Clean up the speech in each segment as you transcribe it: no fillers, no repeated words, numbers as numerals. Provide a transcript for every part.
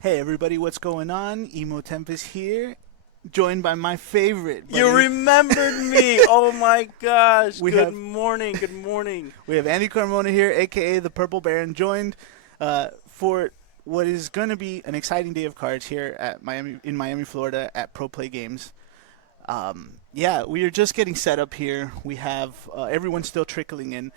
Hey everybody, what's going on? Emo Tempest here, joined by my favorite. You Buddy. remembered me. Oh my gosh. We Good have morning. Good morning. we have Andy Carmona here, aka the Purple Baron, joined for what is going to be an exciting day of cards here at Miami, Florida, at Pro Play Games. Yeah, we are just getting set up here. We have everyone still trickling in.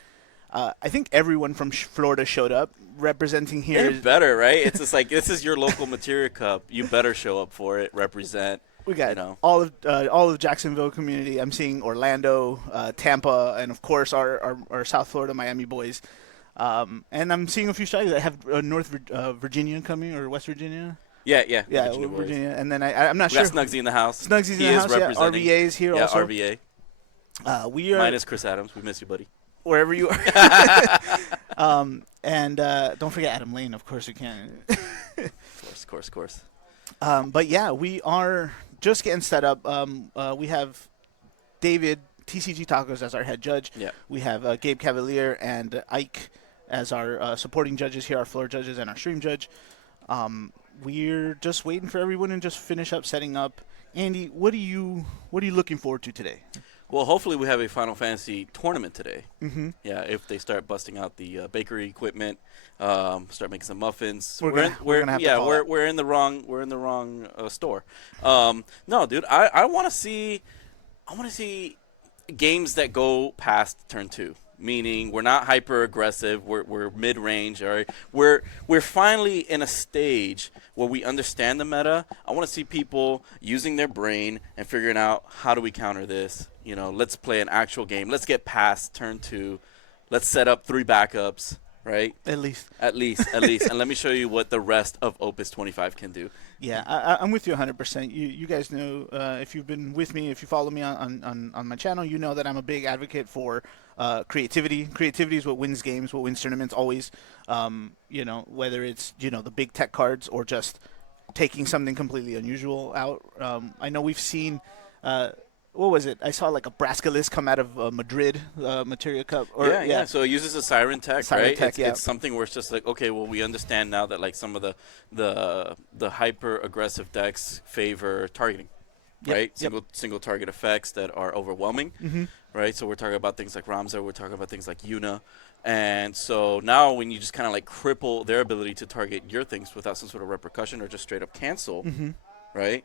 I think everyone from Florida showed up, representing here. You're better, right? It's just like this is your local Materia Cup. You better show up for it. Represent. We got You know. all of Jacksonville community. I'm seeing Orlando, Tampa, and of course our South Florida Miami boys. And I'm seeing a few strikers. I have Virginia coming, or West Virginia. Yeah. Yeah, Virginia boys. Virginia. And then I'm not We sure. got Snuggsy in the house. Snuggsy's He in the is house. Yeah, representing. RVA is here Yeah, also. RVA. We are Minus Chris Adams. We miss you, buddy. wherever you are. And don't forget Adam Lane, of course you can. Of course. But yeah, we are just getting set up. We have David TCG Tacos as our head judge. Yeah. We have Gabe Cavalier and Ike as our supporting judges here, our floor judges and our stream judge. We're just waiting for everyone to just finish up setting up. Andy, what are you looking forward to today? Well, hopefully we have a Final Fantasy tournament today. Mm-hmm. Yeah, if they start busting out the bakery equipment, start making some muffins. We're gonna have to call that. We're in the wrong store. No, dude, I want to see games that go past turn 2. Meaning we're not hyper aggressive. We're mid range. All right. We're finally in a stage where we understand the meta. I want to see people using their brain and figuring out how do we counter this. You know, let's play an actual game. Let's get past turn 2. Let's set up 3 backups. Right. At least. And let me show you what the rest of Opus 25 can do. Yeah, I'm with you 100%. You guys know, if you've been with me, if you follow me on my channel, you know that I'm a big advocate for creativity. Creativity is what wins games, what wins tournaments always. Whether it's, the big tech cards or just taking something completely unusual out. I know we've seen... what was it? I saw like a Brascalis come out of Madrid, Materia Cup. Yeah. So it uses a siren tech, right? Tech, it's something where it's just like, okay, well, we understand now that like some of the hyper aggressive decks favor targeting, right? Single target effects that are overwhelming, right? So we're talking about things like Ramza, we're talking about things like Yuna, and so now when you just kind of like cripple their ability to target your things without some sort of repercussion or just straight up cancel, right?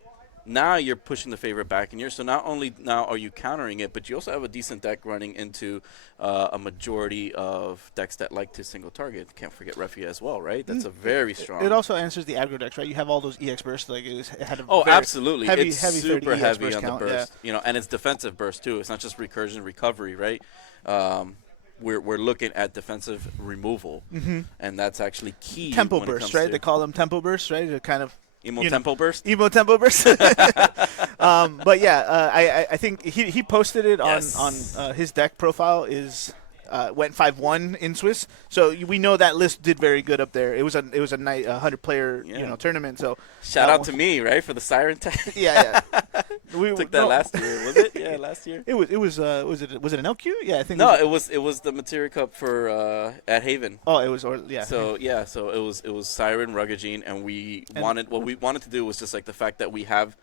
Now you're pushing the favorite back in here. So not only now are you countering it, but you also have a decent deck running into a majority of decks that like to single target. Can't forget Refia as well, right? That's a very strong. It also answers the aggro decks, right? You have all those EX bursts. Like it had a absolutely. It's heavy super heavy on count, the burst. And it's defensive burst too. It's not just recursion recovery, right? We're looking at defensive removal, and that's actually key. Tempo bursts, right? They call them tempo bursts, right? To kind of tempo burst. Emo tempo burst. But yeah, I think he posted it on his deck profile went 5-1 in Swiss. So we know that list did very good up there. It was a 100-player tournament. So shout out to me, right, for the siren tech. Yeah. We took that last year, was it? Yeah, last year. Was it an LQ? Yeah, I think. No, it was the Materia Cup for at Haven. Oh, it was So it was Siren, Ruggagene, and we wanted to do was just like the fact that we have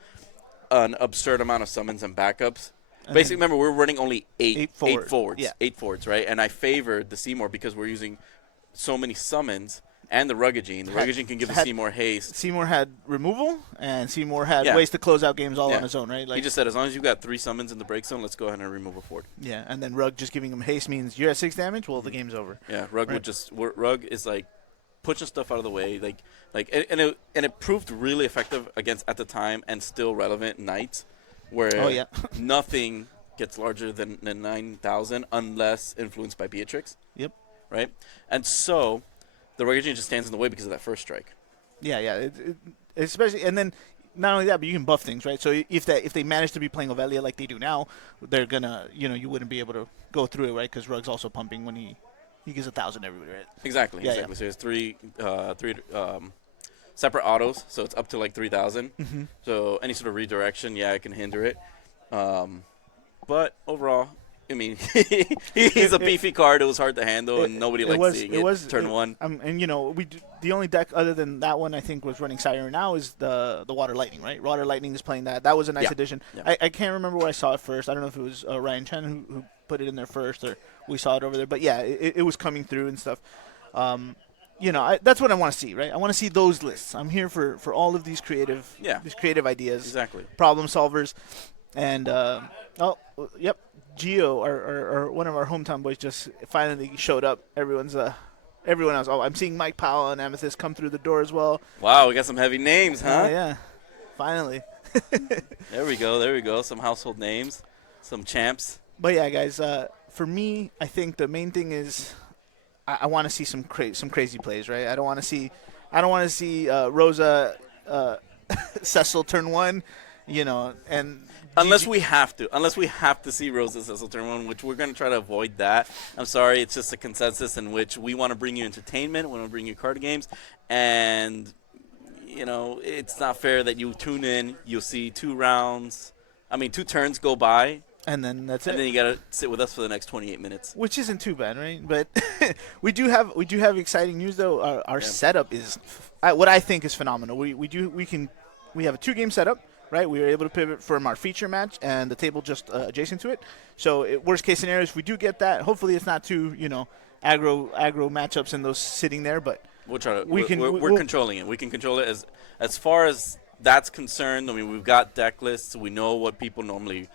an absurd amount of summons and backups. Basically, remember, we're running only eight forwards. Yeah. 8 forwards, right? And I favored the Seymour because we're using so many summons and the Ruggagene. The Ruggagene can give the Seymour haste. Seymour had removal, and Seymour had ways to close out games all on his own, right? He just said, as long as you've got 3 summons in the break zone, let's go ahead and remove a forward. Yeah, and then Rug just giving him haste means you're at 6 damage, well, the game's over. Yeah, Rug Rug is like pushing stuff out of the way, and it proved really effective against, at the time, and still relevant, Knights. Where nothing gets larger than 9,000 unless influenced by Beatrix. Yep. Right? And so the Ruggagene just stands in the way because of that first strike. Yeah. Especially, and then not only that, but you can buff things, right? So if they manage to be playing Ovelia like they do now, they're gonna, you wouldn't be able to go through it, right? Because Rug's also pumping when he gives 1,000 everywhere, right? Exactly. Yeah. So there's three separate autos, so it's up to like 3,000. So any sort of redirection, it can hinder it. But overall, I mean, he's a beefy card. It was hard to handle, and nobody liked seeing it. Turn one. And the only deck other than that one I think was running Siren now is the Water Lightning, right? Water Lightning is playing that. That was a nice addition. Yeah. I can't remember where I saw it first. I don't know if it was Ryan Chen who put it in there first, or we saw it over there. But yeah, it was coming through and stuff. That's what I want to see, right? I want to see those lists. I'm here for all of these creative ideas, exactly, problem solvers, and yep. Gio, or one of our hometown boys, just finally showed up. Everyone else. Oh, I'm seeing Mike Powell and Amethyst come through the door as well. Wow, we got some heavy names, huh? Yeah, finally. There we go. Some household names, some champs. But yeah, guys, for me, I think the main thing is I want to see some crazy plays, right? I don't want to see Rosa, Cecil turn one, and. Unless we have to see Rosa Cecil turn one, which we're going to try to avoid that. I'm sorry, it's just a consensus in which we want to bring you entertainment, we want to bring you card games, and, it's not fair that you tune in, you'll see 2 turns go by. And then that's it. And then you got to sit with us for the next 28 minutes. Which isn't too bad, right? But we do have exciting news, though. Our setup is what I think is phenomenal. We have a 2-game setup. Right, we were able to pivot from our feature match and the table just adjacent to it. So, worst case scenario, if we do get that, hopefully it's not too, aggro matchups and those sitting there. But we'll try to. We're controlling it. We can control it as far as that's concerned. I mean, we've got deck lists. We know what people normally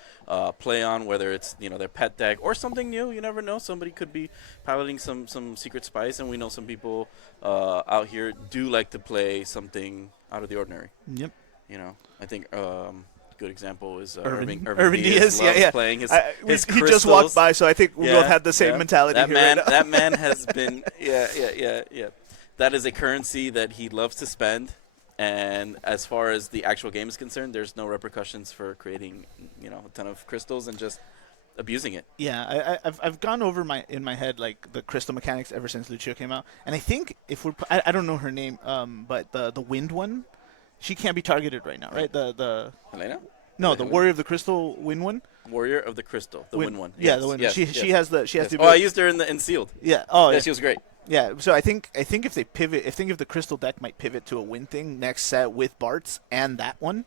play on, whether it's their pet deck or something new. You never know. Somebody could be piloting some secret spice, and we know some people out here do like to play something out of the ordinary. Yep. I think good example is Irvin Diaz. Yeah. Playing his he just walked by, so I think we both had the same mentality. That man has been That is a currency that he loves to spend, and as far as the actual game is concerned, there's no repercussions for creating a ton of crystals and just abusing it. Yeah, I've gone over in my head like the crystal mechanics ever since Lucio came out, and I think if I don't know her name, but the wind one. She can't be targeted right now, right? The Helena? No, the Warrior of the Crystal win one. Warrior of the Crystal, the win one. Yeah, the win. Yes, she has the ability. Oh, I used her in Sealed. Yeah. Oh, yeah. She was great. Yeah. So I think if they pivot, if the Crystal deck might pivot to a win thing next set with Bart's and that one,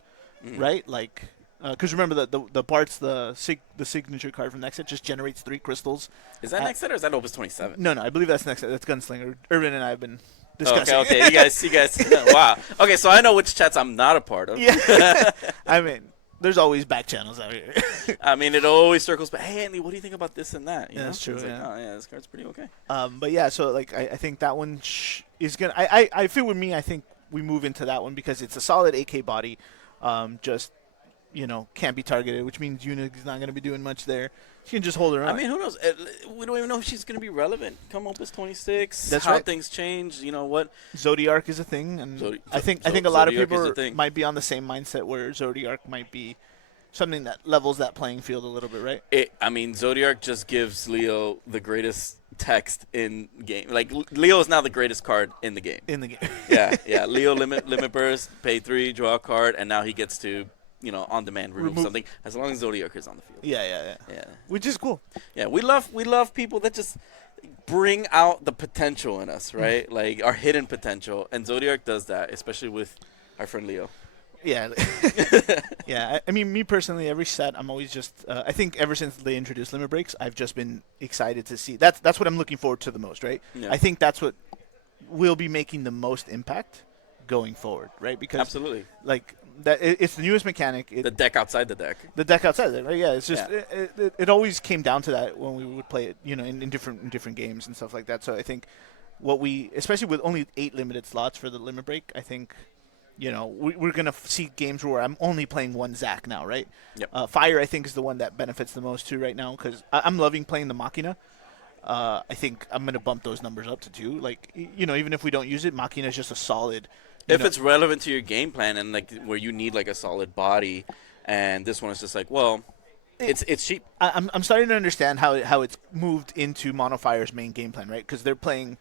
right? Like, because remember the Bart's the signature card from next set just generates 3 crystals. Is that next set or is that Opus 27? No, I believe that's next set. That's Gunslinger. Irvin and I have been. Discussing. Okay. You guys. Wow. Okay, so I know which chats I'm not a part of. Yeah. I mean, there's always back channels out here. I mean, it always circles back. Hey, Andy, what do you think about this and that? That's true. Like, yeah. oh, yeah, this card's pretty okay. But yeah, so like I think that one is gonna. I feel with me, I think we move into that one because it's a solid AK body. Just can't be targeted, which means Uni's not gonna be doing much there. She can just hold her own. I mean, who knows? We don't even know if she's going to be relevant. Come Opus 26. That's how right. Things change. You know what? Zodiac is a thing, and I think a lot of people might be on the same mindset where Zodiac might be something that levels that playing field a little bit, right? I mean, Zodiac just gives Leo the greatest text in game. Like Leo is now the greatest card in the game. Yeah. Leo limit burst, pay 3, draw a card, and now he gets to. On-demand remove something as long as Zodiac is on the field. Yeah. Which is cool. Yeah, we love people that just bring out the potential in us, right? Like our hidden potential, and Zodiac does that, especially with our friend Leo. Yeah. Yeah. I mean, me personally, every set, I'm always just. I think ever since they introduced limit breaks, I've just been excited to see. That's what I'm looking forward to the most, right? Yeah. I think that's what will be making the most impact going forward, right? Because absolutely, like. It's the newest mechanic. The deck outside the deck. The deck outside the deck, right? Yeah, it's just it always came down to that when we would play it, in different games and stuff like that. So I think especially with only 8 limited slots for the limit break, I think, we're gonna see games where I'm only playing one Zac now, right? Yep. Fire, I think, is the one that benefits the most too right now because I'm loving playing the Machina. I think I'm gonna bump those numbers up to 2. Like, even if we don't use it, Machina is just a solid. If it's relevant to your game plan and like where you need like a solid body, and this one is just like, well, it's cheap. I'm starting to understand how it's moved into Mono Fire's main game plan, right? Because they're playing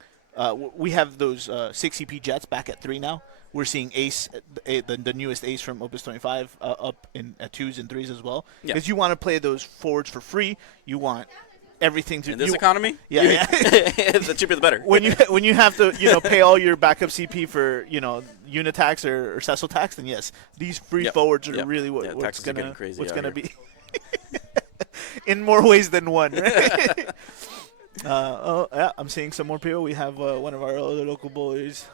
We have those 6 CP jets back at 3 now. We're seeing Ace, the newest Ace from Opus 25, up in at 2s and 3s as well. Yeah. Because you want to play those forwards for free. You want everything to In this economy, yeah. the cheaper the better. when you have to pay all your backup CP for unit tax or Cecil tax, then yes, these free forwards are really what's gonna be in more ways than one. Right? I'm seeing some more people. We have one of our other local boys,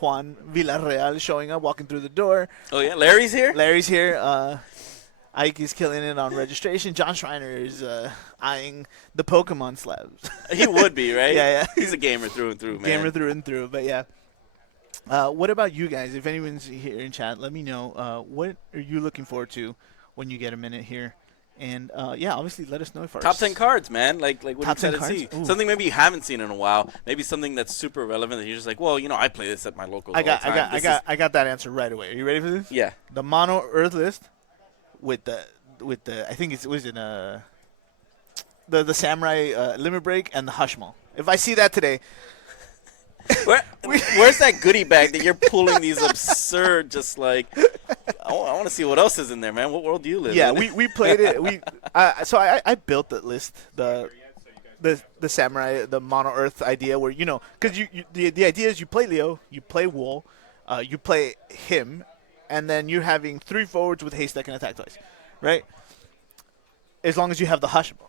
Juan Villarreal, showing up, walking through the door. Oh yeah, Larry's here. Larry's here. Ike is killing it on registration. John Schreiner is eyeing the Pokemon slabs. He would be, right? Yeah. He's a gamer through and through, man. Gamer through and through, but yeah. What about you guys? If anyone's here in chat, let me know. What are you looking forward to when you get a minute here? And obviously let us know if our top 10 cards, man. Like what top you 10 cards? see. Ooh. Something maybe you haven't seen in a while. Maybe something that's super relevant that you're just like, well, I play this at my local. I got that answer right away. Are you ready for this? Yeah. The mono Earth list with the I think it was in the samurai limit break and the Hushmal. If I see that today. Where's that goodie bag that you're pulling these absurd, just like, I want to see what else is in there, man. What world do you live in? Yeah, we played it. So I built the list, the samurai, the mono earth idea where, because the idea is you play Leo, you play Wool, you play him, and then you're having 3 forwards with haste that can attack twice, right? As long as you have the Hushmal.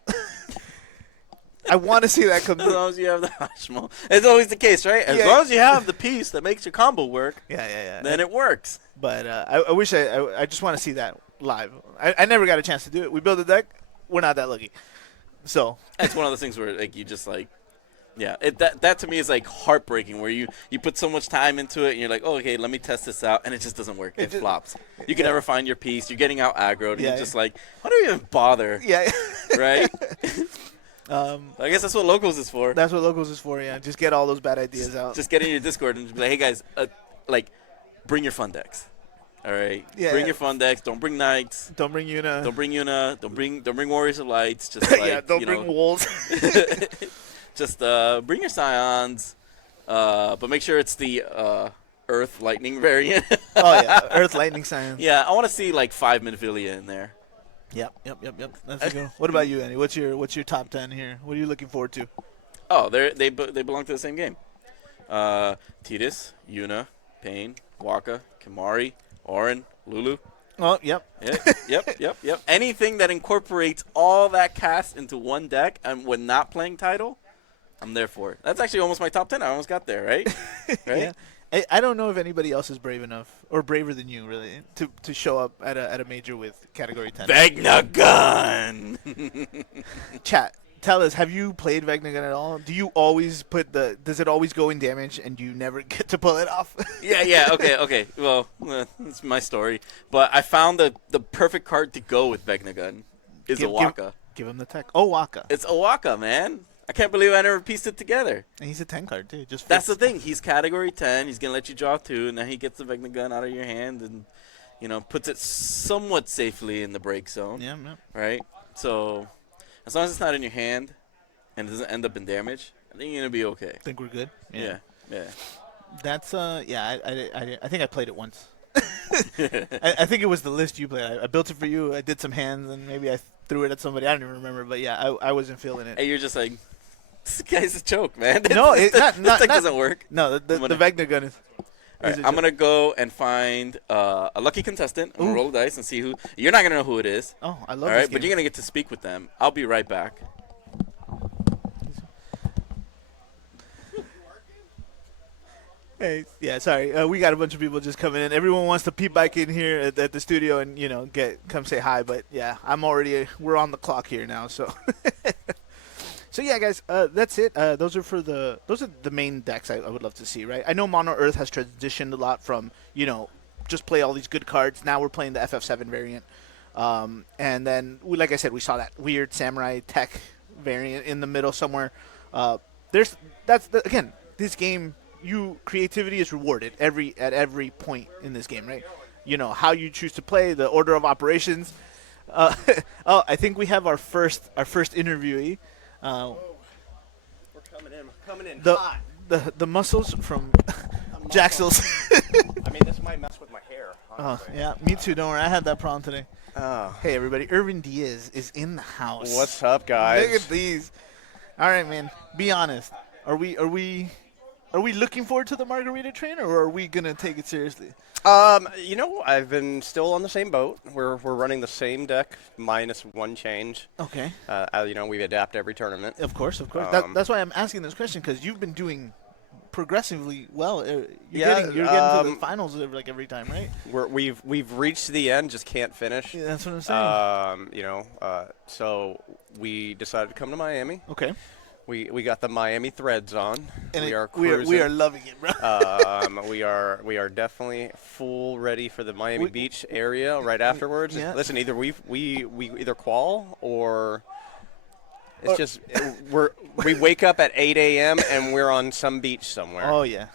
I want to see that come through. As long as you have the Hushmal. It's always the case, right? As long as you have the piece that makes your combo work, then it works. But I wish I just want to see that live. I never got a chance to do it. We built a deck. We're not that lucky. So it's one of those things where like you just like, that to me is like heartbreaking. Where you put so much time into it and you're like, oh, okay, let me test this out, and it just doesn't work. It flops. You can never find your piece. You're getting out aggroed. And you're just like, why do you even bother? Yeah. Right. I guess that's what Locals is for. That's what Locals is for, yeah. Just get all those bad ideas out. Just get in your Discord and just be like, hey, guys, bring your fun decks. All right? Yeah, bring your fun decks. Don't bring Knights. Don't bring Yuna. Don't bring Warriors of Lights. Just don't bring Wolves. Just bring your Scions. But make sure it's the Earth Lightning variant. Oh, yeah. Earth Lightning Scions. Yeah, I want to see 5 Midfilia in there. Yep. That's a good one. What about you, Andy? What's your top 10 here? What are you looking forward to? Oh, they belong to the same game. Tidus, Yuna, Pain, Waka, Kimari, Orin, Lulu. Oh, yep. Yep. Anything that incorporates all that cast into one deck and when not playing title, I'm there for it. That's actually almost my top 10. I almost got there, right? Right? Yeah. I don't know if anybody else is brave enough or braver than you, really, to show up at a major with Category 10. Vegnagun! Chat, tell us, have you played Vegnagun at all? Do you always does it always go in damage and you never get to pull it off? Yeah, okay. Well, it's my story. But I found the perfect card to go with Vegnagun is Owaka. Give him the tech. Owaka. It's Owaka, man. I can't believe I never pieced it together. And he's a 10 card, too. That's the thing. He's Category 10. He's going to let you draw 2. And then he gets the Vegnagun out of your hand and, puts it somewhat safely in the break zone. Yeah. Right? So, as long as it's not in your hand and it doesn't end up in damage, I think you're going to be okay. I think we're good? Yeah. That's, I think I played it once. I think it was the list you played. I built it for you. I did some hands, and maybe I threw it at somebody. I don't even remember. But, yeah, I wasn't feeling it. Hey, you're just like, this guy's a joke, man. No, this deck doesn't work. No, the Vegnagun is. All right, I'm going to go and find a lucky contestant. I'm going to roll the dice and see who. You're not going to know who it is. Oh, I love all this right, game. But you're going to get to speak with them. I'll be right back. Hey, yeah, sorry. We got a bunch of people just coming in. Everyone wants to peep back in here at the studio and, come say hi. But, yeah, we're on the clock here now, so. So, yeah, guys, that's it. Those are the main decks I would love to see, right? I know Mono Earth has transitioned a lot from, just play all these good cards. Now we're playing the FF7 variant. And then, like I said, we saw that weird Samurai Tech variant in the middle somewhere. Again, this game, creativity is rewarded at every point in this game, right? How you choose to play, the order of operations. I think we have our first interviewee. We're coming in hot. the muscles from Jaxels. I mean, this might mess with my hair. Oh yeah, me too. Don't worry, I had that problem today. Oh. Hey everybody, Irvin Diaz is in the house. What's up, guys? Look at these. All right, man. Be honest. Are we looking forward to the margarita train, or are we gonna take it seriously? I've been still on the same boat. We're running the same deck minus one change. Okay. We adapt every tournament. Of course. That's why I'm asking this question, because you've been doing progressively well. You're getting to the finals every time, right? We've reached the end, just can't finish. Yeah, that's what I'm saying. So we decided to come to Miami. Okay. We got the Miami threads on. And we are loving it, bro. we are definitely full ready for the Miami Beach area right afterwards. Yeah. Listen, either we either qual or it's just we wake up at 8 a.m. and we're on some beach somewhere. Oh yeah.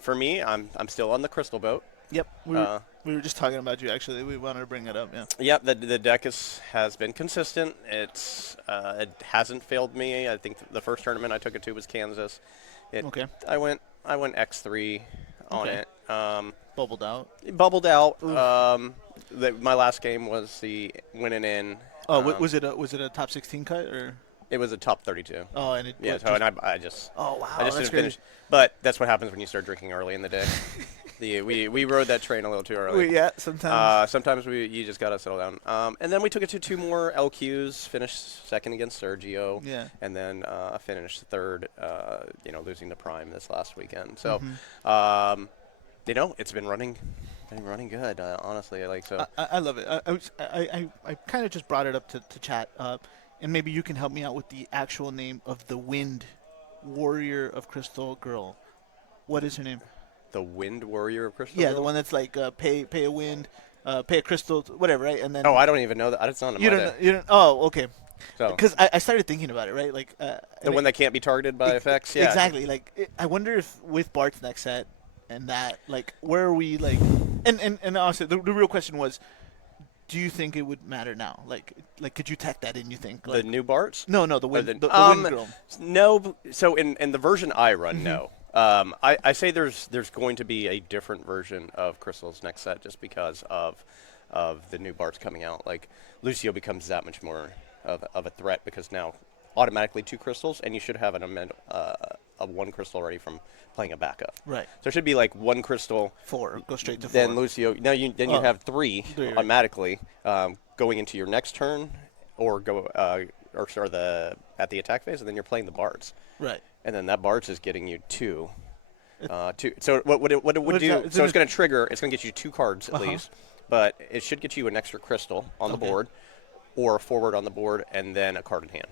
For me, I'm still on the Crystal boat. Yep. We were just talking about you, actually. We wanted to bring it up, yeah. Yep, the deck has been consistent. It hasn't failed me. I think the first tournament I took it to was Kansas. Okay. I went X3 on it. Bubbled out. My last game was the winning in. Oh, was it a top 16 cut, or? It was a top 32. Oh, and it. Yeah. I just. Oh wow. I just didn't finish. But that's what happens when you start drinking early in the day. We rode that train a little too early. Yeah, sometimes. Sometimes you just gotta settle down. And then we took it to 2 more LQs. Finished second against Sergio. Yeah. And then finished third. Losing to Prime this last weekend. So, it's been running good. Honestly, I love it. I kind of just brought it up to chat, and maybe you can help me out with the actual name of the Wind Warrior of Crystal girl. What is her name? The Wind Warrior of Crystal? Yeah, girl? the one that's like pay a wind, pay a crystal, whatever, right? And then. Oh, I don't even know that. It's not in my deck. You don't. Oh, okay. So. Because I started thinking about it, right? Like the one that can't be targeted by effects. Yeah. Exactly. I wonder if with Bart's next set and that, where are we, and honestly, the real question was, do you think it would matter now? Could you tack that in? You think the new Barts? No, the wind, the wind girl. No. So in the version I run, no. I say there's going to be a different version of Crystal's next set just because of the new Barts coming out. Like Lucio becomes that much more of a threat because now automatically 2 crystals, and you should have a 1 crystal already from playing a backup. Right. So it should be like 1 crystal. 4. Go straight to 4. Then Lucio. Now you have 3 automatically going into your next turn, or go at the attack phase, and then you're playing the Barts. Right. And then that Barts is getting you 2. So what it would do? So it's going to trigger. It's going to get you 2 cards at least, but it should get you an extra crystal on the board, or a forward on the board, and then a card in hand.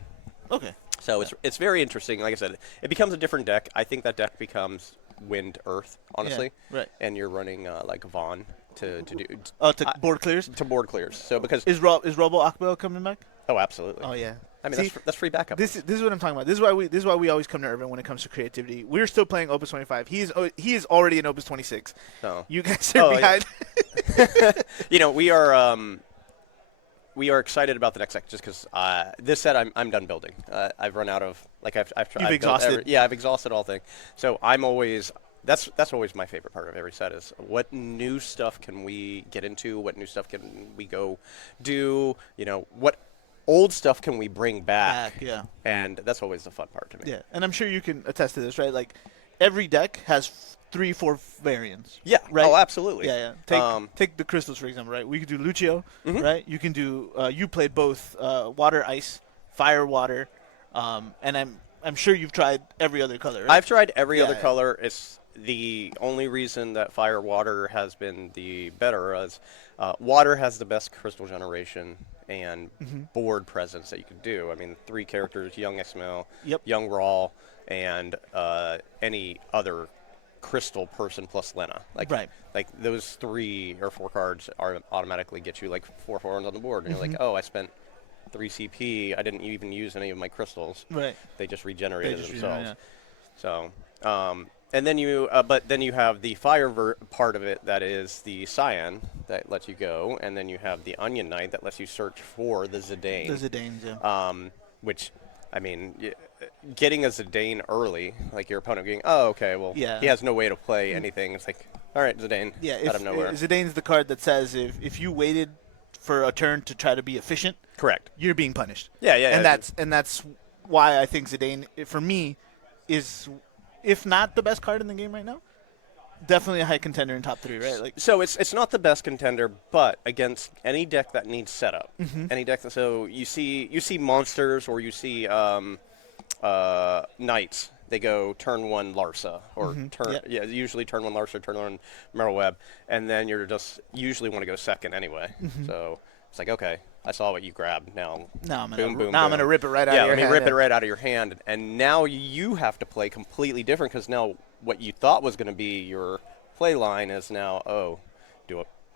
Okay. So it's very interesting. Like I said, it becomes a different deck. I think that deck becomes Wind Earth, honestly. Yeah, right. And you're running like Vaughn to do. To board clears. To board clears. So because is Robo Akbel coming back? Oh, absolutely. Oh yeah. I mean, that's free backup. This is what I'm talking about. This is why we always come to Irvin when it comes to creativity. We're still playing Opus 25. He is already in Opus 26. Oh. You guys are behind. Yeah. We are excited about the next set just because this set I'm done building. I've run out of I've tried. You've exhausted. I've exhausted all things. So I'm always. That's always my favorite part of every set is what new stuff can we get into? What new stuff can we go do? What old stuff can we bring back? Yeah. And that's always the fun part to me. Yeah, and I'm sure you can attest to this, right? Like, every deck has 3-4 variants. Yeah. Right. Oh, absolutely. Yeah. Take the crystals, for example, right? We could do Lucio, right? You can do. You played both water, ice, fire, water, and I'm sure you've tried every other color. Right? I've tried every other color. It's the only reason that fire water has been the better is water has the best crystal generation and board presence that you can do. I mean, 3 characters, young Ismail, young Rawl, and any other crystal person plus Lena. Like those 3 or 4 cards automatically get you like 4 forwards on the board, and you're like, oh, I spent 3 CP. I didn't even use any of my crystals. Right. They just regenerated themselves. Yeah. So, and then you have the fire part of it that is the Cyan that lets you go, and then you have the Onion Knight that lets you search for the Zidane. The Zidanes, yeah. Which, I mean, getting a Zidane early, like your opponent being, oh, okay, well, Yeah. he has no way to play anything. It's like, all right, Zidane, Yeah, out of nowhere. Zidane's the card that says if you waited for a turn to try to be efficient, Correct. you're being punished. Yeah, yeah. And that's why I think Zidane, for me, is, if not the best card in the game right now, definitely a high contender in top 3, right? Like, so it's not the best contender, but against any deck that needs setup, any deck. So you see monsters, or you see knights. They go turn 1 Larsa, or usually turn 1 Larsa, turn 1 Merrill Web, and then you're just usually want to go second anyway. So it's like, okay, I saw what you grabbed. Now I'm boom. gonna rip it right out of your hand. Yeah, let me rip it right out of your hand. And now you have to play completely different, because now what you thought was going to be your play line is now,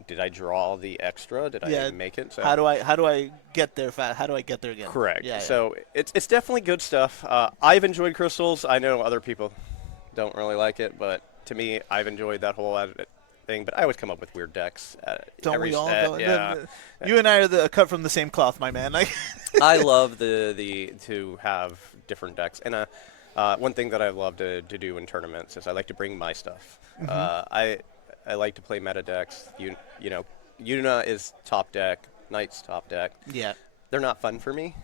did I draw the extra? Did I make it? So how do I get there fast? How do I get there again? correct. Yeah, so it's definitely good stuff. I've enjoyed crystals. I know other people don't really like it, but to me, I've enjoyed that whole thing. But I always come up with weird decks. Don't every we all? set. Yeah. You and I are cut from the same cloth, my man. Like, I love the to have different decks. And one thing that I love to do in tournaments is I like to bring my stuff. I like to play meta decks. You know, Yuna is top deck, Knight's top deck. Yeah. They're not fun for me,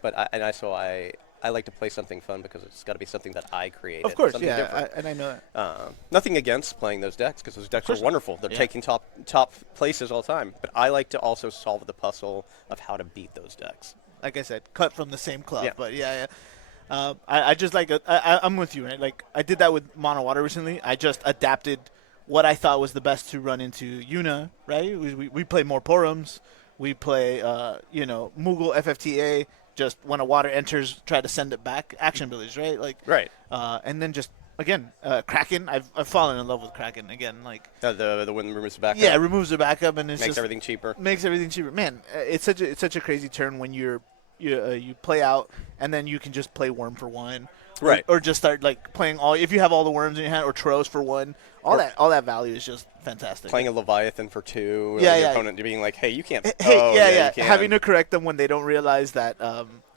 but I like to play something fun, because it's got to be something that I created. Of course, something different. and I know that. Nothing against playing those decks, because those decks are wonderful. They're taking top places all the time. But I like to also solve the puzzle of how to beat those decks. Like I said, cut from the same cloth. Yeah. But I just like I'm with you, right? Like, I did that with Mono Water recently. I just adapted what I thought was the best to run into Yuna, right? We play more Porums. We play, Moogle, FFTA. Just when a water enters, try to send it back. Action abilities, right? Like, right. And then just, again, Kraken. I've fallen in love with Kraken again. Like, the wind removes the backup. Yeah, it removes the backup, and makes everything cheaper. Makes everything cheaper. Man, it's such a crazy turn when you play out, and then you can just play Worm for 1. Right. Or just start like playing if you have all the worms in your hand, or Tros for 1. All that value is just fantastic. Playing a Leviathan for 2. Yeah, your opponent being like, hey, you can't. Hey, you can. Having to correct them when they don't realize that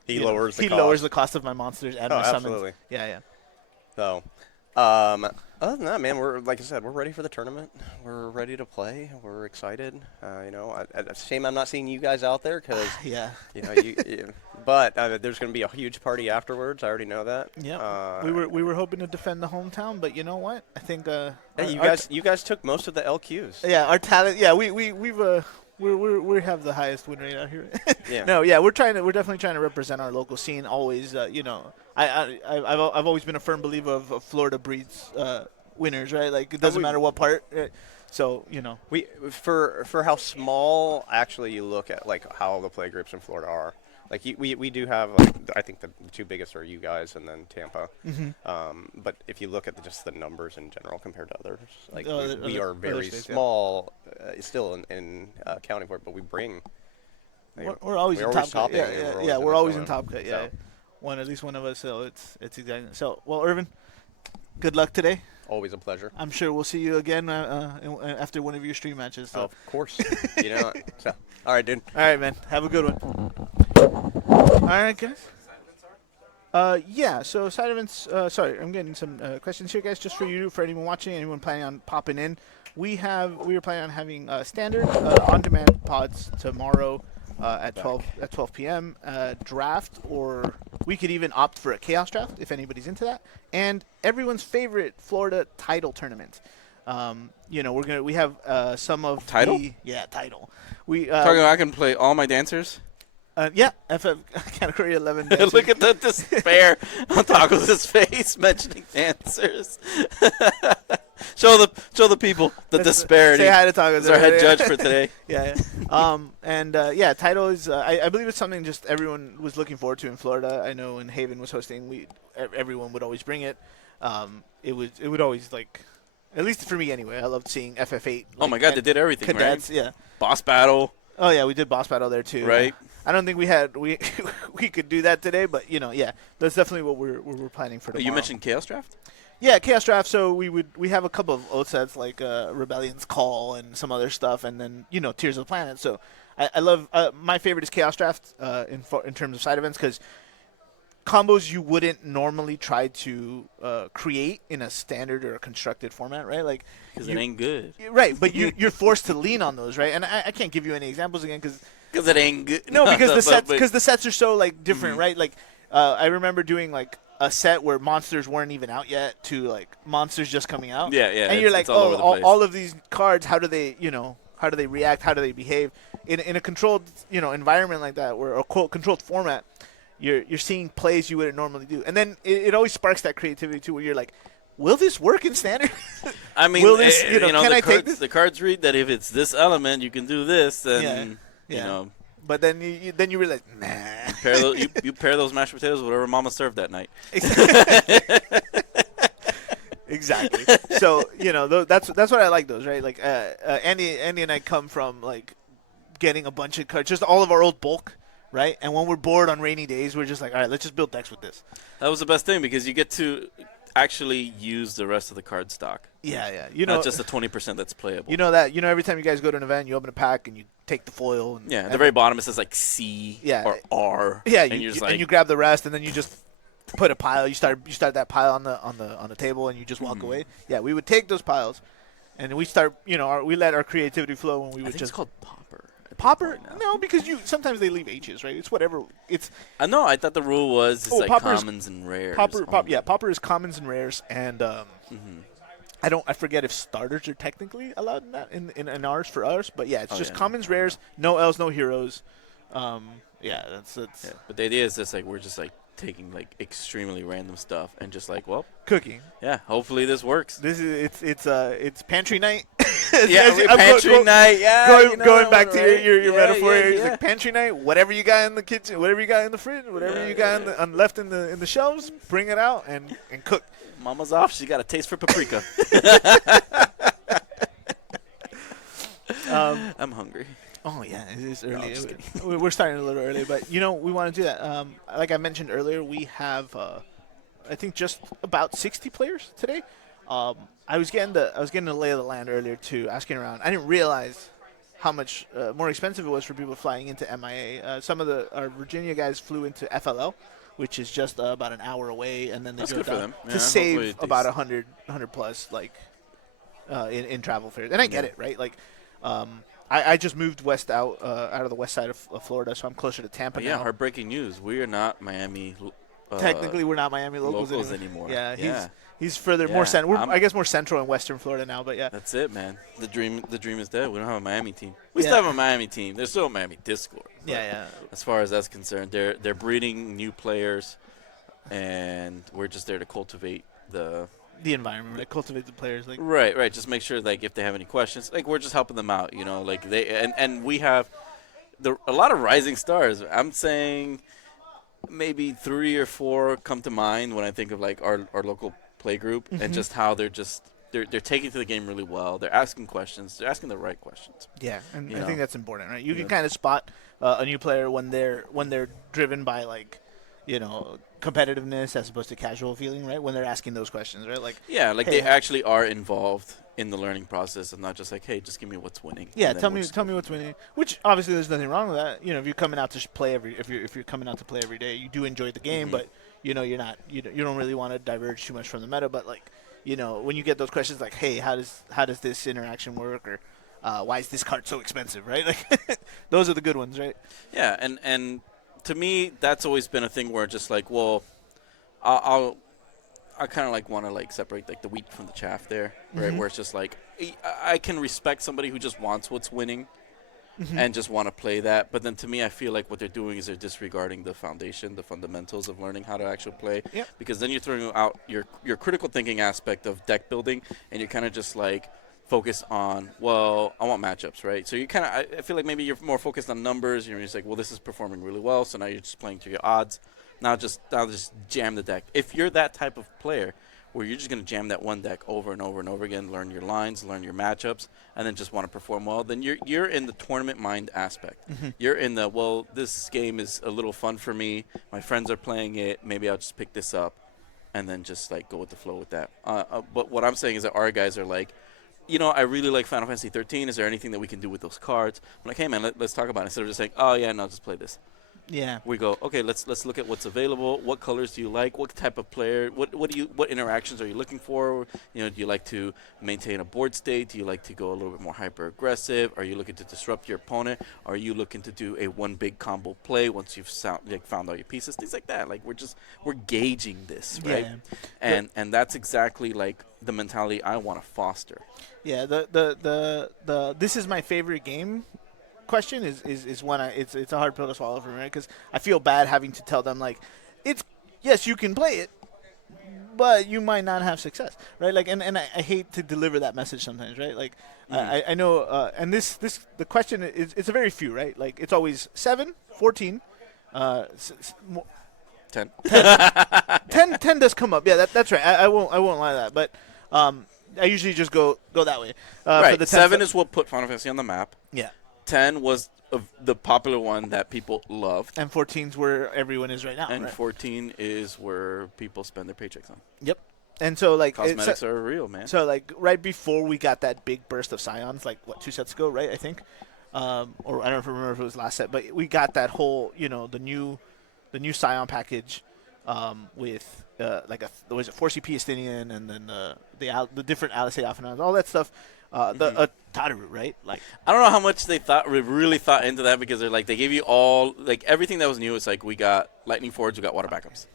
he lowers the cost of my monsters and my summons. Absolutely. Yeah. So, other than that, man, like I said, we're ready for the tournament. We're ready to play. We're excited. It's a shame I'm not seeing you guys out there, because but there's going to be a huge party afterwards. I already know that. Yeah. We were hoping to defend the hometown, but you know what? I think you guys took most of the LQs. Yeah, our talent. Yeah, we have the highest win rate out here. Yeah. No, yeah, we're definitely trying to represent our local scene. Always, I've always been a firm believer of Florida breeds winners, right? Like, it doesn't matter what part. So we for how small actually you look at like how the play groups in Florida are. Like we do have, I think the 2 biggest are you guys and then Tampa. But if you look at just the numbers in general compared to others, like we are very small still in accounting for it, but we bring. We're always in top cut. Yeah, we're always in top cut. Yeah, so. At least one of us. So it's exactly. So, well, Irvin, good luck today. Always a pleasure. I'm sure we'll see you again after one of your stream matches. So. Oh, of course. So, all right, dude. All right, man. Have a good one. All right, guys. Yeah, so side events, sorry, I'm getting some questions here, guys, just for you, for anyone watching, anyone planning on popping in. We are planning on having standard on-demand pods tomorrow at 12 p.m. Draft, or we could even opt for a chaos draft if anybody's into that, and everyone's favorite Florida title tournament. We have some of title. Title. I can play all my dancers. FF category 11. Look at the despair on Taco's face mentioning dancers. show the people the disparity. Say hi to Taco. He's our head judge for today. Title is. I believe it's something just everyone was looking forward to in Florida. I know when Haven was hosting, everyone would always bring it. It would always, like, at least for me anyway. I loved seeing FF8. Oh my God, they did everything, cadets, right? Yeah. Boss battle. Oh yeah, we did boss battle there too. Right. I don't think we could do that today, but that's definitely what we're planning for tomorrow. You mentioned Chaos Draft? Yeah, Chaos Draft. So we have a couple of old sets like Rebellion's Call and some other stuff, and then Tears of the Planet. So I love my favorite is Chaos Draft in terms of side events, because combos you wouldn't normally try to create in a standard or a constructed format, right? Like Because it ain't good. right, but you're forced to lean on those, right? And I can't give you any examples again because it ain't good. no, because but- the sets are so like different, right? Like I remember doing like a set where monsters weren't even out yet to like monsters just coming out. Yeah, And you're like, it's all over the place. all of these cards, how do they react? How do they behave in a controlled environment like that, or a quote controlled format? You're seeing plays you wouldn't normally do, and then it always sparks that creativity too, where you're like, will this work in standard? I mean, will this, can I take this? The cards read that if it's this element, you can do this, then Yeah. you know. But then you realize, nah. You pair those mashed potatoes with whatever Mama served that night. Exactly. So that's what I like those, right? Like Andy and I come from like getting a bunch of cards, just all of our old bulk, right? And when we're bored on rainy days, we're just like, all right, let's just build decks with this. That was the best thing because you get to actually use the rest of the card stock. Yeah. Not just the 20% that's playable. Every time you guys go to an event, you open a pack and you take the foil. And, at the very bottom it says like C or R. Yeah, and you're just like, and you grab the rest, and then you just put a pile. You start that pile on the table, and you just walk away. Yeah, we would take those piles, and we start. We let our creativity flow when we I would think just it's called popper. popper. No, because sometimes they leave H's, right? It's whatever. It's I know. I thought the rule was it's like popper's- commons and rares. popper is commons and rares, and I forget if starters are technically allowed in that in ours for ours, but yeah, it's just commons, rares, no L's, no heroes. That's Yeah, but the idea is just like we're just like taking like extremely random stuff and just like, well, cooking. yeah, hopefully this works. This is it's pantry night. Pantry night. Yeah, going back to your Yeah, metaphor. yeah, It's yeah. like pantry night. Whatever you got in the kitchen, whatever you got in the fridge, whatever you got left in the shelves, bring it out and cook. Mama's off. She got a taste for paprika. I'm hungry. Oh yeah, it is No, early. I'm just We're starting a little early, but we want to do that. Like I mentioned earlier, we have I think just about 60 players today. I was getting the lay of the land earlier too, asking around. I didn't realize how much more expensive it was for people flying into MIA. Some of our Virginia guys flew into FLL, which is just about an hour away, and then they That's drove good for down them. to Yeah, save hopefully about 100 plus like in travel fares. And I get it, right? Like I just moved west out of the west side of Florida, so I'm closer to Tampa But yeah, now. heartbreaking news. We are not Miami. Technically, we're not Miami locals anymore. Yeah, he's further Yeah, more central. I'm- I guess more central and western Florida now, but yeah. That's it, man. The dream is dead. We don't have a Miami team. We still Yeah. have a Miami team. There's still a Miami Discord. but Yeah. As far as that's concerned, they're breeding new players, and we're just there to cultivate the The environment, like cultivate the players, like right. Just make sure like if they have any questions, like we're just helping them out. Like they and we have a lot of rising stars. I'm saying maybe 3 or 4 come to mind when I think of like our local play group and just how they're taking to the game really well. They're asking questions. They're asking the right questions. yeah. And You I know. think that's important, right? You Yeah. can kind of spot a new player when they're driven by like competitiveness as opposed to casual feeling, right? When they're asking those questions, right? Like Yeah, like Hey, they actually are involved in the learning process and not just like, hey, just give me what's winning. yeah, and then tell we'll me just tell go me from what's there. winning. Which obviously there's nothing wrong with that. If you're coming out to play if you're coming out to play every day, you do enjoy the game, but you're not you don't really want to diverge too much from the meta. But like when you get those questions like, hey, how does this interaction work, or why is this card so expensive, right? Like those are the good ones, right? Yeah, and to me, that's always been a thing where just like, well, I kind of like want to like separate like the wheat from the chaff there, right? Where it's just like I can respect somebody who just wants what's winning and just want to play that, but then to me, I feel like what they're doing is they're disregarding the foundation, the fundamentals of learning how to actually play. Yep. Because then you're throwing out your critical thinking aspect of deck building, and you're kind of just like focus on, well, I want matchups, right? So you kind of, I feel like maybe you're more focused on numbers. You're just like, well, this is performing really well, so now you're just playing to your odds. Now just jam the deck. If you're that type of player where you're just going to jam that one deck over and over and over again, learn your lines, learn your matchups, and then just want to perform well, then you're in the tournament mind aspect. You're in the, well, this game is a little fun for me. My friends are playing it. Maybe I'll just pick this up and then just like go with the flow with that. But what I'm saying is that our guys are like, I really like Final Fantasy 13. Is there anything that we can do with those cards? I'm like, hey, man, let's talk about it. Instead of just saying, oh, yeah, no, just play this. Yeah. We go, okay, let's look at what's available. What colors do you like? What type of player? What interactions are you looking for? You know, do you like to maintain a board state? Do you like to go a little bit more hyper aggressive? Are you looking to disrupt your opponent? Are you looking to do a one big combo play once you've found all your pieces? Things like that. Like we're gauging this, right? Yeah. And that's exactly like the mentality I want to foster. Yeah. The this is my favorite game question is one it's a hard pill to swallow for me, right? Because I feel bad having to tell them like, it's yes you can play it, but you might not have success, right? Like and I hate to deliver that message sometimes, right? Like I know and this the question is it's a very few, right? Like it's always 7, 14, 10. 10 does come up. Yeah, that's right. I won't lie to that, but I usually just go that way. Right. For the 7 is what put Final Fantasy on the map. Yeah. 10 was the popular one that people loved. And 14's where everyone is right now. And right? 14 is where people spend their paychecks on. Yep. And so, like... Cosmetics are real, man. So, like, right before we got that big burst of Scions, like, 2 sets ago, right, I think? Or I don't remember if it was last set, but we got that whole, the new Scion package with, was it 4CP Estinian and then the different Alisei Aphanons, all that stuff. Tadaru, right? Like, I don't know how much they really thought into that, because they're like, they gave you all, like, everything that was new. It's like, we got lightning forwards, we got water backups.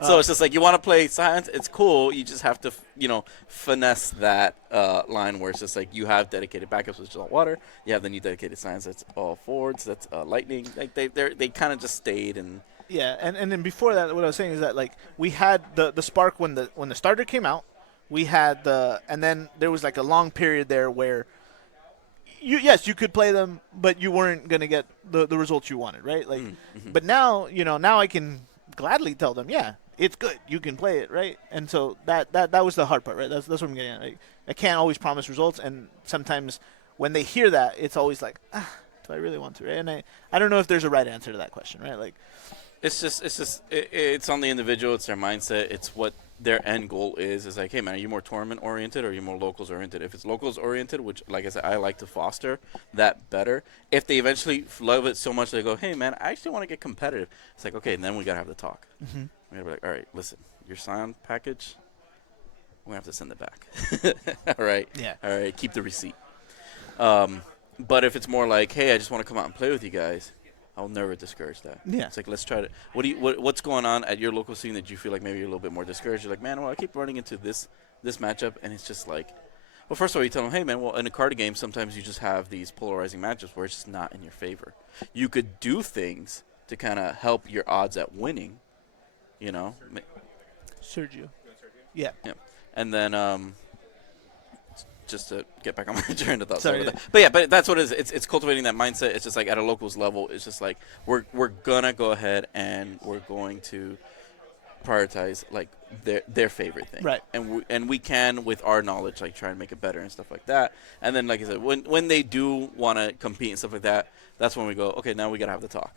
So it's just like, you want to play science, it's cool. You just have to, finesse that line where it's just like, you have dedicated backups, which is all water. You have the new dedicated science, that's all forwards, that's lightning. Like, they kind of just stayed and. Yeah, and then before that, what I was saying is that, like, we had the Spark when the starter came out. We had and then there was like a long period there where you could play them, but you weren't gonna get the results you wanted, right? Like, but now now I can gladly tell them, yeah, it's good, you can play it, right? And so that was the hard part, right? That's what I'm getting at. Like, I can't always promise results, and sometimes when they hear that, it's always like, do I really want to, right? And I don't know if there's a right answer to that question, right? Like, it's on the individual, it's their mindset, it's what their end goal is. Is like, hey man, are you more tournament oriented or are you more locals oriented? If it's locals oriented, which like I said, I like to foster that better. If they eventually love it so much they go, hey man, I actually want to get competitive, it's like, okay, and then we gotta have the talk. We gotta be like, all right, listen, your Scion package, we have to send it back. All right, yeah, all right, keep the receipt. But if it's more like, hey, I just want to come out and play with you guys, I'll never discourage that. Yeah. It's like, let's try to. What's going on at your local scene that you feel like maybe you're a little bit more discouraged? You're like, man, well, I keep running into this matchup, and it's just like, well, first of all, you tell them, hey, man, well, in a card game, sometimes you just have these polarizing matchups where it's just not in your favor. You could do things to kind of help your odds at winning, Sergio. Yeah. Yeah. And then, just to get back on my train of thought. Sorry. But that's what it is. It's cultivating that mindset. It's just like at a locals level, it's just like we're gonna go ahead and we're going to prioritize like their favorite thing. Right. And we can, with our knowledge, like try and make it better and stuff like that. And then, like I said, when they do want to compete and stuff like that, that's when we go, okay, now we gotta have the talk.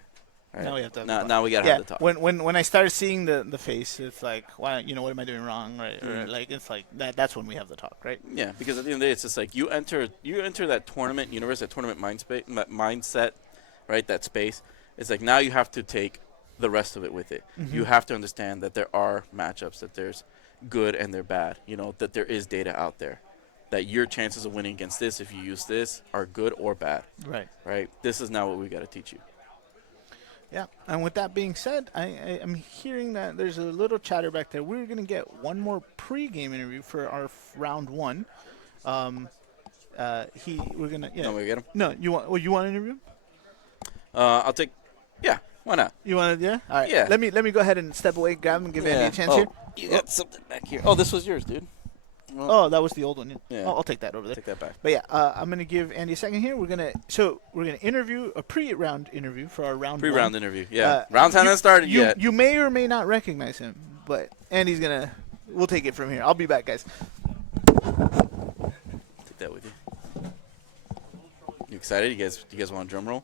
Right? Now we have to. Now we gotta have the talk. When I started seeing the face, it's like, why, what am I doing wrong, right? Or like, it's like that's when we have the talk, right? Yeah, because at the end of the day, it's just like you enter that tournament universe, that tournament mindset, right? That space. It's like now you have to take the rest of it with it. You have to understand that there are matchups, that there's good and they're bad. That there is data out there, that your chances of winning against this, if you use this, are good or bad. Right. Right. This is now what we got to teach you. Yeah, and with that being said, I am hearing that there's a little chatter back there. We're going to get one more pre-game interview for our round 1. We're going to... Yeah. No, we get him? No, you want an interview? I'll take... Yeah, why not? You want to... Yeah? All right. Yeah. Let me go ahead and step away, grab him, and give Andy a chance here. You got something back here. Oh, this was yours, dude. Well, that was the old one. Yeah. I'll take that over there. Take that back. But yeah, I'm gonna give Andy a second here. We're gonna interview a pre-round interview for our round. Pre-round 1. interview. Yeah. Round time hasn't started yet. You may or may not recognize him, but Andy's gonna. We'll take it from here. I'll be back, guys. Take that with you. You excited? You guys want a drum roll?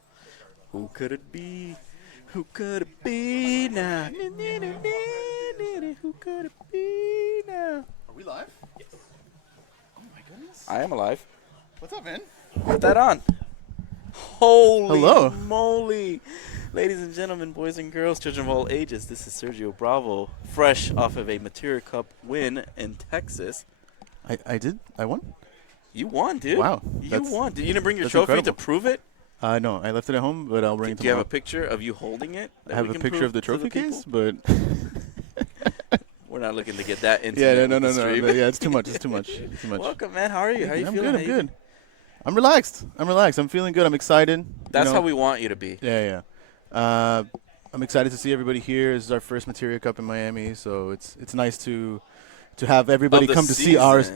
Who could it be? Who could it be now? Who could it be now? Are we live? Yes. Oh my goodness. I am alive. What's up, man? Put that on. Holy Hello. moly. Ladies and gentlemen, boys and girls, children of all ages, this is Sergio Bravo, fresh off of a Materia Cup win in Texas. I won? You won, dude. Wow. You won. Did you didn't bring your that's trophy incredible. to prove it? No, I left it at home, but I'll bring it Do you have tomorrow. a picture of you holding it? I have a picture of the trophy case, but We're not looking to get that into no. stream. Yeah, it's too much. It's too much. Too much. Welcome, man. How are you? How you I'm feeling? good. I'm good. I'm relaxed. I'm feeling good. I'm excited. That's how we want you to be. Yeah. I'm excited to see everybody here. This is our first Materia Cup in Miami, so it's nice to have everybody come to see ours.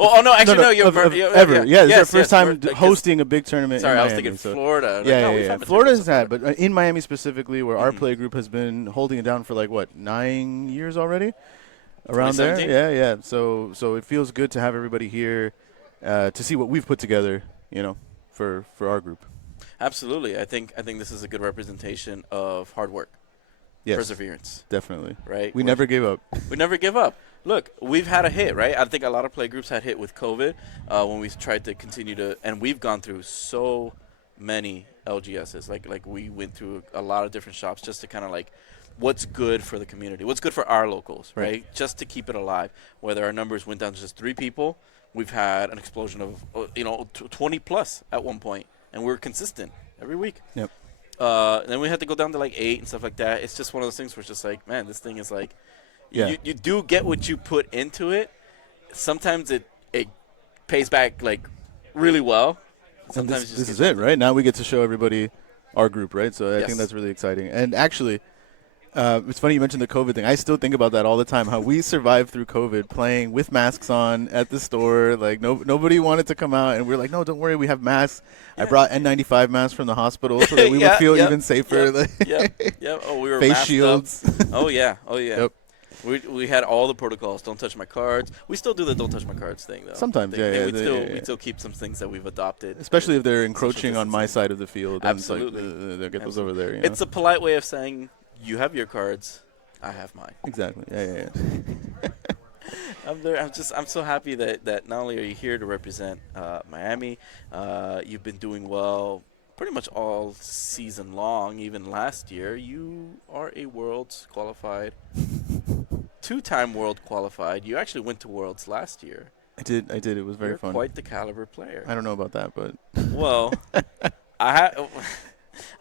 Oh no! Actually, no. You're ever. Yeah, this is our first time we're- hosting a big tournament. Sorry, in I Miami, was thinking so. Florida. Yeah. Florida has had, but in Miami specifically, where our play group has been holding it down for like what 9 years already, around there. 2017? Yeah. So it feels good to have everybody here to see what we've put together. For our group. Absolutely. I think this is a good representation of hard work, Yes, perseverance. definitely. Right. We never gave up. We never give up. Look, we've had a hit, right? I think a lot of play groups had hit with COVID when we tried to continue to, and we've gone through so many LGSs. Like we went through a lot of different shops just to kind of like what's good for the community, what's good for our locals, right? Just to keep it alive. Whether our numbers went down to just 3 people, we've had an explosion of 20 plus at one point, and we're consistent every week. Yep. Then we had to go down to like 8 and stuff like that. It's just one of those things where it's just like, man, this thing is like. Yeah. You do get what you put into it. Sometimes it pays back like really well. Sometimes this is it, right? Now we get to show everybody our group, right? So I Yes. think that's really exciting. And actually, it's funny you mentioned the COVID thing. I still think about that all the time. How we survived through COVID, playing with masks on at the store. Like nobody wanted to come out, and we're like, no, don't worry, we have masks. Yeah. I brought N95 masks from the hospital so that we would feel even safer. Yep. Oh, we were face masked shields. Up. Oh yeah. Yep. We had all the protocols. Don't touch my cards. We still do the don't touch my cards thing though. Sometimes, We still keep some things that we've adopted. Especially if they're encroaching on my side of the field. Absolutely. They'll get those over there. It's a polite way of saying you have your cards, I have mine. Exactly. Yeah. I'm so happy that not only are you here to represent Miami, you've been doing well pretty much all season long. Even last year, you are a Worlds qualified, 2-time World qualified. You actually went to Worlds last year. I did. It was very You're fun. Quite the caliber player. I don't know about that, but well, I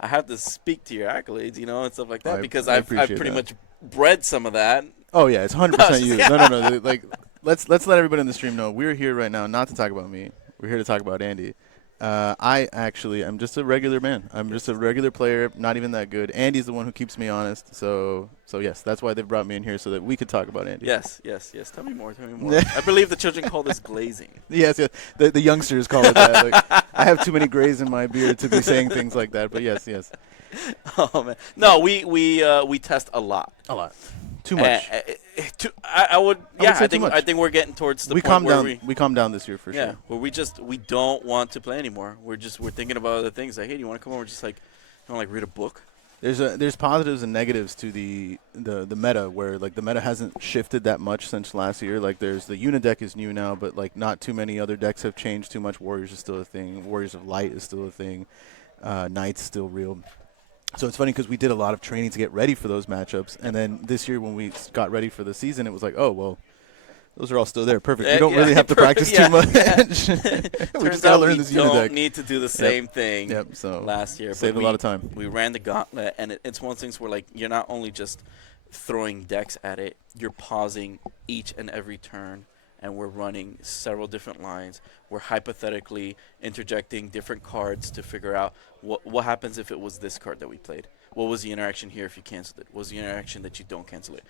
have to speak to your accolades, and stuff like that, because I've pretty much bred some of that. Oh yeah, it's 100% you. No. Like, let's let everybody in the stream know we're here right now not to talk about me. We're here to talk about Andy. I actually am just a regular man. I'm just a regular player, not even that good. Andy's the one who keeps me honest. So yes, that's why they've brought me in here so that we could talk about Andy. Yes. Tell me more. I believe the children call this glazing. Yes. The youngsters call it that. Like, I have too many grays in my beard to be saying things like that. But yes. Oh man, no, we test a lot. Too much. I think we're getting towards the point where we calmed down this year for sure. Where we don't want to play anymore. We're thinking about other things. Like, hey, do you want to come over? Just like, read a book. There's positives and negatives to the meta, where like the meta hasn't shifted that much since last year. Like there's the Una deck is new now, but like not too many other decks have changed too much. Warriors is still a thing. Warriors of Light is still a thing. Knight's still real. So it's funny because we did a lot of training to get ready for those matchups, and then this year when we got ready for the season, it was like, oh well, those are all still there. Perfect. We don't really have to practice too much. We just gotta learn this Una deck. We don't need to do the same thing. Yep. So last year saved a lot of time. We ran the gauntlet, and it's one of those things where like you're not only just throwing decks at it, you're pausing each and every turn. And we're running several different lines. We're hypothetically interjecting different cards to figure out what happens if it was this card that we played. What was the interaction here if you canceled it? What was the interaction that you don't cancel it?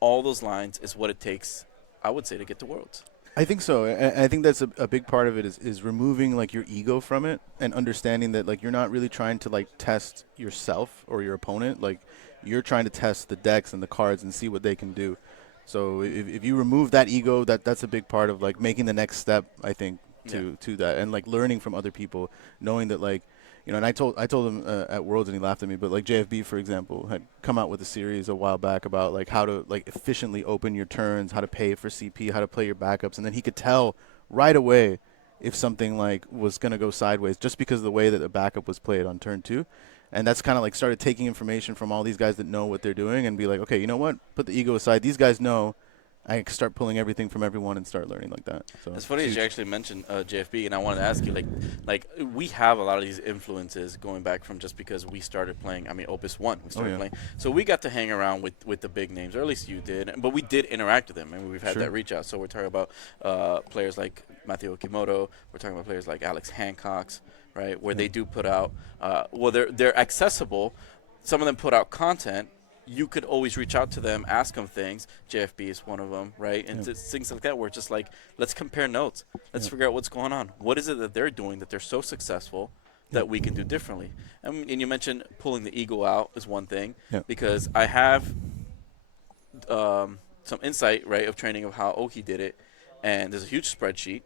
All those lines is what it takes, I would say, to get to Worlds. I think so. I think that's a big part of it is removing like your ego from it and understanding that like you're not really trying to like test yourself or your opponent. Like you're trying to test the decks and the cards and see what they can do. So if you remove that ego, that's a big part of like making the next step, I think, to that, and like learning from other people, knowing that like, and I told him at Worlds and he laughed at me, but like JFB, for example, had come out with a series a while back about like how to like efficiently open your turns, how to pay for CP, how to play your backups, and then he could tell right away if something like was going to go sideways just because of the way that the backup was played on turn 2. And that's kind of like started taking information from all these guys that know what they're doing and be like, okay, you know what? Put the ego aside. These guys know. I can start pulling everything from everyone and start learning like that. So it's funny that you actually mentioned JFB, and I wanted to ask you, like we have a lot of these influences going back from just because we started playing. I mean, Opus 1, we started playing. So we got to hang around with the big names, or at least you did. But we did interact with them, and we've had that reach out. So we're talking about players like Matthew Okimoto. We're talking about players like Alex Hancock's, right, where they do put out, well, they're accessible. Some of them put out content. You could always reach out to them, ask them things. JFB is one of them, right? And things like that where it's just like, let's compare notes. Let's figure out what's going on. What is it that they're doing that they're so successful that we can do differently? And you mentioned pulling the ego out is one thing because I have some insight, right, of training of how Oki did it. And there's a huge spreadsheet.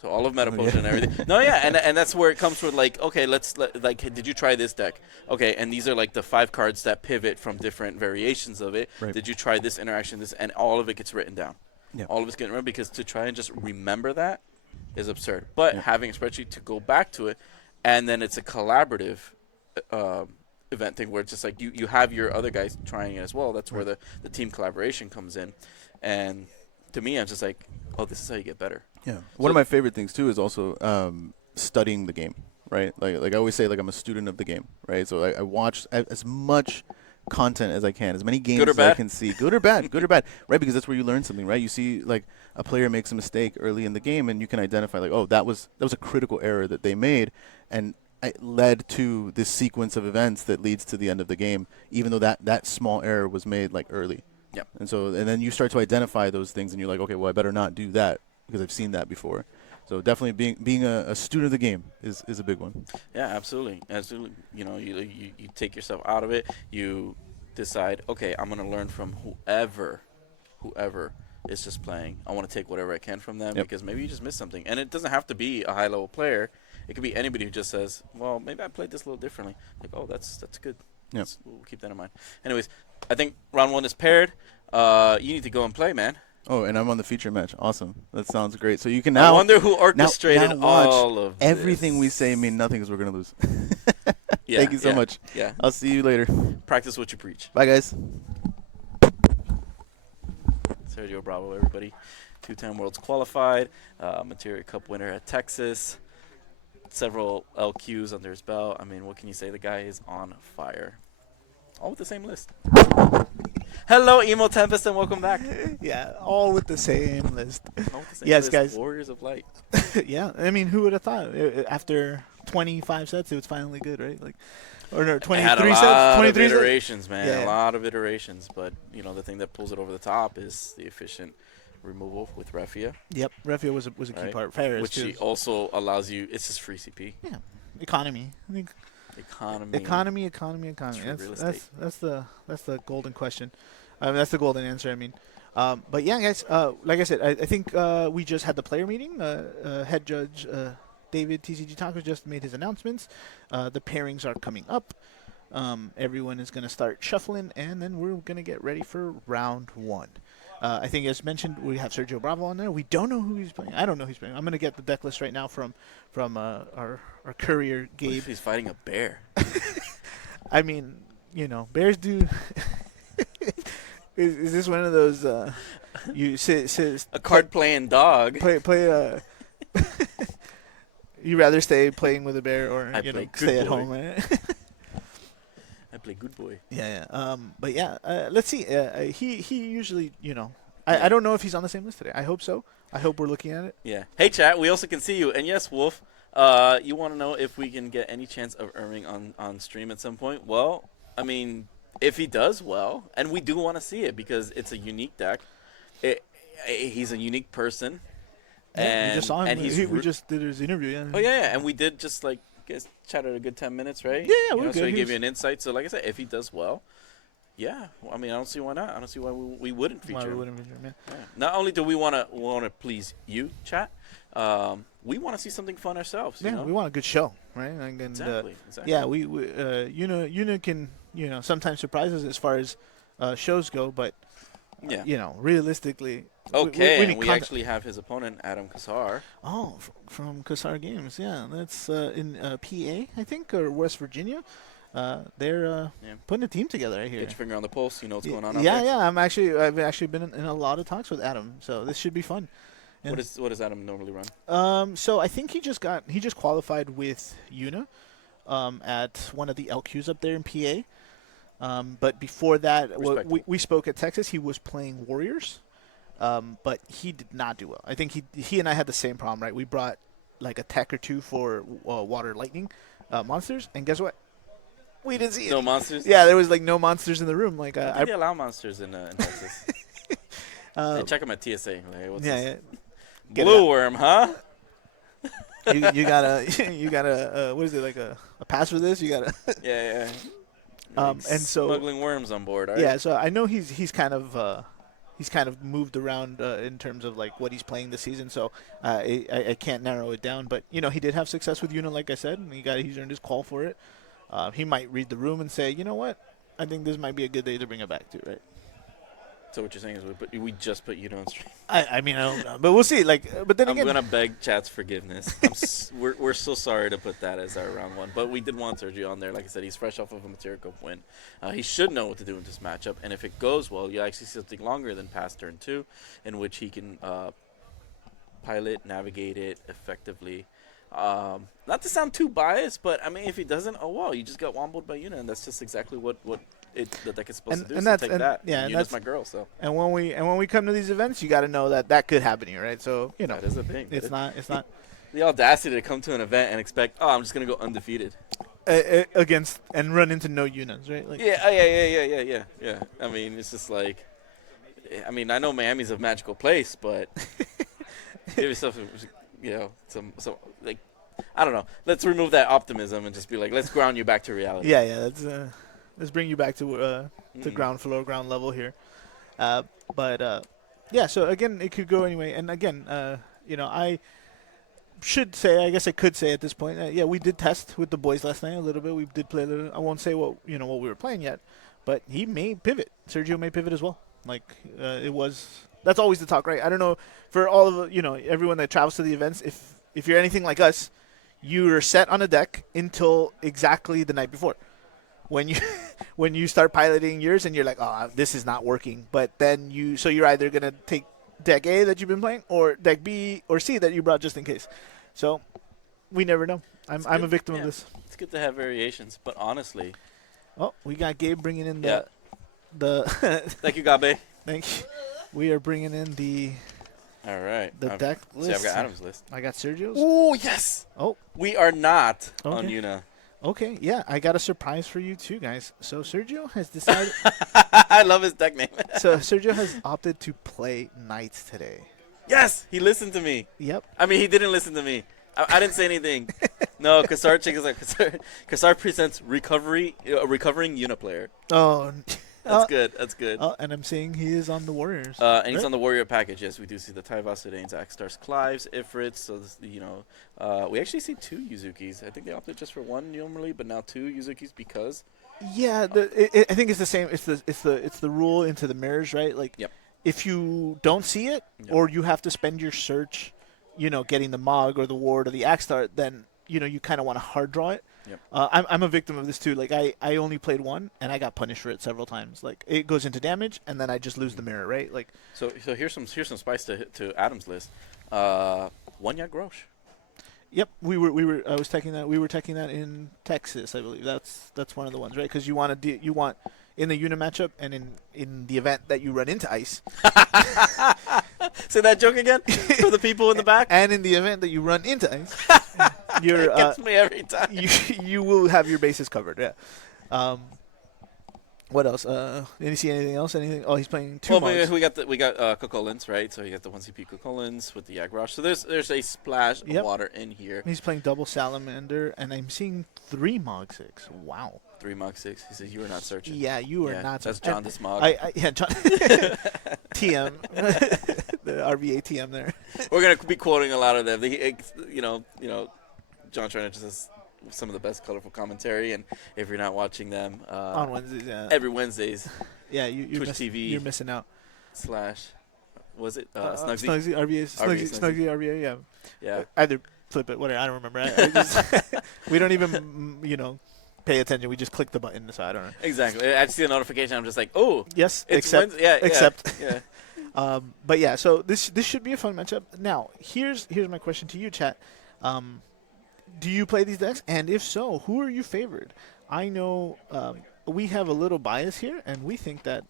So all of Meta Potion and everything. No, yeah, and that's where it comes with, like, okay, like, did you try this deck? Okay, and these are, like, the 5 cards that pivot from different variations of it. Right. Did you try this interaction, this, and all of it gets written down. Yeah. All of it's getting written because to try and just remember that is absurd. But having a spreadsheet to go back to it, and then it's a collaborative event thing where it's just like you have your other guys trying it as well. That's where the team collaboration comes in. And to me, I'm just like, oh, this is how you get better. Yeah. One of my favorite things too is also studying the game, right? Like I always say, like I'm a student of the game, right? So I watch as much content as I can, as many games as I can see, good or bad, right? Because that's where you learn something, right? You see like a player makes a mistake early in the game, and you can identify like, oh, that was a critical error that they made, and it led to this sequence of events that leads to the end of the game, even though that small error was made like early. Yep. And then you start to identify those things, and you're like, okay, well, I better not do that because I've seen that before. So definitely being a student of the game is a big one. Yeah, absolutely. You know, you take yourself out of it. You decide, okay, I'm going to learn from whoever is just playing. I want to take whatever I can from them because maybe you just missed something. And it doesn't have to be a high-level player. It could be anybody who just says, well, maybe I played this a little differently. Like, oh, that's good. Yep. We'll keep that in mind. Anyways, I think round 1 is paired. You need to go and play, man. Oh, and I'm on the feature match. Awesome. That sounds great. So you can now. I wonder who orchestrated now watch all of this. Everything we say mean nothing because we're going to lose. Thank you so much. Yeah. I'll see you later. Practice what you preach. Bye, guys. Sergio Bravo, everybody. 2-time Worlds qualified. Materia Cup winner at Texas. Several LQs under his belt. I mean, what can you say? The guy is on fire. All with the same list. Hello, Emo Tempest, and welcome back. Yeah, all with the same list. All with the same Yes, list. guys. Warriors of Light. Yeah, I mean, who would have thought? After 25 sets, it was finally good, right? Like, or no, 23 had a sets, lot 23 of sets. iterations, man. Yeah. A lot of iterations, but you know the thing that pulls it over the top is the efficient removal with Refia. Yep, Refia was a key Right. part. Ferris, Which too. also allows you. It's just free CP. Yeah, economy. I think Economy. economy. True real estate. That's the golden question. That's the golden answer. I mean, but yeah, guys. Like I said, I think we just had the player meeting. Head judge David TCG Tacos just made his announcements. The pairings are coming up. Everyone is going to start shuffling, and then we're going to get ready for round 1. I think, as mentioned, we have Sergio Bravo on there. We don't know who he's playing. I don't know who he's playing. I'm going to get the deck list right now from our courier, What Gabe. if he's fighting a bear? I mean, you know, bears do. Is this one of those you sit A card playing dog. play you rather stay playing with a bear or I play good stay at boy. home, right? I play good boy. Yeah. But yeah, let's see. He usually, I don't know if he's on the same list today. I hope so. I hope we're looking at it. Yeah. Hey, chat. We also can see you. And yes, Wolf, you want to know if we can get any chance of Irving on stream at some point? Well, I mean, if he does well, and we do want to see it because it's a unique deck. He's a unique person. Yeah, and we just saw him. And we just did his interview. Yeah. Oh yeah, and we did just like chatted a good 10 minutes, right? Yeah, we're So good. he gave you an insight. So like I said, if he does well, yeah. I mean, I don't see why not. I don't see why we wouldn't feature Why we him. wouldn't feature him, yeah. Yeah. Not only do we want to please you, chat, we want to see something fun ourselves. You know? We want a good show, right? And, Exactly. Yeah, we Yuna can sometimes surprise us as far as shows go, but Yeah. Realistically. Okay, need we content. actually have his opponent, Adam Kassar. Oh, from Kassar Games, yeah. That's in PA, I think, or West Virginia. They're Yeah. putting a team together right here. Get your finger on the pulse. You know what's going on out Yeah, there. yeah. I've actually been in a lot of talks with Adam, so this should be fun. Yeah. What does Adam normally run? So I think he just qualified with Una, at one of the LQs up there in PA. But before that, we spoke at Texas. He was playing Warriors, but he did not do well. I think he and I had the same problem, right? We brought like a tech or two for water lightning monsters, and guess what? We didn't see No any. monsters? Yeah, there was like no monsters in the room. Like I think they allow monsters in Texas. Hey, check them at TSA. Like, what's yeah, this? yeah. Blue worm, huh? you gotta what is it, like a pass for this? You gotta Yeah. and so smuggling worms on board. Right? yeah. So I know he's kind of moved around in terms of like what he's playing this season. So I can't narrow it down. But he did have success with Una, like I said, and he's earned his call for it. He might read the room and say, you know what, I think this might be a good day to bring it back to, right? So what you're saying is we just put Una on stream. I mean, I don't know, but we'll see. But then I'm again, gonna beg chat's forgiveness. We're so sorry to put that as our round one, but we did want Sergio on there. Like I said, he's fresh off of a Materia Cup win. He should know what to do in this matchup, and if it goes well, you actually see something longer than past turn 2, in which he can pilot, navigate it effectively. Not to sound too biased, but I mean, if he doesn't, oh well, you just got wombled by Una, and that's just exactly what the deck is supposed to do. And So that's take and, that. yeah, And and Una's that's my girl, so and when we come to these events, you got to know that could happen here, right? So that is the thing. it's not The audacity to come to an event and expect, oh, I'm just gonna go undefeated. against and run into no Unas, right? Like, Yeah. I mean, it's just like, I mean, I know Miami's a magical place, but give yourself, some like, I don't know. Let's remove that optimism and just be like, let's ground you back to reality. Yeah. Let's bring you back to ground level here. Yeah. So again, it could go anyway. And again, I should say, I guess I could say at this point, yeah, we did test with the boys last night a little bit. We did play a little. I won't say what we were playing yet, but he may pivot. Sergio may pivot as well. Like that's always the talk, right? I don't know for all of everyone that travels to the events. If you're anything like us, you're set on a deck until exactly the night before. When you start piloting yours and you're like, oh, this is not working. But then you're either going to take deck A that you've been playing or deck B or C that you brought just in case. So we never know. I'm a victim of this. It's good to have variations, but honestly. Oh, we got Gabe bringing in Yeah. the Thank you, Gabe. Thank you. We are bringing in the All right. deck list. See, I've got Adam's list. I got Sergio's. Oh, yes. Oh. We are not on Okay. Una. Okay, yeah, I got a surprise for you too, guys. So Sergio has decided. I love his deck name. So Sergio has opted to play Knights today. Yes, he listened to me. Yep. I mean, he didn't listen to me. I didn't say anything. No, Kassar chick is like Kassar presents recovering Una player. Oh. That's good. That's good. Oh, and I'm seeing he is on the Warriors. And he's Right? on the Warrior package. Yes, we do see the Tyvas, Sedanes, Axstars, Clives, Ifrits. So this, we actually see 2 Yuzukis. I think they opted just for 1 normally, but now 2 Yuzukis because. Yeah, I think it's the same. It's the rule into the mirrors, right? Like, Yep. if you don't see it, Yep. or you have to spend your search, getting the Mog or the Ward or the Axstar, then you kind of want to hard draw it. Yep. I'm a victim of this too. Like I only played 1 and I got punished for it several times. Like it goes into damage and then I just lose the mirror, right? Like So here's some spice to Adam's list. 1 Yak Grosh. Yep, we were taking that in Texas, I believe. That's one of the ones, right? Because you want in the Una matchup and in the event that you run into ice. Say that joke again for the people in the back. And in the event that you run into ice, you're It gets me every time. you will have your bases covered. Yeah. What else? Did you see anything else? Anything? Oh, he's playing 2 mods. we got Cocolins, right? So you got the 1 CP Cocolins with the Yagrosh. So there's a splash Yep. of water in here. He's playing double Salamander, and I'm seeing 3 Mog 6. Wow. 3 Mach 6. He says you were not searching. Yeah, you are Yeah, not. That's and John Dismog. Yeah, John. TM. The RBA TM there. We're gonna be quoting a lot of them. John Turner just has some of the best colorful commentary, and if you're not watching them On Wednesdays, yeah. every Wednesdays, Yeah, you're Twitch TV. You're missing out. / was it Snugsy? Snugsy, RBA, RBA, Snugsy, RBA, yeah. Yeah. Either flip it, whatever. I don't remember. I just we don't even, pay attention. We just click the button, so I don't know. Exactly. I just see a notification. I'm just like, oh, Yes, it's except, Wednesday. Yeah, except. yeah. But yeah, so this should be a fun matchup. Now, here's my question to you, chat. Do you play these decks? And if so, who are you favored? I know we have a little bias here, and we think that.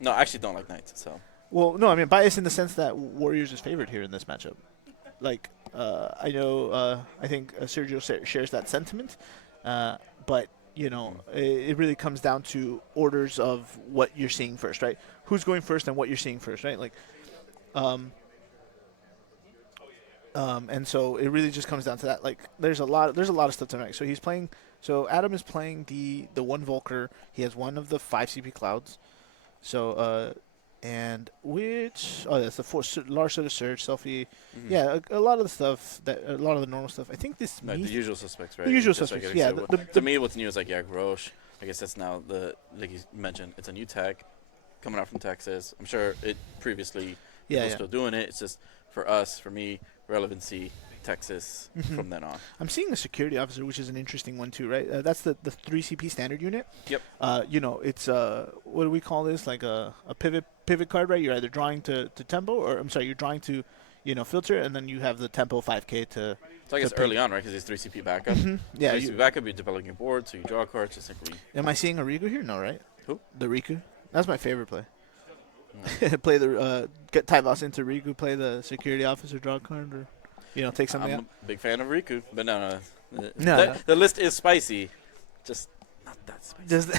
No, I actually don't like Knights. So. Well, no, I mean bias in the sense that Warriors is favored here in this matchup. Like, I know, I think Sergio shares that sentiment, but it really comes down to orders of what you're seeing first, right? Who's going first and what you're seeing first, right? Like, and so it really just comes down to that. Like, there's a lot of stuff tonight. So he's playing. So Adam is playing the one Volker. He has one of the 5 CP clouds. So and that's the 4 large sort of surge selfie. Mm-hmm. Yeah, a lot of the stuff a lot of the normal stuff. I think this the usual suspects, right? the usual Just suspects. like Yeah, to me, what's new is like Roche. I guess that's now like you mentioned, it's a new tech coming out from Texas. I'm sure it previously people still doing it. It's just for me, relevancy. Texas from then on. I'm seeing a security officer, which is an interesting one too, right? That's the 3 CP standard unit. Yep. It's what do we call this? Like a pivot card, right? You're either drawing to tempo, or I'm sorry, you're drawing to, filter, and then you have the tempo 5K to. So I guess early on, right? Because it's 3 CP backup. Yeah. 3 CP backup, you're developing your board, so you draw cards just simply. Am I seeing a Riku here? No, right? Who? The Riku. That's my favorite play. Play the get Tyvos into Riku, play the security officer, draw a card, or. Take something out. I'm a big fan of Riku, but no. No. The list is spicy, just not that spicy.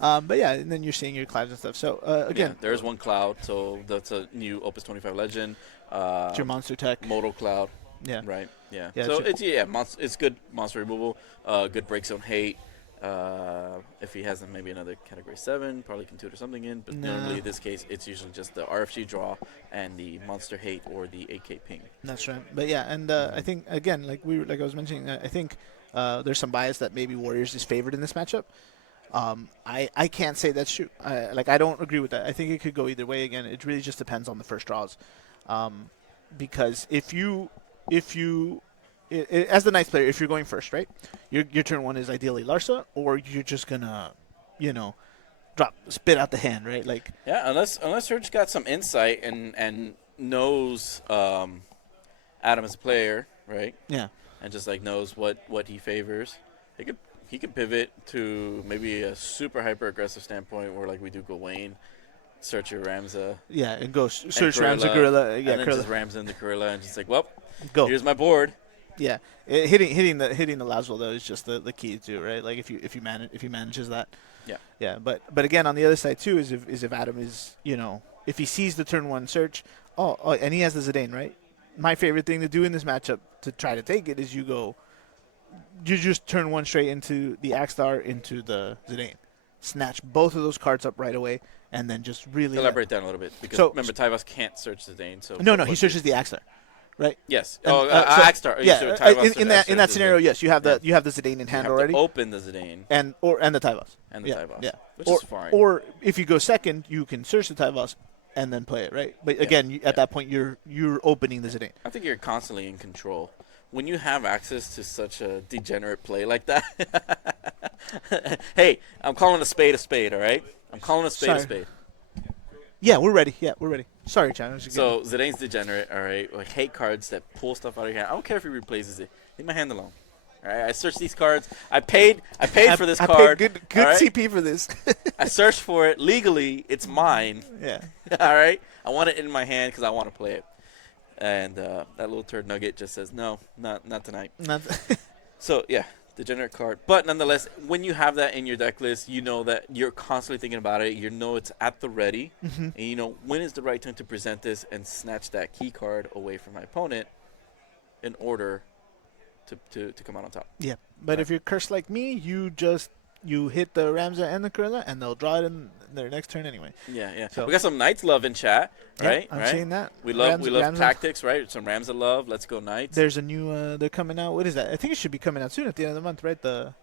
But yeah, and then you're seeing your clouds and stuff. So again, there's one cloud, so that's a new Opus 25 Legend. It's your monster tech. Modal cloud. Yeah. Right. Yeah. Yeah, So it's good monster removal. Good break zone hate. If he has maybe another category 7, probably can tutor something in. But normally in this case, it's usually just the RFG draw and the monster hate or the AK ping. That's right. But yeah, and I think again, like I was mentioning, I think there's some bias that maybe Warriors is favored in this matchup. I can't say that's true. I don't agree with that. I think it could go either way. Again, it really just depends on the first draws, because if you as the Knights player, if you're going first, right, your turn 1 is ideally Larsa, or you're just gonna, spit out the hand, right? Like unless Serge got some insight and knows Adam as a player, right? Yeah, and just like knows what he favors. He could pivot to maybe a super hyper aggressive standpoint where like we do Gawain, search your Ramza. Yeah, and go search Ramza Gorilla. Yeah, and then just Ramza into Gorilla and just like, well, go. Here's my board. Yeah, hitting the Laswell though is just the key to it, right? Like if he manages that. Yeah. Yeah, but again on the other side too is if Adam is if he sees the turn 1 search, and he has the Zidane, right? My favorite thing to do in this matchup to try to take it is you just turn 1 straight into the Axstar into the Zidane, snatch both of those cards up right away, and then just really elaborate that a little bit because remember Tyvos can't search Zidane, so no, he searches the Axstar. Right. Yes. And, Axstar. Yeah. In that scenario, yes, you have the Zidane in hand already. Open the Zidane. And the Tyvos. And the Tyvos. Yeah. Which is fine. Or if you go second, you can search the Tyvos and then play it, right? But again, at that point, you're opening the Zidane. I think you're constantly in control when you have access to such a degenerate play like that. Hey, I'm calling a spade, all right? I'm calling a spade a spade. Yeah, we're ready. Sorry, Chan. So Zidane's degenerate, all right? Like hate cards that pull stuff out of your hand. I don't care if he replaces it. Leave my hand alone. All right, I searched these cards. I paid for this card. I paid good right? CP for this. I searched for it legally. It's mine. Yeah. All right. I want it in my hand because I want to play it. And that little turd nugget just says no, not tonight. So yeah, degenerate card. But nonetheless, when you have that in your deck list, you know that you're constantly thinking about it. You know it's at the ready, and you know when is the right time to present this and snatch that key card away from my opponent in order to come out on top. Yeah, but if you're cursed like me, you hit the Ramza and the Gorilla, and they'll draw it in their next turn anyway. Yeah. So, we got some Knights love in chat, right? Yeah, I'm seeing that. We love tactics, right? Some Ramza love. Let's go Knights. There's a new. They're coming out. What is that? I think it should be coming out soon at the end of the month, right? The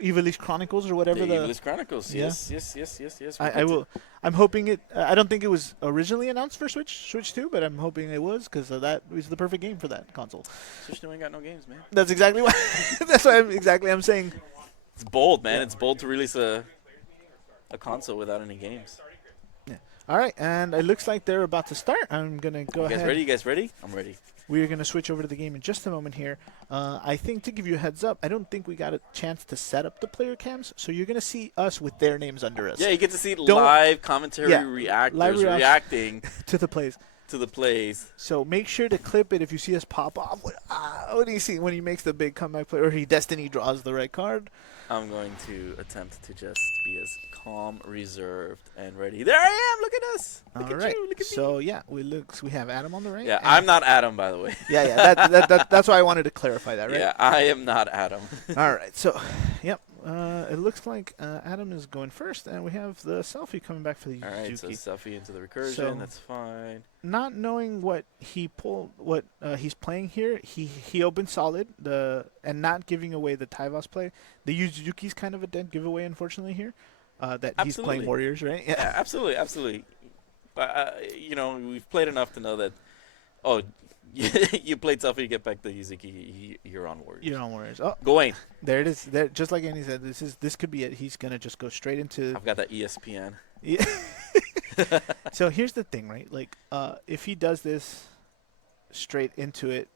Evilise Chronicles or whatever. The Evilise Chronicles. Yeah. Yes. I will. I'm hoping it. I don't think it was originally announced for Switch 2, but I'm hoping it was because that was the perfect game for that console. Switch 2 ain't got no games, man. That's exactly why. That's why I'm saying. It's bold, man. It's bold to release a console without any games. Yeah. All right, and it looks like they're about to start. I'm gonna go ahead. You guys ready? I'm ready. We're going to switch over to the game in just a moment here. I think to give you a heads up, I don't think we got a chance to set up the player cams, so you're going to see us with their names under us. Yeah, you get to see live commentary reactors reacting to the plays. So make sure to clip it if you see us pop off. What do you see when he makes the big comeback play or he Destiny draws the right card? I'm going to attempt to just be as calm, reserved, and ready. There I am. Look at us. Look at you. Look at me. So yeah, we have Adam on the right. Yeah, I'm not Adam, by the way. Yeah. That's why I wanted to clarify that, right? Yeah, I am not Adam. All right. So, yep. It looks like Adam is going first, and we have the selfie coming back for the All right, Yuzuki. so selfie into the recursion. So, that's fine. Not knowing what he pulled, what he's playing here, he opened solid and not giving away the Tyvos play. The Yuzuki's kind of a dead giveaway, unfortunately here. That he's playing Warriors, right? Yeah, absolutely. We've played enough to know that. Oh, you played selfie, you get back the Yuzuki. You're on Warriors. You're on Warriors. Oh, Gawain. There it is. There, just like Andy said, this could be it. He's gonna just go straight into. I've got that ESPN. Yeah. So here's the thing, right? Like, if he does this straight into it,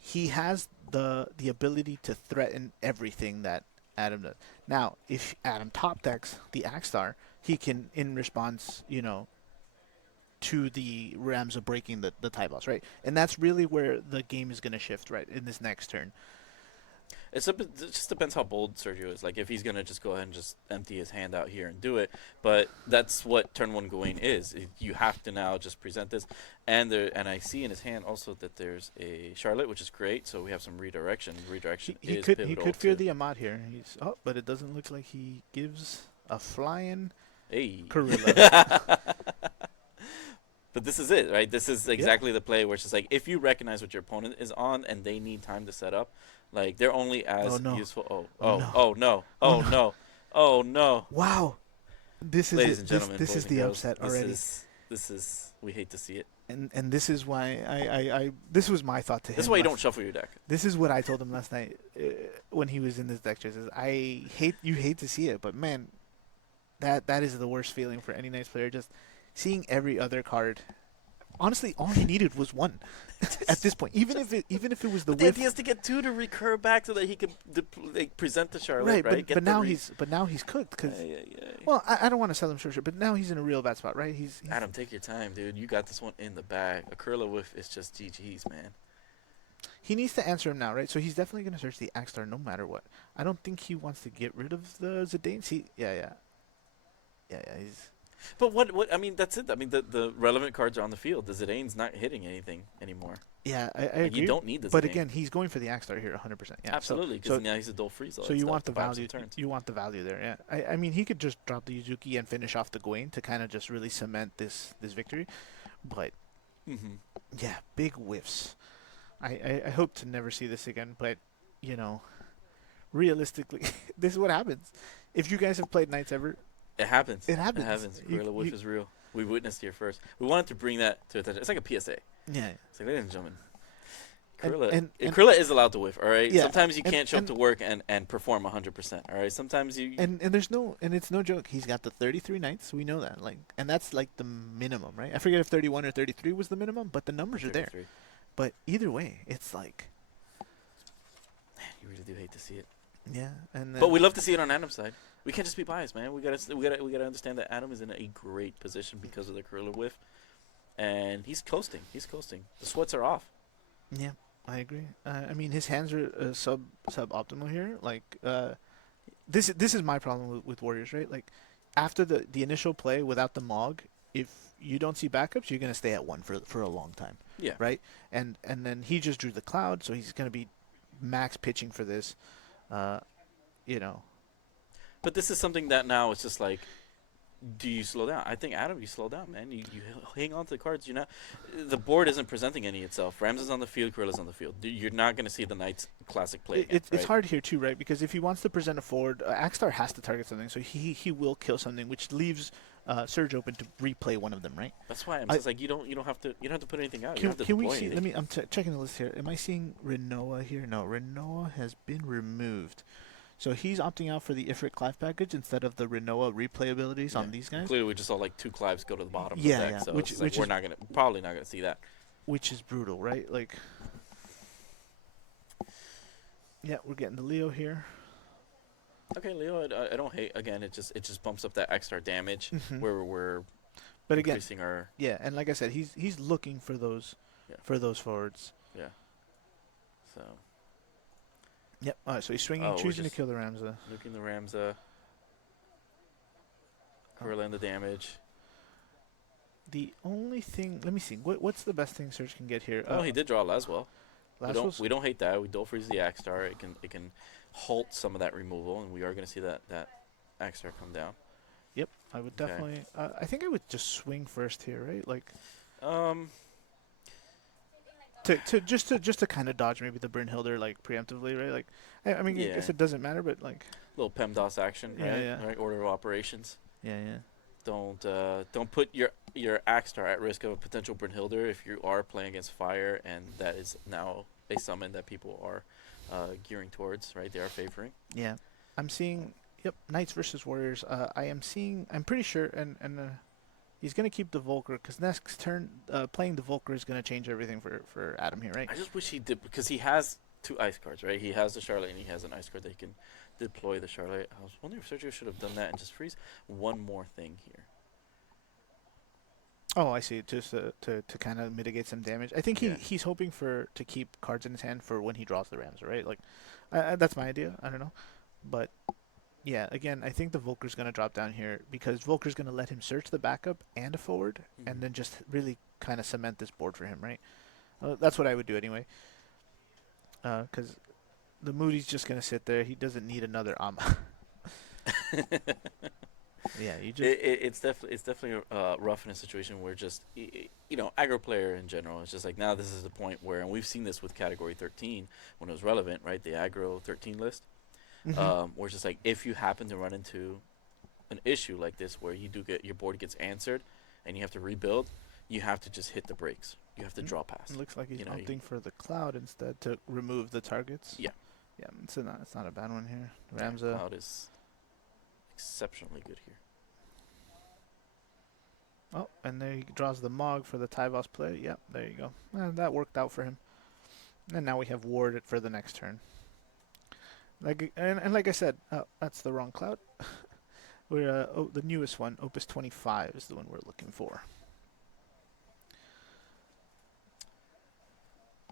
he has the ability to threaten everything that Adam does. Now, if Adam top decks the Axstar, he can, in response, to the Rams of breaking the tie boss, right? And that's really where the game is going to shift, right, in this next turn. It just depends how bold Sergio is. Like, if he's going to just go ahead and just empty his hand out here and do it. But that's what turn one Gawain is. You have to now just present this. And I see in his hand also that there's a Charlotte, which is great. So we have some redirection. Redirection is pivotal. He could fear the Ahmad here. But it doesn't look like he gives a flying Gorilla. But this is it, right? This is exactly the play where it's just like, if you recognize what your opponent is on and they need time to set up, like, they're only as useful. Oh no. Wow. This is Ladies and gentlemen, this is the upset already. This is we hate to see it. And this is why I this was my thought to him. This is why you don't shuffle your deck. This is what I told him last night when he was in this deck choices. You hate to see it, but man, that is the worst feeling for any Knights player. Just seeing every other card. Honestly, all he needed was one at this point. Even if it was the whiff. He has to get two to recur back so that he can present the Charlotte, right? But now he's cooked. Cause, well, I don't want to sell him short, but now he's in a real bad spot, right? He's Adam, take your time, dude. You got this one in the bag. A curler whiff is just GG's, man. He needs to answer him now, right? So he's definitely going to search the Axstar no matter what. I don't think he wants to get rid of the Zidanes. Yeah. He's. But what I mean, that's it. I mean, the relevant cards are on the field. The Zidane's not hitting anything anymore. Yeah, I agree. You don't need the Zidane. But again, he's going for the Axstar here 100%. Yeah. Absolutely, because now he's a dull freeze. So you want the value. You want the value there. Yeah. I mean, he could just drop the Yuzuki and finish off the Gawain to kind of just really cement this victory. But yeah, big whiffs. I hope to never see this again. But realistically, this is what happens. If you guys have played Knights ever. It happens. Gorilla Whiff is real. We witnessed here first. We wanted to bring that to attention. It's like a PSA. Yeah. It's like, ladies and gentlemen, Gorilla is allowed to whiff, all right? Yeah, sometimes you can't show up to work and perform 100%, all right? Sometimes you... And it's no joke. He's got the 33 Knights. We know that. And that's like the minimum, right? I forget if 31 or 33 was the minimum, but the numbers are there. But either way, it's like... Man, you really do hate to see it. Yeah. But we love to see it on Adam's side. We can't just be biased, man. We gotta understand that Adam is in a great position because of the curler whiff, and he's coasting. The sweats are off. Yeah, I agree. I mean, his hands are suboptimal here. Like, this is my problem with Warriors, right? Like, after the initial play without the Mog, if you don't see backups, you're gonna stay at one for a long time. Yeah. Right. And then he just drew the Cloud, so he's gonna be max pitching for this. But this is something that now it's just like, do you slow down? I think Adam, you slow down, man. You hang on to the cards. You're not. The board isn't presenting any itself. Rams is on the field. Krilla's on the field. You're not going to see the Knights classic play again. It's hard here too, right? Because if he wants to present a forward, Axstar has to target something, so he will kill something, which leaves Surge open to replay one of them, right? That's why I'm just like you don't have to put anything out. You don't have to Can we deploy see? anything. I'm checking the list here. Am I seeing Renoa here? No, Renoa has been removed. So he's opting out for the Ifrit Clive package instead of the Renoa replay abilities on these guys. Clearly, we just saw like 2 Clives go to the bottom Yeah, of the deck, yeah. so Which- it's like which we're is- not probably not gonna see that. Which is brutal, right? Like, yeah, we're getting the Leo here. Okay, Leo, I don't hate. Again, it just bumps up that extra damage Mhm. where we're But again, increasing our and like I said, he's looking for those forwards. so Yep. All right, so he's swinging, Oh, we're choosing to just- kill the Ramza. nuking the Ramza. Curling the damage. The only thing, let me see, what's the best thing Surge can get here? Oh, he did draw Laswell. Laswell's- We don't hate that. We don't freeze the Axstar. It can halt some of that removal, and we are going to see that Axstar come down. Yep, I would Okay. definitely. I think I would just swing first here, right? Like Um, just to kind of dodge maybe the Brynhilder like preemptively, right? Like I mean, I Yeah. guess it doesn't matter, but like little PEMDOS action, Yeah, right? yeah. Right. Order of operations. yeah. Don't put your Axstar at risk of a potential Brynhilder if you are playing against fire, and that is now a summon that people are gearing towards, right? They are favoring. Yeah, I'm seeing. Yep, Knights versus Warriors. I'm pretty sure, and he's gonna keep the Volker because next turn, playing the Volker is gonna change everything for Adam here, right? I just wish he did, because he has 2 ice cards, right? He has the Charlotte and he has an ice card that he can deploy the Charlotte. I was wondering if Sergio should have done that and just freeze one more thing here. Oh, I see. Just to kind of mitigate some damage. I think Yeah. he's hoping to keep cards in his hand for when he draws the Rams, right? Like, that's my idea. I don't know, but yeah. Again, I think the Volker's gonna drop down here because Volker's gonna let him search the backup and a forward, Mhm. and then just really kind of cement this board for him, right? That's what I would do anyway. Because the Moody's just gonna sit there. He doesn't need another Amma. Yeah, you just. It's definitely rough in a situation where just aggro player in general. It's just like now this is the point where, and we've seen this with category 13 when it was relevant, right? The aggro 13 list, where it's just like if you happen to run into an issue like this where you do get your board gets answered and you have to rebuild, you have to just hit the brakes. You have to draw past. It looks like he's you know, opting for the Cloud instead to remove the targets. Yeah. Yeah, it's not a bad one here. Yeah, Ramza. Cloud is exceptionally good here. Oh, and there he draws the Mog for the Tyvos play. Yep, there you go. That worked out for him. And now we have Ward for the next turn. Like like I said, that's the wrong Cloud. We're the newest one, Opus 25, is the one we're looking for.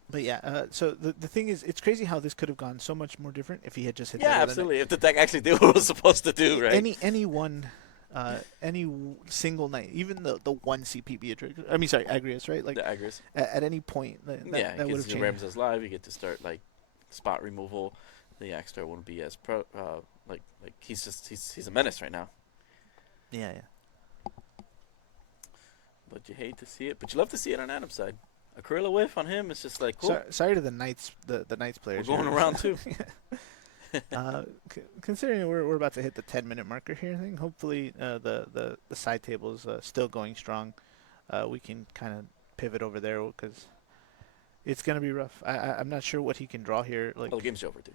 But yeah, so the thing is, it's crazy how this could have gone so much more different if he had just hit. Yeah, that other absolutely. If the deck actually did what it was supposed to do, right? Any single night, even the one CP Beatrix. I mean, sorry, Agrius, right? Like the aggers. at any point, that would have because your changed. Rams live, you get to start like spot removal. The Axstar wouldn't be as like he's a menace right now. Yeah. But you hate to see it, but you love to see it on Adam's side. A Corilla whiff on him is just like cool. Sorry to the Knights, the Knights We're players. going here. around too. Considering we're about to hit the 10-minute marker here, I think hopefully the side table is still going strong. We can kind of pivot over there because it's gonna be rough. I'm not sure what he can draw here. Like, Oh, the game's over, dude.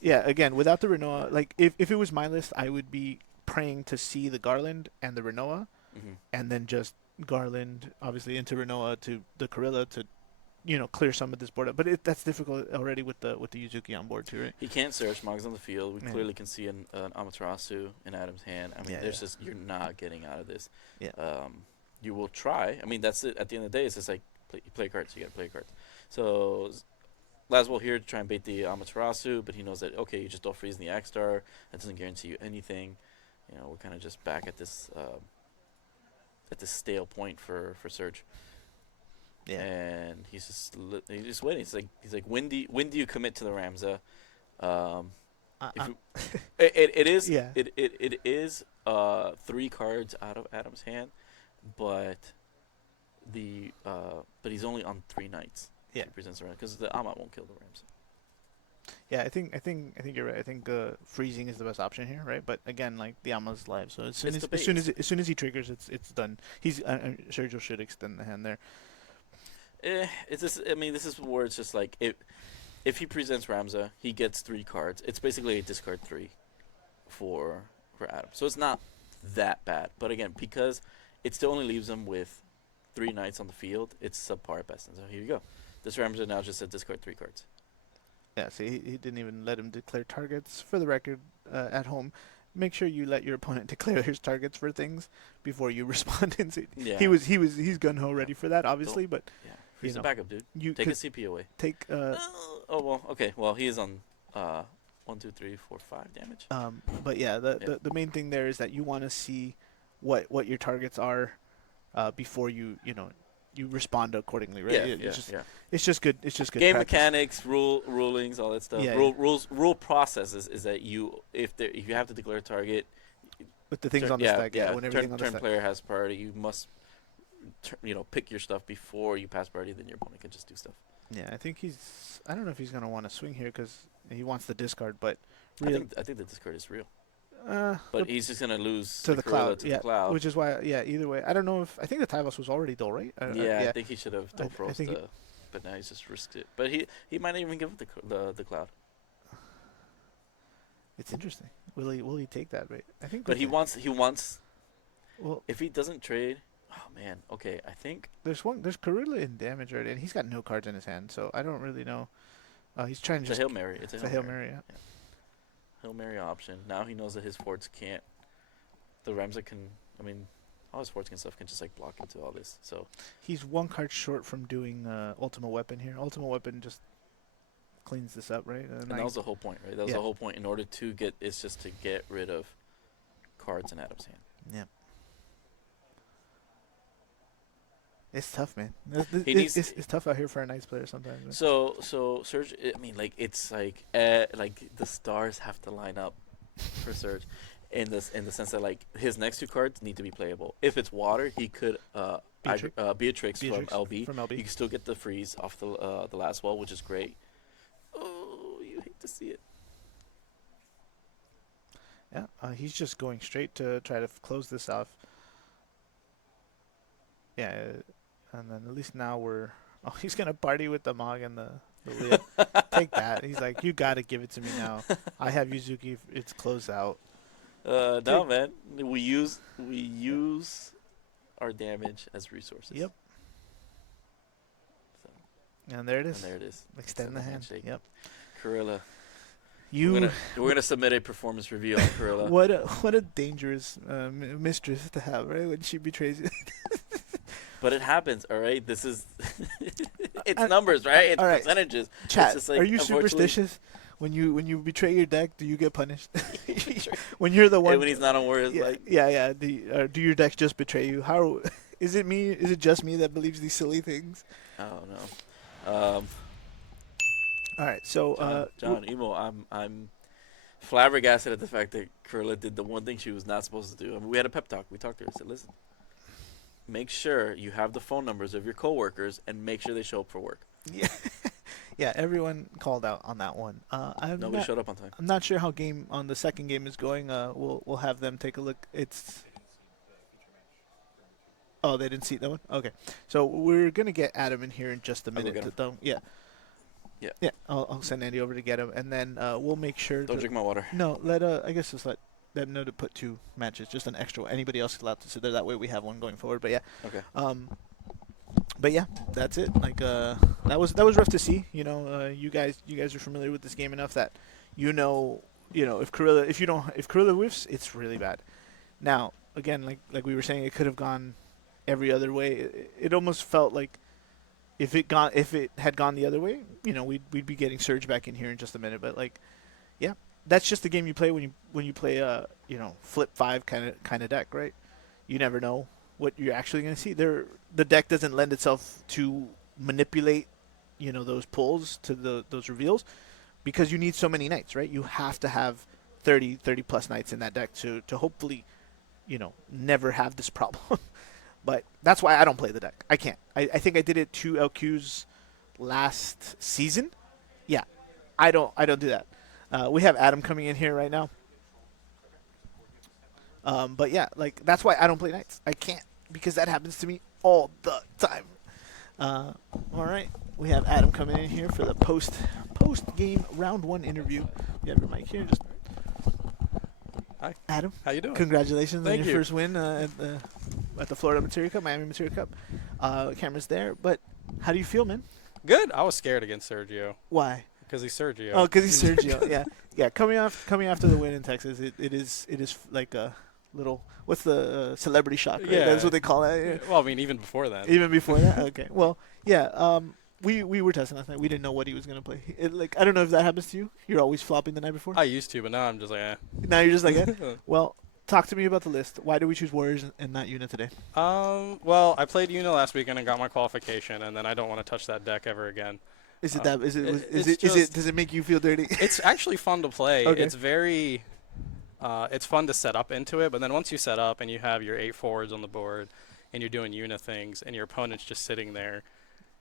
yeah, again, without the Renoa, like if it was my list, I would be praying to see the Garland and the Renoa, Mm-hmm. and then just Garland obviously into Renoa to the Corilla to, clear some of this board up. But that's difficult already with the Yuzuki on board too, right? He can't search. Mog's on the field. We Yeah. clearly can see an Amaterasu in Adam's hand. I mean, Yeah, there's yeah. just you're not getting out of this. Yeah. You will try. I mean, that's it. At the end of the day, it's just like play cards. You got to play cards. So Laswell here to try and bait the Amaterasu, but he knows that okay, you just don't freeze in the Axstar. That doesn't guarantee you anything. We're kind of just back at this stale point for Surge. Yeah. And he's just waiting. He's like when do you commit to the Ramza? If you- it is Yeah. it is 3 cards out of Adam's hand, but but he's only on 3 knights. Yeah. He presents around because the Amat won't kill the Rams. Yeah, I think you're right. I think freezing is the best option here, right? But again, like the Ama's live, so as soon as he triggers, it's done. He's Sergio should extend the hand there. It's just, I mean, this is where it's just like if he presents Ramza, he gets 3 cards. It's basically a discard 3 for Adam. So it's not that bad. But again, because it still only leaves him with 3 knights on the field, it's subpar at best. And so here you go. This Ramza now just said discard 3 cards. Yeah, see, he didn't even let him declare targets. For the record, at home, make sure you let your opponent declare his targets for things before you respond. And see, Yeah. He's gun ho ready for that, obviously, but Yeah. Freeze the know, backup, dude. you Take his CP away. take. Oh, well, okay. Well, he is on 1, 2, 3, 4, 5 damage. But yeah, the main thing there is that you want to see what your targets are before you respond accordingly, right? It's just good. It's just good Game practice. mechanics, rulings, all that stuff. Yeah, Rule processes is that if you have to declare a target, with the things on the stack, when everything on the turn stack. player has priority, you must pick your stuff before you pass priority. Then your opponent can just do stuff. Yeah, I think I don't know if he's gonna want to swing here because he wants the discard, but I think the discard is real. But he's just gonna lose to the cloud, the cloud. which is why, either way, I don't know if I think the Tyvus was already dull, right? I think he should have I froze think but now he's just risked it. But he might not even give it the cloud. It's interesting. Will he take that? Right? I think. But he wants. Well, if he doesn't trade, oh man. Okay, I think there's Karula in damage already, and he's got no cards in his hand, so I don't really know. He's trying to it's a Hail Mary. It's a Hail Mary, yeah. Hail Mary option. Now he knows that his forts can't. The Ramza can. I mean, all his forts and stuff can just like block into all this. So he's 1 card short from doing Ultimate Weapon here. Ultimate Weapon just cleans this up, right? And that was the whole point, right? That was the whole point. In order to get, it's just to get rid of cards in Adam's hand. Yeah. It's tough, man. It's tough out here for a nice player sometimes. Man. So Serge, I mean, like it's like the stars have to line up for Serge, in the sense that like his next 2 cards need to be playable. If it's water, he could Beatrix from LB. You can still get the freeze off the last wall, which is great. Oh, you hate to see it. Yeah, he's just going straight to try to close this off. Yeah, and then at least now he's gonna party with the Mog and the Leah. Take that. He's like, you gotta give it to me now. I have Yuzuki. It's closed out. No, man. We use our damage as resources. Yep. So. And there it is. Extend the hand. Handshake. Yep. Karilla. We're gonna submit a performance review on Karilla. What a dangerous mistress to have, right? When she betrays you. But it happens, all right. This is it's numbers, right? It's percentages. Chat. It's just like, are you superstitious? When you betray your deck, do you get punished? When you're the one. And when he's not on Warriors, yeah. Do your decks just betray you? How is it me? Is it just me that believes these silly things? I don't know. All right, so John Emo, I'm flabbergasted at the fact that Karilla did the one thing she was not supposed to do. I mean, we had a pep talk. We talked to her. I said, listen, make sure you have the phone numbers of your coworkers and make sure they show up for work. Yeah, yeah. Everyone called out on that one. Nobody showed up on time. I'm not sure how the second game is going. We'll have them take a look. Oh, they didn't see that one. Okay, so we're gonna get Adam in here in just a minute. Yeah. I'll send Andy over to get him, and then we'll make sure. Don't drink my water. No, I guess just let them know to put 2 matches, just an extra one. Anybody else is allowed to sit there. That way we have one going forward. But yeah. Okay. But yeah, that's it. Like that was rough to see. You guys are familiar with this game enough that if Karilla whiffs, it's really bad. Now again, like we were saying, it could have gone every other way. It almost felt like. If it had gone the other way, we'd be getting Surge back in here in just a minute. But yeah, that's just the game you play when you play flip 5 kind of deck, right? You never know what you're actually going to see. The deck doesn't lend itself to manipulate, those pulls to those reveals, because you need so many knights, right? You have to have 30 plus knights in that deck to hopefully never have this problem. But that's why I don't play the deck. I can't. I think I did it 2 LQs last season. Yeah, I don't do that. We have Adam coming in here right now. But yeah, like that's why I don't play Knights. I can't because that happens to me all the time. All right, we have Adam coming in here for the post game round 1 interview. You have your mic here. Just Hi, Adam. how you doing? Congratulations on your you. first win at the Florida Materia Cup, Miami Materia Cup. Camera's there, but how do you feel, man? Good. I was scared against Sergio Why? because he's Sergio. Oh, because he's Sergio. Yeah. Coming after the win in Texas, it is like a little what's the celebrity shock? Right? Yeah. That's what they call it. Yeah. Well, I mean, even before that. Even before that, okay. Well, yeah. We were testing last night. We didn't know what he was gonna play. I don't know if that happens to you. You're always flopping the night before. I used to, but now I'm just like, eh. Now you're just like, eh. Well, talk to me about the list. Why did we choose Warriors and not Una today? Well, I played Una last weekend and got my qualification, and then I don't want to touch that deck ever again. Is it does it make you feel dirty? It's actually fun to play. Okay. It's very, it's fun to set up into it, but then once you set up and you have your 8 forwards on the board, and you're doing Una things, and your opponent's just sitting there,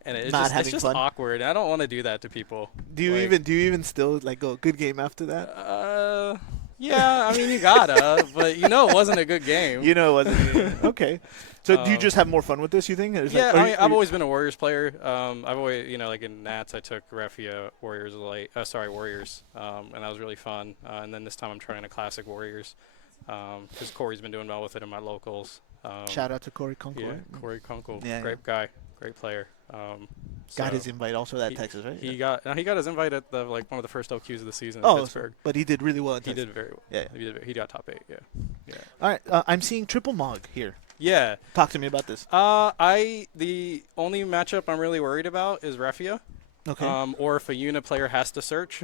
and it's just fun. awkward. I don't want to do that to people. Do you even still like go good game after that? Yeah, I mean you gotta, but it wasn't a good game. It wasn't. Okay. So do you just have more fun with this? You think? Yeah, I've always been a Warriors player. I've always, like in Nats, I took Refia Warriors Warriors, and that was really fun. And then this time I'm trying a classic Warriors, because Corey's been doing well with it in my locals. Shout out to Corey Kunkel. Yeah, Right? Corey Kunkel, Yeah, great guy, great player. Got his invite also at Texas, right? He got his invite at one of the first OQs of the season in Pittsburgh. But he did really well at He Texas. did very well. Yeah. He got top 8. Yeah. All right. I'm seeing triple Mog here. Yeah. Talk to me about this. The only matchup I'm really worried about is Refia. Okay. Or if a Una player has to search.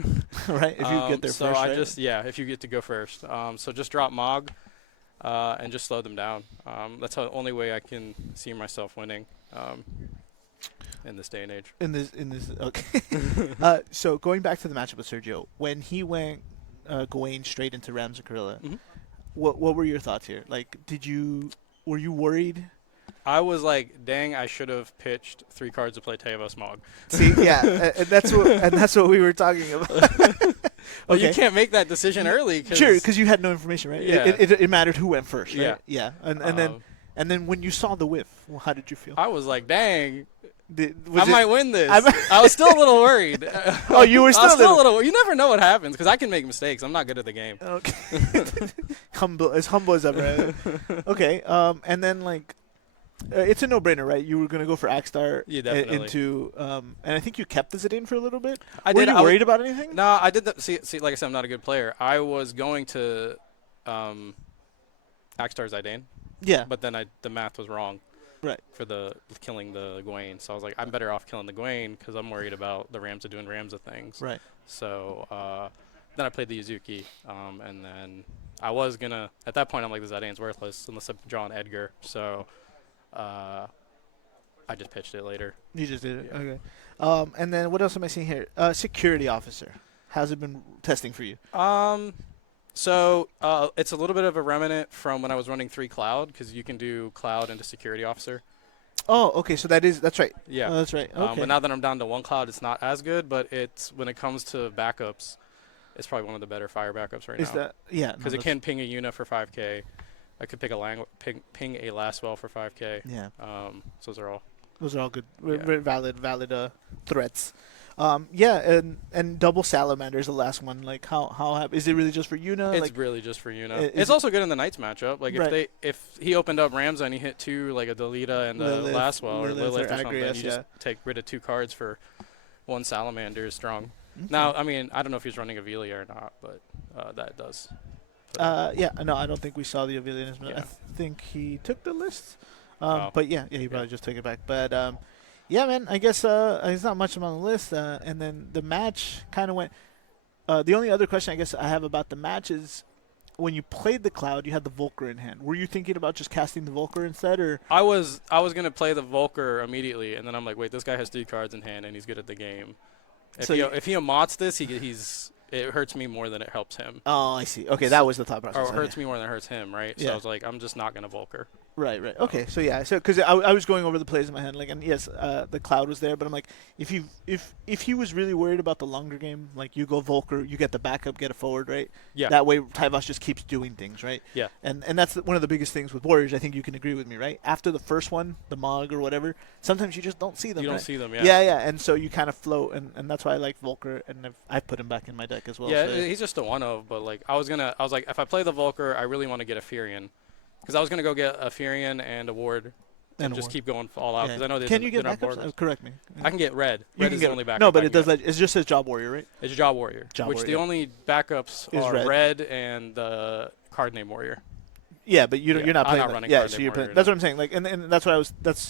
Right. If you get there so first. I right? if you get to go first. So just drop Mog, and just slow them down. That's the only way I can see myself winning. In this day and age. In this okay. So going back to the matchup with Sergio, when he went Gawain straight into Rams Aquila, what were your thoughts here? Like, were you worried? I was like, dang, I should have pitched 3 cards to play Tevo Smog. See, yeah, and that's what we were talking about. Well, Okay. you can't make that decision early. Sure, because you had no information, right? Yeah. It mattered who went first, right? Yeah. Yeah. And then when you saw the whiff, well, how did you feel? I was like, dang, Was might win this. I was still a little worried. Oh, you were I was still a little. You never know what happens because I can make mistakes. I'm not good at the game. Okay. humble as ever. Okay. And then it's a no-brainer, right? You were gonna go for Axstar. Yeah, definitely. Into and I think you kept the Zidane for a little bit. I were did. you worried about anything? No, I did that. See, like I said, I'm not a good player. I was going to Axstar Zidane. Yeah. But then the math was wrong. Right. For the killing the Gawain. So I was like, I'm better off killing the Gawain because I'm worried about the Ramza doing Ramza things. Right. So then I played the Yuzuki, and then I was gonna. At that point, I'm like, the Zidane's worthless unless I draw an Edgar. So I just pitched it later. You just did it. Yeah. Okay. And then what else am I seeing here? Security officer. How's it been testing for you? So it's a little bit of a remnant from when I was running 3 Cloud because you can do Cloud into Security Officer. Oh, okay. So that's right. Yeah. Oh, that's right. Okay. But now that I'm down to 1 Cloud, it's not as good. But when it comes to backups, it's probably one of the better fire backups right now. Is that Because it can ping a Una for 5K. I could pick ping a Lastwell for 5K. Yeah. So those are all good, Yeah. valid threats. Yeah, and double salamander is the last one. Like, how is it really just for Una? It's like, really just for Una. Is It's also good in the Knights matchup. Like Right. if he opened up Ramza and he hit 2 like a Delita and a Lilith, Lastwell or Lilith Lilith or or something, Agrias, you just yeah. take rid of 2 cards for 1 salamander is strong. Okay. Now, I mean, I don't know if he's running Avelia or not, but that does. Yeah, no, I don't think we saw the Avilian. Yeah. I think he took the list. Oh. But yeah, he probably just took it back. But yeah, man, I guess there's not much on the list. And then the match kind of went. The only other question I guess I have about the match is, when you played the Cloud, you had the Volker in hand. Were you thinking about just casting the Volker instead, or? I was gonna play the Volker immediately, and then I'm like, wait, this guy has 3 cards in hand, and he's good at the game. If So he amots this, he's it hurts me more than it helps him. Oh, I see. Okay, that was the thought process. Or it hurts me more than it hurts him, right? So Yeah. I was like, I'm just not gonna Volker. Right. Okay, so yeah, so because I was going over the plays in my head, like, and yes, the cloud was there, but I'm like, if he was really worried about the longer game, like you go Volker, you get the backup, get a forward, right? Yeah. That way, Tyvos just keeps doing things, right? Yeah. And that's one of the biggest things with Warriors. I think you can agree with me, right? After the first one, the Mog or whatever, sometimes you just don't see them. You don't right? see them, yeah. Yeah, and so you kind of float, and that's why I like Volker, and I've put him back in my deck as well. Yeah, so. he's just a one of, but like I was like, if I play the Volker, I really want to get a Furion, because I was gonna go get a Furion and a Ward, and just keep going all out. Because I know Can you get they're not backups? board. Correct me. I can get red. You Red can is get the only backup. no, but I it can does. get. It just says Job Warrior, right? It's a Job Warrior, which Warrior, the only backups Is are red. and the Card Name Warrior. Yeah, but you're not I'm playing. not that. running Yeah, card so name you're warrior, playing. That's no. what I'm saying. Like, and that's what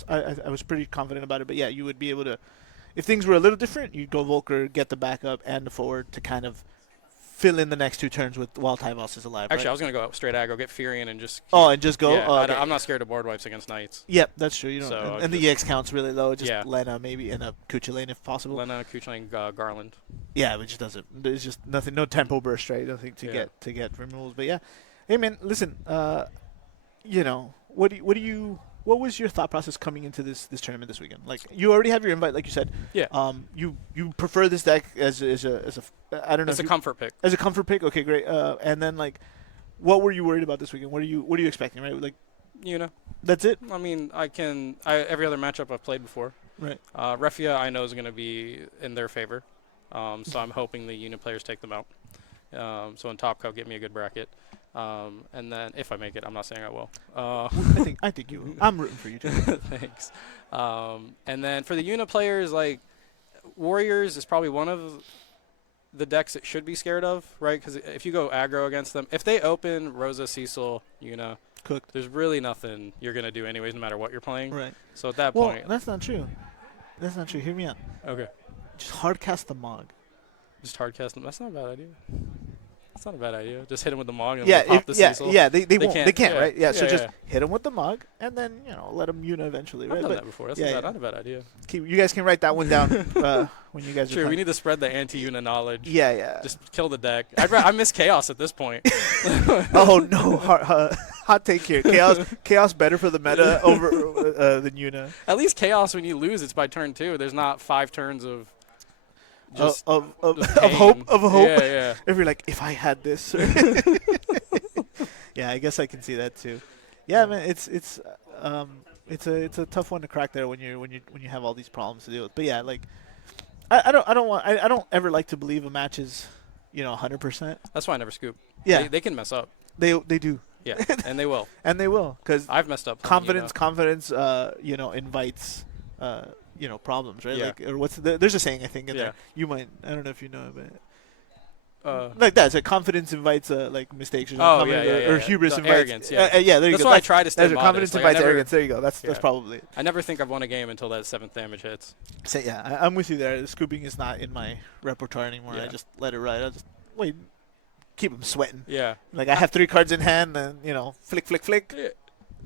I was pretty confident about it. But yeah, you would be able to, if things were a little different, you'd go Volker, get the backup and the forward to kind of fill in the next 2 turns with while Tyvos is alive. Actually, I right? was gonna go straight aggro, get Furion, and just. and just go. Yeah, Oh, okay. I'm not scared of board wipes against Knights. Yep, that's true. You know, So and the just- EX count's really low. Just Yeah. Lena maybe and a Kuchulain if possible. Lena, Kuchling, Garland. Yeah, which doesn't. There's just nothing. No tempo burst, right? I think to Yeah. get removals. But yeah, hey man, listen. What was your thought process coming into this tournament this weekend? Like, you already have your invite, like you said. Yeah. You prefer this deck as a I don't know. It's a comfort pick. As a comfort pick. Okay, great. And then like, what were you worried about this weekend? What are you expecting? Right. Like, that's it. I mean, every other matchup I've played before. Right. Refia I know is going to be in their favor, so I'm hoping the unit players take them out. So in Top Cup, get me a good bracket, and then if I make it, I'm not saying I will. I think you will. I'm rooting for you too. Thanks. And then for the unit players, like Warriors is probably one of the decks that should be scared of, right? Because if you go aggro against them, if they open Rosa, Cecil, Cooked. there's really nothing you're going to do anyways, no matter what you're playing. Right. So at that Well, point. that's not true. That's not true. Hear me out. Okay. Just hard cast the Mog. Just hard cast them. That's not a bad idea. That's not a bad idea. Just hit him with the Mog and Yeah, pop the Cecil. they won't. They can't, yeah, right? Yeah, so yeah, just yeah. hit him with the Mog, and then let him eventually, I've right? done But that before. That's yeah, not a bad idea. you guys can write that one down when you guys are Sure, we playing. need to spread the anti-Una knowledge. Yeah. Just kill the deck. I miss Chaos at this point. Oh no, hot take here. Chaos better for the meta over than Yuna. At least Chaos, when you lose, it's by turn 2. There's not 5 turns of just Of pain. hope. Yeah. If you're like, if I had this. Yeah, I guess I can see that too. Yeah, man, it's a tough one to crack there when you have all these problems to deal with. But yeah, like I don't ever like to believe a match is 100%. That's why I never scoop. Yeah, They can mess up. they do. Yeah, and they will. And they will, because I've messed up. playing, confidence invites problems, right? Yeah. Like, or there's a saying I think in Yeah. there. You might, I don't know if you know it, but but like that. So confidence invites like mistakes or Oh, something. yeah. Or hubris The invites arrogance, yeah. There you That's go. why I try to stay That's modest. confidence Like, I invites never- arrogance. There you go. That's Yeah. probably it. I never think I've won a game until that 7th damage hits. So yeah, I'm with you there. The scooping is not in my repertoire anymore. I Yeah. just let it ride. I just keep them sweating. Yeah. Like, I have 3 cards in hand, and flick. Yeah.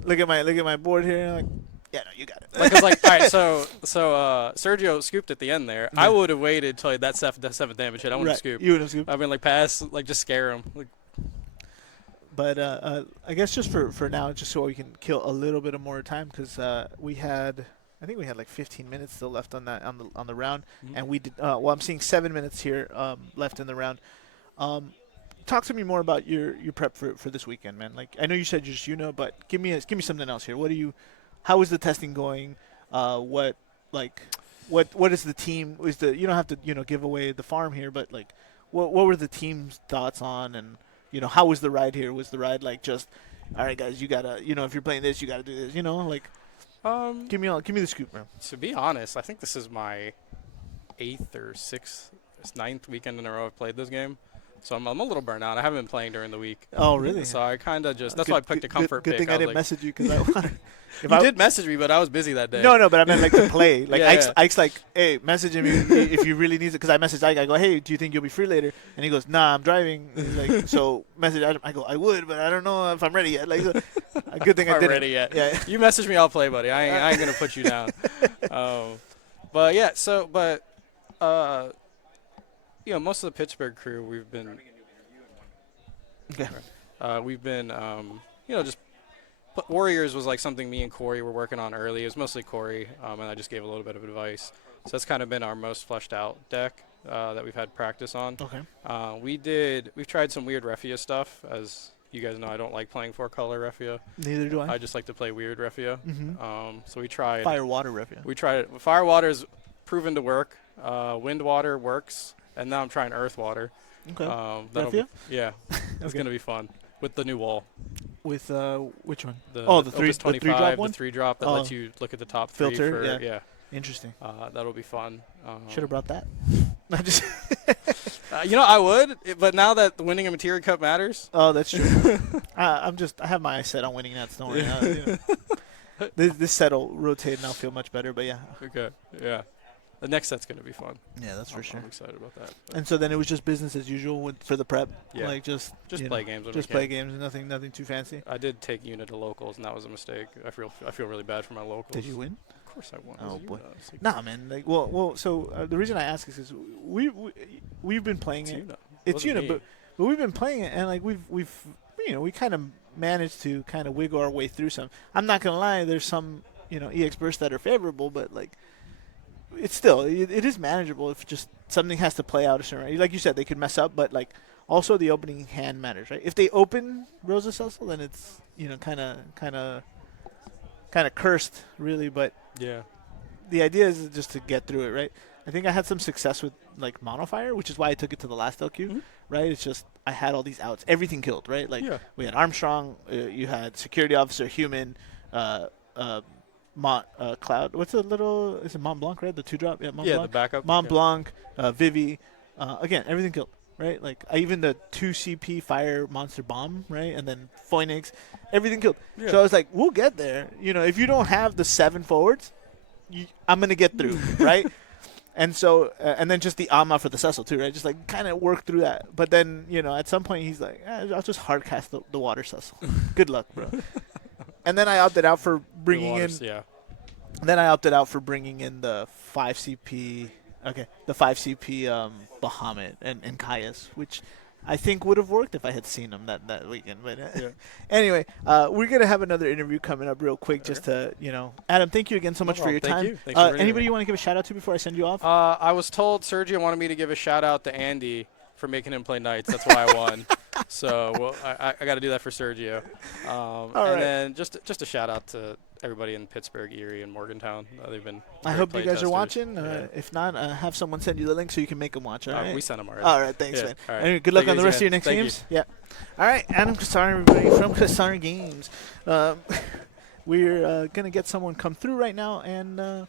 Look at my board here. Like, yeah, no, you got it. Because all right, so Sergio scooped at the end there. I would have waited till that 7th damage hit. I wouldn't have scooped. You would have scooped. I mean, like pass, like just scare him. Like, But I guess just for now, just so we can kill a little bit of more time, because I think we had like 15 minutes still left on the round, and we did. I'm seeing 7 minutes here left in the round. Talk to me more about your prep for this weekend, man. Like, I know you said just but give me something else here. How is the testing going? What is the team? You don't have to give away the farm here, but like, what were the team's thoughts on, and how was the ride here? Was the ride like just, all right, guys, you gotta if you're playing this, you gotta do this, like, give me the scoop, man. to be honest, I think this is my 8th or 9th weekend in a row I've played this game. So I'm a little burnt out. I haven't been playing during the week. Oh, really? So I kind of just, that's why I picked a comfort good pick. thing I didn't message you, because I wanted. You did message me, but I was busy that day. No, but I meant like to play. Like, Yeah. Ike's like, hey, message him if you really need it. Because I messaged Ike. I go, hey, do you think you'll be free later? And he goes, nah, I'm driving. He's like, so message Adam. I go, I would, but I don't know if I'm ready yet. Like, a good thing I I'm didn't. ready yet. Yeah. You message me, I'll play, buddy. I ain't going to put you down. But yeah, most of the Pittsburgh crew, we've been Okay. just Warriors was like something me and Corey were working on early. It was mostly Corey, and I just gave a little bit of advice. So that's kind of been our most fleshed out deck that we've had practice on. Okay. We've tried some weird Refia stuff. As you guys know, I don't like playing 4-color Refia. Neither do I. I just like to play weird Refia. Mm-hmm. So we tried Fire water Refia. We tried it. Fire water is proven to work. Wind water works, and now I'm trying earth water. Okay. Refia? Yeah, it's gonna be fun with the new wall. With which one? The the Opus 25, one? the 3-drop that lets you look at the top three. Filter, yeah. Interesting. That'll be fun. Should have brought that. Not just. I would, but now that winning a Materia Cup matters. Oh, that's true. I have my eyes set on winning that. Don't worry. This set will rotate and I'll feel much better. But yeah. Okay. Yeah. The next set's gonna be fun. Yeah, that's for sure. I'm excited about that. And so then it was just business as usual for the prep. Yeah. Like just play games. When just we play can. games. Nothing too fancy. I did take unit to locals, and that was a mistake. I feel really bad for my locals. Did you win? Of course I won. Oh boy. Nah, man. Like, well. So the reason I ask is we've been playing it. It's unit, but we've been playing it, and like we've we kind of managed to kind of wiggle our way through some. I'm not gonna lie. There's some EX bursts that are favorable, but like. It's still it is manageable if just something has to play out a certain way. Like you said, they could mess up, but like also the opening hand matters, right? If they open Rosa Cecil, then it's kind of cursed, really. But yeah, the idea is just to get through it, right? I think I had some success with like Monofire, which is why I took it to the last LQ, right? It's just I had all these outs, everything killed, right? Like we had Armstrong, you had security officer, human, Cloud. What's the little? Is it Mont Blanc, right? The 2-drop. Yeah, Mont Blanc. the backup. Mont Blanc, Vivi. Again, everything killed, right? Like even the 2 CP fire monster bomb, right? And then Phoenix, everything killed. Yeah. So I was like, we'll get there. If you don't have the 7 forwards, I'm gonna get through, right? And so, and then just the Ama for the Cecil too, right? Just like kind of work through that. But then, at some point he's like, I'll just hard cast the water Cecil. Good luck, bro. And then I opted out for bringing in. Yeah. Then I opted out for bringing in the 5 CP. Okay, the 5 CP Bahamut and Caius, which I think would have worked if I had seen him that weekend. But anyway, we're gonna have another interview coming up real quick, just to Adam. Thank you again so much for your time. Thanks for anybody you want to give a shout out to before I send you off? I was told Sergio wanted me to give a shout out to Andy for making him play Knights. That's why I won. So I got to do that for Sergio. And then just a shout out to everybody in Pittsburgh, Erie, and Morgantown. They've been. I hope you guys testers. are watching. If not, have someone send you the link so you can make them watch. All right. We sent them already. All right. Thanks, man. All right. Anyway, good luck on the rest of your next games. Yeah. All right. Adam Kassar, everybody from Kassar Games. We're gonna get someone come through right now, and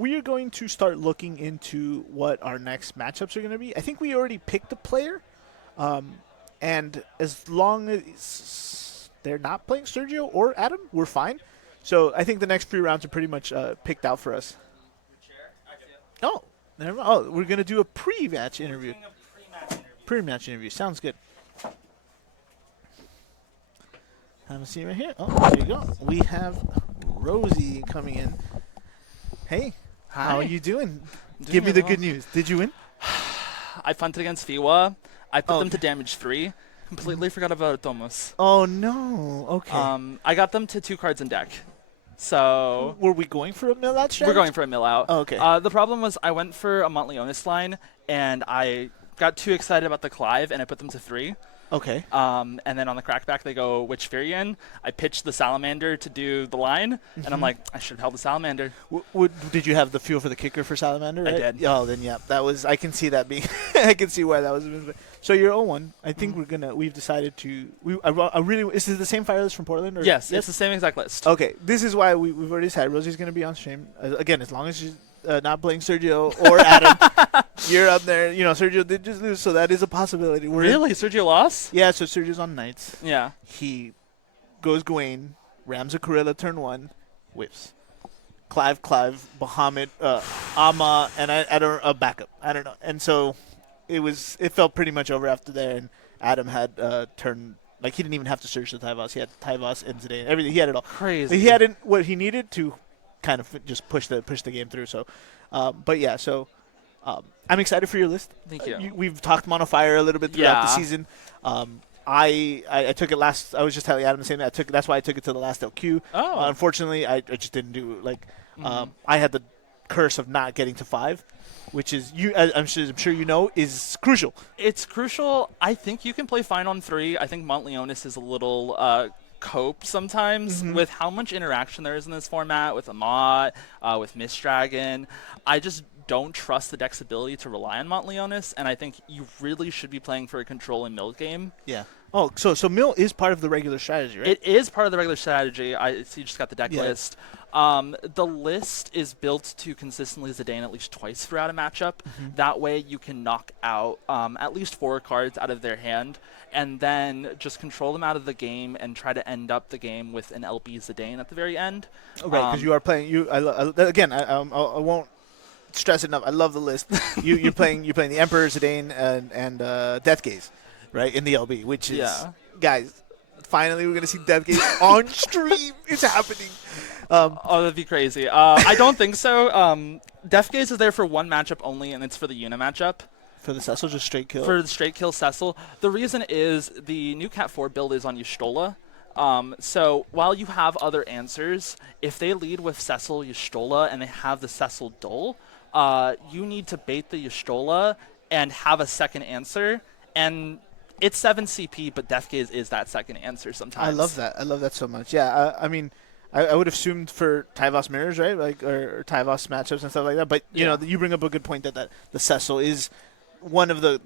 we are going to start looking into what our next matchups are going to be. I think we already picked a player, and as long as they're not playing Sergio or Adam, we're fine. So I think the next 3 rounds are pretty much picked out for us. Oh, we're going to do a pre-match interview. Pre-match interview. Sounds good. Have a seat right here. Oh, there you go. We have Rosie coming in. Hey, Hi. How are you doing? Give me the good news. Did you win? I punted against Fiwa. I put them to damage 3. Completely forgot about Thomas. Oh, no. Okay. I got them to 2 cards in deck. So were we going for a mill out strategy? we're going for a mill out. Oh, okay. The problem was I went for a Montleonis line, and I got too excited about the Clive, and I put them to 3. Okay. And then on the crackback, they go Witch Furion. I pitched the Salamander to do the line, and I'm like, I should have held the Salamander. Did you have the fuel for the kicker for Salamander? Right? I did. Oh, then yeah, that was. I can see that being. I can see why that was. So you're 0-1. I think we've decided to. I really. Is this the same fire list from Portland? Or? Yes, it's the same exact list. Okay, this is why we've already decided Rosie's going to be on stream again, as long as she's not playing Sergio or Adam. You're up there. Sergio did just lose, so that is a possibility. Really? Sergio lost? Yeah, so Sergio's on Knights. Yeah. He goes Gawain, rams a Corilla turn 1, whiffs. Clive, Bahamut, Ama, and I don't a backup. I don't know. And so it felt pretty much over after there, and Adam had turned, like he didn't even have to search the Tyvos. He had Tyvos, Inzidane, everything. He had it all. Crazy. He had what he needed to kind of just push the game through. So, but yeah, so I'm excited for your list. Thank you. We've talked Mono Fire a little bit throughout the Yeah. season. I took it last. I was just telling Adam the same thing. That's why I took it to the last LQ. Oh. Unfortunately, I just didn't do I had the curse of not getting to 5, which is I'm sure you know is crucial. It's crucial. I think you can play fine on 3. I think Montleonis is a little cope sometimes with how much interaction there is in this format with Amat, with Mist Dragon. I just don't trust the deck's ability to rely on Montleonis, and I think you really should be playing for a control and mill game. Yeah. Oh, so mill is part of the regular strategy, right? It is part of the regular strategy. I see you just got the deck list. The list is built to consistently Zidane at least twice throughout a matchup. That way you can knock out at least 4 cards out of their hand, and then just control them out of the game and try to end up the game with an LB Zidane at the very end. Oh, right, because you are playing. I won't stress enough. I love the list. You're playing the Emperor, Zidane, and Death Gaze, right, in the LB, which is guys. Finally, we're gonna see Death Gaze on stream. It's happening. Oh, that'd be crazy. I don't think so. Death Gaze is there for 1 matchup only, and it's for the Una matchup. For the Cecil, just straight kill. For the straight kill Cecil. The reason is the new Cat 4 build is on Y'shtola. So while you have other answers, if they lead with Cecil, Y'shtola, and they have the Cecil Dole, you need to bait the Y'shtola and have a second answer. And it's 7 CP, but Death Gaze is that second answer sometimes. I love that. I love that so much. Yeah, I mean, I would have assumed for Tyvos mirrors, right, or Tyvos matchups and stuff like that. But you know, you bring up a good point that the Cecil is one of the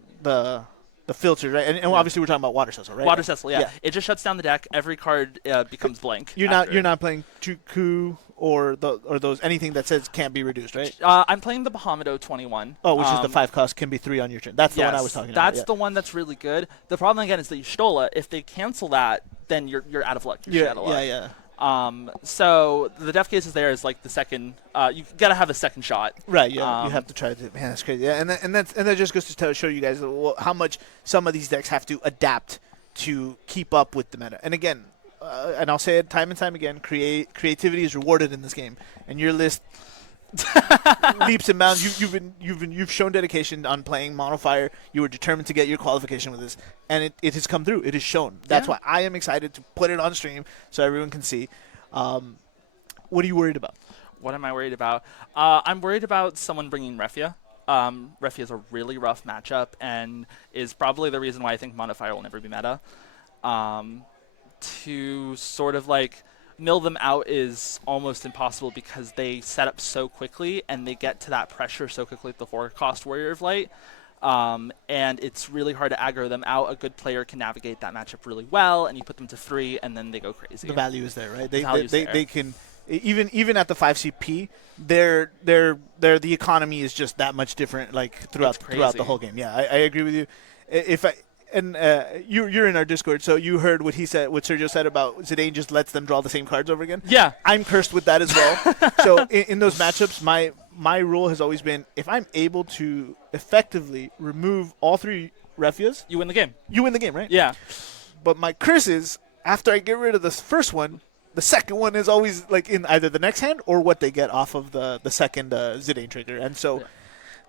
filters, right? And obviously we're talking about Water Cecil, right? Water Cecil, yeah. It just shuts down the deck. Every card becomes blank. You're not playing Chuku or those anything that says can't be reduced, right? I'm playing the Bahamut 21. Oh, which is the 5 cost, can be 3 on your turn. That's the one I was talking about. That's the one that's really good. The problem again is that Y'shtola, if they cancel that, then you're out of luck. You're out of luck. Yeah. So the Death Case is there as like the second. You gotta have a second shot. Right. Yeah. You have to try to. Man, that's crazy. Yeah. And that just goes to show you guys how much some of these decks have to adapt to keep up with the meta. And again, and I'll say it time and time again, creativity is rewarded in this game. And your list leaps and bounds. You've shown dedication on playing Mono Fire. You were determined to get your qualification with this, and it has come through. It is shown. That's why I am excited to put it on stream so everyone can see. What are you worried about? What am I worried about? I'm worried about someone bringing Refia. Refia is a really rough matchup and is probably the reason why I think Mono Fire will never be meta. To sort of like mill them out is almost impossible because they set up so quickly and they get to that pressure so quickly with the 4-cost Warrior of Light. And it's really hard to aggro them out. A good player can navigate that matchup really well, and you put them to 3, and then they go crazy. The value is there, right? They can even at the 5 CP, the economy is just that much different, like throughout the whole game. Yeah, I agree with you. You're in our Discord, so you heard what he said, what Sergio said about Zidane just lets them draw the same cards over again. Yeah, I'm cursed with that as well. So in those matchups, my rule has always been if I'm able to effectively remove all 3 Refias, you win the game. You win the game, right? Yeah. But my curse is after I get rid of the first one, the second one is always like in either the next hand or what they get off of the second Zidane trigger, and so. Yeah.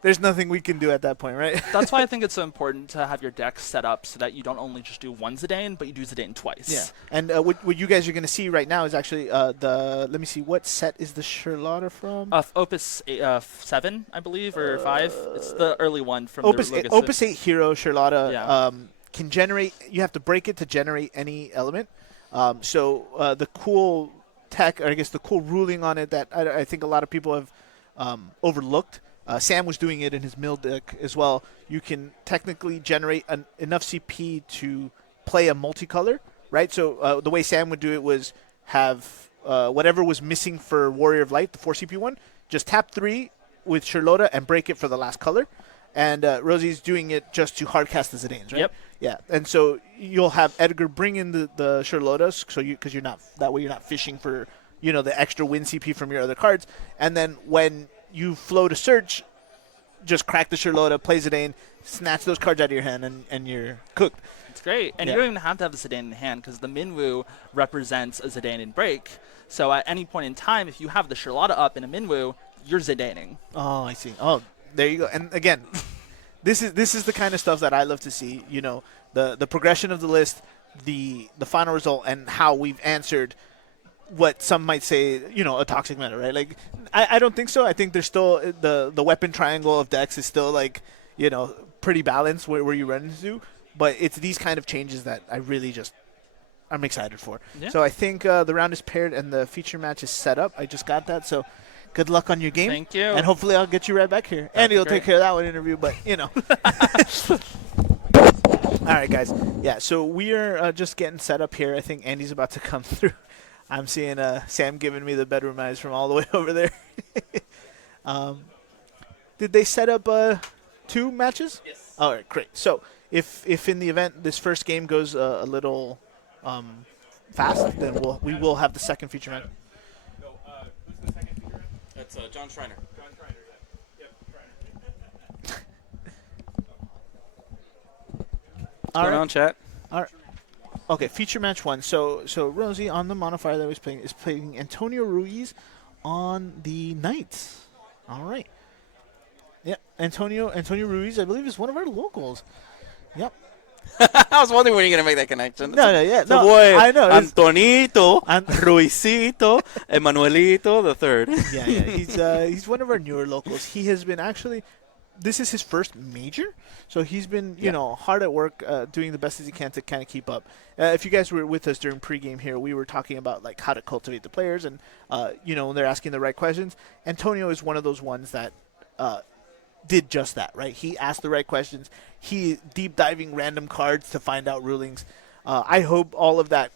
There's nothing we can do at that point, right? That's why I think it's so important to have your deck set up so that you don't only just do one Zidane, but you do Zidane twice. Yeah. And what you guys are going to see right now is actually let me see, what set is the Charlotta from? Opus 7, I believe, or 5. It's the early one from Opus the Opus 8 Hero Charlotta can generate, you have to break it to generate any element. So the cool tech, or I guess the cool ruling on it that I think a lot of people have overlooked, Sam was doing it in his mill deck as well. You can technically generate enough CP to play a multicolor, right? So the way Sam would do it was have whatever was missing for Warrior of Light, the 4 CP one, just tap 3 with Charlotta and break it for the last color. And Rosie's doing it just to hardcast the Zidanes, right? Yep. Yeah, and so you'll have Edgar bring in the Charlottas, so because you're not that way you're not fishing for the extra win CP from your other cards, and then when you float a search, just crack the Charlotta, play Zidane, snatch those cards out of your hand, and you're cooked. It's great. And you don't even have to have the Zidane in hand because the Minwu represents a Zidane in break. So at any point in time, if you have the Charlotta up in a Minwu, you're Zidaning. Oh, I see. Oh, There you go. And again, this is the kind of stuff that I love to see. You know, the progression of the list, the final result, and how we've answered what some might say, you know, a toxic meta, right? Like, I don't think so. I think there's still the weapon triangle of decks is still like, you know, pretty balanced where you run into. But it's these kind of changes that I really just I'm excited for. Yeah. So I think the round is paired and the feature match is set up. I just got that. So good luck on your game. Thank you. And hopefully I'll get you right back here. That'd Andy be will take great. care of that one interview, but you know. All right, guys. Yeah, so we are just getting set up here. I think Andy's about to come through. I'm seeing Sam giving me the bedroom eyes from all the way over there. Did they set up 2 matches? Yes. All right, great. So if in the event this first game goes a little fast, then we will have the second feature match. No, who's the second figure? That's John Schreiner. John Schreiner, yeah. Yep, Schreiner. All What's going right. on, chat? Okay, feature match 1. So Rosie on the modifier that was playing is playing Antonio Ruiz on the Knights. All right. Yeah, Antonio Ruiz, I believe, is one of our locals. Yep. I was wondering when you're going to make that connection. No, yeah. So No, boy, I know. Antonito, An- Ruizito, Emanuelito the third. Yeah. He's one of our newer locals. He has been actually, this is his first major, so he's been you know hard at work, doing the best as he can to kind of keep up. If you guys were with us during pregame here, we were talking about like how to cultivate the players, and you know when they're asking the right questions. Antonio is one of those ones that did just that. Right, he asked the right questions. He deep diving random cards to find out rulings. I hope all of that,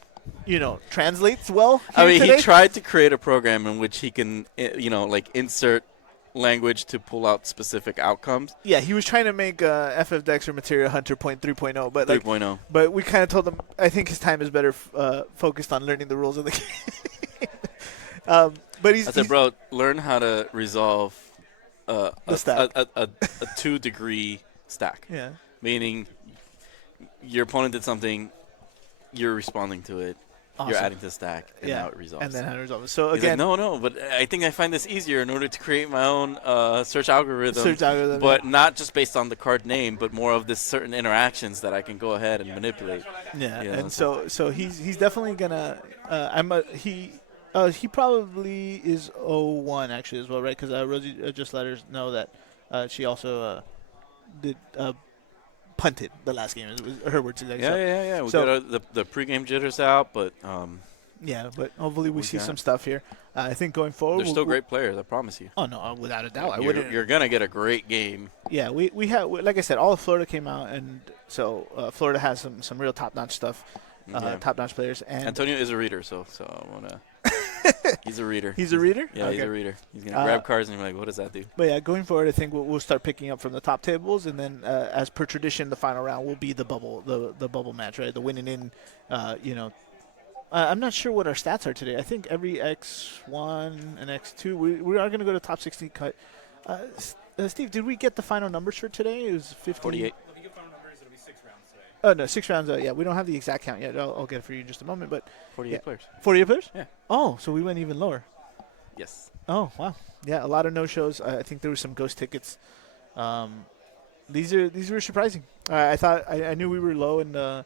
you know, translates well. I mean, today. he tried to create a program in which he can, you know, like insert language to pull out specific outcomes. Yeah, he was trying to make FF Dex or Materia Hunter 3.0, but like, 3.0. but we kind of told him I think his time is better focused on learning the rules of the game. But I said, bro, learn how to resolve The stack. a 2-degree stack. yeah, Meaning your opponent did something, you're responding to it, you're Awesome. adding to the stack, and now it resolves. and then how to resolve it. So He's again, like, no, but I think I find this easier in order to create my own search algorithm. search algorithm. But not just based on the card name, but more of this certain interactions that I can go ahead and manipulate. yeah, Yeah, and so- so he's definitely gonna. He probably is 0-1 actually as well, right? Because Rosie just let us know that she also did punted the last game. It was her words exactly. So, Yeah. We so- got the pregame jitters out, but yeah, but hopefully we see got- some stuff here. I think going forward, they're still great players. I promise you. Oh no, without a doubt, I You're, wouldn't. you're gonna get a great game. Yeah, we have, like I said, all of Florida came out, and so Florida has some real top-notch stuff, Yeah. top-notch players. And Antonio is a reader, so I wanna. He's a reader. he's a reader? Yeah, he's Okay. a reader. He's gonna grab cards and be like, "What does that do?" But yeah, going forward, I think we'll start picking up from the top tables, and then as per tradition, the final round will be the bubble match, right? The winning in, you know. I'm not sure what our stats are today. I think every X1 and X2, we are going to go to top 16 cut. Steve, did we get the final numbers for today? It was 50. 48. If you get final numbers, it'll be 6 rounds today. Oh, no, 6 rounds. Yeah, we don't have the exact count yet. I'll get it for you in just a moment. But 48 Yeah. players. 48 players? Yeah. Oh, so we went even lower. Yes. Oh, wow. Yeah, a lot of no-shows. I think there were some ghost tickets. These were surprising. I knew we were low, and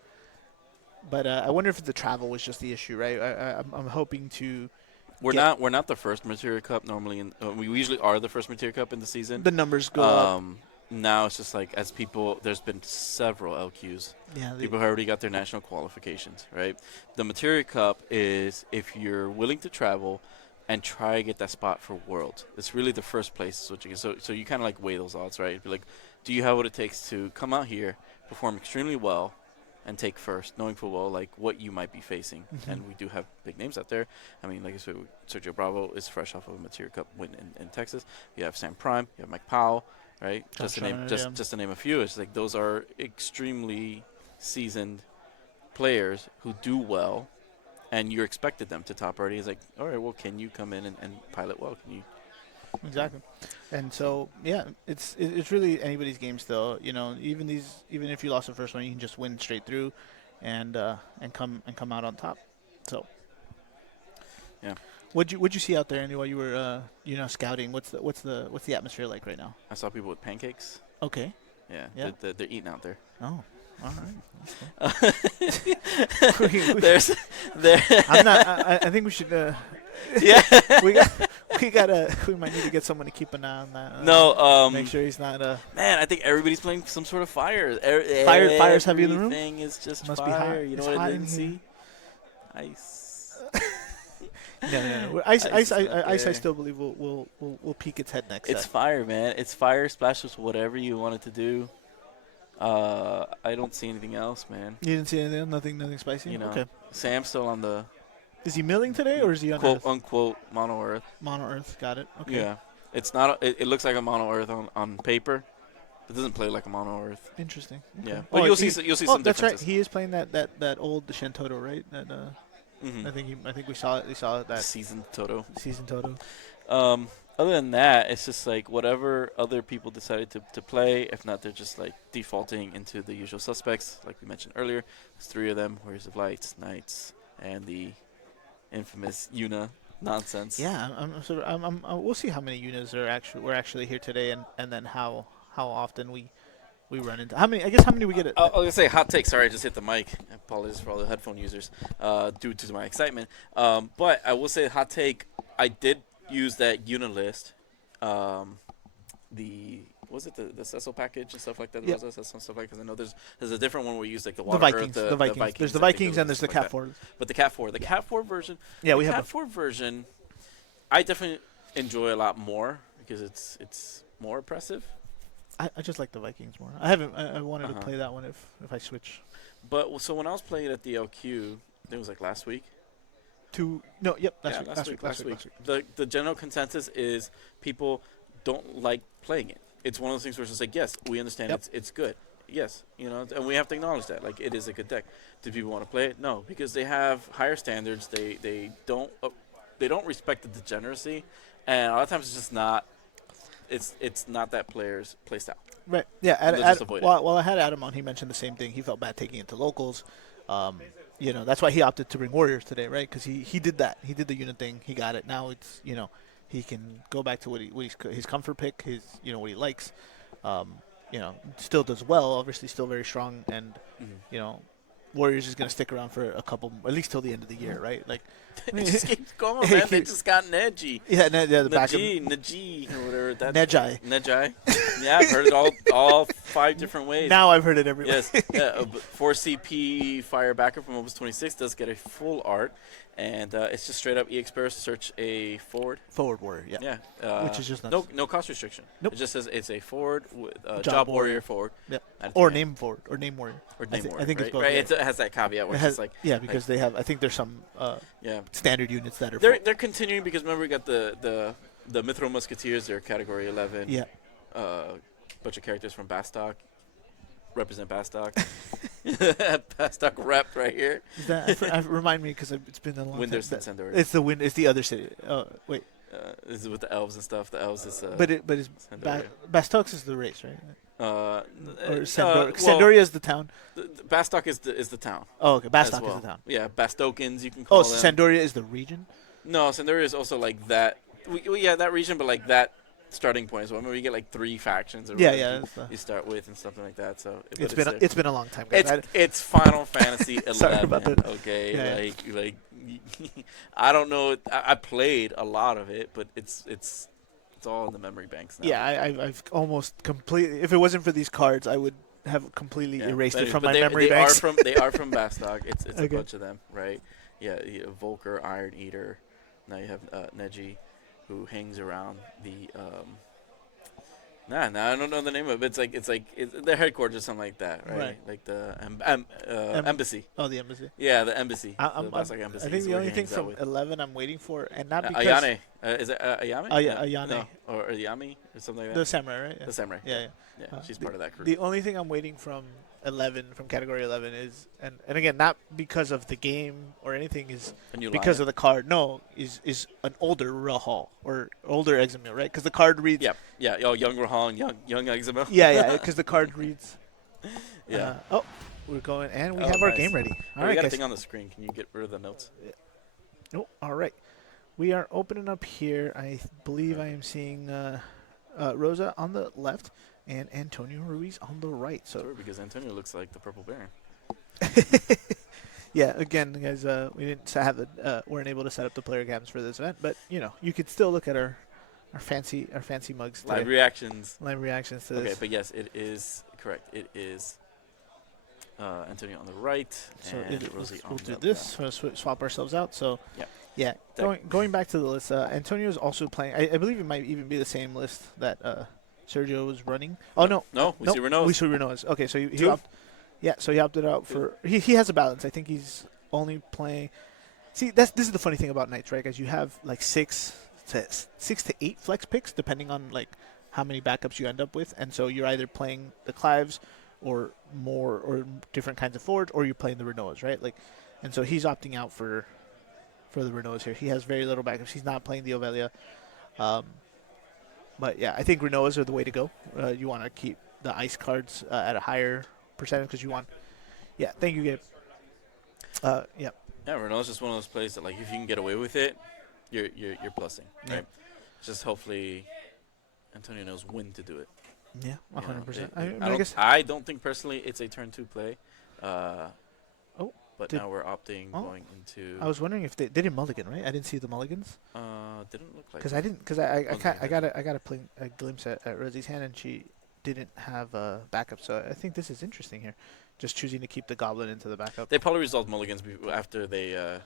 but I wonder if the travel was just the issue, right? I'm hoping to. We're get- not the first Materia Cup normally. We usually are the first Materia Cup in the season. The numbers go up. Now it's just like as people, there's been several LQs. Yeah, People have already got their national qualifications, right? The Materia Cup is if you're willing to travel and try to get that spot for Worlds. It's really the first place. So you kind of like weigh those odds, right? Be like, do you have what it takes to come out here, perform extremely well, and take first, knowing full well like what you might be facing. And we do have big names out there. I mean, like I said, Sergio Bravo is fresh off of a Materia Cup win in Texas. You have Sam Prime, you have Mike Powell, right? Just to name just to name a few. It's like those are extremely seasoned players who do well, and you expected them to top already. It's like, all right, well, can you come in and pilot well? Can you? Exactly. And so yeah, it's really anybody's game still. You know, even if you lost the first one, you can just win straight through, and come out on top. So Yeah. What'd you see out there, Andy, while you were scouting? What's the atmosphere like right now? I saw people with pancakes. Okay. Yeah. They're eating out there. Oh. All right. There's there. I'm not. I think we should. Yeah. We might need to get someone to keep an eye on that. No. Make sure he's not. Man, I think everybody's playing some sort of fire. Fire's heavy in the room. Everything is just Must fire. be hot. You know It's what hot I in didn't here. see? Ice. No. Ice. Ice is not I there. still believe will peek its head next. It's set. fire, man. It's fire. Splash with whatever you want it to do. I don't see anything else, man. You didn't see anything. Nothing spicy. You know, Okay. Sam's still on the Is he milling today, or is he on quote Earth? unquote mono earth. Mono Earth? Got it. Okay. Yeah, it's not. It looks like a mono earth on paper. It doesn't play like a mono earth. Interesting. Okay. Yeah, but you'll see some that's right. differences. He is playing that old Shentoto, right? That Mhm. I think we saw it. We saw that Season Toto. season Toto. Other than that, it's just like whatever other people decided to play. If not, they're just like defaulting into the usual suspects, like we mentioned earlier. There's 3 of them: Warriors of Lights, Knights, and the infamous Yuna nonsense. Yeah, we'll see how many units we're actually here today, and then how often we run into how many we get. I was gonna say hot take. Sorry, I just hit the mic. I apologize for all the headphone users due to my excitement. But I will say hot take. I did use that unit list. The Cecil package and stuff like that? Yep. Some stuff like because I know there's a different one where we use like the The water Vikings. Earth, The Vikings. There's the I think Vikings and there's the stuff like Cat that. 4. But the Cat 4, the Cat 4 version. Yeah, we the have Cat 4 version. I definitely enjoy a lot more because it's more oppressive. I just like the Vikings more. I wanted to Uh-huh. play that one if I switch But so when I was playing it at the LQ, I think it was like last week. to no. Yep. Yeah, last week. The general consensus is people don't like playing it. It's one of those things where it's just like, yes, we understand Yep. it's good. Yes, and we have to acknowledge that. Like, it is a good deck. Do people want to play it? No, because they have higher standards. They don't respect the degeneracy, and a lot of times it's just not. It's not that player's play style. Right. Yeah. They'll just avoid it. While I had Adam on, he mentioned the same thing. He felt bad taking it to locals. That's why he opted to bring Warriors today, right? Because he did that. He did the unit thing. He got it. Now it's he can go back to his comfort pick. His what he likes. Still does well. Obviously, still very strong. And Warriors is going to stick around for a couple, at least till the end of the year, right? Like. It just keeps going, man. They just got Neji. Yeah, the back of Neji, or whatever. Nejai. Nejai. Yeah, I've heard it all 5 different ways. Now I've heard it everywhere. Yes. Yeah, 4CP Fire Backer from Opus 26 does get a full art, and it's just straight up EX Burst, search a forward. Forward Warrior, yeah. Yeah. Which is just nuts. no cost restriction. Nope. It just says it's a forward with Job Job Warrior Warrior. forward. Yep. at the Or end. name Forward, or Name Warrior. Or I name thi- warrior, I think it's right? both, Right, yeah. it has that caveat where It it's has, just like because they have. I think there's some yeah. standard units that are. They're continuing because remember we got the Mithril Musketeers. They're Category 11. Yeah. Bunch of characters from Bastock. Represent Bastock. Bastock rep right here. Is that, remind me because it's been a long Winders time. and Sendor. It's the It's the other city. Oh wait. This is with the elves and stuff. The elves is. But it's Sandoria. Bastox is the race, right? Or Or Sandoria is the town. Bastock is the town. Oh, okay. as Bastock well. is the town. Yeah, Bastokans you can call Oh, them. Sandoria is the region. No, Sandoria is also like that. Yeah, that region, but like that starting point as well. Remember, you get like 3 factions. Or Yeah, whatever yeah, that's the- You start with and something like that. So but It's been a long time, guys. it's Final Fantasy 11. Sorry about that. Okay, Yeah, like I don't know. I played a lot of it, but it's all in the memory banks now. Yeah, I've almost completely. If it wasn't for these cards, I would have completely Yeah, erased but it from but my they, memory they banks. They are from Bastock. It's a Okay. bunch of them, right? Yeah, Volker, Iron Eater. Now you have Neji, who hangs around the. I don't know the name of it. It's their headquarters or something like that, right? Right. Like the embassy. Oh, the embassy. Yeah, the embassy. I'm- the Bastock embassy. I think is the where only he thing hangs out from with. 11 I'm waiting for, and not because Ayane. Is it Ayame? Ayane. No, or Ayami or something like the that. samurai, right? The samurai. Yeah. Yeah, she's part of that crew. The only thing I'm waiting from category 11 is, and again, not because of the game or anything, is A new because lion. of the card. No, is an older Rahal or older Examil, right? Because the card reads. Yeah. Oh, young Rahal, young Eximo. Yeah, because the card reads. Yeah. We're going, and we Oh, have our nice. game ready. Oh, All we right, got a guys. thing on the screen. Can you get rid of the notes? Oh, all right. We are opening up here. I believe I am seeing Rosa on the left and Antonio Ruiz on the right. So Sure, because Antonio looks like the Purple Baron. yeah, again, guys, we didn't weren't able to set up the player cams for this event, but you could still look at our fancy mugs today. Live reactions. Live reactions to Okay, this. but yes, it is correct. It is Antonio on the right So and Rosie on we'll the do this. We'll swap ourselves out. So Yep. yeah, going back to the list, Antonio is also playing. I believe it might even be the same list that Sergio was running. Oh no, No, we see Renault's. We see Renault's. Okay, so he Two. so he opted out for. He has a balance. I think he's only playing. See, this is the funny thing about Knights, right? Guys, you have like 6 to 8 flex picks depending on like how many backups you end up with, and so you're either playing the Clives or more or different kinds of forwards, or you're playing the Renaults, right? Like, and so he's opting out for the Renaults here. He has very little backups. He's not playing the Ovelia. But yeah, I think Renaults are the way to go. You want to keep the ice cards at a higher percentage because you want. Yeah, thank you, Gabe. Yeah. Yeah, Renault's just one of those plays that, like, if you can get away with it, you're plussing, Yeah. right? Just hopefully Antonio knows when to do it. Yeah, You know, 100%. I don't think personally it's a turn 2 play. But did- now we're opting going into. I was wondering if they didn't mulligan, right? I didn't see the mulligans Didn't look like. because I didn't I got a glimpse at Rosie's hand and she didn't have a backup. So I think this is interesting here, just choosing to keep the goblin into the backup. They probably resolved mulligans after they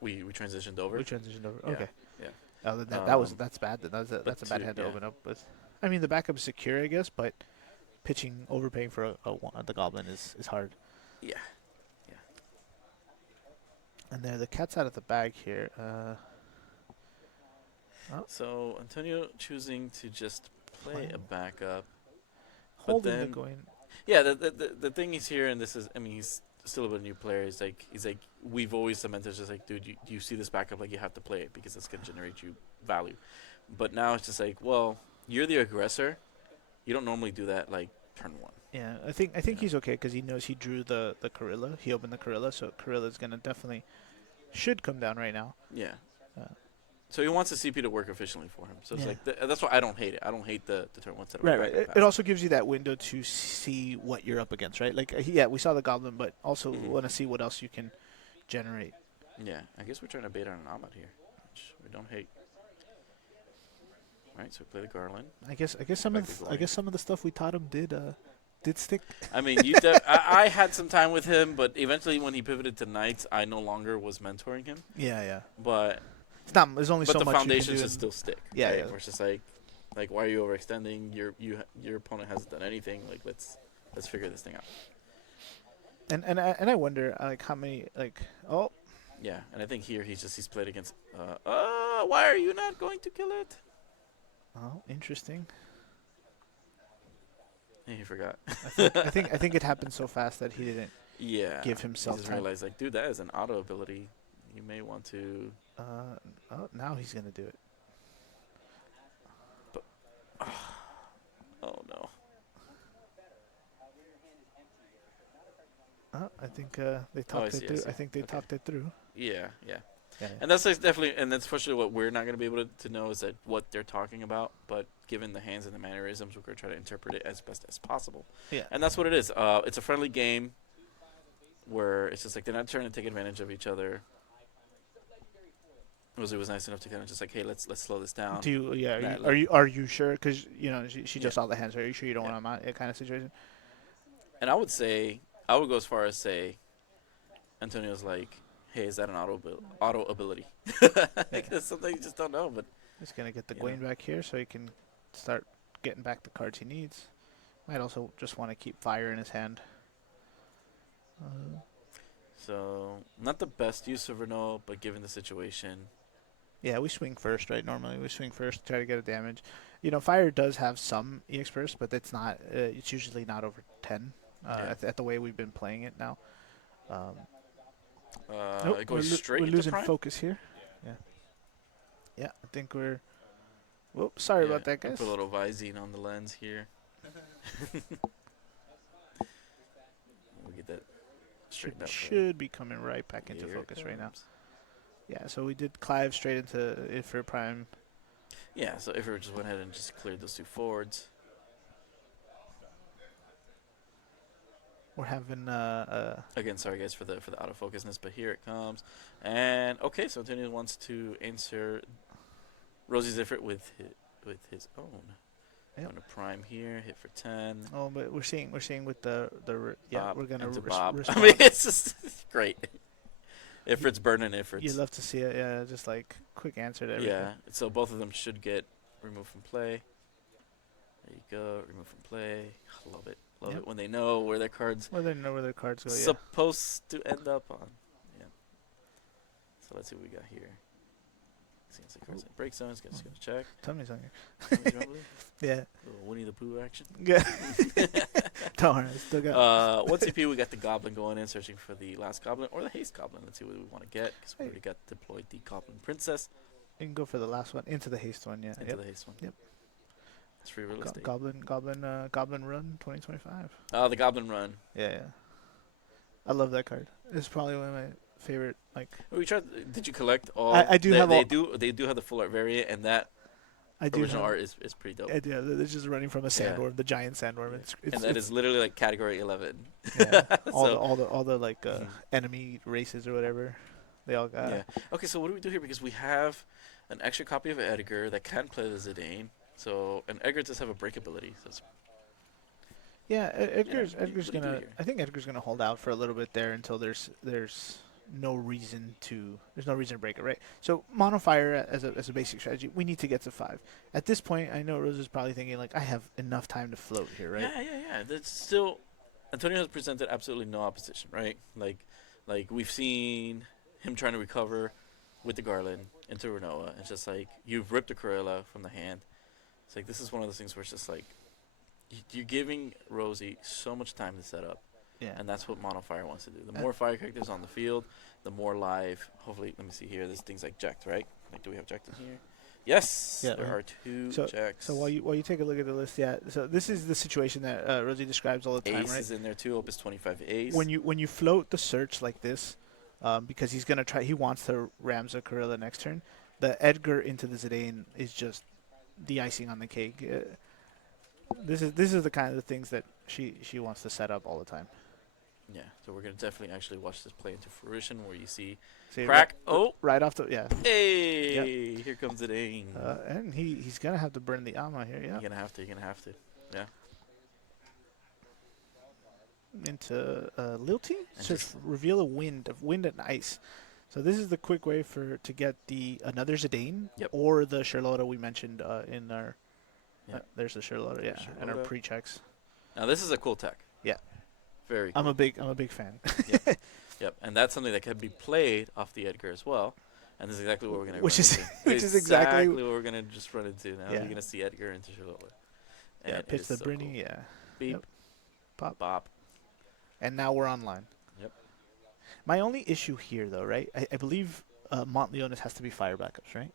we transitioned over. We transitioned over. Yeah, okay. yeah. Oh, then that's bad. That's a bad hand to open up with. I mean, the backup is secure, I guess, but overpaying for the goblin is hard. Yeah. And there, the cat's out of the bag here. So Antonio choosing to just play a backup. Holding the then- going. Yeah, the thing is here, and this is, I mean, he's still a new player. He's like, we've always cemented, just like, dude, you see this backup, like, you have to play it because it's gonna generate you value. But now it's just like, well, you're the aggressor. You don't normally do that, like, turn 1. Yeah, I think he's okay because he knows he drew the Corilla. He opened the Corilla, so Corilla's gonna definitely should come down right now. Yeah. Uh, So he wants the CP to work efficiently for him. So it's Yeah. like that's why I don't hate it. I don't hate the turn 1 setup. Right. It also gives you that window to see what you're up against, right? Like, we saw the goblin, but also want to see what else you can generate. Yeah, I guess we're trying to bait on an Ahmad here, which we don't hate. All right, so we play the Garland. I guess some of the stuff we taught him did stick. I mean, I had some time with him, but eventually when he pivoted to Knights, I no longer was mentoring him. Yeah. But It's not. There's only but so the much you foundation can do. should still stick. Yeah, right? yeah. Where it's just like why are you overextending? Your opponent hasn't done anything. Like let's figure this thing out. And I wonder like how many like Yeah, and I think here he's played against. Why are you not going to kill it? interesting. And he forgot. I think it happened so fast that he didn't Yeah. give himself He just time. realized, like, dude, that is an auto ability. You may want to. Now he's gonna do it. Oh no. I think they I talked see, it I through. see. I think they Okay. talked it through. Yeah. Yeah. And that's like definitely, and that's for sure what we're not going to be able to know is that what they're talking about. But given the hands and the mannerisms, we're going to try to interpret it as best as possible. Yeah. And that's what it is. It's a friendly game where it's just like they're not trying to take advantage of each other. Rosie was nice enough to kind of just like, hey, let's slow this down. Do you? Yeah. Nah, Are you sure? Because she just Yeah. saw the hands. Are you sure you don't Yeah. want to mount it kind of situation? And I would go as far as say, Antonio's like, hey, is that an auto ability? Because something you just don't know. But He's gonna get the Yeah. Gwaine back here so he can start getting back the cards he needs. Might also just want to keep fire in his hand. so not the best use of Renault, but given the situation, Yeah, we swing first, right? Normally we swing first, try to get a damage. Fire does have some EX burst, but it's not. It's usually not over 10. Yeah. At the way we've been playing it now. it goes straight we're into losing prime. focus here. Yeah, I think we're. Whoops, sorry about that, guys. Put a little Visine on the lens here. We'll get that straightened out. for you. Should be coming right back into focus right now. Comes. Yeah, so we did Clive straight into it for Prime. Yeah, so Ifrit just went ahead and just cleared those 2 forwards. We're having Again, sorry guys for the autofocusness, but here it comes. And okay, so Antonio wants to answer Rosie's Ifrit with his own. Yep. Going to Prime here, hit for 10. oh, but we're seeing with the yeah, Bob we're gonna into res- Bob. respond. I mean, it's just great. Ifrit's burning Ifrit's. You'd love to see it, yeah, just like quick answer to everything. Yeah, so both of them should get removed from play. There you go, removed from play. Love it. Love Yep. it when they know where their cards Well, they know where their cards go. Yeah. supposed to end up on. Yeah. So let's see what we got here. Seems like cards in break zones. Just gonna check. Tell me something. Tommy's rumbly. Yeah. Little Winnie the Pooh action. Yeah. Don't worry, I still got. One CP, we got the Goblin going in, searching for the last Goblin or the Haste Goblin. Let's see what we want to get, because we already got deployed the Goblin Princess You can go for the last one into the haste one. Yeah. into the Haste one. Yep. It's free real estate. Goblin Run 2025. Oh, the Goblin Run. Yeah, yeah. I love that card. It's probably one of my favorite. Like We tried. Did you collect all? I do have they all- They do have the full art variant, and that I do original have, art is pretty dope. yeah, it's just running from a sandworm, the giant sandworm. It's And that is literally like category 11. yeah, So- all the like Mhm. enemy races or whatever. They all got. Yeah. Okay, so what do we do here? Because we have an extra copy of Edgar that can play the Zidane. So, and Edgar does have a break ability. So it's, Yeah, Edgar's what do you do gonna. here? I think Edgar's gonna hold out for a little bit there until there's no reason to break it, right? So mono fire as a basic strategy, we need to get to 5. At this point, I know Rose is probably thinking like, I have enough time to float here, right? yeah. That's still, Antonio has presented absolutely no opposition, right? Like we've seen him trying to recover with the Garland into Renoa. It's just like, you've ripped the Cruella from the hand. It's like, this is one of those things where it's just like, you're giving Rosie so much time to set up. Yeah. And that's what Mono Fire wants to do. The more fire characters on the field, the more live. Hopefully, let me see here. There's things like Jacked, right? Like, do we have Jacked in here? Yes, Yeah, there right. are 2 So- Jacks. So while you take a look at the list, yeah. So this is the situation that Rosie describes all the time, Ace right? is in there too. Opus 25 Ace. When you float the search like this, because he's gonna try, he wants to Ramza Gorilla next turn. The Edgar into the Zidane is just the icing on the cake. This is the kind of things that she wants to set up all the time. Yeah, so we're gonna definitely actually watch this play into fruition, where you see See, crack. Right, Oh, right off the hey! Here comes it in. and he's gonna have to burn the Ama here. Yeah. You're gonna have to. Yeah. Into Lilty. And Search just- reveal a wind and ice. So this is the quick way to get the another Zidane Yep. or the Charlotta we mentioned in our. Yeah. There's the Charlotta, yeah, and our Charlotta. pre-checks. Now this is a cool tech. Yeah. Very. Cool. I'm a big fan. Yep, and that's something that can be played off the Edgar as well. And this is exactly what we're gonna. Which run is- into. which is exactly- what we're gonna just run into now. Yeah. You're gonna see Edgar into Charlotte. And Yeah, it pitch is the so Brinny, cool. yeah. Beep. Yep. Pop. Bop. And now we're online. Yep. My only issue here, though, right? I believe Montleonis has to be fire backups, right?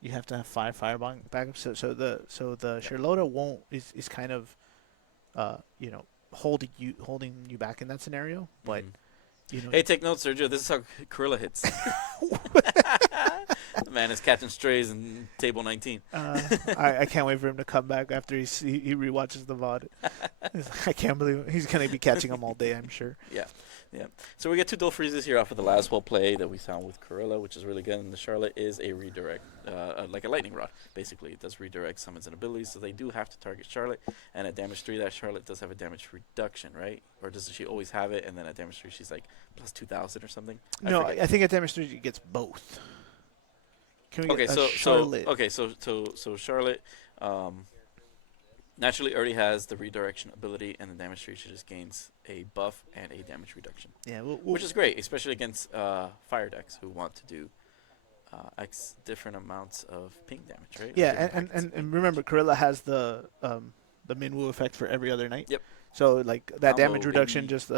You have to have 5 fire backups. So the Charlotta is kind of, holding you back in that scenario. But Mhm. you know, Hey, take notes, Sergio. This is how Corilla hits. The man is catching strays in table 19. I can't wait for him to come back after he rewatches the VOD. I can't believe he's gonna be catching them all day. I'm sure. Yeah. So we get 2 dual freezes here off of the last well play that we found with Corilla, which is really good. And the Charlotte is a redirect, like a lightning rod. Basically, it does redirect summons and abilities, so they do have to target Charlotte. And at damage 3, that Charlotte does have a damage reduction, right? Or does she always have it? And then at damage 3, she's like plus 2,000 or something. No, forget. I think at damage 3 he gets both. Can we Okay, get a Charlotte? so Charlotte naturally already has the redirection ability, and the damage 3 she just gains a buff and a damage reduction, Yeah, which is great, especially against fire decks who want to do X different amounts of ping damage, right? Or yeah, different packets of and ping. remember, Corilla has the Minwoo effect for every other night. Yep. So like that damage Combo, reduction, baby. just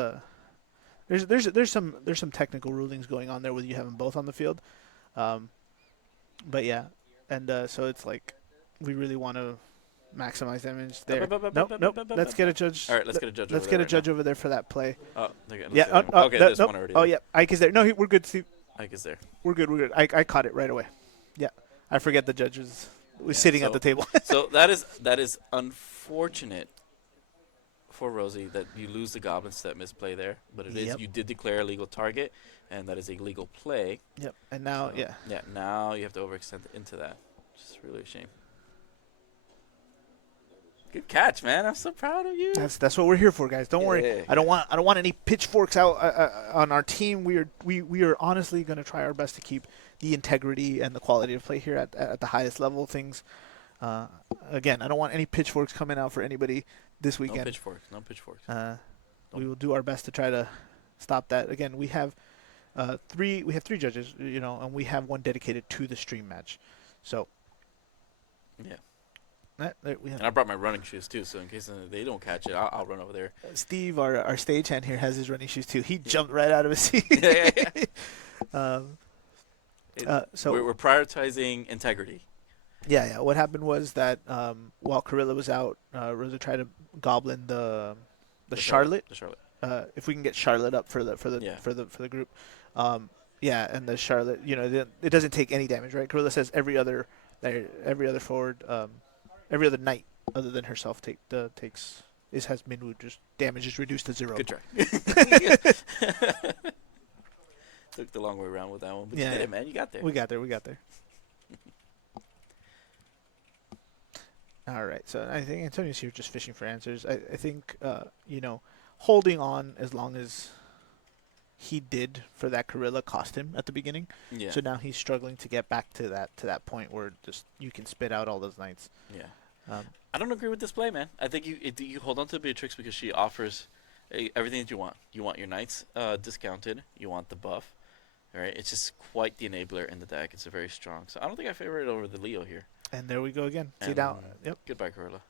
there's some technical rulings going on there with you having both on the field, but yeah, and so it's like we really want to maximize damage there. Nope. Let's get a judge. All right, let's get a judge. Let's over get there a right judge over there for that play. now. Oh, okay, Yeah. okay, there's nope. one already. Oh there. yeah, Ike is there. No, we're good. Steve. Ike is there. We're good. We're good. I caught it right away. Yeah. I forget the judges was sitting at the table. So that is unfortunate for Rosie that you lose the goblins to that misplay there. But it is Yep. you did declare a legal target, and that is a legal play. Yep. And now, So, yeah. Yeah. Now you have to overextend into that. Just really a shame. Good catch, man. I'm so proud of you. That's what we're here for, guys. Don't worry. Yeah, I don't want any pitchforks out on our team. We are honestly going to try our best to keep the integrity and the quality of play here at the highest level. Things. Again, I don't want any pitchforks coming out for anybody this weekend. No pitchforks. We will do our best to try to stop that. Again, we have three judges, and we have one dedicated to the stream match. So. Yeah. We have And I brought my running shoes too, so in case they don't catch it, I'll run over there. Steve, our stagehand here, has his running shoes too. He jumped right out of his seat. So we're prioritizing integrity. Yeah. What happened was that while Carilla was out, Rosa tried to goblin the Charlotte. The Charlotte. If we can get Charlotte up for the group, and the Charlotte, it doesn't take any damage, right? Carilla says every other forward, every other knight other than herself has Minwu, just damage is reduced to 0. Good try. Took the long way around with that one, but you did it, man. You got there. We got there. All right, so I think Antonio's here just fishing for answers. I think, holding on as long as he did for that Carilla cost him at the beginning. Yeah. So now he's struggling to get back to that point where just you can spit out all those knights. Yeah. I don't agree with this play, man. I think you hold on to Beatrix because she offers everything that you want. You want your knights discounted. You want the buff. All right. It's just quite the enabler in the deck. It's a very strong. So I don't think I favor it over the Leo here. And there we go again. See And now. Yep. Goodbye, Carilla.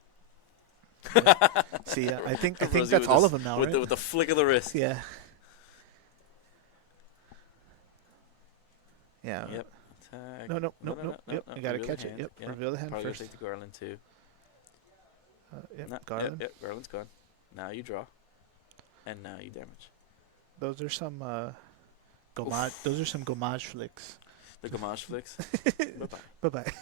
See, I think Rosie that's with all this- of them now, with right? with the flick of the wrist. Yeah. Yeah. Yep. Attack. No. Yep. You gotta Reveal catch the it. hand. Yep. Yeah. Reveal the hand Probably first. take the Garland too. Yep. No, Garland. Yep. Garland's gone. Now you draw. And now you damage. Those are some gomage. Those are some gomage flicks. The Gamage flicks. Bye-bye. Bye bye.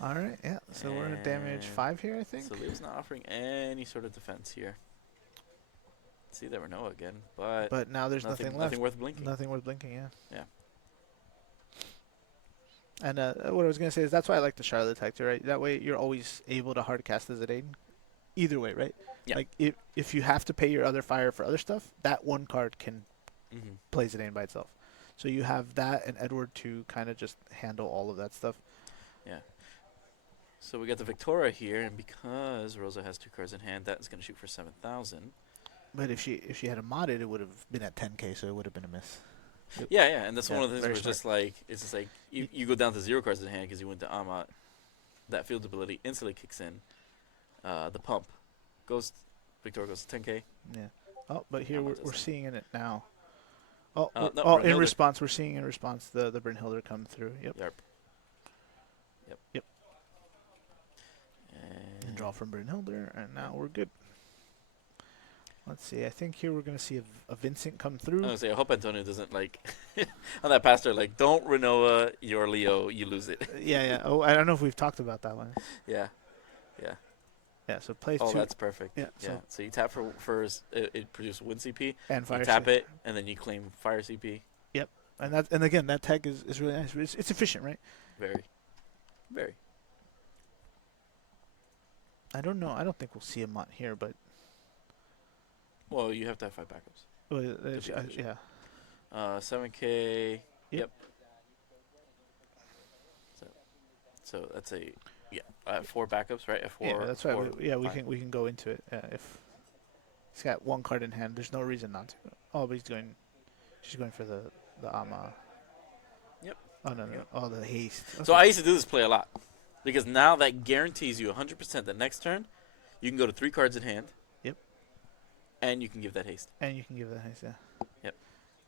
All right. Yeah. So we're at damage And 5 here, I think. So Leo's not offering any sort of defense here. See that Renault again, but But now there's nothing left. Nothing worth blinking. Nothing worth blinking. Yeah. Yeah. And what I was gonna say is that's why I like the Charlotte tactic, right? That way you're always able to hard cast as a Aiden. Either way, right? Yeah. Like if you have to pay your other fire for other stuff, that one card can Mm-hmm. play Zidane by itself. So you have that and Edward to kind of just handle all of that stuff. Yeah. So we got the Victoria here, and because Rosa has 2 cards in hand, that's going to shoot for 7,000. But if she had a modded, it would have been at 10k, so it would have been a miss. Yeah, and that's one Yeah, of the things very where it's just like you go down to 0 cards in hand because you went to Amat. That field ability instantly kicks in. The pump goes. Victoria goes to 10k. Yeah. Oh, but here Amat we're doesn't. seeing it now. Oh, No, in Brunhilde. response, we're seeing the Brunhilde come through. Yep. Yep. And draw from Brunhilde, and now we're good. Let's see. I think here we're going to see a Vincent come I through. was gonna say, I hope Antonio doesn't like on that pastor like don't Renoa your Leo, you lose it. Yeah. Oh, I don't know if we've talked about that one. Yeah. Yeah. So play Oh, 2 that's perfect. Yeah, So you tap for it produces wind CP. and fire. You tap CP. it, and then you claim fire CP. And again, that tag is really nice. It's efficient, right? Very, very. I don't know. I don't think we'll see a Mont here, but Well, you have to have 5 backups. well, be efficient. yeah. 7k. Yep. So that's a 4 backups, right? A 4. Yeah, that's right. 4, We 5. can go into it if he's got 1 card in hand. There's no reason not to. Oh, but she's going for the Ama. Yep. Oh no. Yep. Oh, the haste. So I used to do this play a lot because now that guarantees you 100% the next turn, you can go to 3 cards in hand. Yep. And you can give that haste. And you can give that haste. Yeah. Yep.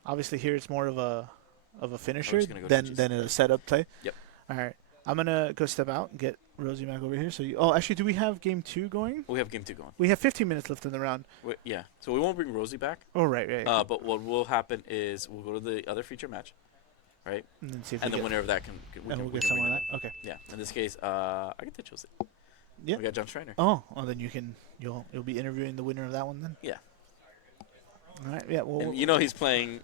Obviously, here it's more of a finisher just gonna go than Gengis. a setup play. Yep. All right. I'm gonna go step out and get Rosie back over here. So actually, do we have game 2 going? We have game 2 going. We have 15 minutes left in the round. Yeah. So we won't bring Rosie back. Oh, right. But what will happen is we'll go to the other feature match, right? And then see if And we the get, winner of that can. we'll we get can someone bring on them that. Okay. in. Yeah. In this case, I get to choose it. Yeah. We got John Schreiner. Oh, then you'll be interviewing the winner of that one then. Yeah. All right. Yeah. Well. And you know he's playing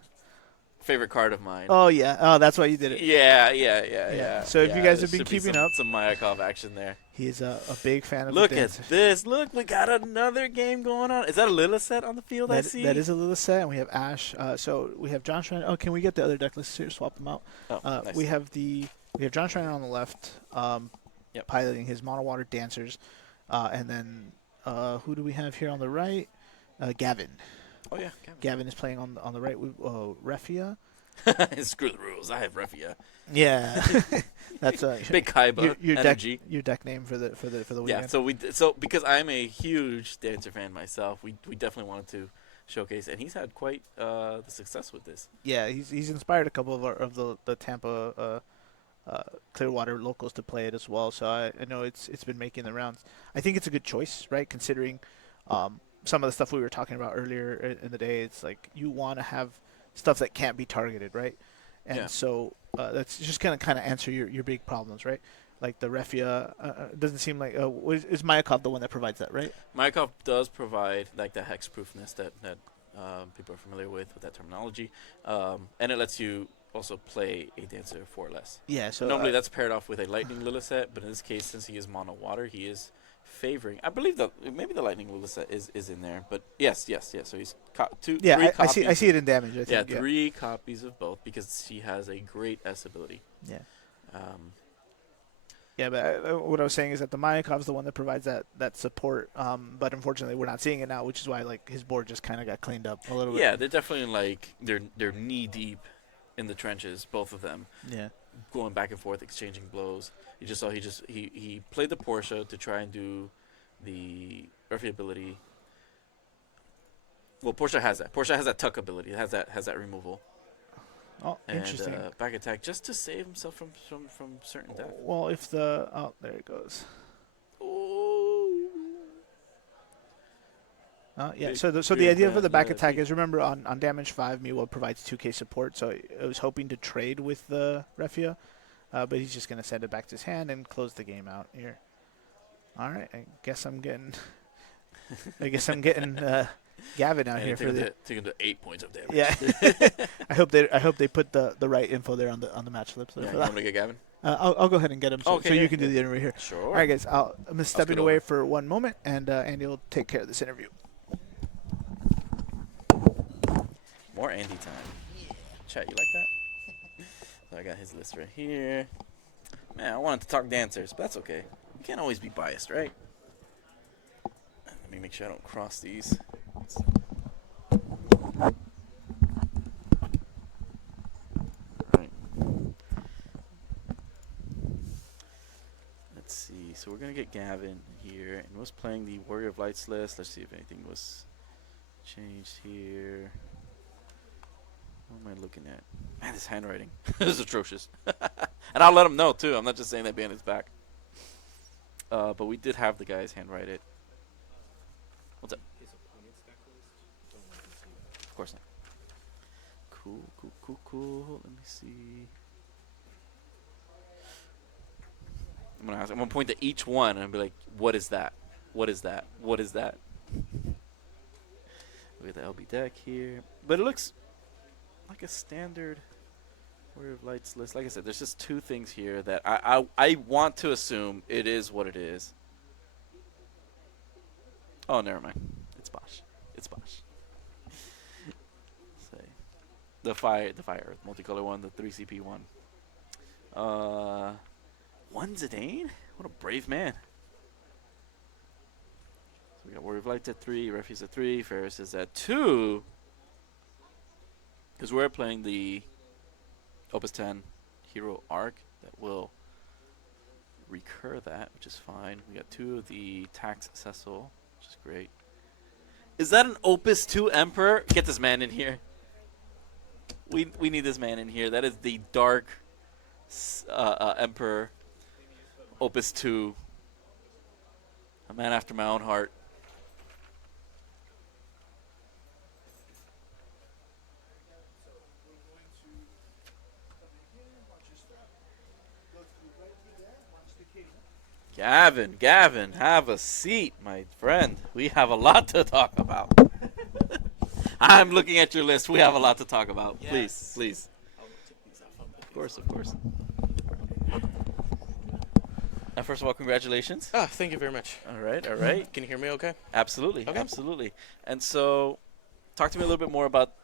favorite card of mine. Oh yeah. Oh, that's why you did it. Yeah. So if you guys have there been should be keeping some, up- some Mayakov action there. He's a big fan of Look the at dancers. this. Look, we got another game going on. Is that a Lilith set on the field? I see. That is a little set, and we have Ash. So we have John Schreiner. Oh, can we get the other deck lists here? Swap them out. Oh, nice. We have John Schreiner on the left, Yep. piloting his mono water dancers, and then who do we have here on the right? Gavin. Oh yeah. Gavin is playing on the right with Refia. Screw the rules. I have Refia. Yeah, that's Big Kaiba your energy. Your deck name for the weekend. Yeah. So because I'm a huge dancer fan myself, we definitely wanted to showcase, and he's had quite the success with this. Yeah, he's inspired a couple of the Tampa Clearwater locals to play it as well. So I know it's been making the rounds. I think it's a good choice, right? Considering some of the stuff we were talking about earlier in the day. It's like you want to have stuff that can't be targeted, right? And Yeah. so that's just gonna kind of answer your big problems, right? Like the Refia doesn't seem like is Mayakov the one that provides that, right? Mayakov does provide like the hex proofness that people are familiar with that terminology, and it lets you also play a dancer for less. Yeah. So Normally that's paired off with a lightning Lilith set, but in this case, since he is mono water, he is favoring. I believe that maybe the lightning Lilith set is in there, but yes. So he's three I copies. see it in damage. I Yeah, think, 3 copies of both because she has a great S ability. Yeah. Um, Yeah, but what I was saying is that the Mayakov's the one that provides that support. But unfortunately, we're not seeing it now, which is why like his board just kind of got cleaned up a little bit. yeah, they're definitely like they're knee deep in the trenches, both of them, Yeah. going back and forth, exchanging blows. You just saw he played the Porsche to try and do the Earthy ability. Well, Porsche has that. Porsche has that tuck ability. It has that removal. Oh, And interesting. back attack just to save himself from certain death. Well, if there it goes. Ooh. Yeah. Big- So the big idea for the back yeah, attack big- is, remember on damage 5, Miwa provides 2k support. So I was hoping to trade with the Refia, but he's just gonna send it back to his hand and close the game out here. All right. I guess I'm getting Gavin out And here he for the. took him to 8 points of damage. Yeah. I hope they put the right info there on the match slips. Yeah, for you that. want me to get Gavin? I'll go ahead and get him so Okay, you yeah, can do yeah. the interview here. Sure. All right, guys. I'm gonna step get away over. for one moment, and Andy will take care of this interview. More Andy time. Chat, you like that? So I got his list right here. Man, I wanted to talk dancers, but that's okay. You can't always be biased, right? Let me make sure I don't cross these. Right. Let's see. So we're gonna get Gavin here, and was playing the Warrior of Lights list. Let's see if anything was changed here. What am I looking at? Man, this handwriting is atrocious. And I'll let him know too. I'm not just saying that behind his back. But we did have the guys handwrite it. What's up? His opponent's deck list. Don't let him see it. Of course not. Cool. Let me see. I'm gonna point to each one and be like, "What is that? What is that? What is that?" Look at the LB deck here, but it looks like a standard Warrior of Lights list. Like I said, there's just 2 things here that I want to assume it is what it is. Oh, never mind. It's Bosch. Say the fire Earth multicolor one, the 3CP one. One Zidane? What a brave man. So we got Warrior of Lights at 3, Refuse at 3, Ferris is at 2. Because we're playing the Opus 10 Hero Arc that will recur that, which is fine. We got 2 of the Tax Cecil, which is great. Is that an Opus 2 Emperor? Get this man in here. We need this man in here. That is the Dark Emperor Opus 2 A man after my own heart. Gavin, have a seat, my friend. We have a lot to talk about. I'm looking at your list. We have a lot to talk about. Yes. Please. Of course. First of all, congratulations. Thank you very much. All right. Can you hear me okay? Absolutely, Okay. absolutely. And so, talk to me a little bit more about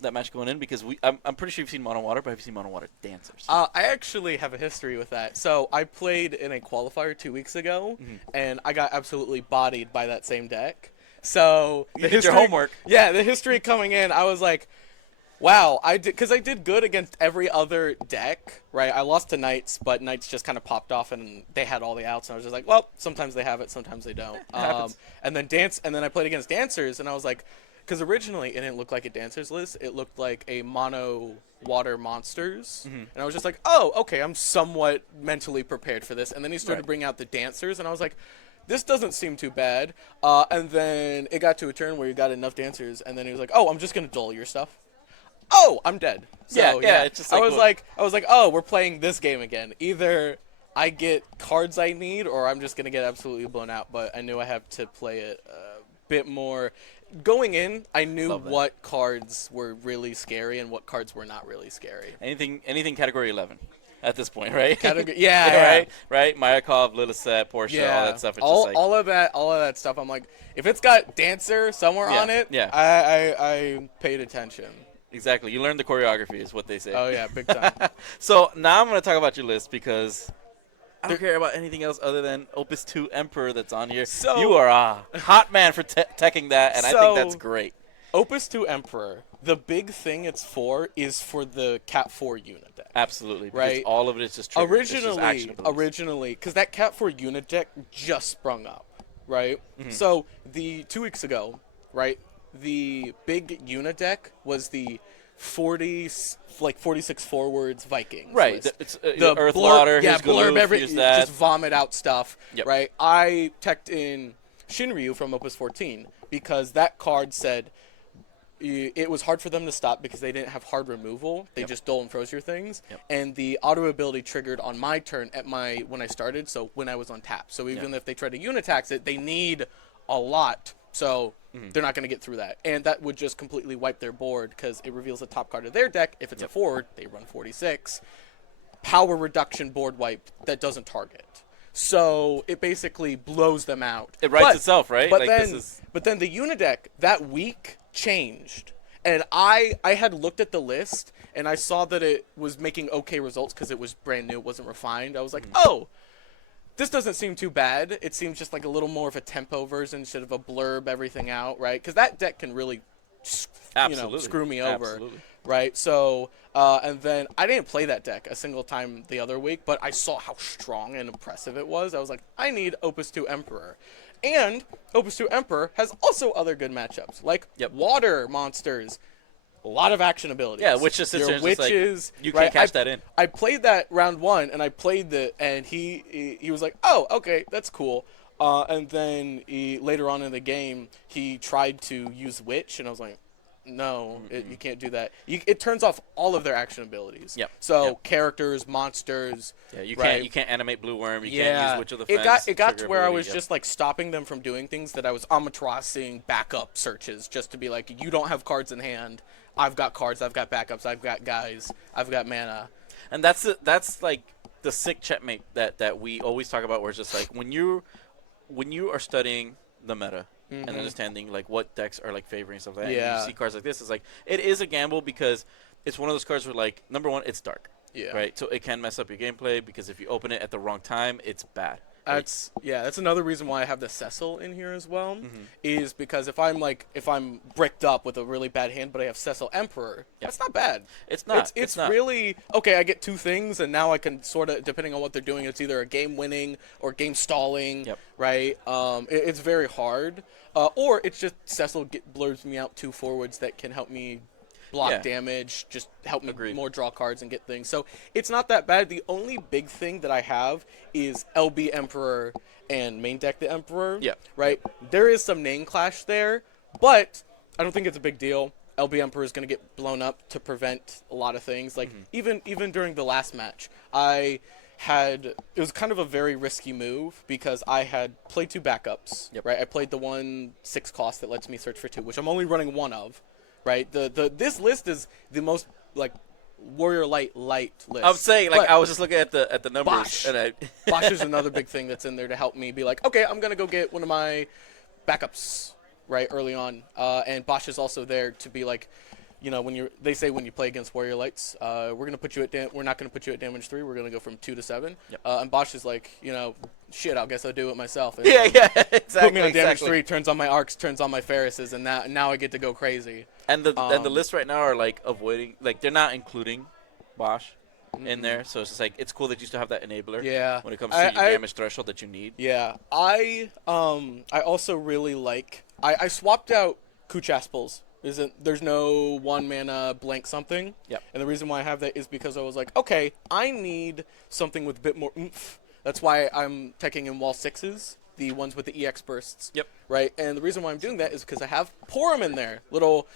that match going in, because I'm pretty sure you've seen Mono Water, but have you seen Mono Water Dancers? I actually have a history with that. So I played in a qualifier 2 weeks ago, and I got absolutely bodied by that same deck. So You did your homework. Yeah, the history coming in, I was like, wow, I did good against every other deck, right? I lost to Knights, but Knights just kind of popped off and they had all the outs, and I was just like, well, sometimes they have it, sometimes they don't. And then I played against Dancers, and I was like, because originally it didn't look like a Dancers list, it looked like a mono water monsters, and I was just like, oh, okay, I'm somewhat mentally prepared for this. And then he started bringing out the Dancers, and I was like, this doesn't seem too bad. And then it got to a turn where you got enough Dancers, and then he was like, oh, I'm just gonna dull your stuff. Oh, I'm dead. So, yeah. It's just like, I was like, oh, we're playing this game again. Either I get cards I need, or I'm just gonna get absolutely blown out. But I knew I have to play it a bit more. Going in, I knew what cards were really scary and what cards were not really scary. Anything category 11 at this point, right? Yeah. Right. Mayakov, Lilisette, Portia, all that stuff. It's all of that stuff. I'm like, if it's got Dancer somewhere on it, I paid attention. Exactly. You learned the choreography, is what they say. Oh yeah, big time. So now I'm going to talk about your list, because I don't care about anything else other than Opus 2 Emperor that's on here. So, you are a hot man for teching that, and I think that's great. Opus 2 Emperor, the big thing it's for is for the Cat 4 unit deck. Absolutely. Right? Because all of it is just triggers. Originally, because that Cat 4 unit deck just sprung up, right? So the 2 weeks ago, right, the big unit deck was the 46 forwards Vikings. Right. List. It's the Earth Lauder, here's Galoof, here's that. Just vomit out stuff, right? I teched in Shinryu from Opus 14 because that card said it was hard for them to stop because they didn't have hard removal. They just dull and froze your things. And the auto ability triggered on my turn when I started, so when I was on tap. So even if they try to unitax it, they need a lot. So they're not going to get through that. And that would just completely wipe their board because it reveals the top card of their deck. If it's a forward, they run 46. Power reduction board wipe that doesn't target. So it basically blows them out. It writes itself, right? But then the Unideck that week changed. And I had looked at the list, and I saw that it was making okay results because it was brand new. It wasn't refined. I was like, oh, this doesn't seem too bad. It seems just like a little more of a tempo version instead of a blurb everything out, right? Because that deck can really, screw me over, right? So, and then I didn't play that deck a single time the other week, but I saw how strong and impressive it was. I was like, I need Opus 2 Emperor. And Opus 2 Emperor has also other good matchups, like water monsters. A lot of action abilities. Yeah, which just sits there witches. Like, you can't cash that in. I played that round 1, and I played and he was like, oh, okay, that's cool. And then later on in the game, he tried to use Witch, and I was like, no, you can't do that. It turns off all of their action abilities. So characters, monsters. Yeah, you can't animate Blue Worm. You can't use Witch of the Fence. It got to where I was just like stopping them from doing things that I was Amaterasing backup searches just to be like, you don't have cards in hand. I've got cards, I've got backups, I've got guys, I've got mana. And that's like the sick checkmate that we always talk about, where it's just like when you are studying the meta and understanding like what decks are like favoring stuff like that, and you see cards like this, it's like it is a gamble because it's one of those cards where like number one, it's dark. Right? So it can mess up your gameplay because if you open it at the wrong time, it's bad. That's another reason why I have the Cecil in here as well, is because if I'm bricked up with a really bad hand, but I have Cecil Emperor, that's not bad. It's not. It's not. Really okay. I get two things, and now I can sort of, depending on what they're doing, it's either a game winning or game stalling. Right. It's very hard, or it's just Cecil blurs me out two forwards that can help me block Yeah. damage, just help me Agreed. more draw cards and get things. So it's not that bad. The only big thing that I have is LB Emperor and main deck the Emperor. Yeah. Right? There is some name clash there, but I don't think it's a big deal. LB Emperor is going to get blown up to prevent a lot of things. Like, even during the last match, it was kind of a very risky move because I had played 2 backups, right? I played the 1/6 cost that lets me search for 2, which I'm only running 1 of, right? This list is the most, like, Warrior Light list. I'm saying, like, But I was just looking at the numbers, Bosch. and Bosch is another big thing that's in there to help me be like, okay, I'm going to go get one of my backups, right, early on. And Bosch is also there to be like, you know, when they say when you play against Warrior Lights, we're not going to put you at damage 3. We're going to go from 2 to 7. And Bosch is like, you know, shit, I guess I'll do it myself. And yeah, exactly. put me on damage 3, turns on my arcs, turns on my Ferrises, and now I get to go crazy. And the list right now are like avoiding, like they're not including Bosch in there, so it's just like it's cool that you still have that enabler. Yeah. When it comes to your damage threshold that you need. Yeah, I also really like I swapped out Kuchaspels. There's no 1 mana blank something. Yep. And the reason why I have that is because I was like, okay, I need something with a bit more oomph. That's why I'm teching in wall 6s, the ones with the EX bursts. Yep. Right? And the reason why I'm doing that is because I have Porum in there, little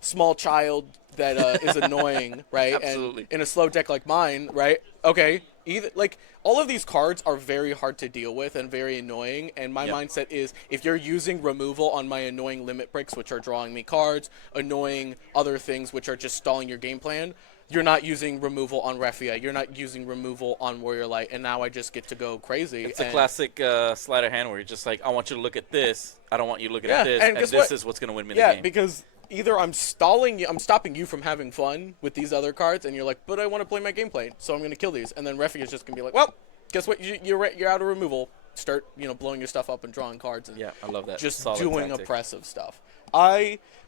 small child that is annoying, right? Absolutely. And in a slow deck like mine, right? Okay, all of these cards are very hard to deal with and very annoying, and my mindset is if you're using removal on my annoying limit breaks, which are drawing me cards, annoying other things which are just stalling your game plan, you're not using removal on Refia, you're not using removal on Warrior Light, and now I just get to go crazy. It's a classic sleight of hand where you're just like, I want you to look at this, I don't want you looking at this, and and this is what's going to win me the game. Because either I'm stopping you from having fun with these other cards, and you're like, but I want to play my gameplay, so I'm going to kill these. And then Refia is just going to be like, well, guess what? You're out of removal. Start, blowing your stuff up and drawing cards. And yeah, I love that. Just Solid doing tactic. oppressive stuff.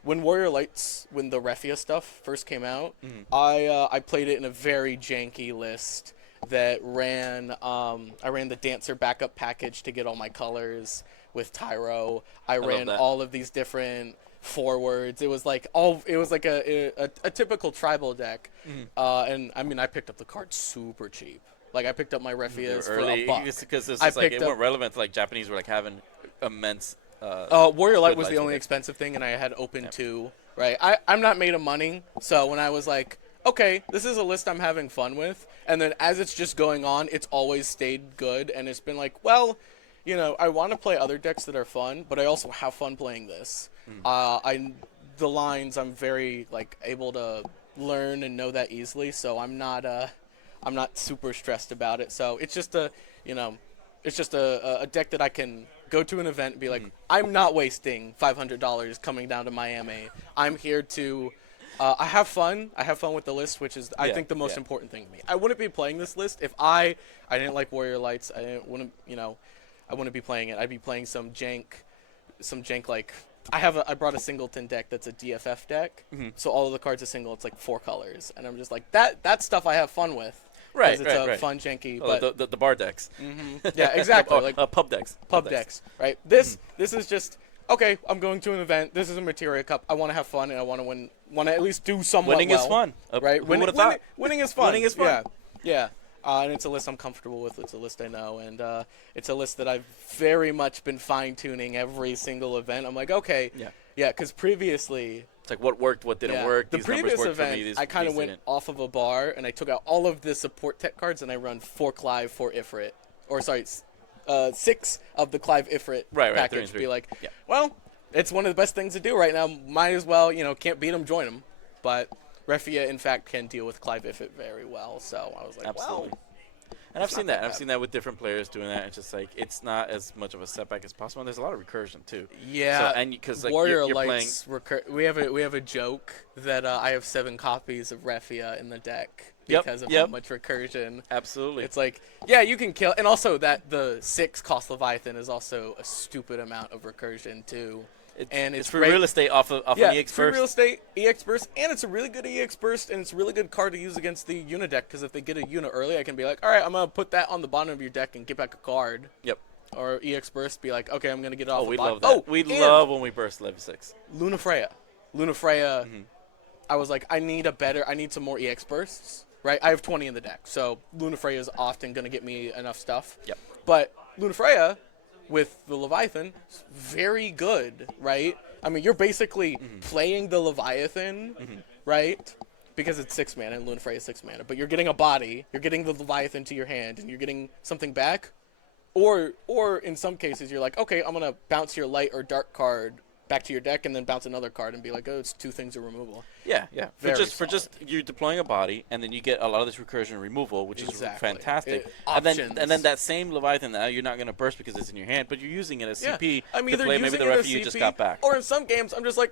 When Warrior Lights, when the Refia stuff first came out, I played it in a very janky list that ran. I ran the Dancer backup package to get all my colors with Tyro. I ran all of these different forwards. It was like a typical tribal deck, and I mean I picked up the card super cheap. Like I picked up my Refias for early, $1 because it's just like it weren't relevant to like Japanese were like having immense. Warrior Light good was the lights only with it. expensive thing, and I had open 2. Right, I'm not made of money, so when I was like, okay, this is a list I'm having fun with, and then as it's just going on, it's always stayed good, and it's been like, well, I want to play other decks that are fun, but I also have fun playing this. The lines I'm very able to learn and know that easily, so I'm not super stressed about it. So it's just a deck that I can go to an event and be like, I'm not wasting $500 coming down to Miami. I'm here to I have fun. I have fun with the list, which is I think the most important thing to me. I wouldn't be playing this list if I didn't like Warrior Lights. I wouldn't be playing it. I'd be playing some jank like I brought a singleton deck that's a DFF deck. So all of the cards are single. It's like 4 colors, and I'm just like that stuff I have fun with. Right, it's a fun janky. But the bar decks. Yeah, exactly. Pub decks. Pub decks. Right. This is just okay. I'm going to an event. This is a Materia Cup. I want to have fun and I want to win. Want to at least do somewhat Winning well. Is fun. Right. Who would have thought? Winning is fun. Winning is fun. Yeah. And it's a list I'm comfortable with. It's a list I know, and it's a list that I've very much been fine-tuning every single event. I'm like, okay, because previously it's like what worked, what didn't work. The these previous numbers worked event, for me, I kind of these went didn't. off of a bar, and I took out all of the support tech cards, and I run 4 Clive, 4 Ifrit, or sorry, 6 of the Clive Ifrit package. Be like, well, it's one of the best things to do right now. Might as well, can't beat them, join them. But Refia, in fact, can deal with Clive Ifrit very well. So I was like, absolutely. well. And I've seen that. I've seen that with different players doing that. It's just like it's not as much of a setback as possible. And there's a lot of recursion too. Yeah. So, and because like Warrior you're Lights, we have a joke that I have 7 copies of Refia in the deck because of how much recursion. Absolutely. It's like you can kill, and also that the 6 cost Leviathan is also a stupid amount of recursion too. And it's free real estate off an EX free burst. real estate, EX burst, and it's a really good EX burst, and it's a really good card to use against the unit deck, because if they get a unit early, I can be like, all right, I'm going to put that on the bottom of your deck and get back a card. Yep. Or EX burst, be like, okay, I'm going to get it off we the bottom. love that. We love when we burst level 6. Luna Freya. I was like, I need some more EX bursts, right? I have 20 in the deck, so Lunafreya is often going to get me enough stuff. Yep. But Lunafreya, with the Leviathan, is very good, right? I mean, you're basically playing the Leviathan, right? Because it's 6 mana and Lunafreya is 6 mana. But you're getting a body, you're getting the Leviathan to your hand, and you're getting something back. Or in some cases, you're like, okay, I'm going to bounce your light or dark card back to your deck and then bounce another card and be like, oh, it's 2 things of removal. Yeah, yeah. Very For just you're deploying a body, and then you get a lot of this recursion removal, which is fantastic. And then that same Leviathan now you're not going to burst because it's in your hand, but you're using it as CP I'm to either play using maybe the it as refuge you just CP, got back. or in some games, I'm just like,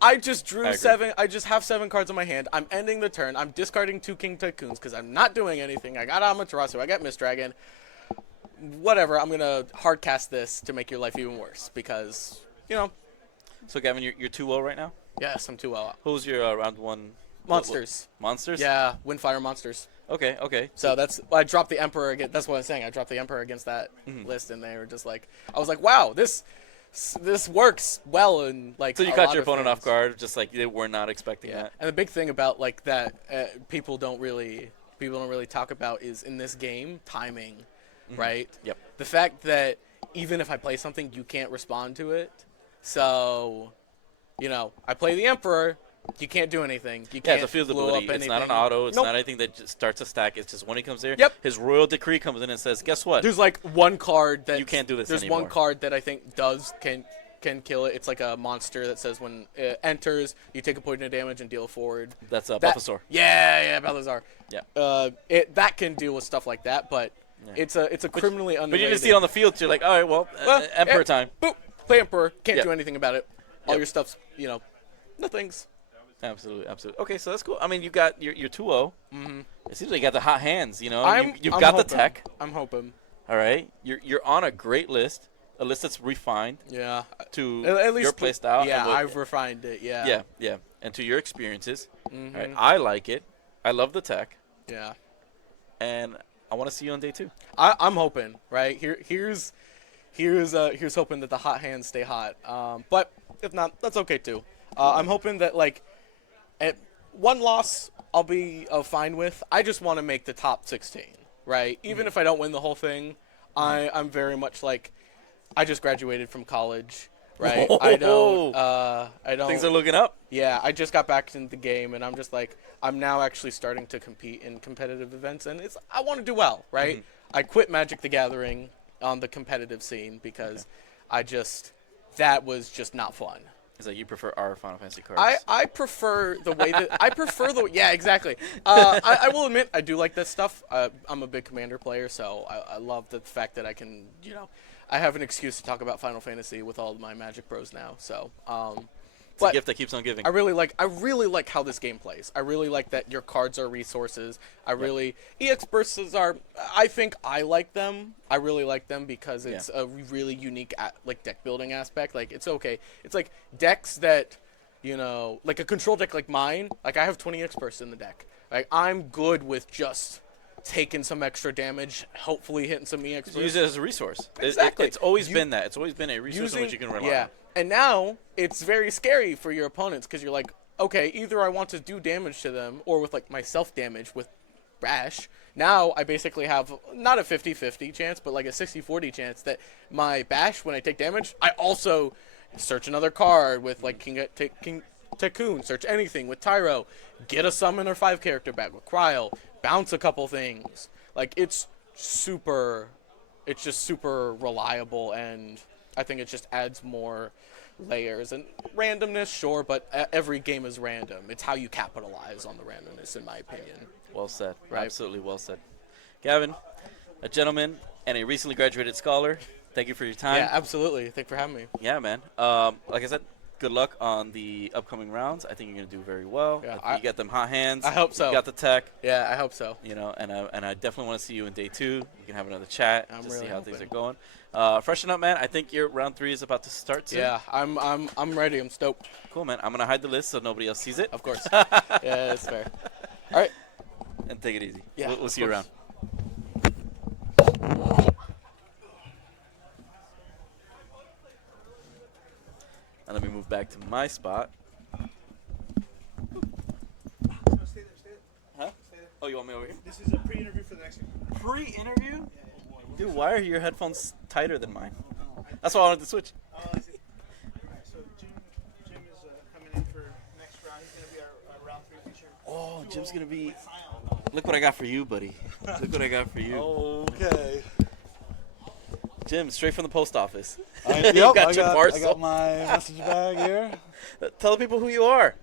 I just drew I agree. 7. I just have 7 cards in my hand. I'm ending the turn. I'm discarding 2 King Tycoons because I'm not doing anything. I got Amaterasu. I got Mist Dragon. Whatever. I'm going to hard cast this to make your life even worse because, you know. So, Gavin, you're 2-0 right now? Yes, I'm too well up. Who's your round 1? Monsters. Monsters? Yeah, Windfire Monsters. Okay, okay. So I dropped the Emperor against. That's what I'm saying. I dropped the Emperor against that list, and they were just like, I was like, wow, this works well, and like. So you caught your opponent off guard, just like they were not expecting that. And the big thing about like that people don't really talk about is in this game timing, right? Yep. The fact that even if I play something, you can't respond to it. So, you know, I play the Emperor. You can't do anything. You can't it's a field blow ability. up It's anything. not an auto. It's Nope. not anything that just starts a stack. It's just when he comes there, Yep. his Royal Decree comes in and says, guess what? There's like one card that You can't do this There's anymore. one card that I think can kill it. It's like a monster that says when it enters, you take a point of damage and deal forward. That's That- Balthasar. Yeah, Balthazar. Yeah. That can deal with stuff like that, but it's a criminally But unrelated. you just see it on the field, you're like, all right, well, Emperor time. Boop, play Emperor. Can't Yep. do anything about it. All Yep. your stuff's, nothing's. Absolutely, absolutely. Okay, so that's cool. I mean, you got your 2-0. It seems like you got the hot hands, you know. I'm You've got the hoping. tech. I'm hoping. All right. You're on a great list, a list that's refined Yeah. to At least your play style. Yeah, and what- I've refined it. Yeah. yeah, yeah, and to your experiences. Mhm. All right. I like it. I love the tech, Yeah. and I want to see you on day 2. I'm hoping, right? Here's hoping that the hot hands stay hot. But if not, that's okay too. I'm hoping that like at one loss I'll be fine with. I just want to make the top 16, right? Even if I don't win the whole thing, I'm very much like I just graduated from college, right? I don't. Things are looking up. Yeah, I just got back into the game, and I'm just like, I'm now actually starting to compete in competitive events, and I want to do well, right? I quit Magic the Gathering on the competitive scene because that was just not fun. It's like you prefer our Final Fantasy cards. I prefer the way that yeah, exactly. I will admit I do like this stuff. I'm a big Commander player, so I love the fact that I can, I have an excuse to talk about Final Fantasy with all of my Magic bros now. So, It's a gift that keeps on giving. I really like how this game plays. I really like that your cards are resources. EX bursts are. I think I like them. I really like them because it's a really unique deck building aspect. Like it's okay. It's like decks that, like a control deck like mine. Like I have 20 EX bursts in the deck. Like I'm good with just taking some extra damage, hopefully hitting some EX bursts. Use it as a resource. Exactly. It's always been that. It's always been a resource on which you can rely. Yeah. on. And now it's very scary for your opponents because you're like, okay, either I want to do damage to them or with like my self damage with Rash. Now I basically have not a 50-50 chance, but like a 60-40 chance that my Bash, when I take damage, I also search another card with like King Tycoon, search anything with Tyro, get a summon or 5 character back with Cryo, bounce a couple things. Like it's just super reliable, and I think it just adds more layers and randomness, sure, but every game is random. It's how you capitalize on the randomness, in my opinion. Well said. Right. Absolutely well said. Gavin, a gentleman and a recently graduated scholar, thank you for your time. Yeah, absolutely. Thanks for having me. Yeah, man. Like I said, good luck on the upcoming rounds. I think you're going to do very well. Yeah, I think you got them hot hands. I hope so. You got the tech. Yeah, I hope so. And I definitely want to see you in day 2. You can have another chat I'm to really see how things are hoping. going. Freshen up, man. I think your round 3 is about to start soon. Yeah, I'm ready. I'm stoked. Cool, man. I'm going to hide the list so nobody else sees it. Of course. Yeah, that's fair. All right. And take it easy. Yeah, We'll of see you course. around. And let me move back to my spot. Oh, you want me over here? This is a pre-interview for the next one. Pre-interview? Dude, why are your headphones tighter than mine? That's why I wanted to switch. Oh, I see. Alright, so Jim is coming in for next round. He's going to be our round 3 feature. Oh, Jim's gonna be. Look what I got for you, buddy. Look what I got for you. Okay. Jim, straight from the post office. Yep, You got I your got parcel. my message bag here. Tell the people who you are.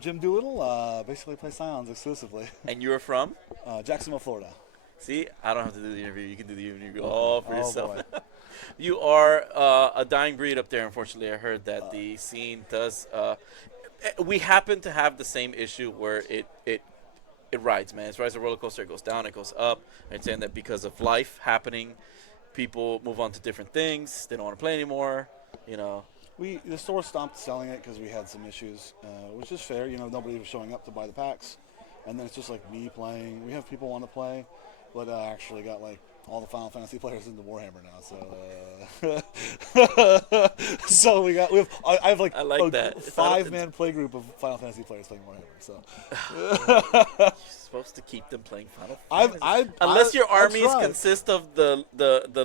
Jim Doolittle, basically play Scions exclusively. And you're from? Jacksonville, Florida. See, I don't have to do the interview. You can do the interview all for Oh, yourself. boy. You are a dying breed up there, unfortunately. I heard that the scene does. We happen to have the same issue where it rides, man. It rides a roller coaster. It goes down, it goes up. I'm saying that because of life happening, people move on to different things. They don't want to play anymore, you know. The store stopped selling it because we had some issues, which is fair. You know, nobody was showing up to buy the packs. And then it's just like me playing. We have people want to play, but I actually got like all the Final Fantasy players into Warhammer now. So, so I have like I like that. a It's not- 5-man play group of Final Fantasy players playing Warhammer. So You're supposed to keep them playing Final Fantasy. Unless your armies tried. consist of the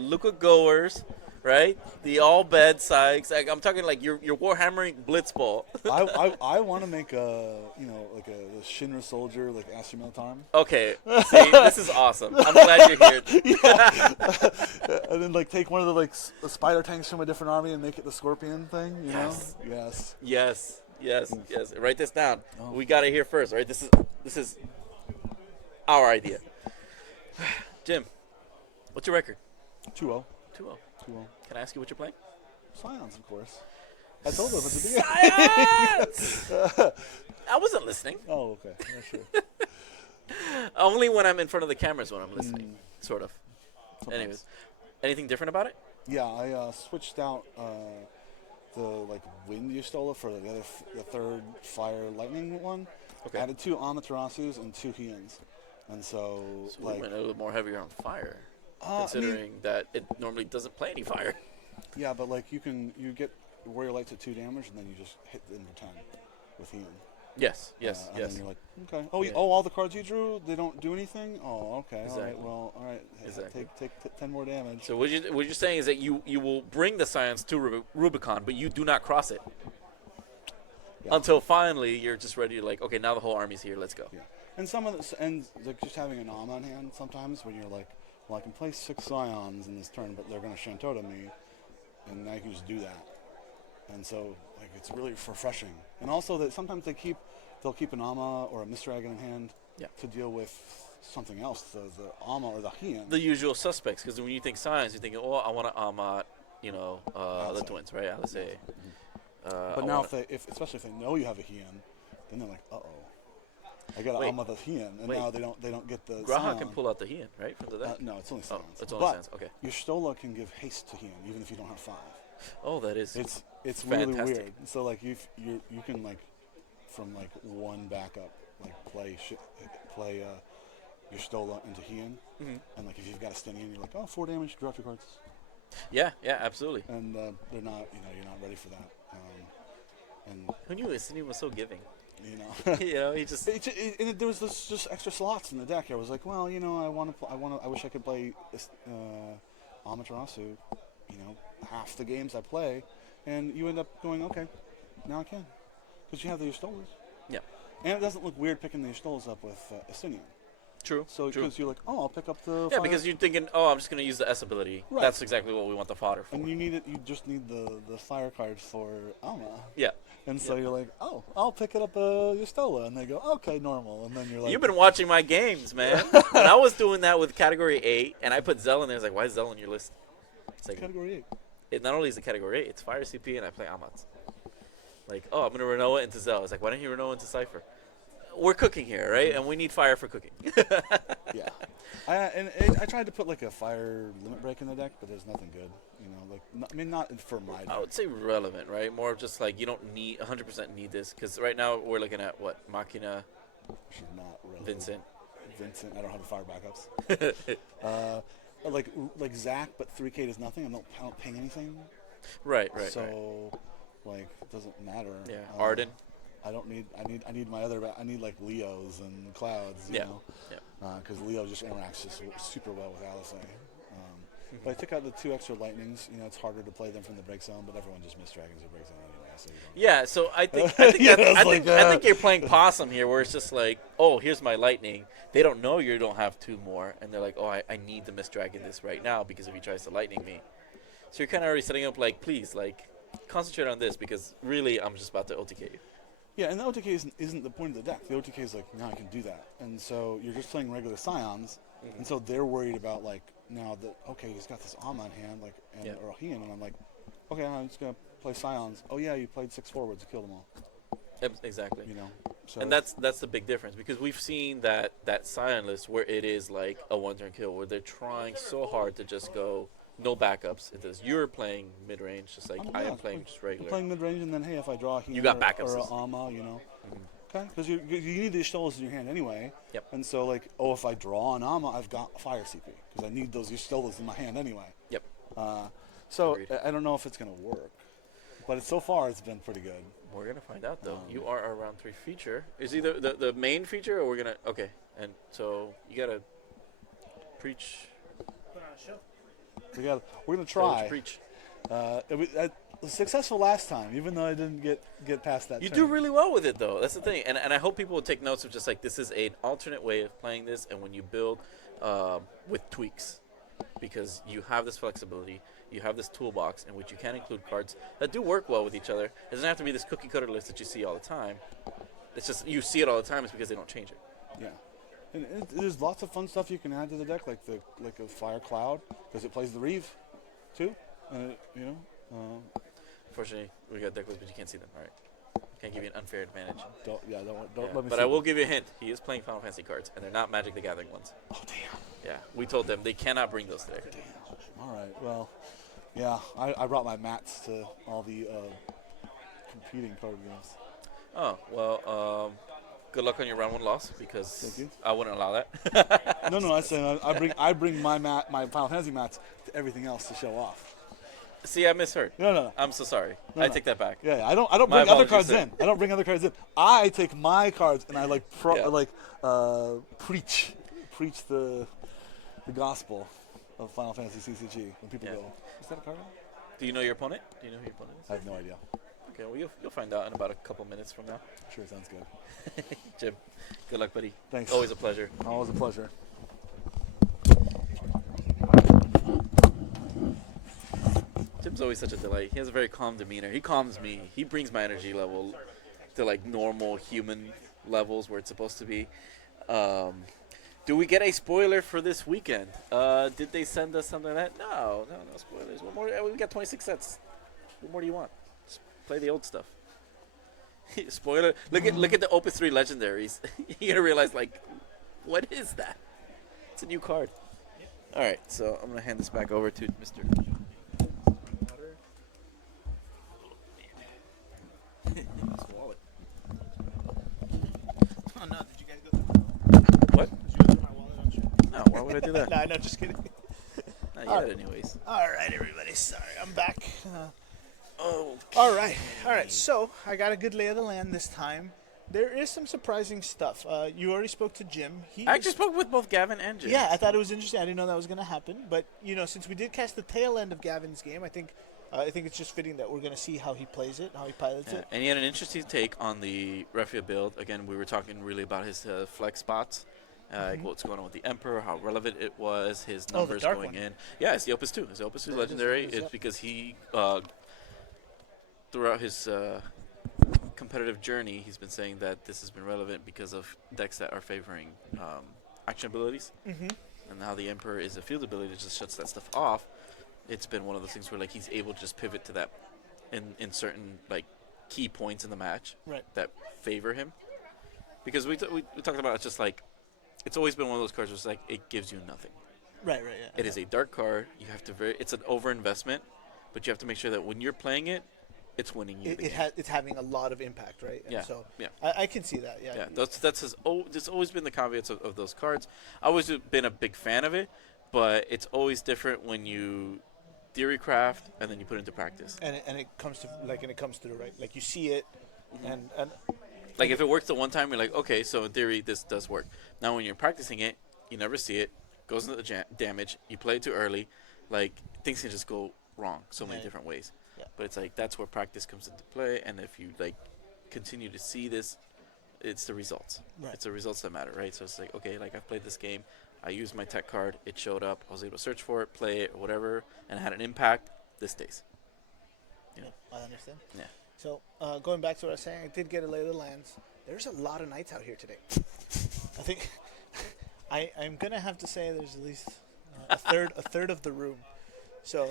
Luca goers, right? The all bad sykes. Like, I'm talking like you're Warhammering Blitzball. I want to make a like a Shinra soldier like Astra Militarum. Okay, see, this is awesome. I'm glad you're here. And then like take one of the like the spider tanks from a different army and make it the Scorpion thing. You Yes. know? Yes. Yes. Write this down. We got it here first, right? This is our idea. Jim, what's your record? 2-0. 2-0. 2-0. Can I ask you what you're playing? Scions, of course. I told them at the beginning. Science! I wasn't listening. Oh, okay. Yeah, sure. Only when I'm in front of the cameras when I'm listening, sort of. Sometimes. Anyways, anything different about it? Yeah, I switched out the like wind Yustola for the third fire lightning one. Okay. Added 2 Amaterasus and 2 Hians, and so We like went a little more heavier on fire, I mean, considering that it normally doesn't play any fire. yeah, but like you get warrior lights at 2 damage, and then you just hit them for 10 with Hian. Yes. And then you're like, okay. Oh, Yeah. all the cards you drew, they don't do anything. Oh, okay. Exactly. All right. Well, all right. Exactly. Take 10 more damage. So what you're saying is that you will bring the science to Rubicon, but you do not cross it Yeah. until finally you're just ready to like, okay, now the whole army's here. Let's go. Yeah. And some of the, and like just having an Amma on hand sometimes when you're like, well, I can play 6 Scions in this turn, but they're going to Shantota me, and now you can just do that. And so like it's really refreshing. And also that sometimes they'll keep an Amma or a Misdragon in hand to deal with something else, the Amma or the Hian. The usual suspects, because when you think science, you're thinking, oh, I want to Amat, the Alizé. twins, right? Alizé. But now especially if they know you have a Hian, then they're like, uh-oh. I got to Wait. Amma the Hian, and Wait. now they don't get the Graha Scion. can pull out the Hian, right, from the deck? No, it's only Oh, Scions. it's only but Scions, okay. your Stola can give haste to Hian, even if you don't have 5. Oh, that is. It's really fantastic. weird. So like you can like from like 1 backup like play your Stola into Hian, and like if you've got a Stenian, you're like, oh, 4 damage, draw 2 cards, Yeah, absolutely. and they're not you're not ready for that. And Who knew Istini was so giving? you know. He just. There was just extra slots in the deck. I was like, well, I wish I could play Amaterasu, half the games I play, and you end up going, okay, now I can, because you have the Yustolas. Yeah. And it doesn't look weird picking the Yustolas up with Estinian. True. So true. because you're like, oh, I'll pick up the Yeah, fire. because you're thinking, oh, I'm just going to use the S ability. Right. That's exactly what we want the fodder for. and you just need the fire card for Alma. Yeah. And so you're like, oh, I'll pick it up Yustola, and they go, okay, normal, and then you're like, You've been watching my games, man. When I was doing that with Category 8, and I put Zell in there, I was like, why is Zell on your list? It's like, category 8. it not only is it Category 8, it's Fire CP, and I play Amats. Like, oh, I'm going to Renoa into Zell. It's like, why didn't you Renoa into Cypher? We're cooking here, right? And we need fire for cooking. Yeah. I tried to put like a fire limit break in the deck, but there's nothing good. Not for my deck. I would say relevant, right? More of just like, you don't need 100% need this, because right now we're looking at what? Machina, Which is not relevant. Vincent. I don't have the fire backups. Like Zach, but 3K does nothing. I don't ping anything. Right. So, like, it doesn't matter. Yeah, Arden. I don't need. I need my other. I need like Leos and Clouds. You know, because Leo just interacts just super well with Alizé. But I took out the 2 extra lightnings. You know, it's harder to play them from the break zone, but everyone just missed dragons or break zone anyway. So Yeah, so I think I think you're playing possum here, where it's just like, oh, here's my lightning. They don't know you don't have 2 more, and they're like, oh, I need to miss dragon this right now because if he tries to lightning me, so you're kind of already setting up like, please, like, concentrate on this because really I'm just about to OTK you. Yeah, and the OTK isn't the point of the deck. The OTK is like, now I can do that, and so you're just playing regular Scions, and so they're worried about like now that okay, he's got this Amma in hand, like or Ahian, and I'm like, okay, I'm just gonna play Scions. Oh yeah, you played 6 forwards, you killed them all. Exactly. You know, so and that's the big difference because we've seen that Scion list where it is like a 1-turn kill where they're trying so hard to just go no backups. It is you're playing mid range just like I am playing just regular. You're playing mid range, and then hey, if I draw a Ahian you got backups or a Amma, you know. Okay, because you need the Y'shtollas in your hand anyway. Yep. And so like, oh, if I draw an Amma, I've got Fire CP because I need those Y'shtollas in my hand anyway. Yep. So Agreed. I don't know if it's gonna work, but so far it's been pretty good. We're gonna find out though. You are our round 3 feature. Is either the main feature or we're gonna and so you gotta preach. Put on a show. We're gonna Tell what try. you preach. It was successful last time, even though I didn't get past that. You turn. do really well with it though. That's the thing, and I hope people will take notes of just like this is an alternate way of playing this, and when you build with tweaks, because you have this flexibility, you have this toolbox in which you can include cards that do work well with each other. It doesn't have to be this cookie cutter list that you see all the time. It's just you see it all the time. It's because they don't change it. Yeah, and there's lots of fun stuff you can add to the deck, like a Fire Cloud because it plays the Reeve, too. You know. Unfortunately, we got deck lists, but you can't see them. All right, can't give you an unfair advantage. Don't Yeah, let me. but see I will them. give you a hint. He is playing Final Fantasy cards, and they're not Magic the Gathering ones. Oh damn. Yeah, we told them they cannot bring those today. All right. Well, yeah, I brought my mats to all the competing card games. Oh well, good luck on your round 1 loss because Thank you. I wouldn't allow that. No, I say I bring my Final Fantasy mats to everything else to show off. See, I misheard. No. I'm so sorry. No, I no. take that back. Yeah, I don't My bring other apologies, cards sir. in. I don't bring other cards in. I take my cards and I Yeah. preach the gospel of Final Fantasy CCG when people Yeah. go, is that a card? Do you know your opponent? Do you know who your opponent is? I have no idea. Okay, well you'll find out in about a couple minutes from now. Sure, sounds good. Jim, good luck, buddy. Thanks. Always a pleasure. Always a pleasure. Jim's always such a delight. He has a very calm demeanor. He calms me. He brings my energy level to like normal human levels where it's supposed to be. Do we get a spoiler for this weekend? Did they send us something like that? No spoilers. What more? We got 26 sets. What more do you want? Just play the old stuff. Spoiler. Look at the Opus 3 legendaries. You're gonna realize like, what is that? It's a new card. All right, so I'm gonna hand this back over to Mr. Wallet. Oh no! Did you guys go? What? Did you go through my wallet on stream? No, why would I do that? No, just kidding. Not All yet, right. anyways. All right, everybody. Sorry, I'm back. Oh. All right. So I got a good lay of the land this time. There is some surprising stuff. You already spoke to Jim. I actually spoke with both Gavin and Jim. Yeah, I thought it was interesting. I didn't know that was going to happen, but since we did catch the tail end of Gavin's game, I think it's just fitting that we're going to see how he plays it, how he pilots Yeah, it. and he had an interesting take on the Refia build. Again, we were talking really about his flex spots, like what's going on with the Emperor, how relevant it was, his the numbers dark going one. in. Yeah, it's the Opus 2. It's the Opus 2 Yeah, it is, Legendary. it is, It's yep. because he, throughout his competitive journey, he's been saying that this has been relevant because of decks that are favoring action abilities. Mm-hmm. And now the Emperor is a field ability that just shuts that stuff off. It's been one of those things where like he's able to just pivot to that in certain like key points in the match Right. that favor him. Because we talked about it's just like it's always been one of those cards where it's like it gives you nothing. Right, yeah. It is a dark card. You have to it's an over investment, but you have to make sure that when you're playing it, it's winning you. the game. It's having a lot of impact, right? And Yeah, so yeah. I can see that, yeah. Yeah, there's always been the caveats of those cards. I always been a big fan of it, but it's always different when you theory craft and then you put it into practice. And it comes to it comes through, right? Like you see it, and Like if it works the one time, you're like, okay, so in theory this does work. Now when you're practicing it, you never see it, goes into the damage, you play it too early, like things can just go wrong so many different ways. Yeah. But it's like that's where practice comes into play, and if you like continue to see this, it's the results. Right. It's the results that matter, right? So it's like, okay, like I've played this game, I used my tech card, it showed up, I was able to search for it, play it, or whatever, and it had an impact. This stays. You know? I understand. Yeah. So going back to what I was saying, I did get a lay of the lands. There's a lot of knights out here today. I think I'm gonna have to say there's at least a third of the room. So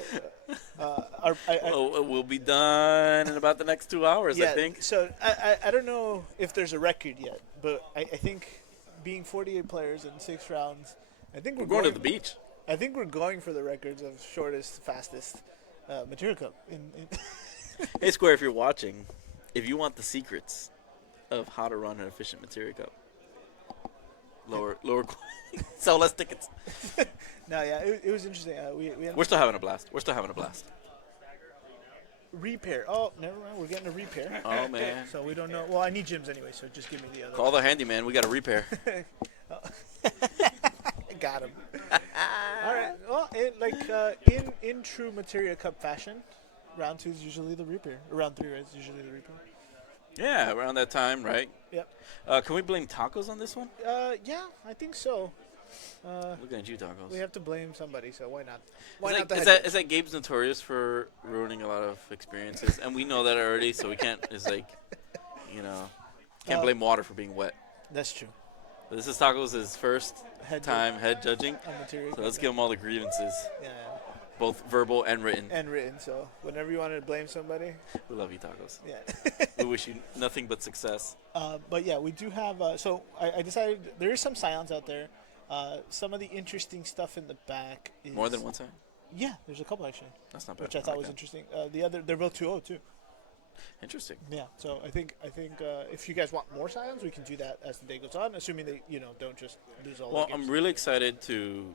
we'll be done in about the next 2 hours, yeah, I think. So I don't know if there's a record yet, but I think being 48 players in 6 rounds, I think We're going to the beach. I think we're going for the records of shortest, fastest Materia Cup. Hey, Square, if you're watching, if you want the secrets of how to run an efficient Materia Cup, lower, sell less tickets. No, yeah, it was interesting. We're still having a blast. Repair. Oh, never mind. We're getting a repair. Oh, man. So we don't know. Well, I need gyms anyway, so just give me the other. Call the handyman. We got a repair. Got him. All right. Well, in true Materia Cup fashion, round 2 is usually the repair. Round 3 is usually the repair. Yeah, around that time, right? Yep. Can we blame tacos on this one? Yeah, I think so. Looking at you, tacos. We have to blame somebody, so why not? Is that Gabe's notorious for ruining a lot of experiences, and we know that already, so we can't. It's like, can't blame water for being wet. That's true. But this is Tacos' first time head judging, Materia so Cup, let's give him all the grievances, Yeah. both verbal and written. And written. So whenever you want to blame somebody, We love you, Tacos. yeah. We wish you nothing but success. But yeah, we do have. So I decided there is some scions out there. Some of the interesting stuff in the back is More than one side? Yeah, there's a couple actually, That's not bad. which I thought was Okay. interesting. The other, they're both 2-0 too. Interesting. Yeah. So I think if you guys want more scions, we can do that as the day goes on, assuming they don't just lose all. Well, the I'm games. really excited to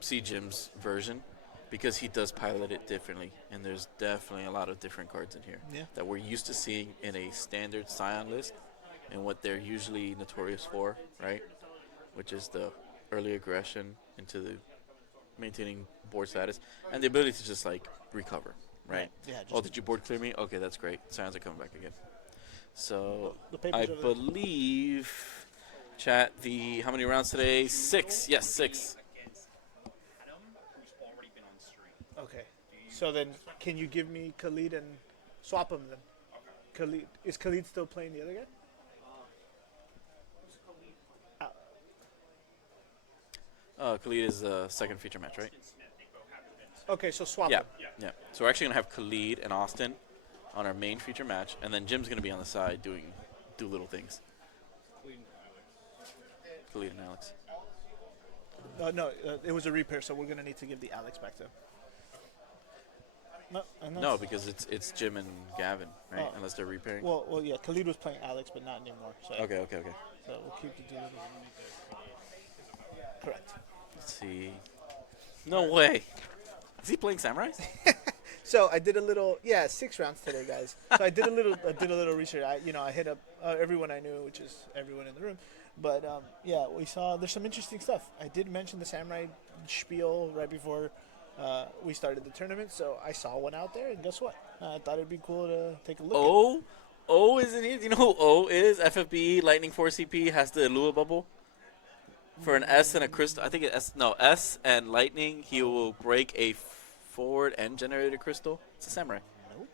see Jim's version because he does pilot it differently, and there's definitely a lot of different cards in here Yeah. that we're used to seeing in a standard Scion list and what they're usually notorious for, right? Which is the early aggression into the maintaining board status and the ability to just like recover, right? Yeah. Oh, did you board clear me? Okay, that's great. Scions are coming back again. So The papers I over there. believe, chat, how many rounds today? 6. Yes, 6. Okay. So then, can you give me Khaled and swap them then? Khaled, is Khaled still playing the other guy? Khaled is the second feature match, right? Okay, so swap Yeah, them. yeah. So we're actually gonna have Khaled and Austin on our main feature match, and then Jim's gonna be on the side do little things. Khaled and Alex. No, it was a repair, so we're gonna need to give the Alex back to him. No, No, because it's Jim and Gavin, right? Oh. Unless they're repairing. Well, yeah. Khaled was playing Alex, but not anymore. So Okay. So we'll keep the dude. Correct. Let's see. No way. Is he playing Samurais? So I did a little, 6 rounds today, guys. So I did a little research. I hit up everyone I knew, which is everyone in the room. But we saw there's some interesting stuff. I did mention the samurai spiel right before we started the tournament, so I saw one out there, and guess what? I thought it'd be cool to take a look. O isn't he? Do you know who O is? FFB Lightning 4 CP has the Lua bubble. For an S and a crystal, I think S and Lightning, he will break a forward and generated crystal. It's a samurai. Nope,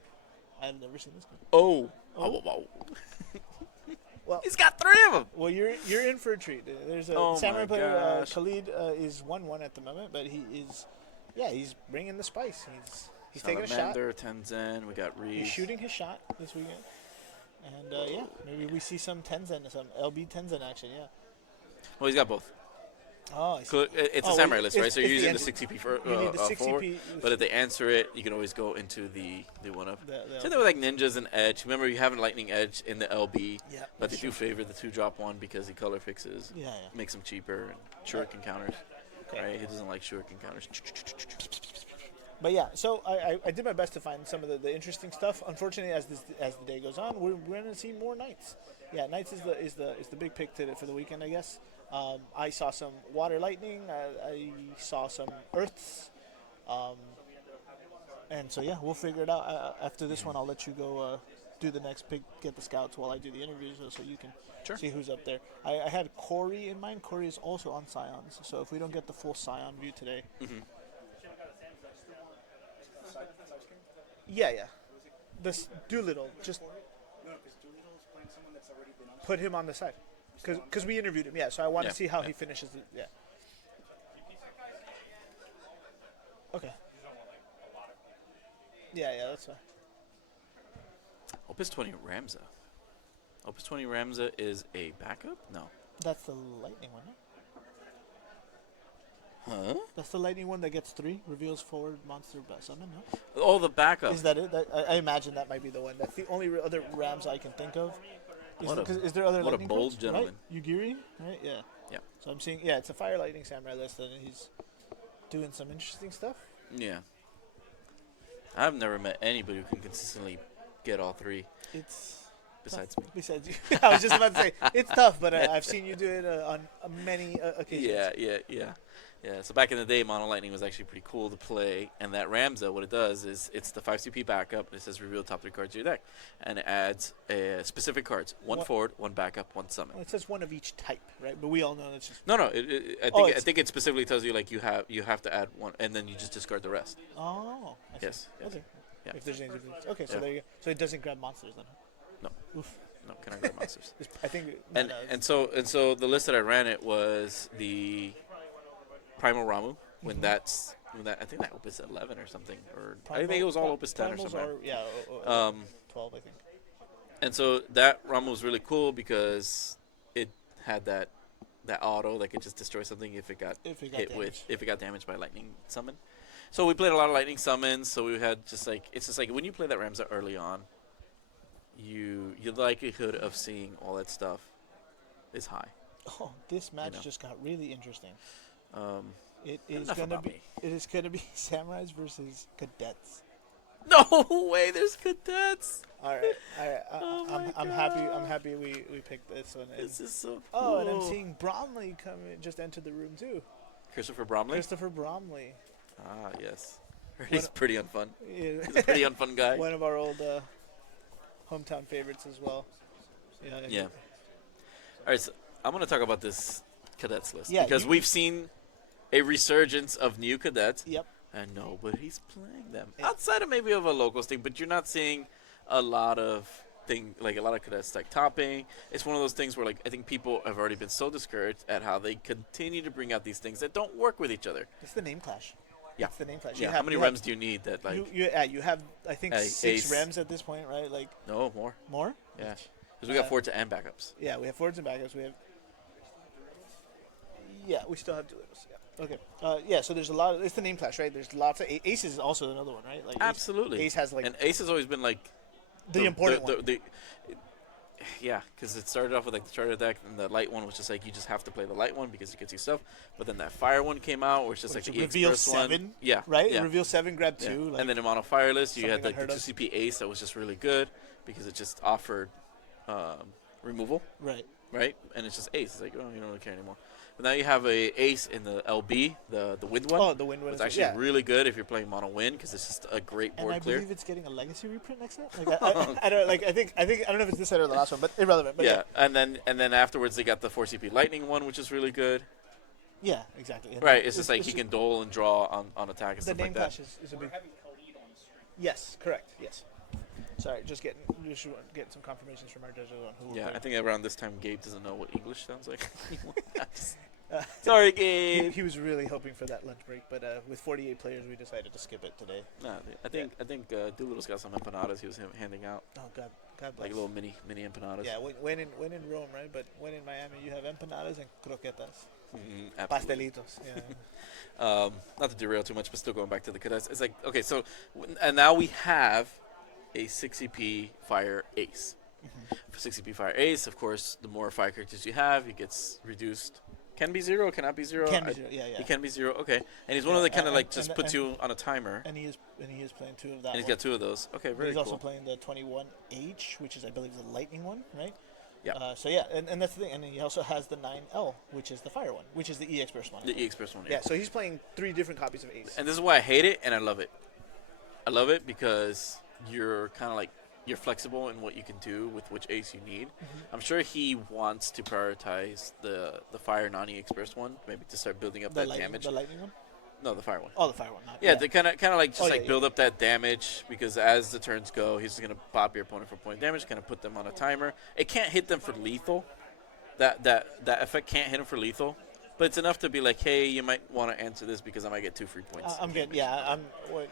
I've never seen this guy. Oh. Well, He's got 3 of them. Well, you're in for a treat. There's a Oh samurai my player. gosh. Khaled is 1-1 at the moment, but he's bringing the spice. He's taking a shot. Salamander, Tenzen, we got Reese. He's shooting his shot this weekend, and maybe we see some Tenzen, some LB Tenzen action. Yeah. Well, he's got both. Oh, I see. So it's a Oh, samurai well, list, right? it's So you're the using the answer. 6 CP for You need the 6 forward. CP. But if they answer it, you can always go into the one up. The Same thing with like ninjas and edge. Remember, you have a lightning edge in the LB, Yeah, but they that's do true. favor the 2-drop one because he color fixes, Yeah. makes them cheaper, and shuriken counters. Okay. Right? He doesn't like shuriken counters. But yeah, so I did my best to find some of the interesting stuff. Unfortunately, as the day goes on, we're going to see more knights. Yeah, knights is the big pick for the weekend, I guess. I saw some water lightning. I saw some earths. And so yeah, we'll figure it out. After this one, I'll let you go do the next pick, get the scouts while I do the interviews, so you can see who's up there. I had Corey in mind. Corey is also on Scions, so if we don't get the full Scion view today, yeah. This Doolittle, just put him on the side, because we interviewed him. Yeah, so I want to see how he finishes. Yeah. Okay. Yeah, that's fine. Opus 20 Ramza. Opus 20 Ramza is a backup? No. That's the lightning one, Huh? That's the lightning one that gets 3, reveals forward monster best summon, no? Oh, the backup. Is that it? I imagine that might be the one. That's the only other Rams I can think of. Is there other what a lightning bold cards? gentleman. Right? Yugiri? Right? Yeah. Yeah. So I'm seeing, it's a Fire Lightning Samurai list, and he's doing some interesting stuff. Yeah. I've never met anybody who can consistently get all 3. It's besides tough. me. Besides you. I was just about to say, it's tough, but I've seen you do it on many occasions. Yeah. So back in the day, Mono Lightning was actually pretty cool to play. And that Ramza, what it does is it's the 5 CP backup. And it says reveal top 3 cards of your deck. And it adds specific cards. One forward, one backup, one summon. Well, it says one of each type, right? But we all know that's just... No. I think it specifically tells you, like, you have to add one. And then you just discard the rest. Oh. I see. Yes. Okay. Yeah. If there's any difference. Okay, so there you go. So it doesn't grab monsters then? No. Oof. No, cannot grab monsters. I think... And so the list that I ran it was the Primal Ramu. When I think that Opus 11 or something, or I think it was all Opus 10 or something. 12, I think. And so that Ramu was really cool because it had that auto that could just destroy something if it got damaged by lightning summon. So we played a lot of lightning summons. So we had it's just like when you play that Ramza early on, the likelihood of seeing all that stuff is high. Oh, this match just got really interesting. It is gonna be samurais versus cadets. No way! There's cadets. All right. I'm happy we picked this one. This is so cool. Oh, and I'm seeing Bromley just enter the room too. Christopher Bromley. Ah, yes. He's pretty unfun. Yeah. He's a pretty unfun guy. One of our old hometown favorites as well. Yeah. All right, so I'm gonna talk about this cadets list because we've seen a resurgence of new cadets. Yep. And nobody's playing them outside of maybe of a locals thing, but you're not seeing a lot of cadets like topping. It's one of those things where I think people have already been so discouraged at how they continue to bring out these things that don't work with each other. It's the name clash. Yeah. It's the name clash. Yeah. How many Rems do you need that you have I think 6 Rems at this point, right? No, more. More? Yeah. Because we got forwards and backups. Yeah, we have forwards and backups. We still have Doolittles. Yeah. So there's a lot it's the name clash, right? There's lots of Ace is also another one, right? Absolutely. Ace has and Ace has always been the important one. Because it started off with the starter deck, and the light one was just you just have to play the light one because it gets you stuff. But then that fire one came out, where it's just the reveal 7 one. Yeah. Right? Yeah. Reveal 7, grab 2. And then in mono fireless, you had the unheard of. 2CP Ace that was just really good because it just offered removal. Right. Right? And it's just Ace. It's you don't really care anymore. But now you have a Ace in the LB, the wind one. Oh, the wind one. It's actually really good if you're playing mono wind because it's just a great board clear. I believe it's getting a legacy reprint next set. I don't know if it's this set or the last one, but irrelevant. But yeah, and then afterwards they got the 4CP Lightning one, which is really good. Yeah, exactly. And right, it's just he can dole and draw on attack and stuff like that. The name clash is a big. Yes, correct. Yes. Sorry, just getting some confirmations from our judges on who. Yeah, I think around this time Gabe doesn't know what English sounds like. Sorry, Gabe. He was really hoping for that lunch break, but with 48 players, we decided to skip it today. No, I think Doolittle's got some empanadas he was handing out. Oh God bless. Like little mini empanadas. Yeah, when in Rome, right? But when in Miami, you have empanadas and croquetas. Pastelitos. Yeah. Not to derail too much, but still going back to the cadets. It's okay, so and now we have a 6CP Fire Ace. For 6CP Fire Ace, of course, the more fire characters you have, it gets reduced can be 0, cannot be 0. Can be 0. Yeah, yeah. He can be 0. Okay, and he's one of the kind of like just puts you on a timer. And he is playing 2 of that. And he's one. got 2 of those. Okay, But very he's cool. also playing the 21H, which is I believe the lightning one, right? Yeah. So yeah, and that's the thing. And he also has the 9L, which is the fire one, which is the EX burst one. The EX Burst one. Yeah. So he's playing 3 different copies of Ace. And this is why I hate it, and I love it. I love it because you're kind of like you're flexible in what you can do with which ace you need. I'm sure he wants to prioritize the fire non-EX burst one, maybe to start building up that damage. The lightning one. No, the fire one. Oh, the fire one. Yeah, they kind of like just Oh, build up that damage, because as the turns go, he's gonna pop your opponent for point damage, kind of put them on a timer. It can't hit them for lethal. That effect can't hit him for lethal, but it's enough to be like, hey, you might want to answer this because I might get 2 free points. I'm good. Yeah,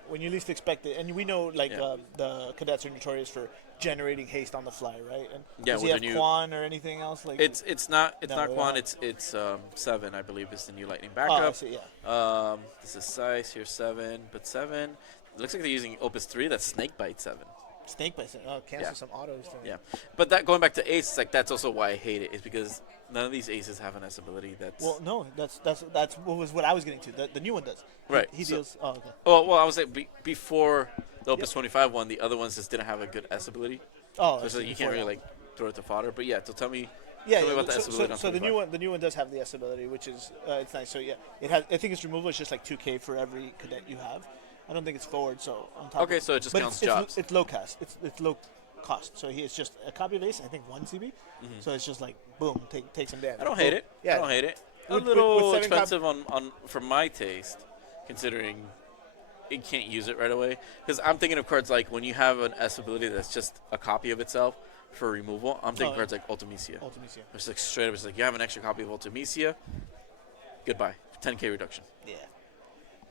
when you least expect it, and we know the cadets are notorious for generating haste on the fly, right? And Yeah, does with he have the new- Quan or anything else like? It's not No, Quan. yeah. It's 7, I believe, is the new lightning Oh, I backup. see, yeah. This is Size, here's 7, but 7. It looks like they're using Opus 3. That's Snake Bite 7. Snake Bite. Cancel Yeah. some autos. Yeah, but that going back to Ace, it's like that's also why I hate it, is because none of these aces have an S ability that's. Well, no, that's what I was getting to. The new one does. Right, He so- deals. Oh, okay. Well, I was like before the Opus 25 one, the other ones just didn't have a good S ability. Oh, So it's like you can't really like throw it to fodder. But yeah, so tell me. Yeah, tell me yeah. about the S So, ability so on the 25. new one does have the S ability, which is it's nice. So yeah, it has. I think its removal is just like 2K for every cadet you have. I don't think it's forward. So on top. Okay, of, so it just but counts it's, jobs. It's low cost. It's low cost. So it's just a copy of Ace. I think 1 CB. So it's just like boom, take some damage. I don't hate it. Yeah. I don't hate it. A With little 7 expensive on for my taste, considering it can't use it right away. Because I'm thinking of cards like when you have an S ability that's just a copy of itself for removal. I'm thinking Oh, cards like Ultimisia. Ultimisia. It's like straight up. It's like you have an extra copy of Ultimisia. Goodbye. 10K reduction. Yeah.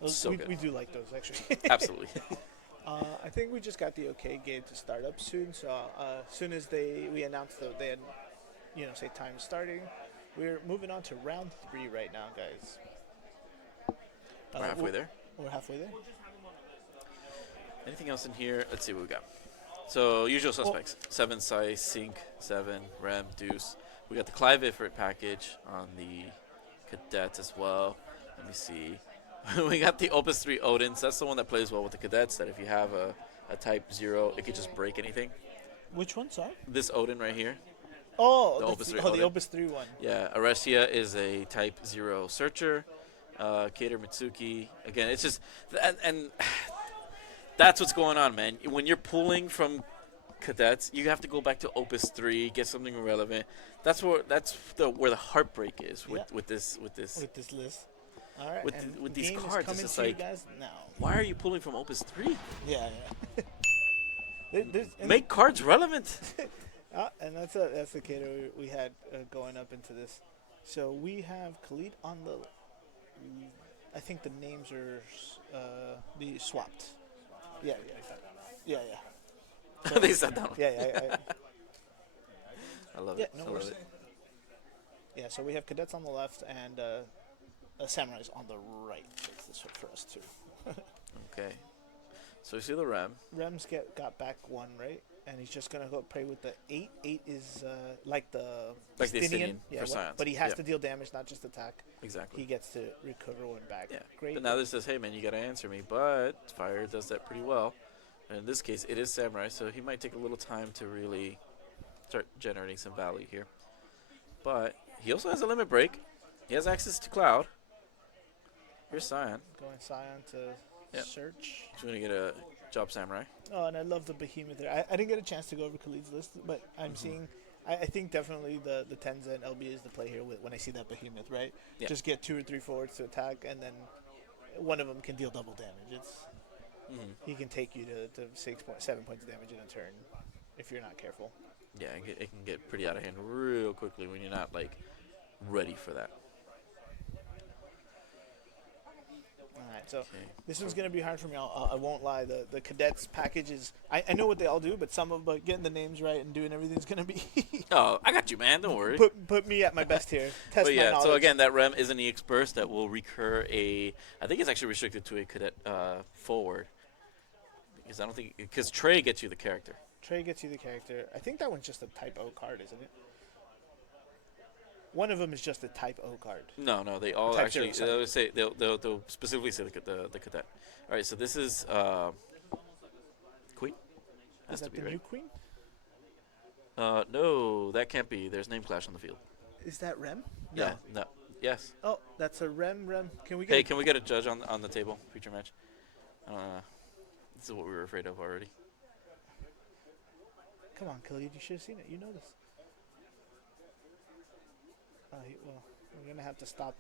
So we, good. we do like those actually. Absolutely. I think we just got the okay game to start up soon. So as soon as we announced that they had, say time starting, we're moving on to round 3 right now, guys. We're halfway there. We're halfway there. Anything else in here? Let's see what we got. So usual suspects: 7 size, Sync, 7 Rem, Deuce. We got the Clive Ifrit package on the cadets as well. Let me see. We got the Opus 3 Odins. That's the one that plays well with the cadets. That if you have a type 0, it could just break anything. Which one, sorry? This Odin right here. Oh, The the Opus 3 the Odin. Opus 3 one. Yeah, Arestia is a type 0 searcher. Kater Mitsuki. Again, it's just and that's what's going on, man. When you're pulling from cadets, you have to go back to Opus 3, get something relevant. That's where the heartbreak is with this With this list. All right. With and with these game is cards. It's coming just to you like, guys now. why are you pulling from Opus 3? Yeah. And Make cards relevant. and that's the cater we had going up into this. So we have Khaled on the. I think the names are the swapped. Yeah. They sat down. Yeah. I love Yeah, it. no I love worries. it. Yeah, so we have cadets on the left and samurais on the right. That's this one for us too. Okay. So you see the Rem. Rem's got back 1, right? And he's just gonna go play with the 8. 8 is like the Like the Estinian. Estinian Yeah, for science. but he has Yeah. to deal damage, not just attack. Exactly. He gets to recover 1 back. Yeah. Great. But now this says, hey man, you gotta answer me. But Fire does that pretty well. And in this case, it is Samurai, so he might take a little time to really start generating some value here. But he also has a limit break. He has access to Cloud. Here's Scion. Going Scion to Yeah. search. He's gonna get a job Samurai. Oh, and I love the behemoth there. I didn't get a chance to go over Khalid's list, but I'm seeing. I think definitely the Tenza and LB is the play here when I see that behemoth, right? Yeah. Just get 2 or 3 forwards to attack, and then one of them can deal double damage. He can take you to 7 points of damage in a turn if you're not careful. Yeah, it can get pretty out of hand real quickly when you're not like ready for that. All right, so Okay. this one's gonna be hard for me. I won't lie. The cadets package is. I know what they all do, but but getting the names right and doing everything's gonna be Oh, I got you, man. Don't worry. put me at my best here. Test But my yeah, knowledge. so again, that Rem is an EX burst that will recur I think it's actually restricted to a cadet forward. Because I don't think, because Trey gets you the character. Trey gets you the character. I think that one's just a type O card, isn't it? One of them is just a Type O card. No, they all Type actually. zero, sorry. They'll specifically say the cadet. All right, so this is Queen. Has Is to that be the right. new Queen? No, that can't be. There's name clash on the field. Is that Rem? Yeah. No. Yes. Oh, that's a Rem. Can we get? Hey, can we get a judge on the table? Feature match. This is what we were afraid of already. Come on, Khaled, you should have seen it. You know this. Well, we're gonna have to stop.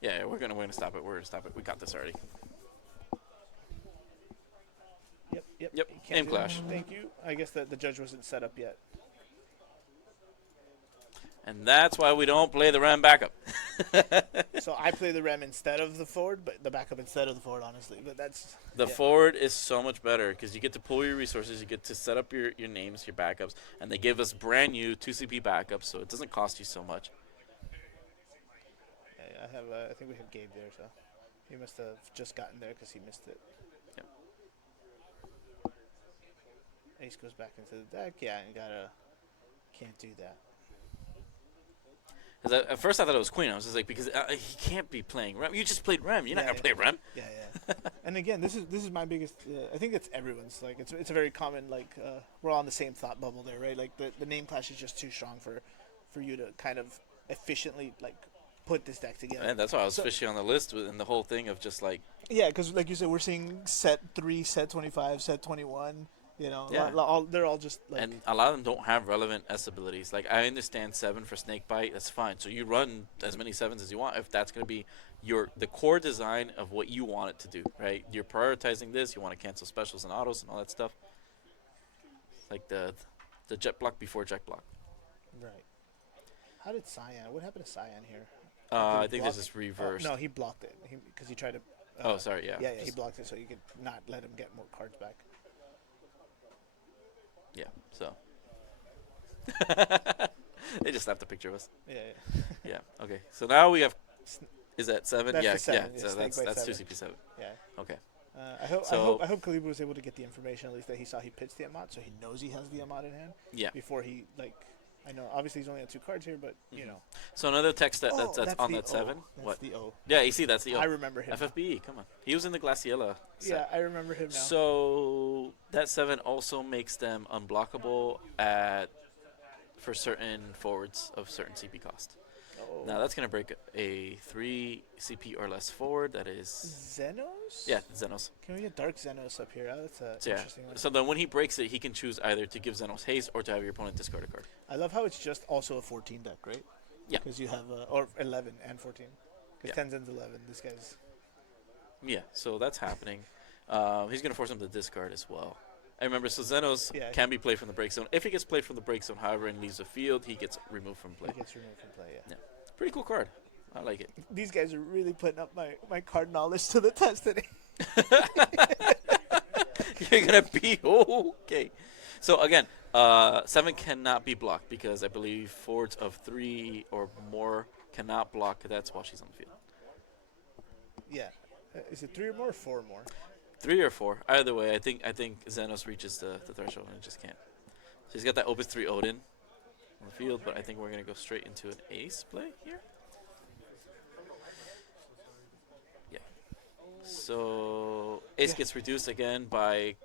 Yeah, we're gonna stop it. We're gonna stop it. We got this already. Yep. Yep, You can't name do clash. that. Thank you. I guess the judge wasn't set up yet. And that's why we don't play the Ram backup. So I play the Rem instead of the forward, but the backup instead of the forward, honestly. But that's The yeah. forward is so much better because you get to pull your resources, you get to set up your names, your backups, and they give us brand new 2CP backups, so it doesn't cost you so much. Yeah, I think we have Gabe there, so he must have just gotten there because he missed it. Yep. Ace goes back into the deck. Yeah, and can't do that. Because at first I thought it was Queen. I was just like, because he can't be playing Rem. You just played Rem. You're not gonna play Rem. Yeah. And again, this is my biggest. I think it's everyone's. Like it's a very common. Like we're all in the same thought bubble there, right? Like the name clash is just too strong for you to kind of efficiently like put this deck together. And that's why I was fishy on the list and the whole thing of just like. Yeah, because like you said, we're seeing set 3, set 25, set 21. You know, Yeah. they're all just like. And a lot of them don't have relevant S abilities. Like, I understand 7 for Snake Bite. That's fine. So you run as many 7s as you want if that's going to be the core design of what you want it to do, right? You're prioritizing this. You want to cancel specials and autos and all that stuff. Like the jet block before jet block. Right. How did Cyan? What happened to Cyan here? I think this is reversed. No, he blocked it because he tried to. Oh, sorry, yeah. Yeah, he blocked it so you could not let him get more cards back. Yeah, so. They just snapped a picture of us. Yeah. Yeah, okay. So now we have. Is that 7? That's yeah, the 7, yeah. yeah, So Snake that's Bite 2CP7. Yeah. Okay. I hope Khalid was able to get the information at least that he saw he pitched the Amat, so he knows he has the Amat in hand. Yeah. Before he I know obviously he's only on 2 cards here, but you know. So another text that's on the that 7. That's What? the O. Yeah, you see, that's the O. I remember him. FFBE, come on. He was in the Glaciella set. Yeah, I remember him now. So that 7 also makes them unblockable for certain forwards of certain CP cost. Oh. Now that's going to break a 3 CP or less forward. That is... Xenos? Yeah, Xenos. Can we get Dark Xenos up here? That's an So, yeah. interesting one. So then when he breaks it, he can choose either to give Xenos haste or to have your opponent discard a card. I love how it's just also a 14 deck, right? Yeah. Because you have or 11 and 14. Because Yeah. 10 and 11. This guy's. Yeah, so that's happening. He's going to force him to discard as well. I remember, so Xenos can be played from the break zone. If he gets played from the break zone, however, and leaves the field, he gets removed from play. He gets removed from play. Yeah. Pretty cool card. I like it. These guys are really putting up my card knowledge to the test today. You're going to be okay. So, again, 7 cannot be blocked because I believe forwards of 3 or more cannot block cadets while she's on the field. Yeah. Is it 3 or more or 4 or more? 3 or 4. Either way, I think Xenos reaches the threshold and it just can't. So he's got that Opus 3 Odin on the field, but I think we're going to go straight into an ace play here. Yeah. So ace gets reduced again by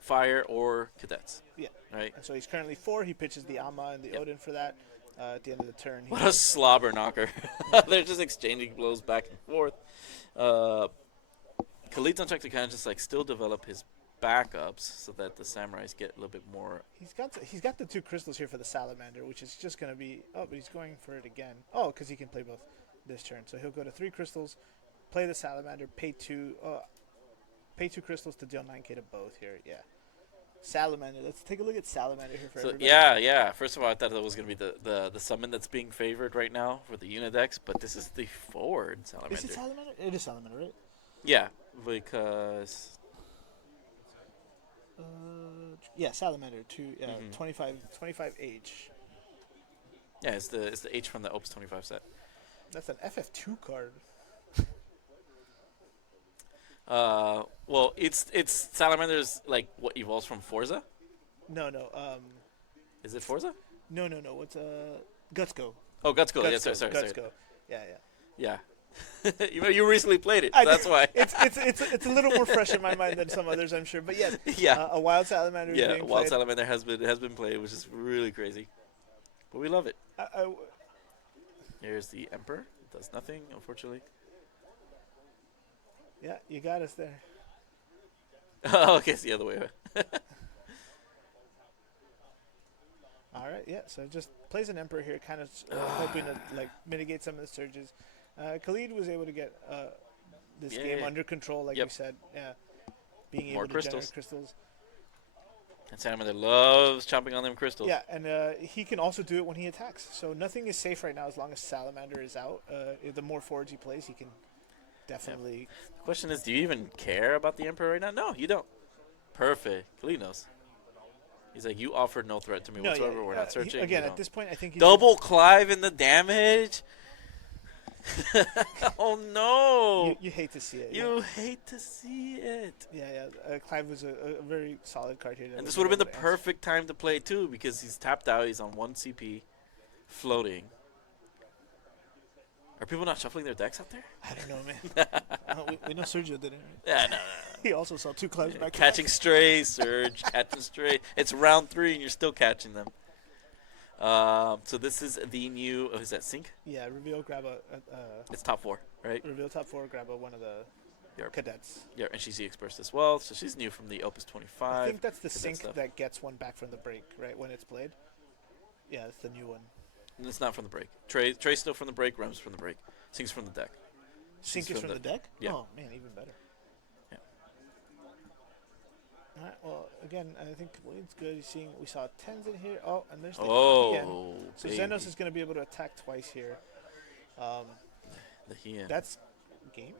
fire or cadets. Yeah. Right? And so he's currently 4. He pitches the Amma and the Odin for that. At the end of the turn. What a slobber knocker. They're just exchanging blows back and forth. Khalid's on track to kind of just like still develop his backups so that the samurais get a little bit more. He's got the 2 crystals here for the salamander, which is just going to be. Oh, but he's going for it again. Oh, because he can play both this turn. So he'll go to 3 crystals, play the salamander, pay 2 crystals to deal 9k to both here. Yeah. Salamander. Let's take a look at salamander here for everybody. Yeah. First of all, I thought that was going to be the summon that's being favored right now for the Unidex, but this is the forward salamander. Is it salamander? It is salamander, right? Yeah, because. Yeah, salamander. 25 H. Yeah, it's the H from the Opus 25 set. That's an FF2 card. Well, it's Salamander's like what evolves from Forza. No. Is it Forza? No. What's Gutsco? Oh, Guts Go. Yeah, Guts sorry. Go. Yeah. Yeah. you recently played it. I That's did. why. It's a little more fresh in my mind than some others, I'm sure. But yes, Yeah. a wild salamander. is Yeah, being Wild played. Salamander has been played, which is really crazy. But we love it. Here's the Emperor. Does nothing, unfortunately. Yeah, you got us there. Oh, okay, it's the other way. All right, yeah. So just plays an Emperor here, kind of hoping to like mitigate some of the surges. Khaled was able to get this game under control, like you said. Yeah, being More able to crystals. generate crystals. And Salamander loves chomping on them crystals. Yeah, and he can also do it when he attacks. So nothing is safe right now as long as Salamander is out. The more forwards he plays, he can definitely. The question is, do you even care about the Emperor right now? No, you don't. Perfect. Khaled knows. He's like, you offered no threat to me whatsoever. We're not searching. Again, you at this point, I think he double Clive in the damage. Oh no! You hate to see it. You hate to see it. Yeah. Clive was a very solid card here. And this would have been the perfect time to play too, because he's tapped out. He's on 1 CP, floating. Are people not shuffling their decks out there? I don't know, man. We know Sergio didn't. Right? Yeah, no. He also saw 2 Clives back. Catching strays, Surge. Catching strays. It's round 3, and you're still catching them. So this is the new. Oh, is that sync? Yeah, reveal, grab a. It's top 4, right? Reveal top 4, grab one of the cadets. Yeah, and she's expressed as well, so she's new from the Opus 25. I think that's the Cadet sync stuff. that gets one back from the break, right? When it's played. Yeah, it's the new one. And it's not from the break. Trey's still from the break. Rem's from the break. Sync's from the deck. Sync is from the deck? Yeah. Oh, man, even better. Yeah. All right, well, again, I think Khaled's good. We saw 10s in here. Oh, and there's the Oh, so baby. Xenos is going to be able to attack twice here. The Hien. That's game.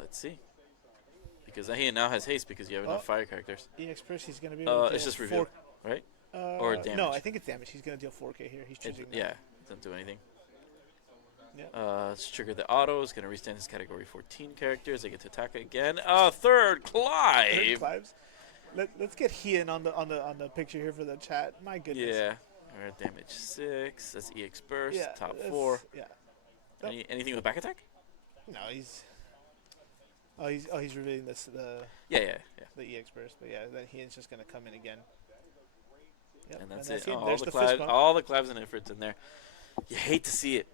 Let's see. Because the Hien now has haste because you have enough fire characters. EX First, he's going to be able to It's just reveal, right? Or damage. No, I think it's damage. He's going to deal 4K here. He's choosing that. Yeah, doesn't do anything. Yeah. Let's trigger the auto. It's going to restand his category 14 characters. They get to attack again. Third Clive. Third Clives. Let's get Hien on the picture here for the chat. My goodness. Yeah. All right, damage 6. That's EX Burst. Yeah, Top 4. Yeah. Anything with back attack? No, he's revealing this Yeah. the EX Burst, but yeah, then Hien's just gonna come in again. Yep. And that's it. it. There's the fist bump. All the Clives and efforts in there. You hate to see it.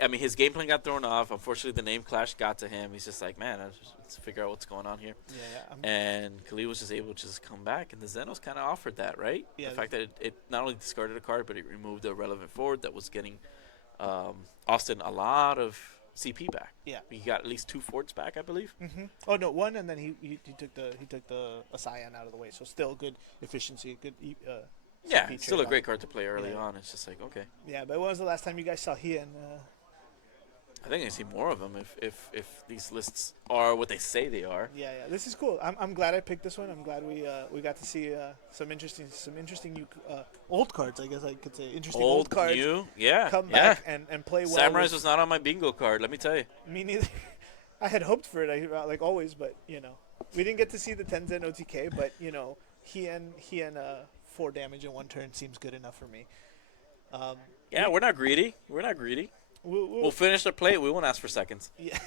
I mean, his game plan got thrown off. Unfortunately, the name clash got to him. He's just like, man, let's figure out what's going on here. Yeah. And Khaled was just able to just come back, and the Xenos kind of offered that, right? Yeah. The fact that it not only discarded a card, but it removed a relevant forward that was getting Austin a lot of CP back. Yeah. He got at least 2 forwards back, I believe. Mm-hmm. Oh no, 1, and then he took the Scion out of the way, so still good efficiency, good. Yeah, CP it's still a trade-off. great card to play early Yeah. on. It's just like, okay. Yeah, but when was the last time you guys saw Hien? I think I see more of them if these lists are what they say they are. Yeah. This is cool. I'm glad I picked this one. I'm glad we got to see some interesting new old cards. I guess I could say interesting old cards. New, yeah, come back and play well. Samurais was not on my bingo card. Let me tell you. Me neither. I had hoped for it, like always, but we didn't get to see the Tenzen OTK. But Hien 4 damage in 1 turn seems good enough for me. Yeah, we're not greedy. We'll finish the plate. We won't ask for seconds. Yeah.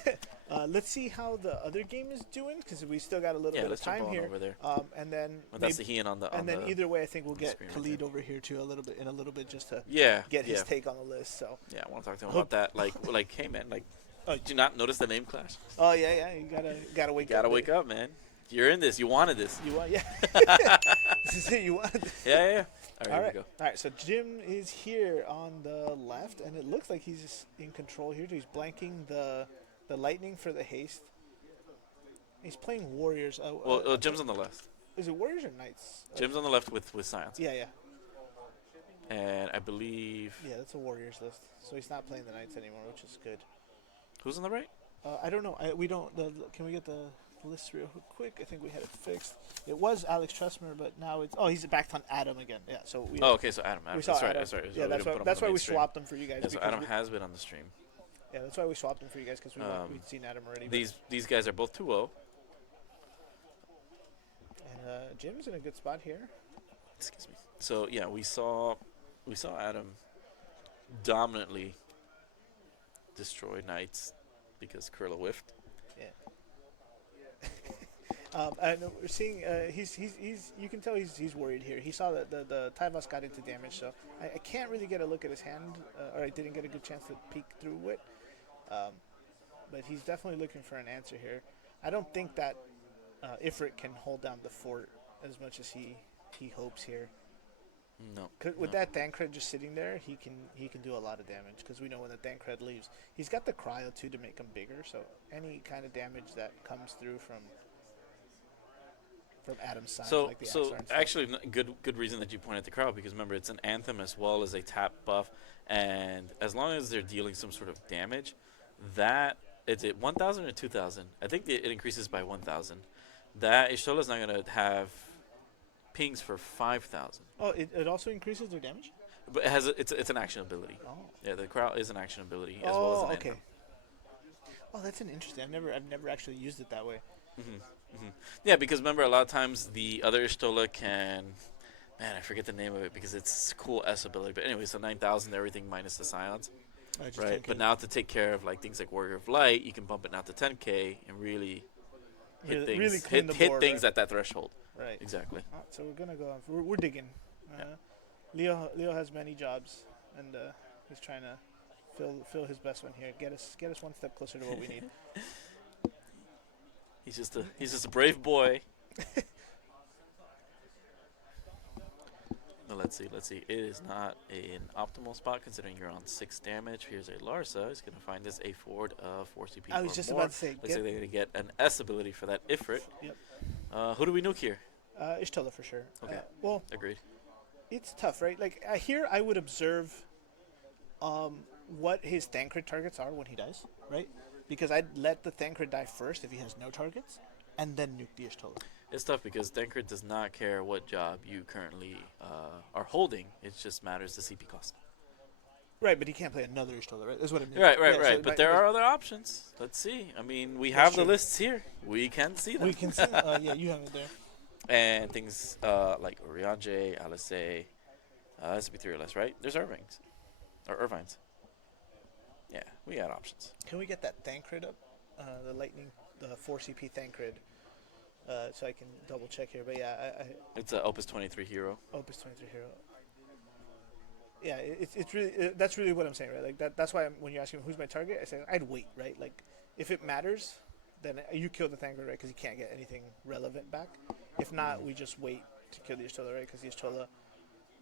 Let's see how the other game is doing because we still got a little bit of let's jump time on here. over there. And then That's the Hien on the. and then either way, I think we'll the get screen right Khaled there. over here too in a little bit just to get his take on the list. So. Yeah, I want to talk to him about that. Like, hey man, did you not notice the name clash? Oh yeah. You gotta wake up. Gotta wake up, man. You're in this. You wanted this. You want This is it. You wanted this. Yeah. All right, All here right. we go. All right. So Jim is here on the left, and it looks like he's in control here. He's blanking the lightning for the haste. He's playing warriors. Well, Jim's on the left. Is it warriors or knights? Jim's on the left with science. Yeah. And I believe. Yeah, that's a warriors list. So he's not playing the knights anymore, which is good. Who's on the right? I don't know. We don't. Can we get the list real quick? I think we had it fixed. It was Alex Tressmer, but now it's. Oh, he's back on Adam again. Yeah. So we. Okay, so Adam. We saw That's right. Adam. That's right. Yeah, that's why we swapped them for you guys. Yeah, so because Adam has been on the stream. Yeah, that's why we swapped them for you guys because we'd seen Adam already. These guys are both 2-0. And Jim's in a good spot here. Excuse me. So yeah, we saw we saw Adam dominantly destroy Knights because Kurla whiffed. And we're seeing he's you can tell he's worried here. He saw that the Tyvos got into damage, so I can't really get a look at his hand, or I didn't get a good chance to peek through it. But he's definitely looking for an answer here. I don't think that Ifrit can hold down the fort as much as he hopes here. No. With that Thancred just sitting there, he can do a lot of damage, because we know when the Thancred leaves, he's got the cryo too to make him bigger. So any kind of damage that comes through from Adam's side, like the So Axar and stuff. actually, good reason that you pointed the crowd, because remember, it's an Anthem as well as a tap buff, and as long as they're dealing some sort of damage, that it's at 1,000 or 2,000. I think it increases by 1,000. That Ishtola's not gonna have pings for 5,000. Oh, it also increases their damage? But it has it's an action ability. Oh. Yeah, the crowd is an action ability as well as an okay. Anthem. Oh, that's an interesting. I've never actually used it that way. Yeah, because remember, a lot of times the other Ishtola can, man, I forget the name of it because it's cool S ability. But anyway, so 9,000 everything minus the Scions, right? But now to take care of like things like Warrior of Light, you can bump it now to 10K and really hit things, really clean the hit board, things right? at that threshold. Right. Exactly. So we're gonna go. We're digging. Leo has many jobs, and he's trying to fill his best one here. Get us one step closer to what we need. He's just a brave boy. Now let's see. It is not an optimal spot considering you're on 6 damage. Here's a Larsa. He's gonna find this a forward of 4 CP. I was just about to say. Looks like they're gonna get an S ability for that Ifrit. Yep. Who do we nuke here? Ishtola for sure. Okay. Well, Agreed. it's tough, right? Like here, I would observe what his Thancred targets are when he dies, right? Because I'd let the Thancred die first if he has no targets, and then nuke the Ishtola. It's tough because Thancred does not care what job you currently are holding. It just matters the CP cost. Right, but he can't play another Ishtola, right? That's what I mean. Right. Yeah, so But there are other options. Let's see. I mean, we have the true. lists here. We can see them. We can see. Yeah, you have it there. And things like Oriange, Alice, has to be 3 or less, right? There's Irvings. Or Irvines. Yeah, we got options. Can we get that Thancred up? The lightning, the 4 CP Thancred. So I can double check here. But yeah, It's an Opus 23 hero. Opus 23 hero. Yeah, it's really that's really what I'm saying, right? Like that's why when you're asking who's my target, I say I'd wait, right? Like if it matters, then you kill the Thancred, right? Because you can't get anything relevant back. If not, we just wait to kill the Ishtola, right? Because the Ishtola,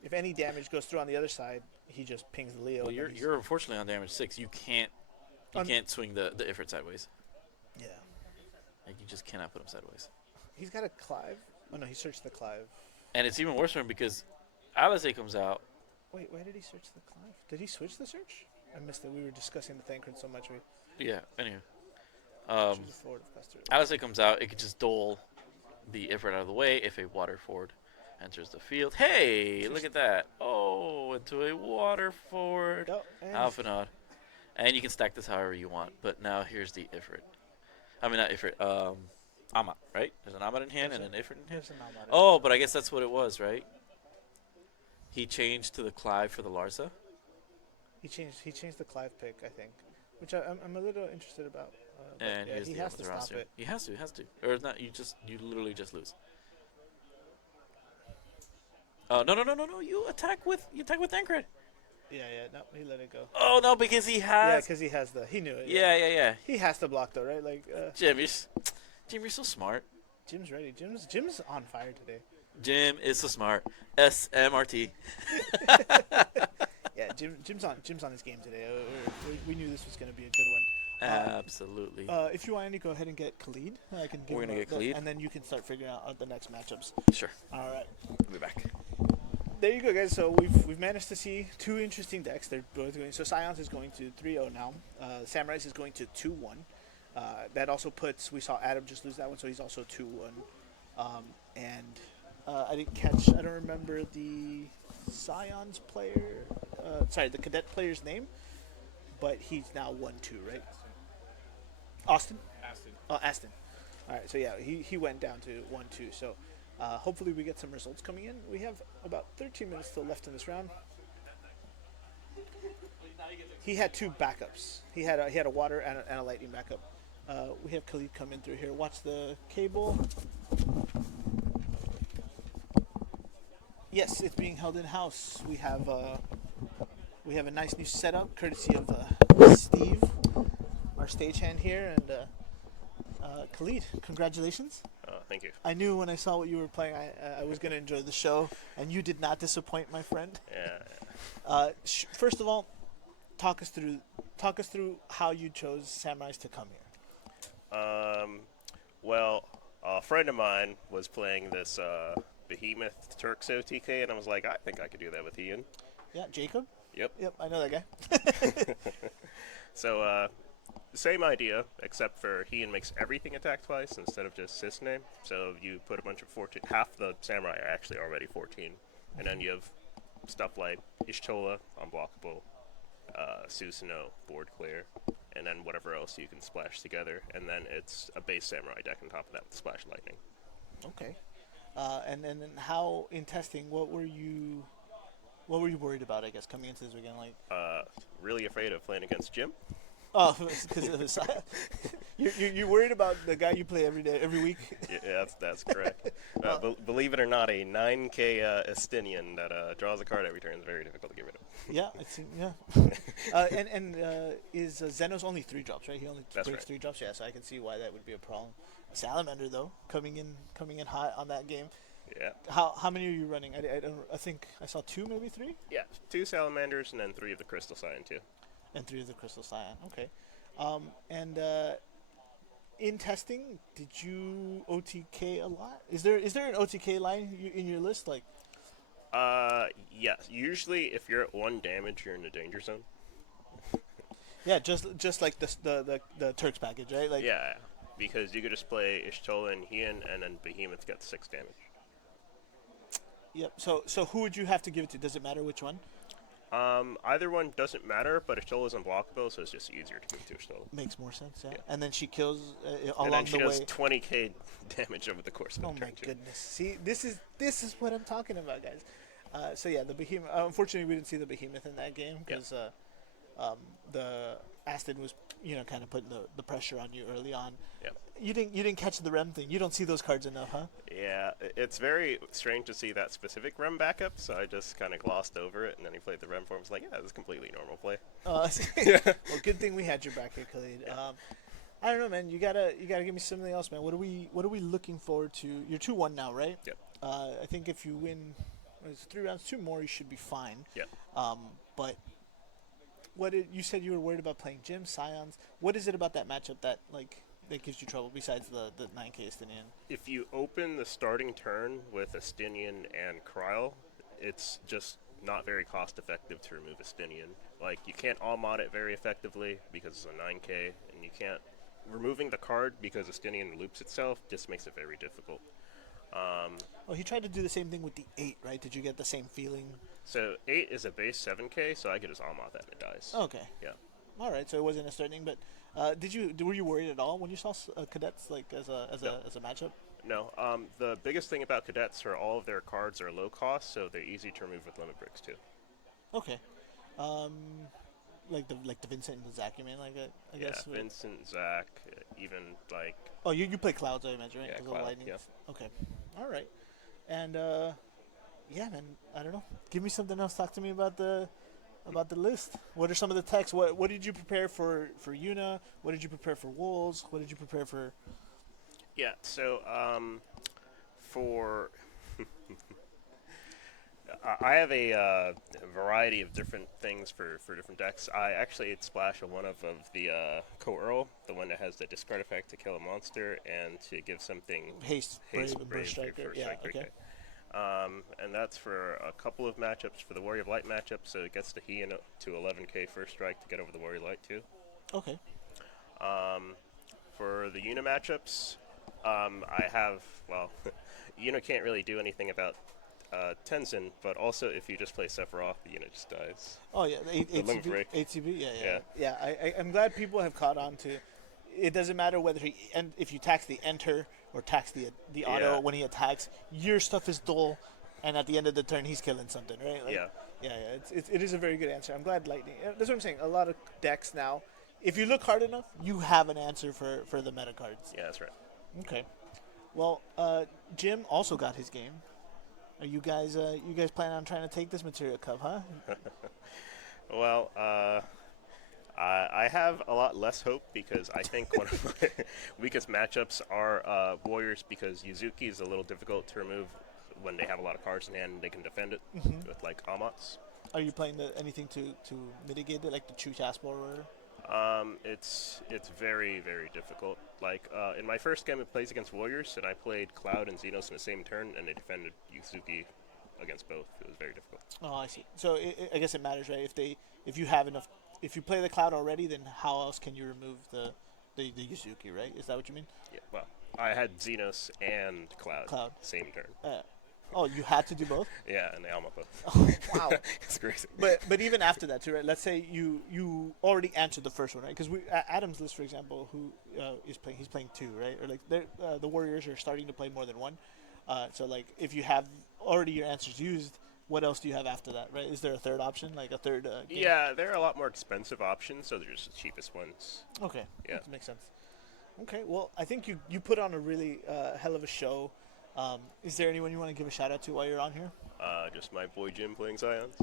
if any damage goes through on the other side, he just pings the Leo. Well, you're unfortunately on damage 6. You can't swing the Ifrit sideways. Yeah. Like you just cannot put him sideways. He's got a Clive. Oh no, he searched the Clive. And it's even worse for him because Alice comes out. Wait, why did he search the Clive? Did he switch the search? I missed it. We were discussing the Thancred so much. Yeah. Anyway, Choose a forward of Custer. Alice comes out. It could just dole the Ifrit out of the way if a water forward enters the field. Hey, look at that! Oh, into a water forward. Oh, and Alphanod. And you can stack this however you want. But now here's the Ifrit. I mean, not Ifrit. Amat, right? There's an Amat in hand and an Ifrit in hand. there's an Almada. Oh, but I guess that's what it was, right? He changed to the Clive for the Larsa. He changed the Clive pick, I think, which I'm a little interested about. But And yeah, here's he the has to Avatar stop roster. it. He has to. Or not, you literally just lose. No, you attack with Thancred. Yeah, no, he let it go. Oh no, because he Yeah, has. because he has the. He knew it. Yeah. He has to block though, right? Like Jim, you're so smart. Jim's ready. Jim's on fire today. Jim is so smart. SMRT. Yeah, Jim's on his game today. We knew this was going to be a good one. Absolutely. If you want to go ahead and get Khaled, I can. We're gonna get Khaled? and then you can start figuring out the next matchups. Sure. All right. I'll be back. There you go, guys. So we've managed to see 2 interesting decks. They're both going. So Scions is going to 3-0 now. Samurais is going to 2-1. That also puts. We saw Adam just lose that one, so he's also 2-1. And I didn't catch. I don't remember the Scions player. Sorry, the Cadet player's name. But he's now 1-2, right? Austin. Oh, Aston. All right. So yeah, he went down to 1-2. So. Hopefully we get some results coming in. We have about 13 minutes still left in this round. He had two backups. He had a water and a lightning backup. We have Khaled come in through here. Watch the cable. Yes, it's being held in house. We have a nice new setup, courtesy of Steve, our stagehand here, and Khaled. Congratulations! Thank you. I knew when I saw what you were playing, I was going to enjoy the show, and you did not disappoint, my friend. Yeah. First of all, talk us through how you chose Samurais to come here. Well, a friend of mine was playing this Behemoth Turks OTK, and I was like, I think I could do that with Ian. Yeah, Jacob? Yep. Yep, I know that guy. So, same idea, except for Ian makes everything attack twice instead of just sys name. So you put a bunch of 14. Half the samurai are actually already 14. And then you have stuff like Ishtola, unblockable, Susanoo, board clear, and then whatever else you can splash together. And then it's a base samurai deck on top of that with splash lightning. Okay. And then how in testing, what were you worried about, I guess, coming into this weekend? Like, really afraid of playing against Jim. oh, because it was you worried about the guy you play every week? Yeah, that's correct. Believe it or not, a 9K Estinian that draws a card every turn is very difficult to get rid of. Yeah, it's yeah. And is Zeno's only 3 drops, right? He only That's breaks right. 3 drops. Yeah, so I can see why that would be a problem. Salamander though, coming in hot on that game. Yeah. How many are you running? I think I saw 2, maybe 3, Yeah, 2 salamanders and then 3 of the crystal cyan too. and 3 of the crystal cyan. Okay. And in testing, did you OTK a lot? Is there an OTK line in your list? Like, Yes. Usually, if you're at 1 damage, you're in the danger zone. yeah, just like the Turks package, right? Like, Yeah, because you could just play Ishtola and Hien, and then Behemoth gets 6 damage. Yep. So who would you have to give it to? Does it matter which one? Either one doesn't matter, but Ishtola is unblockable, so it's just easier to give to Ishtola. Makes more sense, yeah. Yeah. And then she kills And along then she the does way. 20k damage over the course of Oh the my turn too. goodness! See, this is what I'm talking about, guys. So yeah, the behemoth. Unfortunately, we didn't see the behemoth in that game because the Aston was kind of putting the pressure on you early on. Yep. You didn't catch the Rem thing. You don't see those cards enough, huh? Yeah, it's very strange to see that specific Rem backup, so I just kind of glossed over it, and then he played the Rem for him. I was like, yeah, this is completely normal play. Well, good thing we had your back here, Khaled. I don't know, man. You gotta give me something else, man. What are we looking forward to? You're 2-1 now, right? Yep. I think if you win, it's 3 rounds, 2 more, you should be fine. Yep. But you said you were worried about playing Jim Scions. What is it about that matchup that gives you trouble besides the 9K Estinian? If you open the starting turn with Estinian and Kryl, it's just not very cost effective to remove Estinian. Like, you can't all-mod it very effectively because it's a 9K, and you can't... Removing the card because Estinian loops itself just makes it very difficult. Well, he tried to do the same thing with the 8, right? Did you get the same feeling? So 8 is a base 7K, so I could just all-mod that and it dies. Okay. Yeah. All right, so it wasn't a starting, but were you worried at all when you saw cadets as a matchup? No. The biggest thing about cadets are all of their cards are low cost, so they're easy to remove with limit bricks too. Okay. Like the Vincent and the Zach, you mean? I guess. Yeah, Vincent, Zach, even like... Oh, you play Clouds, I imagine, right? Yeah, 'Cause of the Cloud, lightning. yeah. Okay. All right. And yeah, man. I don't know. Give me something else. Talk to me about the list. What are some of the techs? What did you prepare for Yuna? What did you prepare for Wolves? What did you prepare for? Yeah. So for I have a variety of different things for different decks. I actually had splash on one of the Co-Earl, the one that has the discard effect to kill a monster and to give something Haste, Brave, and Burst Striker. for Yeah, strike, okay. And that's for a couple of matchups. For the Warrior of Light matchup, so it gets the Hien to 11k first strike to get over the Warrior of Light too. Okay. For the Yuna matchups, I have, well, Yuna can't really do anything about Tenzin, but also if you just play Sephiroth, the Yuna just dies. Oh yeah, The limit break. 8CB, yeah. I'm glad people have caught on to. It doesn't matter whether if you tax the enter or tax the auto Yeah. when he attacks, your stuff is dull, and at the end of the turn he's killing something, right? Yeah. Yeah, it is a very good answer. I'm glad Lightning. That's what I'm saying. A lot of decks now, if you look hard enough, you have an answer for the meta cards. Yeah, that's right. Okay. Well, Jim also got his game. Are you guys planning on trying to take this Materia Cup, huh? Well, I have a lot less hope because I think one of my weakest matchups are Warriors because Yuzuki is a little difficult to remove when they have a lot of cards in hand and they can defend it with like Amats. Are you playing anything to mitigate it, like the Chu Chasspor or? It's very, very difficult. Like in my first game, it plays against Warriors, and I played Cloud and Xenos in the same turn, and they defended Yuzuki against both. It was very difficult. Oh, I see. So I guess it matters, right? If you have enough, if you play the Cloud already, then how else can you remove the Yuzuki, right? Is that what you mean? Yeah. Well, I had Xenos and Cloud. Same turn. Oh, you had to do both? Yeah, and they almost both. Oh, wow. It's crazy. But even after that, too, right? Let's say you already answered the first one, right? Because Adam's list, for example, who is playing, he's playing 2, right? Or like the Warriors are starting to play more than 1. So like if you have already your answers used, what else do you have after that, right? Is there a third option, like a third? Game? Yeah, there are a lot more expensive options, so they're just the cheapest ones. Okay. Yeah. That makes sense. Okay. Well, I think you put on a really hell of a show. Is there anyone you want to give a shout out to while you're on here? Just my boy Jim playing Scions.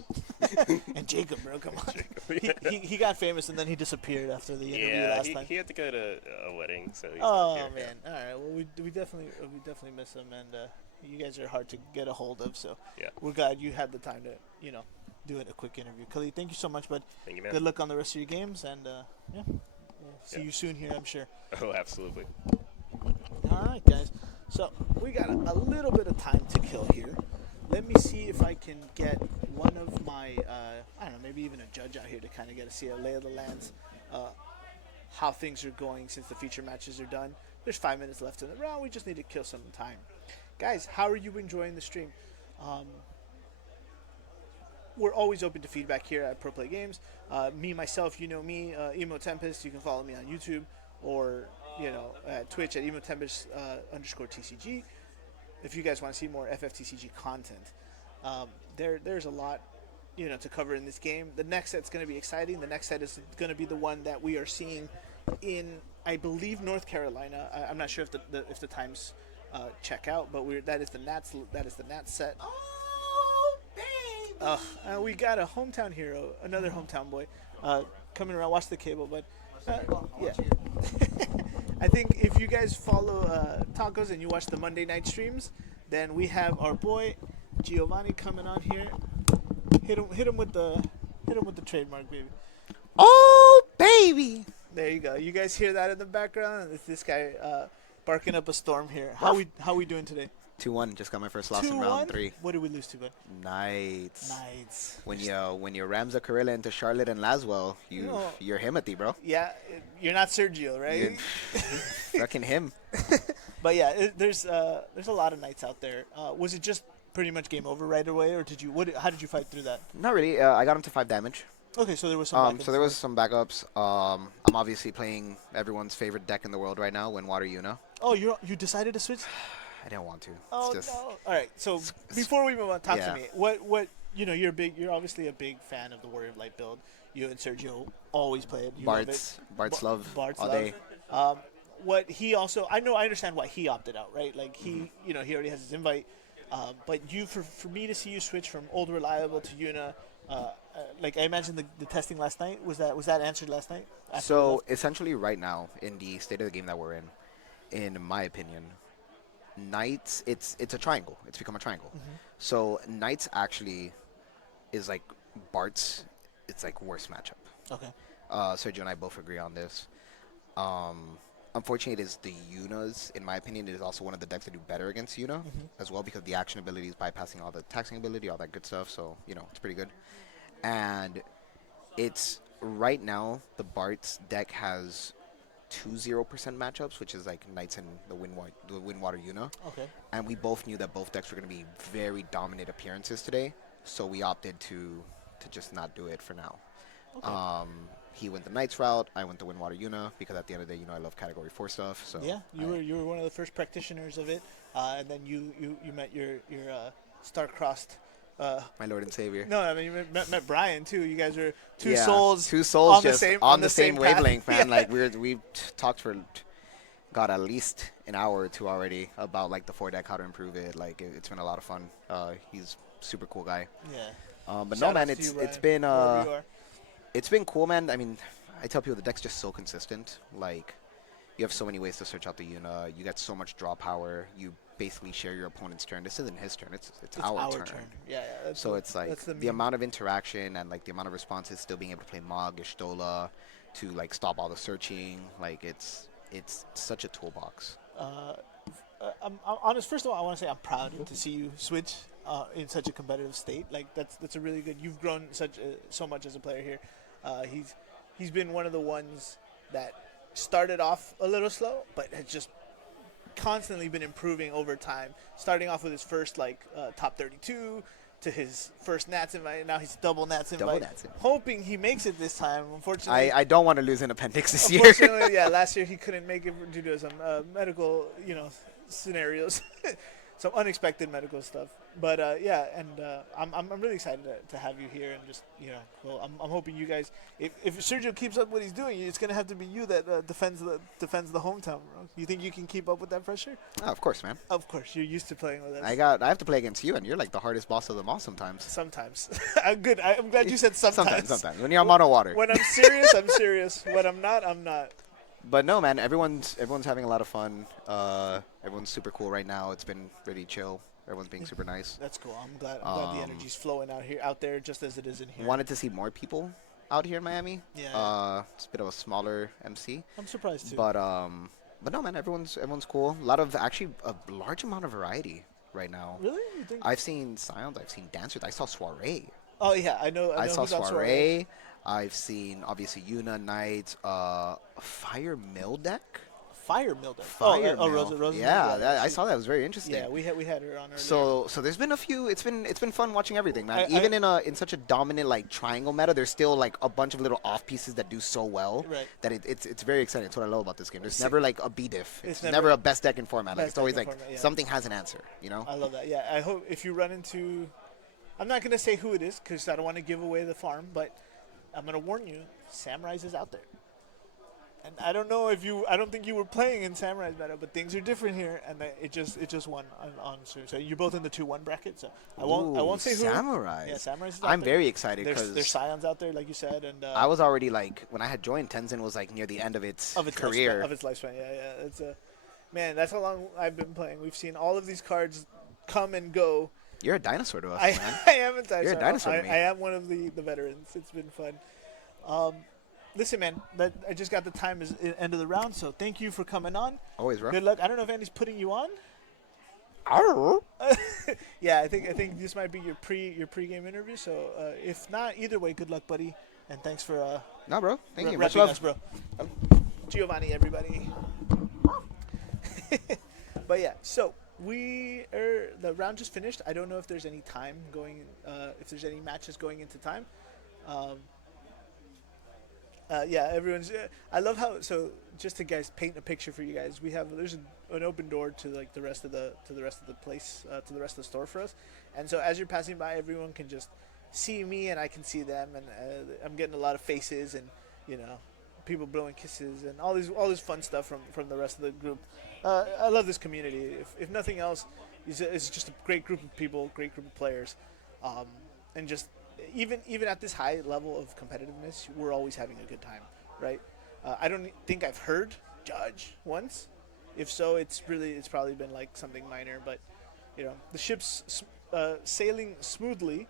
And Jacob, bro, come on. Jacob, yeah. He got famous and then he disappeared after the interview last time. He had to go to a wedding, so he's Oh not here. man! All right. Well, we definitely miss him, and you guys are hard to get a hold of. So Yeah. we're glad you had the time to do a quick interview. Khaled, thank you so much, bud. Thank you, man. Good luck on the rest of your games, and we'll see you soon here, I'm sure. Oh, absolutely. All right, guys. So we got a little bit of time to kill here. Let me see if I can get one of my, I don't know, maybe even a judge out here to kind of see a lay of the lands, how things are going since the feature matches are done. There's 5 minutes left in the round. We just need to kill some time. Guys, how are you enjoying the stream? We're always open to feedback here at Pro Play Games. Me, myself, you know me, Emo Tempest. You can follow me on YouTube or at Twitch at emotempest _ TCG. If you guys want to see more FFTCG content, there's a lot to cover in this game. The next set's going to be exciting. The next set is going to be the one that we are seeing in, I believe, North Carolina. I'm not sure if the times check out, but that is the Nats set. Oh, baby! We got a hometown hero, another hometown boy, coming around. Watch the cable, but yeah. I think if you guys follow Tacos and you watch the Monday night streams, then we have our boy Giovanni coming on here. Hit him with the trademark, baby. Oh, baby! There you go. You guys hear that in the background? It's this guy barking up a storm here. How we doing today? 2-1. Just got my first loss in round 3. What did we lose to, bud? Knights. Knights. When you Rams the Corilla into Charlotte and Laswell, you're Himothy, bro. Yeah, you're not Sergio, right? Fucking him. But yeah, there's a lot of Knights out there. Was it just pretty much game over right away, or how did you fight through that? Not really. I got him to 5 damage. Okay, so there was some backups. So there was some backups. I'm obviously playing everyone's favorite deck in the world right now, Windwater Yuna. Oh, you decided to switch? I didn't want to. Oh, it's just, no. All right, so before we move on, talk Yeah. to me. What you're obviously a big fan of the Warrior of Light build. You and Sergio always play it. You love it. Bart's love Bart's all love. day. What he also, I understand why he opted out, right? Like he already has his invite. But for me to see you switch from old reliable to Yuna, like I imagine the testing last night was that answered last night. So essentially, right now in the state of the game that we're in my opinion, Knights it's a triangle. It's become a triangle. Mm-hmm. So Knights actually is like Bart's. It's like worst matchup. Okay. Sergio and I both agree on this. Unfortunately, it is the Yunas, in my opinion, it is also one of the decks that do better against Yuna as well because the action ability is bypassing all the taxing ability, all that good stuff. So, it's pretty good. And it's right now, the Bart's deck has 2-0% matchups, which is like Knights and the Windwater Yuna. Okay. And we both knew that both decks were going to be very dominant appearances today. So we opted to just not do it for now. Okay. He went the Knights route. I went the Windwater Yuna because at the end of the day, I love Category 4 stuff. So yeah, you were one of the first practitioners of it, and then you met your star-crossed My Lord and Savior. No, I mean you met Brian too. You guys are two Yeah, souls. Two souls on just the same, on the same path. wavelength, man. Yeah. Like we've talked for, God, at least an hour or two already about like the 4 deck, how to improve it. Like it's been a lot of fun. He's super cool guy. Yeah. But Shout no, man, outs to you, it's Brian, been wherever you are. it's been cool, man. I mean, I tell people the deck's just so consistent. Like you have so many ways to search out the Yuna. You get so much draw power. You basically share your opponent's turn. This isn't his turn. It's our turn. Yeah, yeah. So it's like that's the amount of interaction and like the amount of responses, still being able to play Mog, Ishtola, to like stop all the searching. Like it's such a toolbox. I'm honest. First of all, I want to say I'm proud to see you switch in such a competitive state. Like that's a really good. You've grown so much as a player here. He's been one of the ones that started off a little slow, but has just constantly been improving over time. Starting off with his first top 32 to his first Nats invite. Now he's double Nats invite. Hoping he makes it this time. Unfortunately, I don't want to lose an appendix this year. Unfortunately, yeah, last year he couldn't make it due to some medical, scenarios, some unexpected medical stuff. But yeah, and I'm really excited to have you here, and just well, I'm hoping you guys, if Sergio keeps up what he's doing, it's gonna have to be you that defends the hometown, bro. You think you can keep up with that pressure? Oh, of course, man. Of course, you're used to playing with us. I have to play against you, and you're like the hardest boss of them all sometimes. Sometimes. I'm good. I'm glad you said sometimes. Sometimes. When you're on mono water. When I'm serious, I'm serious. When I'm not, I'm not. But no, man, everyone's having a lot of fun. Everyone's super cool right now. It's been really chill. Everyone's being super nice. That's cool. I'm glad the energy's flowing out there, just as it is in here. Wanted to see more people out here in Miami. Yeah. It's a bit of a smaller MC. I'm surprised too. But no, man, everyone's cool. A large amount of variety right now. Really? You think? I've seen Scions. I've seen dancers. I saw Soiree. Oh yeah, I know. I saw who's on Soiree. I've seen obviously Yuna Knights, Fire Mill deck. Fire Mill deck. Fire Mill. Rosie. Yeah, I saw that. It was very interesting. Yeah, we had her on earlier. So there's been a few. It's been fun watching everything, man. Even in such a dominant like triangle meta, there's still like a bunch of little off pieces that do so well that it's very exciting. It's what I love about this game. There's never like a B diff. It's never a best deck in format. Like, it's always like something has an answer. I love that. Yeah, I hope if you run into, I'm not gonna say who it is because I don't want to give away the farm, but I'm gonna warn you, Samurai's is out there. And I don't know I don't think you were playing in Samurai's meta, but things are different here, and it just won on so you're both in the 2-1 bracket. So I won't say who. Samurai. Yeah, Samurai's. I'm very excited because there's Scions out there, like you said, and I was already like when I had joined, Tenzin was like near the end of its career. Of its lifespan. Yeah. It's man, that's how long I've been playing. We've seen all of these cards come and go. You're a dinosaur to us, man. I am a dinosaur. You're a dinosaur to me. I am one of the veterans. It's been fun. Listen, man, I just got the time is end of the round, so thank you for coming on. Always, bro. Good luck. I don't know if Andy's putting you on. Yeah, I think this might be your pre-game interview. So if not, either way, good luck, buddy, and thanks for bro. Thank you. Much repping love, us, bro. Giovanni, everybody. But yeah, so the round just finished. I don't know if there's any time going, if there's any matches going into time. Yeah, everyone's. I love how. So just to paint a picture for you guys, there's an open door to like the rest of the place, to the rest of the store for us, and so as you're passing by, everyone can just see me and I can see them, and I'm getting a lot of faces and people blowing kisses and all this fun stuff from the rest of the group. I love this community. If nothing else, it's just a great group of people, great group of players, and just. Even at this high level of competitiveness, we're always having a good time, right? I don't think I've heard Judge once. If so, it's probably been like something minor. But the ship's sailing smoothly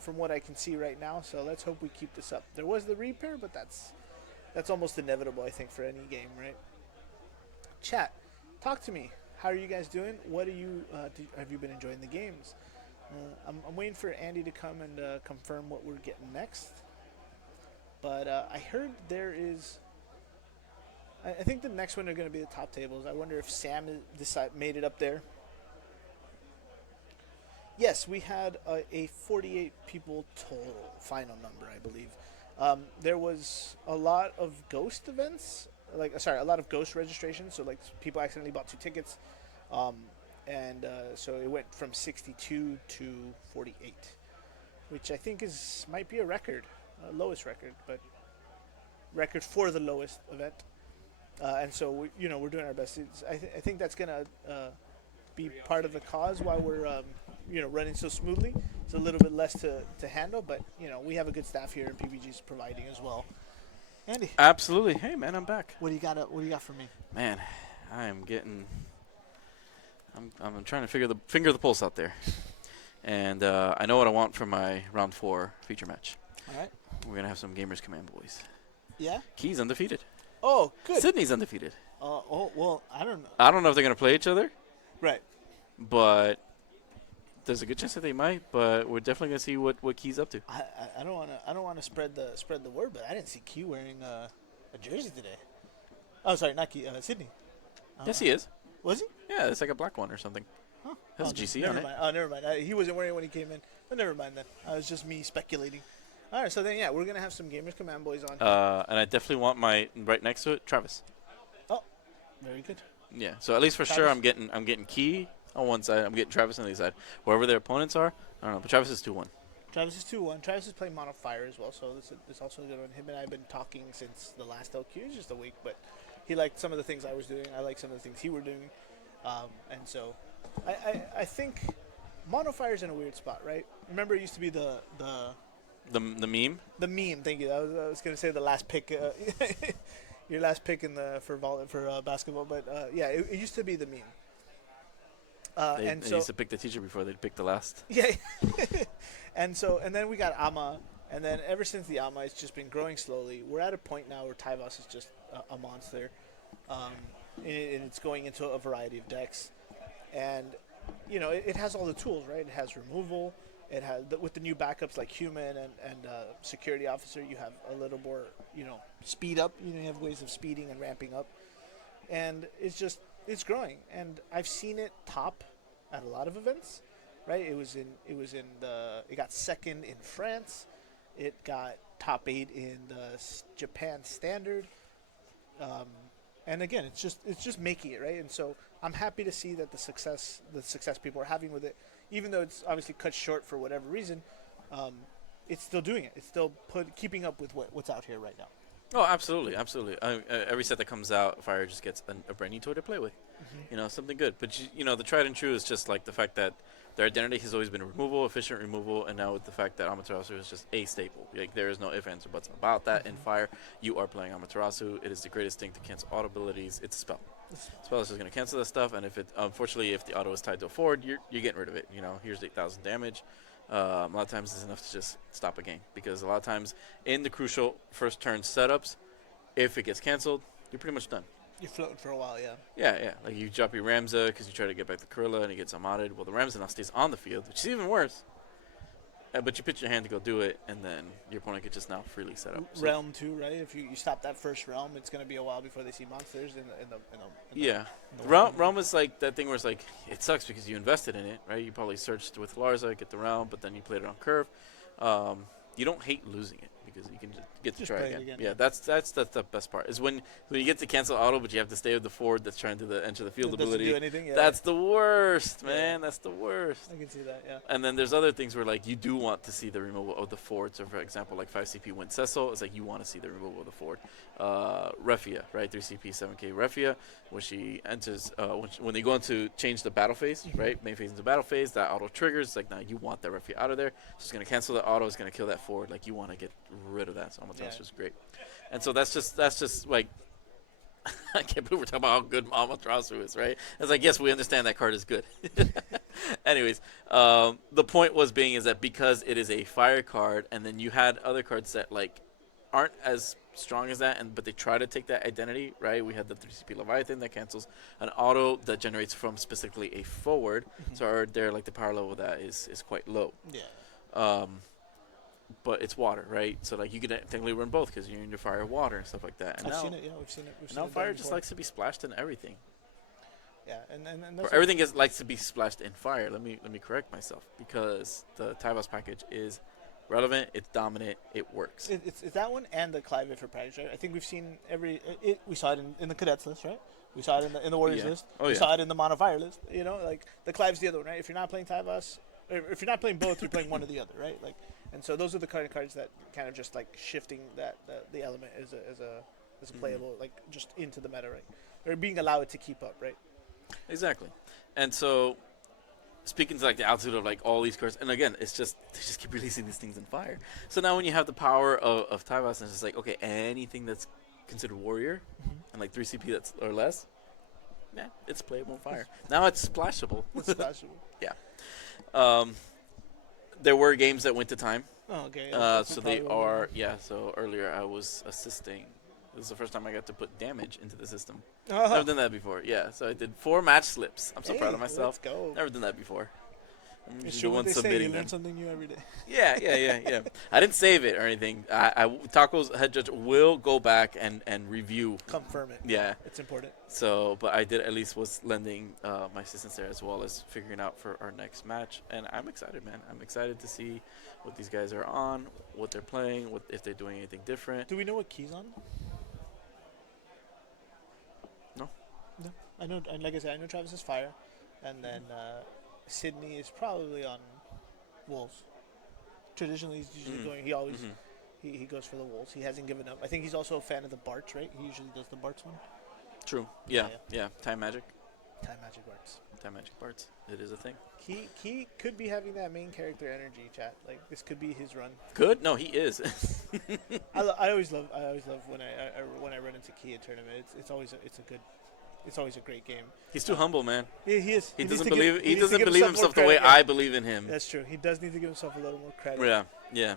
from what I can see right now. So let's hope we keep this up. There was the repair, but that's almost inevitable, I think, for any game, right? Chat, talk to me. How are you guys doing? What have you been enjoying the games? I'm waiting for Andy to come and confirm what we're getting next. But I heard there is... I think the next one are going to be the top tables. I wonder if Sam made it up there. Yes, we had a 48 people total final number, I believe. There was a lot of ghost events. A lot of ghost registrations. So, like, people accidentally bought 2 tickets. and so it went from 62 to 48, which I think might be a record, lowest record, but record for the lowest event. And so we're doing our best. I think that's gonna be part of the cause why we're running so smoothly. It's a little bit less to handle, but we have a good staff here, and PBG's providing as well. Andy, Absolutely. Hey, man, I'm back. what do you got? What do you got for me? Man, I am getting. I'm trying to finger the pulse out there, and I know what I want for my round 4 feature match. All right. We're gonna have some Gamers Command boys. Yeah. Key's undefeated. Oh, good. Sydney's undefeated. Well, I don't know. I don't know if they're gonna play each other, Right. but there's a good chance that they might. But we're definitely gonna see what Key's up to. I don't want to spread the word, but I didn't see Q wearing a jersey today. Oh, sorry, not Q. Sydney. Yes, he is. Was he? Yeah, it's like a black one or something. Huh. Has a GC on never it. mind. Oh, never mind. He wasn't wearing it when he came in. But never mind then. It was just me speculating. All right, so then we're gonna have some Gamers Command boys on. And I definitely want my right next to it, Travis. Oh, very good. Yeah. So at least for sure, Travis. I'm getting Key on one side. I'm getting Travis on the other side. Wherever their opponents are, I don't know. But Travis is 2-1. Travis is 2-1. Travis is playing Mono Fire as well, so this is also a good one. Him and I have been talking since the last LQ, just a week, but he liked some of the things I was doing. I liked some of the things he were doing, and so I think Mono Fire's in a weird spot, right? Remember, it used to be the meme. The meme. Thank you. I was gonna say the last pick, your last pick in for basketball, but it used to be the meme. They and so used to pick the teacher before they'd pick the last. yeah, and then we got Ama, and then ever since the Ama, it's just been growing slowly. We're at a point now where Tyvos is just a monster, and it's going into a variety of decks, and it has all the tools, right? It has removal. It has with the new backups like human and security officer. You have a little more, speed up. You have ways of speeding and ramping up, and it's growing. And I've seen it top at a lot of events, right? It got second in France. It got top 8 in the Japan standard. And again, it's just making it, right? And so I'm happy to see that the success people are having with it, even though it's obviously cut short for whatever reason, it's still doing it. It's still keeping up with what's out here right now. Oh, absolutely, absolutely. Every set that comes out, Fire just gets a brand new toy to play with. Mm-hmm. Something good. But the tried and true is just like the fact that their identity has always been removal, efficient removal, and now with the fact that Amaterasu is just a staple. Like there is no ifs, ands, or buts about that. In Fire, you are playing Amaterasu. It is the greatest thing to cancel auto abilities. It's a spell. Spell is just going to cancel this stuff, and if the auto is tied to a forward, you're getting rid of it. Here's 8,000 damage. A lot of times it's enough to just stop a game, because a lot of times in the crucial first turn setups, if it gets canceled, you're pretty much done. You're floating for a while, yeah. Yeah. Like you drop your Ramza because you try to get back the Gorilla and he gets Amaded. Well, the Ramza now stays on the field, which is even worse. But you pitch your hand to go do it, and then your opponent could just now freely set up. Realm too, right? If you stop that first realm, it's going to be a while before they see monsters Realm is like that thing where it's like, it sucks because you invested in it, right? You probably searched with Larza, get the realm, but then you played it on curve. You don't hate losing it because you can just get to try play it again. again. Yeah, that's the best part. Is when you get to cancel auto, but you have to stay with the forward that's trying to enter the field It doesn't ability. do anything, yeah. That's the worst, man. That's the worst. I can see that, yeah. And then there's other things where like you do want to see the removal of the forward. So for example, like 5CP win Cecil, it's like you want to see the removal of the forward. Refia, right? 3CP 7K Refia, when she enters, when they go into change the battle phase, right? Main phase into battle phase, that auto triggers. It's like now you want that Refia out of there. So it's gonna cancel the auto. It's gonna kill that forward. Like you want to get rid of that. So Amaterasu is great. And so that's just like. I can't believe we're talking about how good Amaterasu is, right? It's like, yes, we understand that card is good. Anyways, the point was being is that because it is a fire card, and then you had other cards that like aren't as strong as that, but they try to take that identity, right? We had the 3CP Leviathan that cancels an auto that generates from specifically a forward. So there, like the power level of that is quite low. Yeah. But it's water, right? So like you could technically run both because you're in your fire, water, and stuff like that. And I've now, seen it. Yeah, we've seen it. We've seen now it fire done just before. likes to be splashed in everything. Yeah, and Or that's everything likes to be splashed in fire. Let me correct myself, because the Tyvos package is relevant, it's dominant, it works. It's that one and the Clive for package, right? I think we've seen we saw it in the cadets list, right? We saw it in the Warriors Yeah. list. Oh, we yeah. saw it in the Mono Fire list. You know, like the Clive's the other one, right? If you're not playing Tyvus, or if you're not playing both, you're playing one or the other, right? Like, and so those are the kind of cards that kind of just like shifting the element as a playable, like just into the meta, right? Or being allowed to keep up, right? Exactly. And so, speaking to like the altitude of like all these cards, and again, it's just they just keep releasing these things in fire. So now when you have the power of Tyvus, and it's just like, okay, anything that's considered warrior and like 3 CP that's or less, yeah, it's playable in fire. Now it's splashable. It's splashable. There were games that went to time. Oh, okay. So they are, so earlier I was assisting. This is the first time I got to put damage into the system. Never done that before. Yeah, so I did 4 match slips. I'm so proud of myself. Let's go. Never done that before. I'm It's usually true the what one they say. You submitting learn them. something new every day. Yeah. I didn't save it or anything. Taco's head judge will go back and review. Confirm it. Yeah. It's important. So, but I did at least was lending my assistance there as well as figuring out for our next match. And I'm excited, man. I'm excited to see what these guys are on, what they're playing, if they're doing anything different. Do we know what key's on? No. No. I know, and like I said, I know Travis is fire, and then Sydney is probably on wolves. Traditionally, he's usually going. He always he goes for the wolves. He hasn't given up. I think he's also a fan of the Barts, right? He usually does the Barts one. True. Yeah. Time magic. Time magic Barts. Time magic parts. It is a thing. He could be having that main character energy, chat. Like this could be his run. Good? No, he is. I always love when I run into Key at tournament. It's always a great game. He's too humble, man. He is. He needs doesn't to believe. he He needs to doesn't give believe himself himself more the way credit, I believe in him. That's true. He does need to give himself a little more credit. Yeah.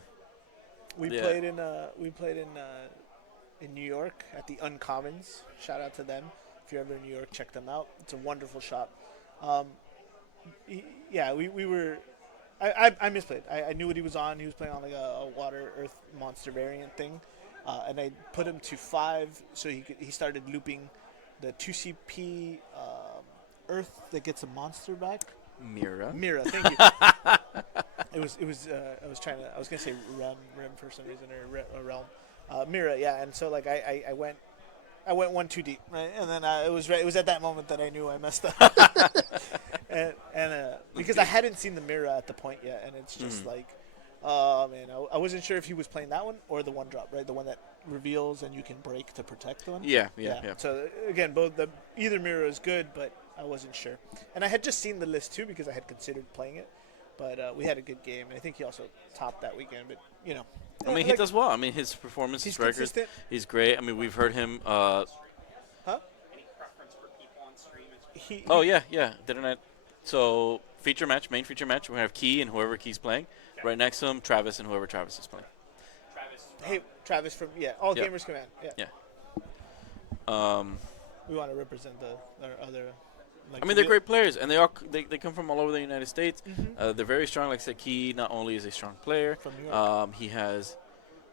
We played in New York at the Uncommons. Shout out to them. If you're ever in New York, check them out. It's a wonderful shop. We were. I misplayed. I knew what he was on. He was playing on like a water earth monster variant thing, and I put him to 5 so he started looping the 2 CP earth that gets a monster back. Mira, thank you. It was. I was gonna say Rem for some reason or Realm. Mira, yeah. And so like I went 1 too deep, right? And then it was at that moment that I knew I messed up. and because I hadn't seen the Mira at the point yet, and it's just like, oh man, I wasn't sure if he was playing that one or the 1-drop, right? The one that reveals and you can break to protect the one. Yeah. So again, either Mira is good, but I wasn't sure. And I had just seen the list too because I had considered playing it, but we had a good game. And I think he also topped that weekend, but you know. I mean, he does well. I mean, his performance, his record, consistent. he's great. I mean, we've heard him. Huh? Any preference for people on stream? Oh yeah. Didn't I? So main feature match. We have Key and whoever Key's playing. Okay. Right next to him, Travis and whoever Travis is playing. Travis from All Gamers Command. Yeah. We want to represent our other. Like I mean, they're great players, and they come from all over the United States. They're very strong. Like I said, Key not only is a strong player, from New York. he has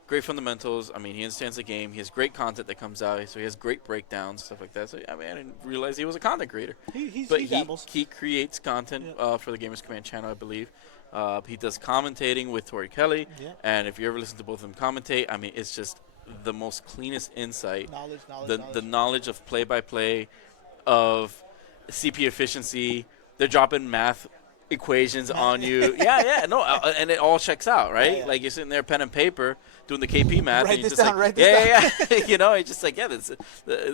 great fundamentals. I mean, he understands the game. He has great content that comes out, so he has great breakdowns, stuff like that. So I mean, I didn't realize he was a content creator. He dabbles. He creates content for the Gamers Command channel, I believe. He does commentating with Tori Kelly, and if you ever listen to both of them commentate, I mean, it's just the most cleanest insight. The knowledge of play-by-play, of CP efficiency. They're dropping math equations on you. And it all checks out, right? Like you're sitting there pen and paper doing the KP math. Write and you're this just down, like, write this down. You know, it's just like, the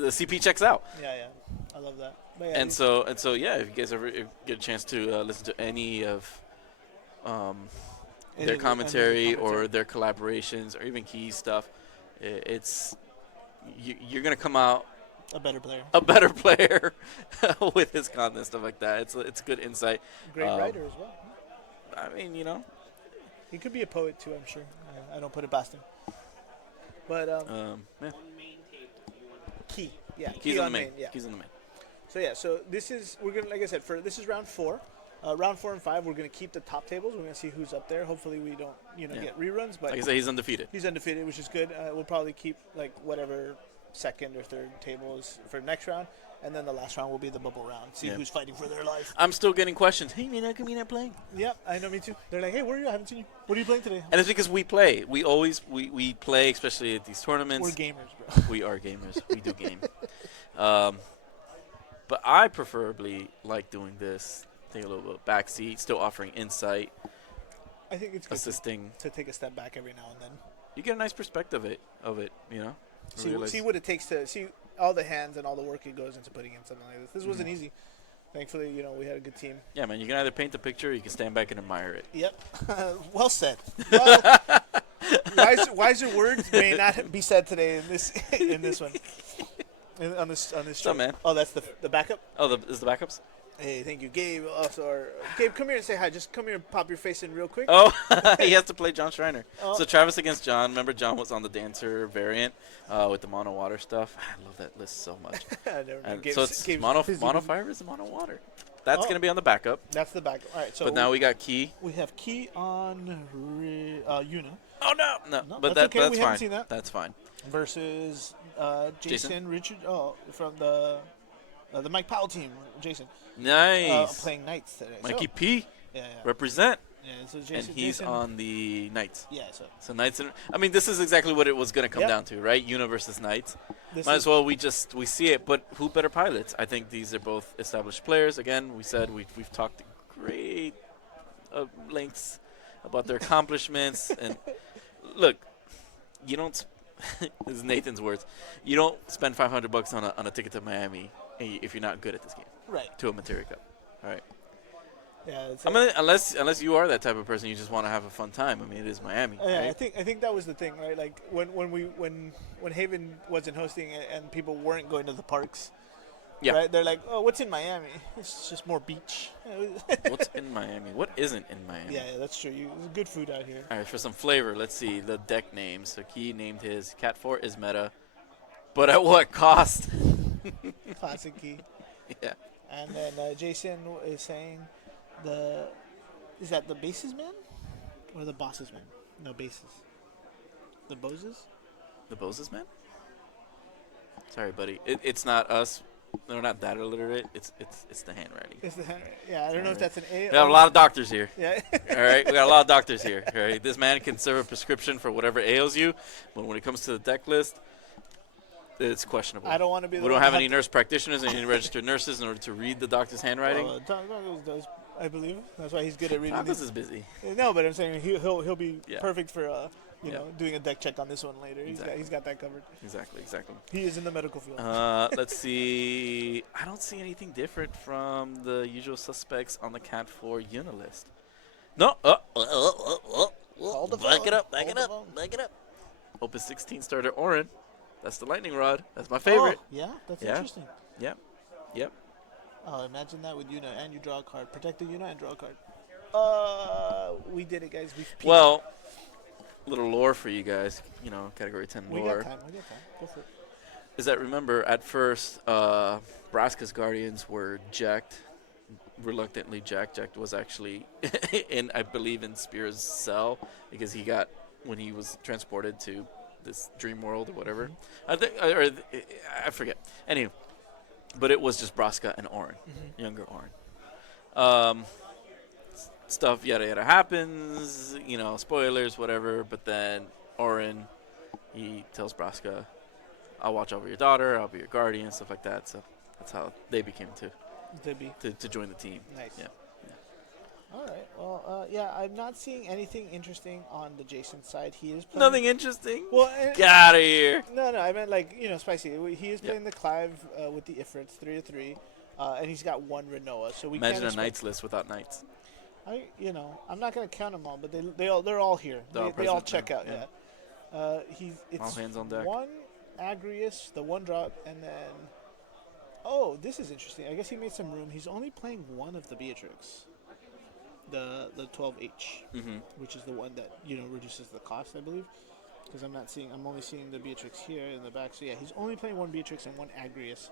CP checks out. Yeah. I love that. And so, if you guys ever get a chance to listen to any of their commentary or their collaborations or even Key stuff, you're going to come out a better player with his content and stuff like that. It's good insight. Great writer as well. I mean, you know, he could be a poet too. I'm sure. I don't put it past him. But Key, Key's on the main. Key's on the main. So this is like I said, this is round 4. Round 4 and 5, we're gonna keep the top tables. We're gonna see who's up there. Hopefully, we don't get reruns. But like I said, he's undefeated. He's undefeated, which is good. We'll probably keep like whatever second or third tables for next round, and then the last round will be the bubble round. See who's fighting for their life. I'm still getting questions. Hey man, how come you're not playing? Yeah, I know, me too. They're like, hey, where are you? I haven't seen you. What are you playing today? And it's because we play. We always we play, especially at these tournaments. We're gamers, bro. We are gamers. We do game. But I preferably like doing this, take a little bit of backseat, still offering insight, I think it's good assisting. to take a step back every now and then. You get a nice perspective of it, you know. See what it takes to see all the hands and all the work it goes into putting in something like this. This wasn't easy. Thankfully, you know, we had a good team. Yeah, man. You can either paint the picture, or you can stand back and admire it. Yep. Well said. Well, wiser words may not be said today in this one. On this show. Man. Oh, that's the backup. Oh, is the backups? Hey, thank you, Gabe. Also, Gabe, come here and say hi. Just come here and pop your face in real quick. Oh, he has to play John Schreiner. Oh. So Travis against John. Remember, John was on the dancer variant with the mono water stuff. I love that list so much. So it's mono fire versus mono water. That's going to be on the backup. That's the backup. All right. So but now we got Key. We have Key on Yuna. Oh no, but that's okay. That's we fine. Haven't seen that. That's fine. Versus Jason Richard. Oh, from the Mike Powell team. Jason. Nice. Playing Knights today. Mikey P. Yeah. Represent. Yeah, so Jason, and he's on the Knights. Yeah, so Knights. I mean, this is exactly what it was going to come down to, right? Yuna versus Knights. Might as well we see it. But who better pilots? I think these are both established players. Again, we said we've talked great lengths about their accomplishments. And look, you don't. This is Nathan's words. You don't spend $500 on a ticket to Miami if you're not good at this game. Right. To a Materia Cup. All right. Yeah, I mean, unless you are that type of person, you just want to have a fun time. I mean, it is Miami. Yeah, right? I think that was the thing, right? Like when Haven wasn't hosting it and people weren't going to the parks. Yeah. Right? They're like, oh, what's in Miami? It's just more beach. What's in Miami? What isn't in Miami? Yeah, that's true. There's good food out here. All right, for some flavor, let's see the deck names. So Key named his Cat 4 is meta, but at what cost? Classic Key. Yeah. And then Jason is saying is that the bases man or the bosses man? No, bases. The Boses? The Boses man? Sorry, buddy. It's not us. They're not that illiterate. It's the handwriting. It's the handwriting. Yeah, I don't know if that's an A. We got a lot of doctors here. Yeah. All right, we got a lot of doctors here. All right, this man can serve a prescription for whatever ails you, but when it comes to the deck list, it's questionable. I don't want to be. We don't have any nurse practitioners, any registered nurses in order to read the doctor's handwriting. Douglas does, I believe. That's why he's good at reading. Douglas is busy. No, but I'm saying he'll be perfect for you know, doing a deck check on this one later. Exactly. He's got that covered. Exactly. He is in the medical field. Let's see. I don't see anything different from the usual suspects on the Cat 4 Una list. No. Back it up. Opus 16 starter Orin. That's the lightning rod. That's my favorite. Oh, yeah, that's interesting. Yep. Oh, imagine that with Una and you draw a card. Protect the Una and draw a card. We did it, guys. Well, little lore for you guys. You know, Category 10 lore. We got time. Go for it. Is that, remember, at first, Braska's Guardians were jacked. Reluctantly jacked. Jacked was actually I believe, in Spear's cell because he got, when he was transported to this dream world or whatever. I forget. Anyway, but it was just Braska and Orin, younger Orin. Stuff yada yada happens, you know, spoilers, whatever. But then Orin, he tells Braska, "I'll watch over your daughter. I'll be your guardian," stuff like that. So that's how they became to join the team. Nice. Yeah. All right. Well, I'm not seeing anything interesting on the Jason side. He is playing Nothing interesting. Well, get out of here. No, I meant like spicy. He is playing the Clive with the Ifrits 3-3, and he's got one Renoa. So we imagine a Knights list without Knights. I'm not gonna count them all, but they're all here. They all check out. Yeah. It's all hands on deck. One Agrius, the one drop, and then this is interesting. I guess he made some room. He's only playing one of the Beatrix. The 12H, which is the one that reduces the cost, I believe, because I'm only seeing the Beatrix here in the back. So yeah, he's only playing one Beatrix and one Agrius,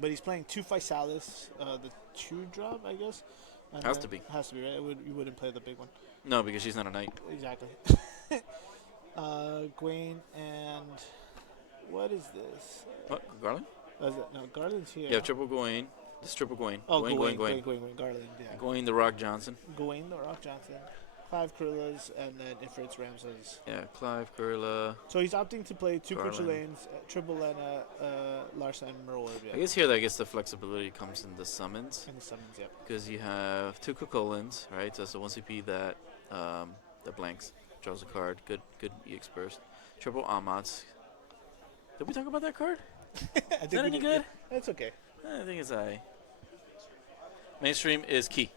but he's playing two Physalis, the 2-drop, I guess. Has to be, right? You wouldn't play the big one. No, because she's not a knight. Exactly. Gwaine and what is this? What, Garland? No, Garland's here. Yeah, triple Gwaine. This triple Gwaine. Oh, Gwaine, Garland, yeah. Gwaine the Rock Johnson. Gwaine the Rock Johnson. Clive Kurillas, and then Ifrit's Ramses. Yeah, Clive, Gorilla. So he's opting to play two Garland. Kuchel lanes, triple Lena, Larsa, and Merle. I guess here, the flexibility comes in the summons. And the summons, yep. Because you have two Cocolins, right? So it's a 1 CP that blanks, draws a card. Good EX burst. Triple Amats. Did we talk about that card? Is that any good? That's okay. I think it's I. Mainstream is key.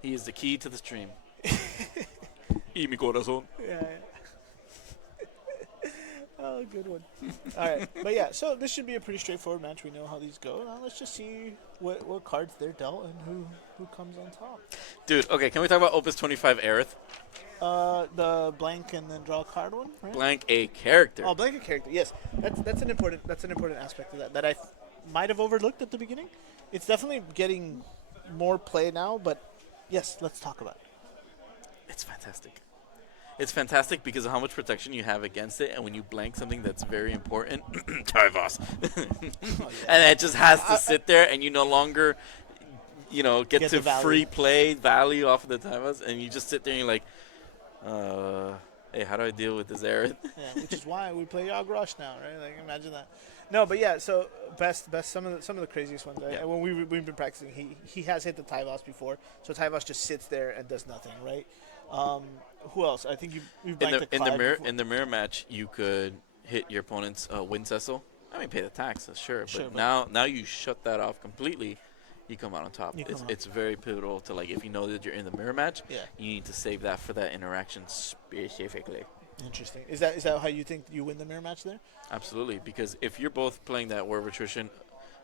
He is the key to the stream. Y mi corazón. Yeah. Oh, good one. All right, but yeah, so this should be a pretty straightforward match. We know how these go. Now let's just see what cards they're dealt and who comes on top. Dude, okay, can we talk about Opus 25 Aerith? The blank and then draw a card one, right? Blank a character. Oh, blank a character. Yes, that's an important aspect of that I might have overlooked at the beginning. It's definitely getting more play now, but yes, let's talk about it. It's fantastic. It's fantastic because of how much protection you have against it, and when you blank something that's very important, Tarvos, and it just has to sit there, and you no longer, get to free play value off of the Tarvos, and you just sit there and you're like, hey, how do I deal with this Aerith? Yeah, which is why we play Yagrosh now, right? Like, imagine that. No, but yeah, so best some of the craziest ones. Yeah. When we've been practicing, he has hit the Tyvos before, so Tyvos just sits there and does nothing, right? Who else? I think you've blanked in the mirror match, you could hit your opponent's Wind Cecil. I mean, pay the tax, sure, but now you shut that off completely. You come out on top. It's very pivotal to, like, if you know that you're in the mirror match, you need to save that for that interaction specifically. Interesting. Is that how you think you win the mirror match there? Absolutely, because if you're both playing that War of Attrition,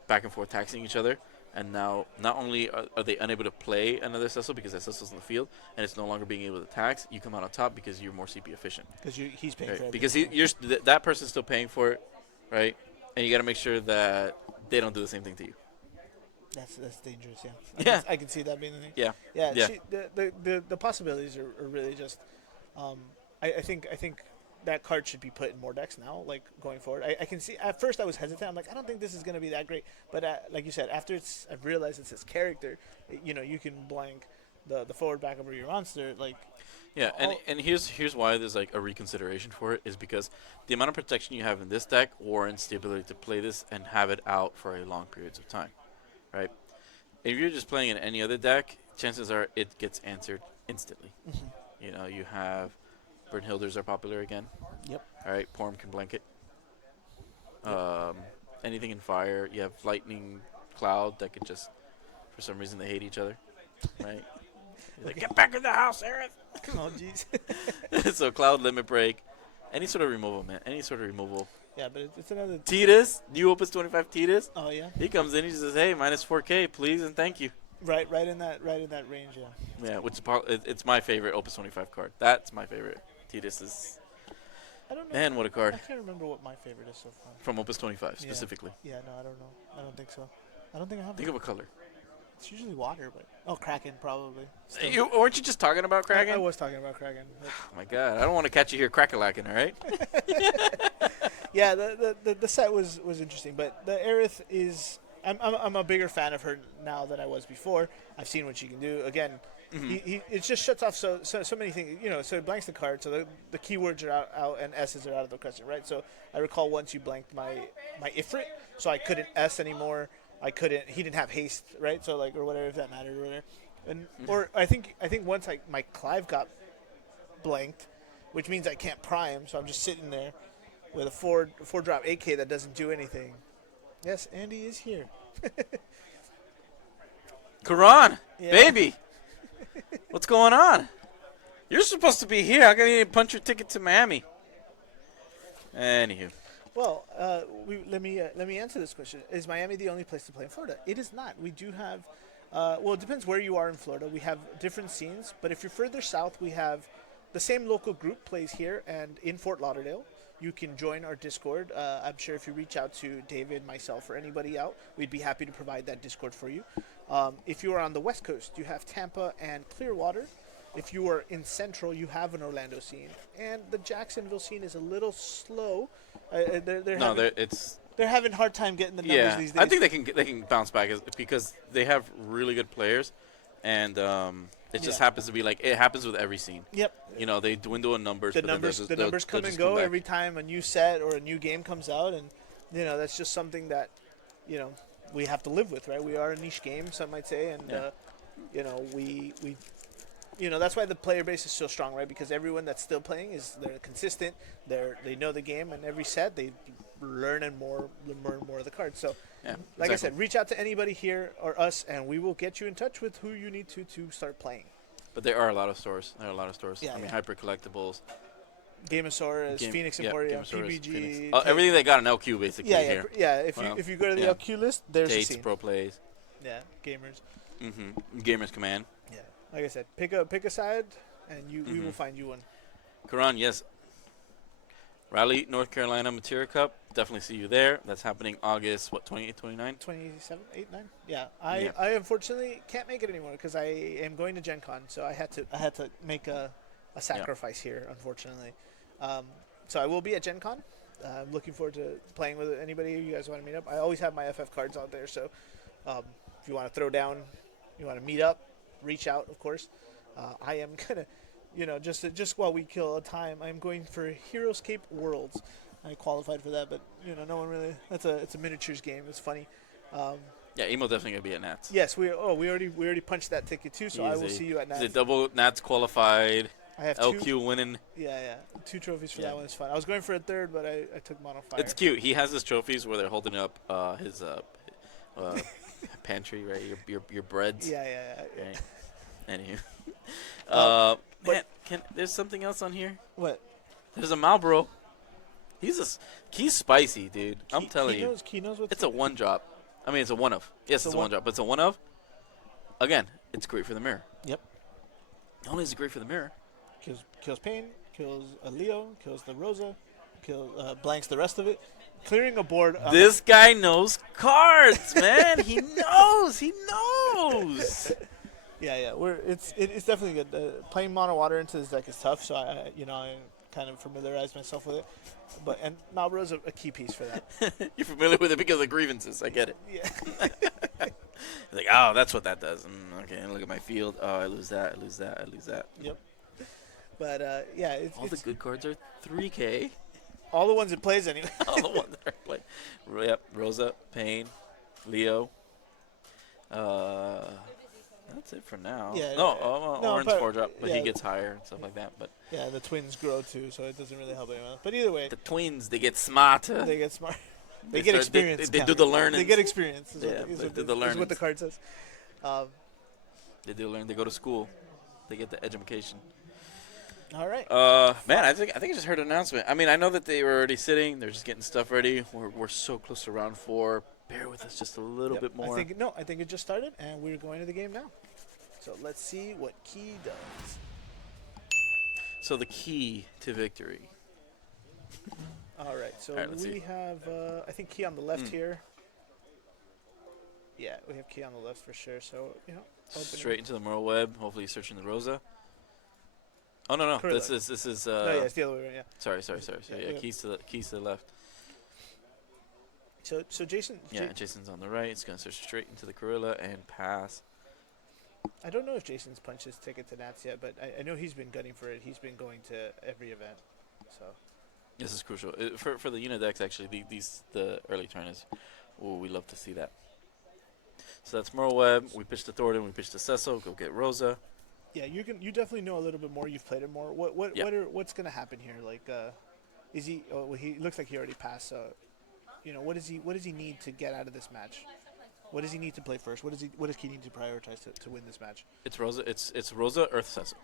back and forth taxing each other, and now not only are they unable to play another Cecil because that Cecil's in the field, and it's no longer being able to tax, you come out on top because you're more CP efficient. Because he's paying for it. Because that person's still paying for it, right? And you got to make sure that they don't do the same thing to you. That's dangerous, yeah. Yeah. I can see that being the thing. Yeah. Yeah. The possibilities are really just. I think that card should be put in more decks now, like going forward. I can see. At first, I was hesitant. I'm like, I don't think this is going to be that great. But like you said, after I've realized it's his character. You can blank the forward backup of your monster. Like. Yeah, and here's why there's like a reconsideration for it is because the amount of protection you have in this deck warrants the ability to play this and have it out for a long periods of time, right? If you're just playing in any other deck, chances are it gets answered instantly. Mm-hmm. You have Brynhilders are popular again. Yep. All right, Porm can blanket. Anything in fire, you have Lightning Cloud that could just, for some reason, they hate each other, right? Like, get back in the house, Aerith! Oh, jeez. So Cloud, Limit Break, any sort of removal, man. Any sort of removal. Yeah, but it's another... Tidus, new Opus 25 Tidus. Oh, yeah? He comes in, he says, hey, minus 4K, please and thank you. Right in that range, yeah. Yeah, which is it's my favorite Opus 25 card. That's my favorite. Tidus is... I don't know. Man, what a card. I can't remember what my favorite is so far. From Opus 25, specifically. Yeah, no, I don't know. I don't think so. I don't think I have Think of a color. It's usually water, but... Oh, Kraken, probably. Weren't you just talking about Kraken? I was talking about Kraken. Oh, my God. I don't want to catch you here crack-a-lacking, all right? Yeah, the set was interesting, but the Aerith is... I'm a bigger fan of her now than I was before. I've seen what she can do. Again, it just shuts off so many things. So it blanks the card, so the keywords are out and S's are out of the question, right? So I recall once you blanked my Ifrit, so I couldn't S anymore. He didn't have haste, right? So like, or whatever, if that mattered or whatever. And or I think once my Clive got blanked, which means I can't prime, so I'm just sitting there with a 4-drop 8K that doesn't do anything. Yes, Andy is here. Karan, baby, what's going on? You're supposed to be here. I'm gonna punch your ticket to Miami. Anywho. Well, let me answer this question. Is Miami the only place to play in Florida? It is not. We do have, well, it depends where you are in Florida. We have different scenes, but if you're further south, we have the same local group plays here and in Fort Lauderdale. You can join our Discord. I'm sure if you reach out to David, myself, or anybody out, we'd be happy to provide that Discord for you. If you are on the West Coast, you have Tampa and Clearwater. If you are in Central, you have an Orlando scene. And the Jacksonville scene is a little slow. They're having a hard time getting the numbers these days. I think they can bounce back because they have really good players, and It just Yeah. happens to be like it happens with every scene. Yep. You know, they dwindle in numbers. The but then numbers, they'll the just- numbers they'll come and just go back. every time a new set or a new game comes out, and that's just something that we have to live with, right? We are a niche game, some might say, and we that's why the player base is so strong, right? Because everyone that's still playing they're consistent, they know the game, and every set they learn more of the cards. So, Yeah, like I exactly. said, reach out to anybody here or us, and we will get you in touch with who you need to start playing. But there are a lot of stores. There are a lot of stores. Yeah, I mean, yeah. Hyper Collectibles, Gamosaurus, Phoenix Emporium, Gamosaurus, PBG. Phoenix. Everything they got an LQ basically Yeah, here. If Wow. you go to the Yeah. LQ list, there's a Tates, scene. Pro Plays. Yeah, gamers. Gamers Command. Yeah, like I said, pick a side, and we Mm-hmm. will find you one. Karan, yes. Raleigh, North Carolina Materia Cup. Definitely see you there. That's happening August, 28th, 29th? 27, 8, 9. Yeah, Yeah. I unfortunately can't make it anymore because I am going to Gen Con, so I had to make a sacrifice here, unfortunately. So I will be at Gen Con. I'm looking forward to playing with anybody you guys want to meet up. I always have my FF cards out there, so if you want to throw down, you want to meet up, reach out, of course. I am gonna, just while we kill a time, I'm going for Heroescape Worlds. I qualified for that, but no one really. It's a miniatures game. It's funny. Yeah, Emo definitely gonna be at Nats. Yes, we already punched that ticket too. So I will see you at He's Nats. a double Nats qualified. I have LQ winning. Yeah, 2 trophies for Yeah. that one. It's fun. I was going for a third, but I took Mono Fire. It's cute. He has his trophies where they're holding up his pantry, right? Your breads. Yeah. Right. Anywho. but- Man, there's something else on here. What? There's a Malboro. He's spicy, dude. I'm telling you. He knows what's. It's a one drop. I mean, it's a one of. Yes, it's a one drop, but it's a one of. Again, it's great for the mirror. Yep. Not only is it great for the mirror, Kills Pain, kills a Leo, kills the Rosa, blanks the rest of it. Clearing a board. this guy knows cards, man. He knows. He knows. Yeah. It's definitely good. Playing mono water into this deck is tough, so I kind of familiarize myself with it. And Malboro's a key piece for that. You're familiar with it because of grievances. I get it. Yeah. Like, oh, that's what that does. Okay, look at my field. Oh, I lose that. I lose that. I lose that. Yep. But it's All the good cards are 3K. all the ones it plays anyway. All the ones that are played. Yep. Rosa, Pain, Leo. That's it for now. Yeah, No, no, Orange but- 4-drop, but he yeah. gets higher and stuff like that. But Yeah, the twins grow too, so it doesn't really help anyone. But either way, the twins, they get smarter. they get smart. They They get start- they- experience. they do Counter. the learning. They get experience. Is Yeah, what, is they what do the, the is what the learnings. card says. They do learn. They go to school. They get the education. All right. Man, I think I just heard an announcement. I mean, I know that they were already sitting. They're just getting stuff ready. We're so close to round 4. Bear with us just a little Yep. bit more. I think it just started, and we're going to the game now. So let's see what Key does. So the key to victory. All right. So All right, let's we see. have, I think, Key on the left here. Yeah, we have Key on the left for sure. So opening. Straight into the Merle web. Hopefully he's searching the Rosa. Oh no. Correct. This is. No, yeah, it's the other way around. Yeah. Sorry. Yeah, Yeah, keys to the left. So Jason. Yeah, Jason's on the right. It's gonna search straight into the Gorilla and pass. I don't know if Jason's punched his ticket to Nats yet, but I know he's been gunning for it. He's been going to every event. So. This is crucial for the Unidex. Actually, the early turners. Oh, we love to see that. So that's Merle Webb. We pitched to Thornton. We pitched to Cecil. Go get Rosa. Yeah, you definitely know a little bit more. You've played it more. What's gonna happen here? Like, is he? Oh, well, he looks like he already passed. So, what does he need to get out of this match? What does he need to play first? What does he need to prioritize to win this match? It's Rosa. It's Rosa, Earth, Cecil.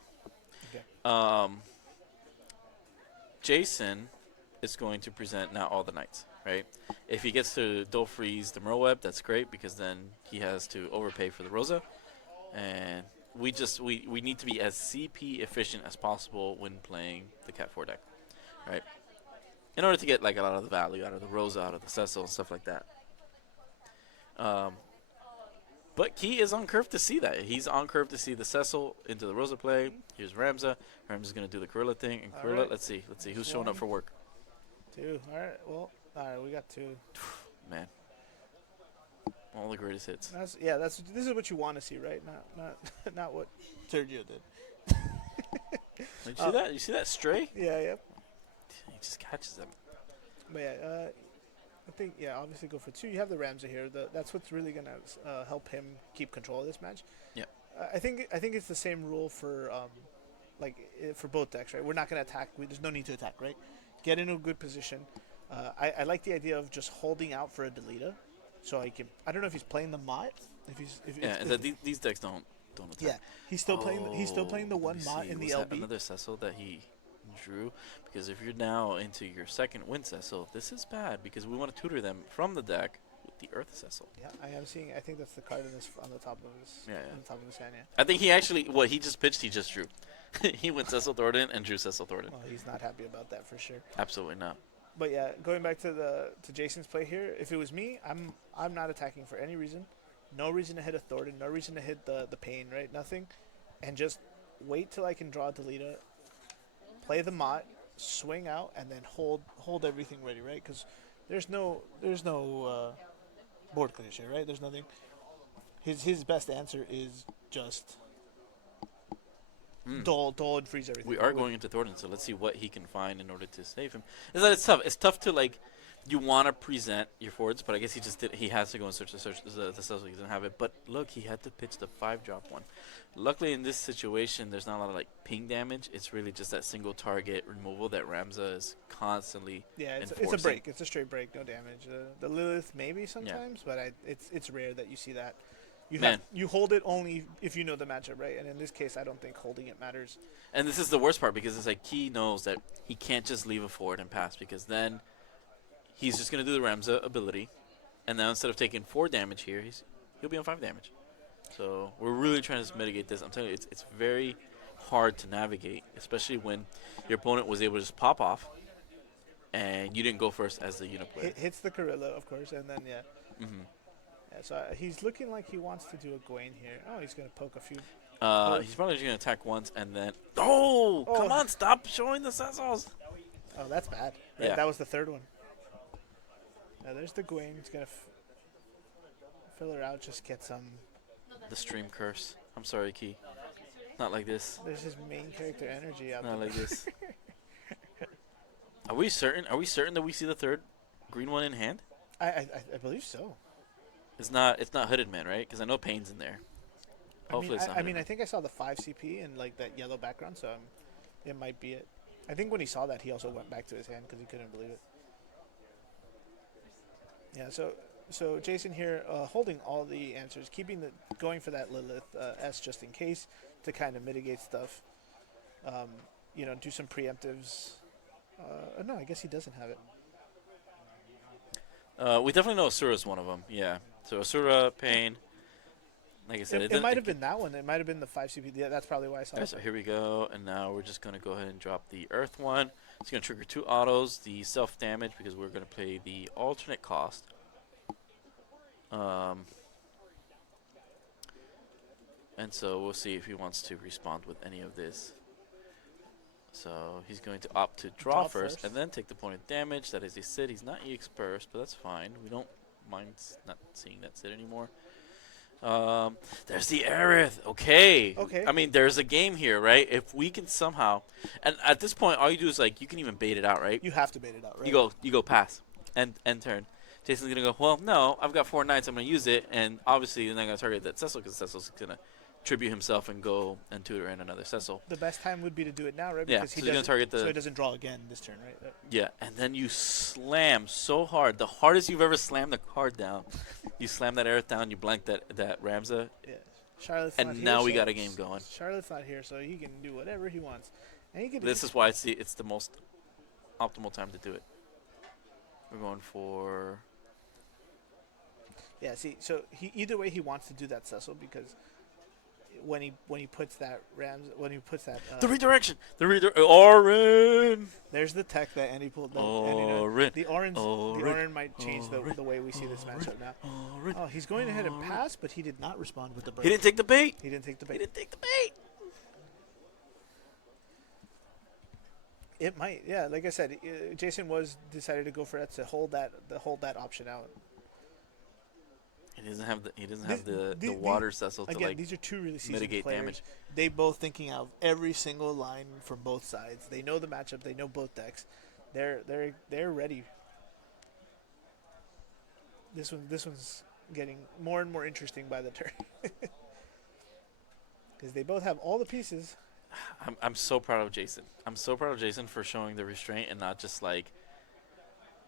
Okay. Jason is going to present now all the knights, right? If he gets to Dole Freeze the Merle Web, that's great because then he has to overpay for the Rosa, and we need to be as CP efficient as possible when playing the Cat 4 deck, right? In order to get like a lot of the value out of the Rosa, out of the Cecil, and stuff like that. But Key is on curve to see that. He's on curve to see the Cecil into the Rosa play. Here's Ramza. Ramza's going to do the Gorilla thing. And Gorilla, right. let's see who's showing up for work. 2. All right. Well, all right. We got 2. Man. All the greatest hits. This is what you want to see, right? Not what Sergio did. You see that? You see that stray? Yeah. He just catches them. But yeah, I think obviously go for 2. You have the Ramsey here. That's what's really gonna help him keep control of this match. Yeah. I think it's the same rule for for both decks, right? We're not gonna attack. There's no need to attack, right? Get into a good position. I like the idea of just holding out for a Delita, so I can. I don't know if he's playing the Mott. These decks don't attack. Yeah, he's still playing the one Mott in the was LB. That another Cecil that he drew, because if you're now into your second Wind Cecil, this is bad because we want to tutor them from the deck with the Earth Cecil. Yeah, I am seeing. I think that's the card on the top of his. On the top of his hand. Yeah. I think he actually he just pitched. He just drew. He went Cecil Thornton and drew Cecil Thornton. Well, he's not happy about that for sure. Absolutely not. But yeah, going back to Jason's play here, if it was me, I'm not attacking for any reason. No reason to hit a Thornton, no reason to hit the pain, right? Nothing. And just wait till I can draw a Delita, play the Mott, swing out, and then hold everything ready, right? Because there's no board clears here, right? There's nothing. His best answer is just Dole and freeze everything. We are going into Thornton, so let's see what he can find in order to save him. It's tough. It's tough to you want to present your forwards, but I guess he has to go and search the Cecil. He doesn't have it. But look, he had to pitch the 5-drop one. Luckily, in this situation, there's not a lot of ping damage. It's really just that single target removal that Ramza is constantly. Yeah, it's a break. It's a straight break, no damage. The Lilith maybe sometimes, but it's rare that you see that. You hold it only if you know the matchup, right? And in this case, I don't think holding it matters. And this is the worst part because it's he knows that he can't just leave a forward and pass because then he's just going to do the Ramza ability. And now instead of taking 4 damage here, he'll be on 5 damage. So we're really trying to mitigate this. I'm telling you, it's very hard to navigate, especially when your opponent was able to just pop off and you didn't go first as the unit player. Hits the Gorilla, of course, and then, Yeah, so he's looking like he wants to do a Gwain here. Oh, he's going to poke a few. He's probably just going to attack once and then... Oh, come on, stop showing the Cecils. Oh, that's bad. Yeah. That was the 3rd one. Now there's the Gwain. He's going to fill her out, just get some... The stream curse. I'm sorry, Key. Not like this. There's his main character energy out there. Not like this. Are we certain? Are we certain that we see the 3rd green one in hand? I believe so. It's not Hooded Man, right? Because I know Pain's in there. Hopefully it's not. I think I saw the 5 CP in that yellow background, so it might be it. I think when he saw that, he also went back to his hand because he couldn't believe it. Yeah, so Jason here holding all the answers, going for that Lilith S just in case to kind of mitigate stuff. Do some preemptives. No, I guess he doesn't have it. We definitely know Asura's one of them. Yeah. So Asura, Pain. Like I said, it might have been that one. It might have been the 5 CP. Yeah, that's probably why I saw it. So here we go, and now we're just going to go ahead and drop the Earth one. It's going to trigger 2 autos, the self-damage, because we're going to play the alternate cost. And so we'll see if he wants to respond with any of this. So he's going to opt to draw first and then take the point of damage. That is a Sid. He's not EX burst, but that's fine. We don't mind not seeing that Sid anymore. There's the Aerith. Okay. I mean, there's a game here, right? If we can somehow, and at this point, all you do is you can even bait it out, right? You have to bait it out, right? You go pass and turn. Jason's gonna go. Well, no, I've got 4 knights. I'm gonna use it, and obviously you're not gonna target that Cecil because Cecil's gonna tribute himself and go and tutor in another Cecil. The best time would be to do it now, right? Yeah, Because so he's gonna target so he doesn't draw again this turn, right? Yeah, and then you slam so hard, the hardest you've ever slammed the card down. You slam that Aerith down, you blank that Ramza. Yeah, Charlotte's and not here, now we so got a game going. Charlotte's not here, so he can do whatever he wants. And he can. This is why it's the most optimal time to do it. We're going for. Yeah, see, so either way he wants to do that Cecil because when he puts that the redirection, Orin. There's the tech that Andy pulled. Orin. The Orin might change the way we see this matchup now. Oh, he's going ahead and pass, but he did not respond with the break. He didn't take the bait. He didn't take the bait. It might, yeah. Like I said, Jason decided to go for that to hold that option out. And He doesn't have the The- water cecil to Again, like these are two really seasoned mitigate players. damage. They both thinking of every single line from both sides. They know the matchup. They know both decks. They're ready. This one's getting more and more interesting by the turn. Because they both have all the pieces. I'm so proud of Jason. I'm so proud of Jason for showing the restraint and not just like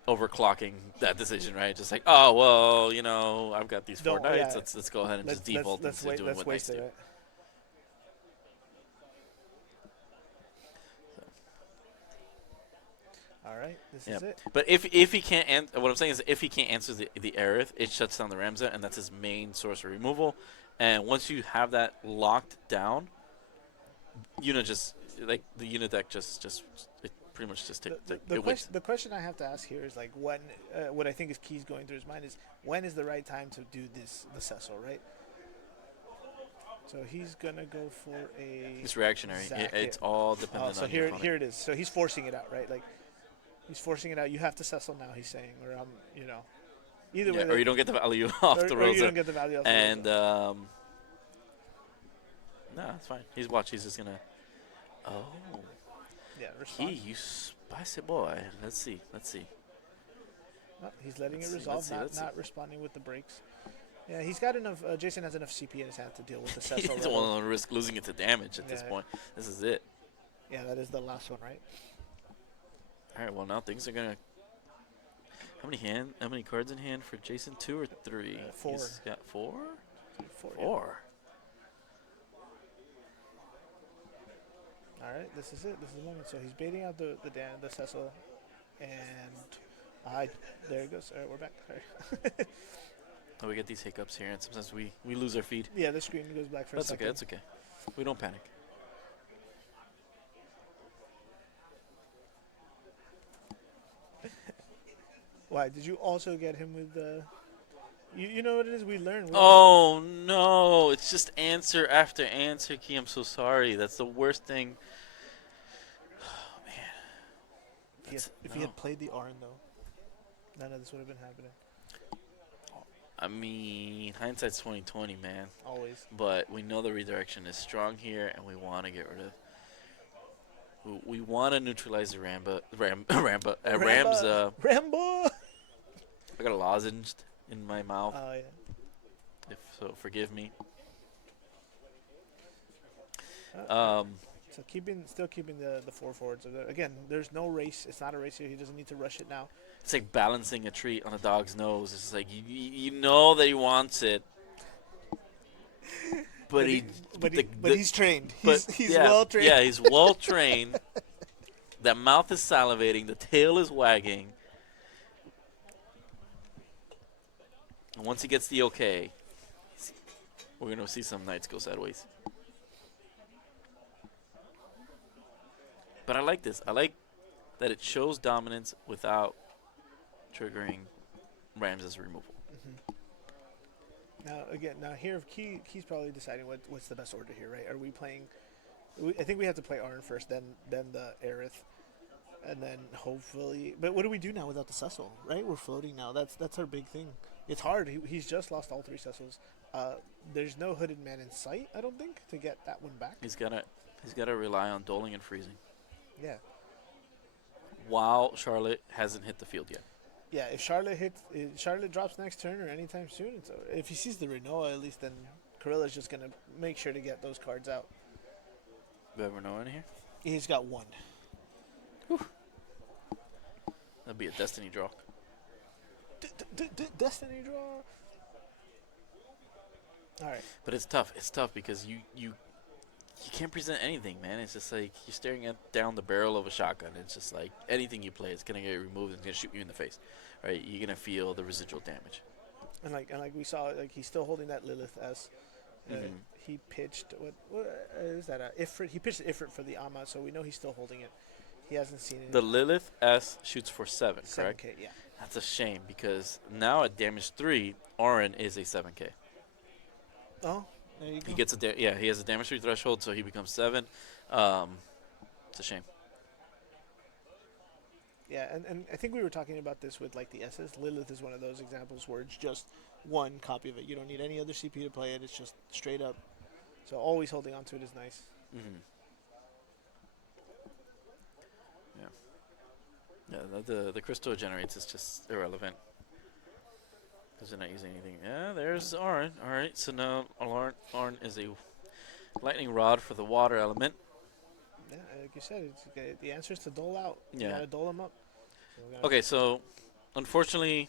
overclocking that decision, right? Just like, oh well, you know, I've got these 4 Don't- knights. yeah. Let's go ahead and just default let's into wait, doing let's what waste knights it. do. Right? All right, this is it. But if he can't, what I'm saying is, if he can't answer the Aerith, it shuts down the Ramza, and that's his main source of removal. And once you have that locked down, just like the unit deck just it pretty much just The question I have to ask here is like when what I think is Key's going through his mind is when is the right time to do the Cecil, right? So he's gonna go for a. It's reactionary. It's all dependent so on your here it is. So he's forcing it out, right? Like he's forcing it out. You have to Cecil now. He's saying, or either way. Or you don't get the value off the or Rosa. you don't get the value off the and Rosa. No, it's fine. He's just gonna. Oh. Yeah, respond. You spicy boy. Let's see. No, he's letting Let's it see, resolve, let's see. not responding with the breaks. Yeah, he's got enough. Jason has enough CP in his hand to deal with the He Cecil. doesn't want to risk losing it to damage at this point. This is it. Yeah, that is the last one, right? All right. Well, now things are gonna. How many cards in hand for Jason? 2 or 3? 4. He's got 4. 4. 4. All right, this is it. This is the moment. So he's baiting out the Cecil, and there it goes. All right, we're back. All right. Oh, we get these hiccups here, and sometimes we lose our feed. Yeah, the screen goes black for a second. That's okay. We don't panic. Why? Did you also get him with the? You know what it is? We learn. Oh no! It's just answer after answer, Key. I'm so sorry. That's the worst thing. Oh man. If he had played the Arn though, none of this would have been happening. I mean, hindsight's 20/20, man. Always. But we know the redirection is strong here, and we want to get rid of. We want to neutralize the Rambo. Rambo. I got a lozenge in my mouth. Oh yeah. If so, forgive me. So still keeping the 4 forwards. Again, there's no race. It's not a race here. He doesn't need to rush it now. It's like balancing a treat on a dog's nose. It's like you know that he wants it, but he's trained. He's yeah, well trained. Yeah, he's well trained. That mouth is salivating. The tail is wagging. And once he gets the okay, we're gonna see some knights go sideways. But I like this. I like that it shows dominance without triggering Ramses' removal. Now here, Key's probably deciding what's the best order here, right? Are we playing? I think we have to play Arn first, then the Aerith, and then hopefully. But what do we do now without the Cecil, right? We're floating now. That's our big thing. It's hard. He's just lost all 3 Cecils. There's no hooded man in sight, I don't think, to get that one back. He's gotta rely on doling and freezing. Yeah. While Charlotte hasn't hit the field yet. Yeah, if Charlotte drops next turn or anytime soon, it's over. If he sees the Renoa, at least then Karilla's just gonna make sure to get those cards out. Do you have Renoa in here? He's got 1. That'd be a destiny draw. Destiny draw. All right. But it's tough. It's tough because you can't present anything, man. It's just like you're staring down the barrel of a shotgun. It's just like anything you play is gonna get removed. It's gonna shoot you in the face, right? You're gonna feel the residual damage. And like we saw, like he's still holding that Lilith S. He pitched what is that? Ifrit. He pitched Ifrit for the Amma, so we know he's still holding it. He hasn't seen it. The Lilith S shoots for 7, 7K, correct? yeah. That's a shame because now at damage 3, Orin is a 7K. Oh, there you go. He gets he has a damage 3 threshold, so he becomes 7. It's a shame. Yeah, and I think we were talking about this with like the S's. Lilith is one of those examples where it's just one copy of it. You don't need any other CPU to play it. It's just straight up. So always holding on to it is nice. Mm-hmm. Yeah, the crystal it generates is just irrelevant. Because they're not using anything. Yeah, there's Arn. All right, so now Arn is a lightning rod for the water element. Yeah, like you said, the answer is to dole out. You Yeah. gotta dole them up. So Okay, so unfortunately,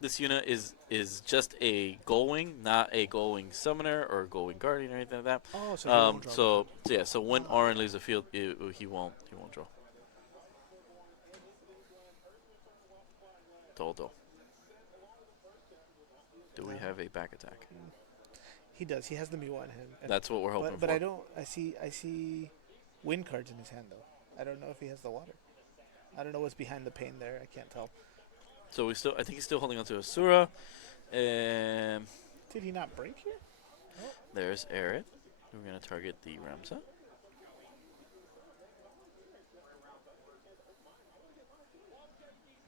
this unit is just a Gullwing, not a Gullwing Summoner or Gullwing Guardian or anything like that. Oh, so he won't draw So yeah, so when Arn leaves the field, he won't draw. Dole. Do we have a back attack? He does. He has the Miwa in him. That's what we're hoping but for. I don't. I see wind cards in his hand though. I don't know if he has the water. I don't know what's behind the pain there. I can't tell. So I think he's still holding on to Asura. Did he not break here? Oh. There's Aerith. We're gonna target the Ramza.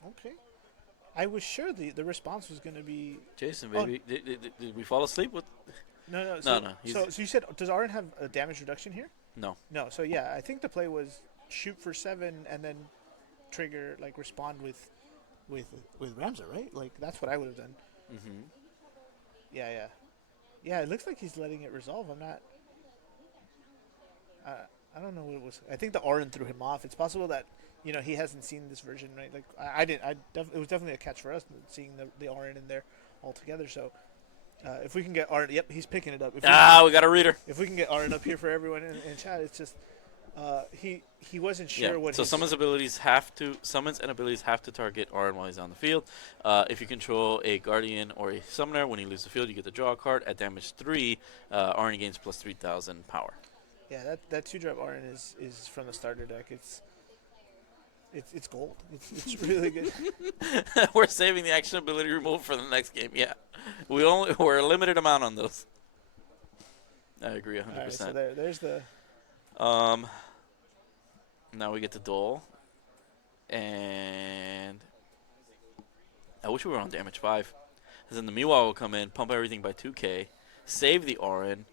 Okay. I was sure the response was going to be... Jason, baby. Did we fall asleep with... No. No. So you said, does Arn have a damage reduction here? No. No, so yeah, I think the play was shoot for 7 and then trigger, like, respond with Ramza, right? Like, that's what I would have done. Mm-hmm. Yeah. Yeah, it looks like he's letting it resolve. I'm not... I don't know what it was. I think the Arn threw him off. It's possible that... he hasn't seen this version, right? Like I didn't. It was definitely a catch for us seeing the Arn in there altogether. So if we can get Arn, yep, he's picking it up. We got a reader. If we can get Arn up here for everyone in chat, it's just he wasn't sure what. So summons and abilities have to target Arn while he's on the field. If you control a Guardian or a Summoner, when he leaves the field, you get to draw a card. At damage 3, Arn gains plus 3,000 power. Yeah, that 2-drop Arn is from the starter deck. It's gold. It's really good. We're saving the action ability removal for the next game. Yeah, we're a limited amount on those. I agree 100%. All right, so there's the. Now we get to Dole, and I wish we were on damage 5. Because then the Miwa will come in, pump everything by 2k, save the Auron.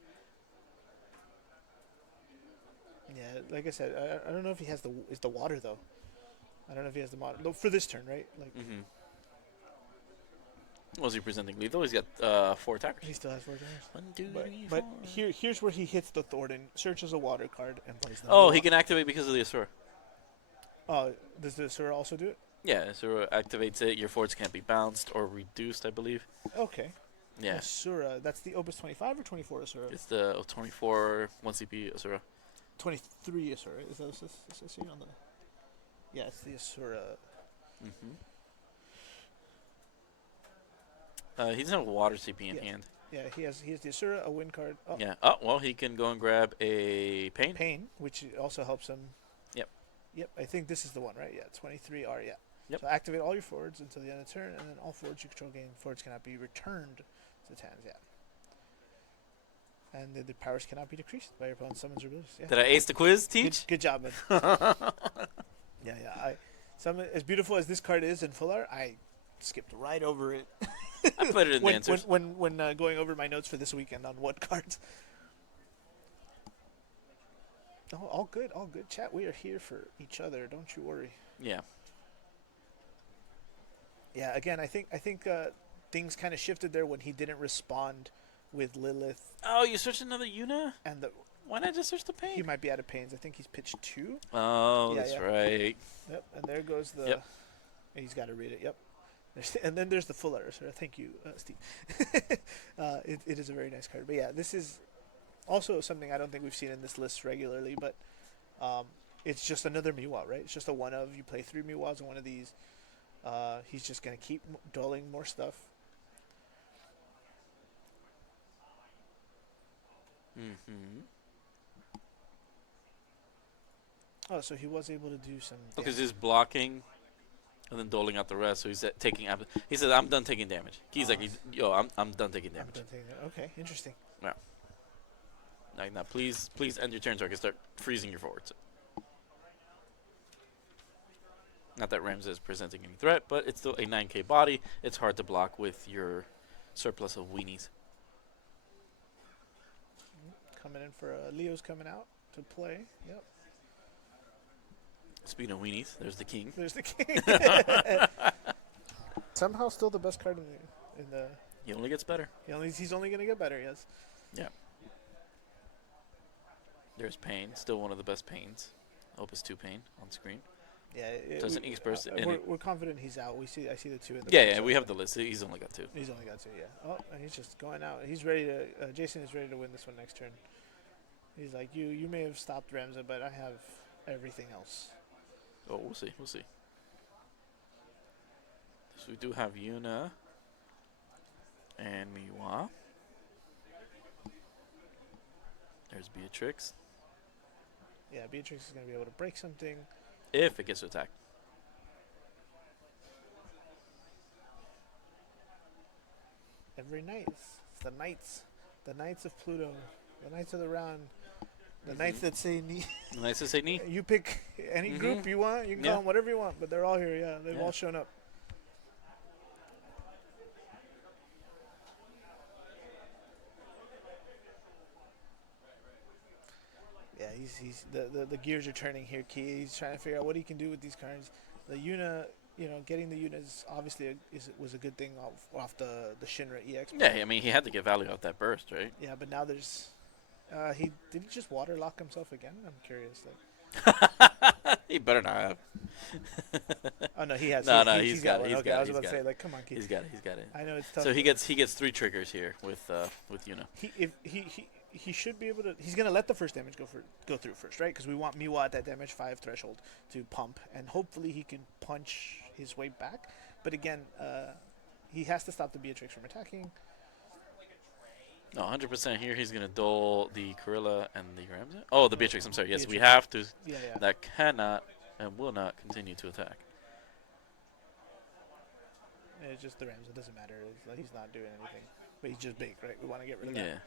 Yeah, like I said, I don't know if he has the water though. I don't know if he has the water for this turn, right? Like. Mm-hmm. Was he presenting lethal? He's got 4 attackers. He still has 4 attackers. 1, 2, 3, 4. But here's where he hits the Thornton, searches a water card, and plays the. Oh, he can activate because of the Asura. Oh, does the Asura also do it? Yeah, Asura activates it. Your forts can't be bounced or reduced, I believe. Okay. Yeah. Asura, that's the Opus 25 or 24 Asura? It's the 24 1 CP Asura. 23 Asura. Is that what it says here on the? Yeah, it's the Asura. Mm-hmm. He doesn't have a water CP in hand. Yeah, he has the Asura, a win card. Oh. Yeah. Oh, well, he can go and grab a Pain. Pain, which also helps him. Yep. I think this is the one, right? Yeah, 23R, yeah. Yep. So activate all your forwards until the end of the turn, and then all forwards you control gain forwards cannot be returned to the hands, yeah. And the powers cannot be decreased by your opponent's summons or abilities. Yeah. Did I ace the quiz, Teach? Good job, man. Yeah. As beautiful as this card is in full art, I skipped right over it. I put it in the answers. When going over my notes for this weekend on what cards. Oh, all good. Chat, we are here for each other. Don't you worry. Yeah. Yeah. Again, I think things kind of shifted there when he didn't respond with Lilith. Oh, you searched another Yuna? And why not just search the Pain? He might be out of Pains. I think he's pitched 2. Oh, that's right. Yep. And there goes the. Yep. He's got to read it. Yep. And then there's the Fuller. So thank you, Steve. It is a very nice card. But yeah, this is also something I don't think we've seen in this list regularly. But it's just another Miwa, right? It's just a one of. You play 3 Miwas in one of these. He's just going to keep doling more stuff. Mm-hmm. Oh, so he was able to do some. Because he's blocking and then doling out the rest. So he's taking. He says, "I'm done taking damage." He's like, I'm done taking damage." Okay, interesting. Yeah. Now, please end your turn so I can start freezing your forwards. Not that Ramza is presenting any threat, but it's still a 9k body. It's hard to block with your surplus of weenies. Coming in for Leo's coming out to play. Yep. Speaking of weenies, there's the king. There's the king. Somehow still the best card in the. He only gets better. He's only gonna get better. Yes. Yeah. There's Pain, still one of the best Pains. Opus 2 Pain on screen. Yeah. Doesn't express we're confident he's out. I see the two in the. Yeah, we have the list. He's only got 2. He's only got 2. Yeah. Oh, and he's just going out. He's ready to. Jason is ready to win this one next turn. He's like, you may have stopped Ramza, but I have everything else. Oh, we'll see. So we do have Yuna and Miwa. There's Beatrix. Yeah, Beatrix is going to be able to break something. If it gets to attack. Every night. It's the knights. The knights of Pluto. The knights of the round. The knights that say knee. The knights that say knee. You pick any group you want. You can call them whatever you want, but they're all here. Yeah, they've all shown up. Yeah, he's the gears are turning here, Key. He's trying to figure out what he can do with these cards. The Yuna, getting the Yuna is obviously was a good thing off the Shinra EX. Yeah, I mean he had to get value out that burst, right? Yeah, but now there's he just water lock himself again? I'm curious. He better not have. Oh no, he has. No, he's got it. Okay, I was about to say, come on, Keith. He's got it. I know it's tough. So he gets 3 triggers here with Yuna. He should be able to. He's gonna let the first damage go through first, right? Because we want Miwa at that damage 5 threshold to pump, and hopefully he can punch his way back. But again, he has to stop the Beatrix from attacking. No, 100% here. He's gonna duel the Gorilla and the Ramza. Oh, the Beatrix. I'm sorry. Yes, Beatrix. we have to. Yeah. That cannot and will not continue to attack. It's just the Rams. It doesn't matter. He's not doing anything. But he's just big, right? We want to get rid of that.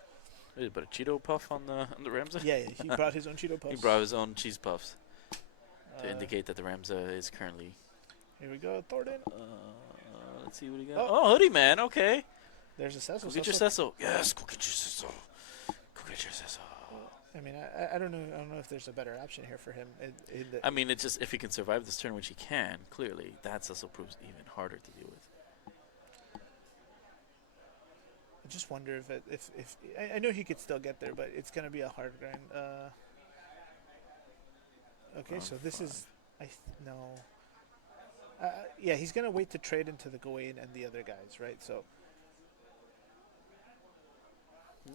Yeah. But a Cheeto puff on the Ramza? Yeah. He brought his own Cheeto puffs. He brought his own cheese puffs to indicate that the Ramza is currently. Here we go, Thornton. Let's see what he got. Oh, Hoodie Man. Okay. There's a Cecil. Go get your Cecil. Yes, go get your Cecil. Go get your Cecil. I mean, I don't know. I don't know if there's a better option here for him. I mean, it's just if he can survive this turn, which he can, clearly, that Cecil proves even harder to deal with. I just wonder if I know he could still get there, but it's gonna be a hard grind. Okay, so this is no. Yeah, he's gonna wait to trade into the Gawain and the other guys, right? So.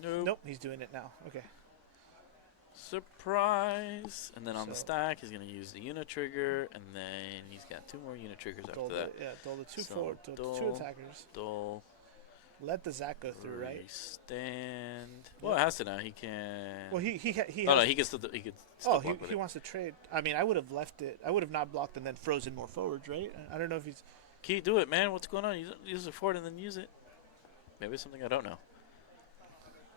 Nope, he's doing it now. Okay. Surprise! And then on the stack, he's going to use the unit trigger, and then he's got 2 more unit triggers after that. Yeah, duel the 2 forward, duel the 2 attackers. Duel. Let the Zac go through, right? Stand. Well, it has to now. He can. Well, he Oh no, he could still. He wants to trade. I mean, I would have left it. I would have not blocked and then frozen more forwards, right? I don't know if he's. Can you do it, man? What's going on? Use it forward and then use it. Maybe it's something I don't know.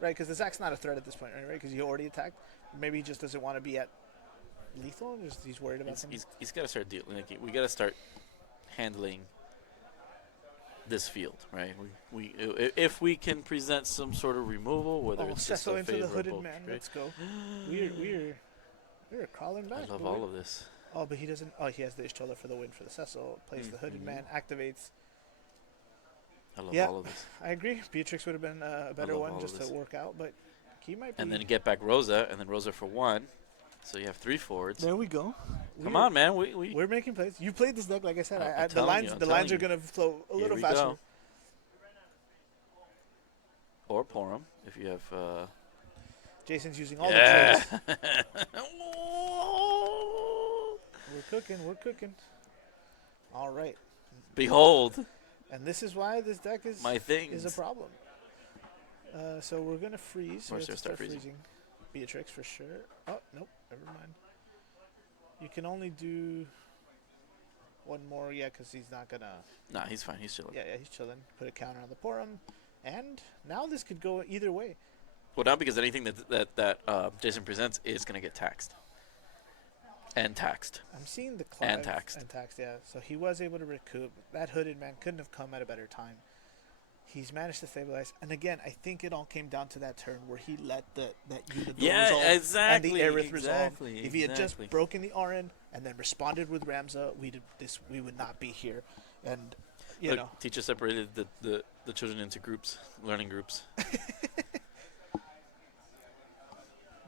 Right, because the Zac's not a threat at this point, right? Because he already attacked. Maybe he just doesn't want to be at lethal. He's worried about something. He's got to start dealing. Like, we got to start handling this field, right? We if we can present some sort of removal, whether it's just a into the hooded favorable man. trade. Let's go. We're crawling back. I love all of this. Oh, but he doesn't. Oh, he has the Ishtola for the win for the Cecil. Plays the hooded man. Activates. I love all of this. I agree. Beatrix would have been a better one just to work out, but he might be. And then get back Rosa, and then Rosa for 1. So you have 3 forwards. There we go. Come on, man. We're making plays. You played this deck, like I said. The lines are going to flow a little faster. Go. Or Porum, if you have. Jason's using all the trades. We're cooking. All right. Behold. And this is why this deck is a problem. So we're gonna freeze. We're gonna start freezing. Beatrix for sure. Oh nope, never mind. You can only do 1 more, because he's not gonna. Nah, he's fine. He's chilling. Yeah, he's chilling. Put a counter on the Porum, and now this could go either way. Well, now because anything that Jason presents is gonna get taxed. And taxed. I'm seeing the Clive and taxed, yeah. So he was able to recoup. That hooded man couldn't have come at a better time. He's managed to stabilize, and again, I think it all came down to that turn where he let that unit Yeah, resolve and exactly, the Aerith resolve. exactly, If he had just exactly. broken the Arin and then responded with Ramza, we would not be here. And you Look, know, teacher separated the children into groups, learning groups.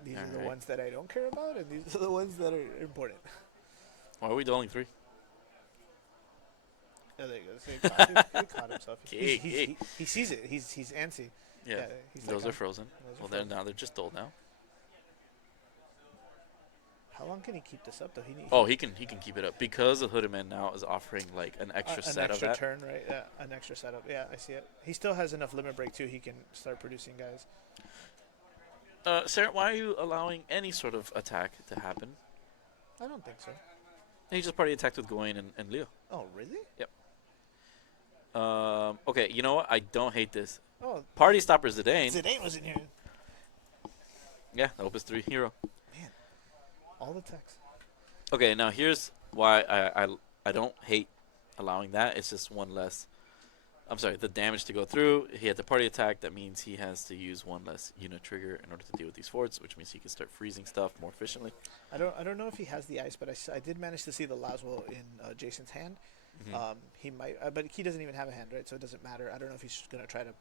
these are the Alright. ones that I don't care about, and these are the ones that are important. Why are we doling 3? Oh, there you go. So he caught himself. He sees it. He's antsy. Yeah, he's those like, are frozen. those are Well, frozen. they're just dulled now. How long can he keep this up though? Oh, he can keep it up because the Hooded Man now is offering like an extra an set extra of that. turn, right? Yeah, an extra setup. Yeah, I see it. He still has enough limit break too. He can start producing guys. Sarah, why are you allowing any sort of attack to happen? I don't think so. He just party attacked with Gawain and Leo. Oh, really? Yep. Okay, you know what? I don't hate this. Oh, Party Stopper Zidane. Zidane was in here. Yeah, the Opus 3 hero. Man, all the text. Okay, now here's why I don't hate allowing that. It's just one less. I'm sorry, the damage to go through. He had the party attack. That means he has to use one less unit trigger in order to deal with these forts, which means he can start freezing stuff more efficiently. I don't know if he has the ice, but I did manage to see the Laswell in Jason's hand. Mhm. He might, but he doesn't even have a hand, right? So it doesn't matter. I don't know if he's gonna try to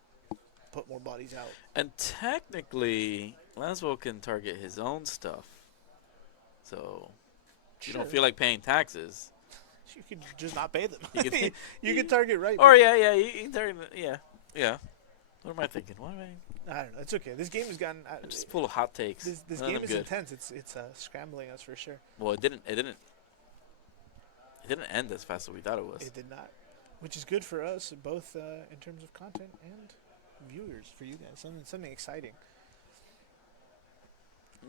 put more bodies out. And technically, Laswell can target his own stuff. So, if you don't feel like paying taxes. You could just not pay them. You could, you could target right. Or you target, yeah. What am I thinking? What am I? I don't know. It's okay. This game has gotten. I'm just full of hot takes. This None of game them is good. intense. It's scrambling us for sure. Well, it didn't end as fast as we thought it was. It did not, which is good for us, both in terms of content and viewers. For you guys, something exciting.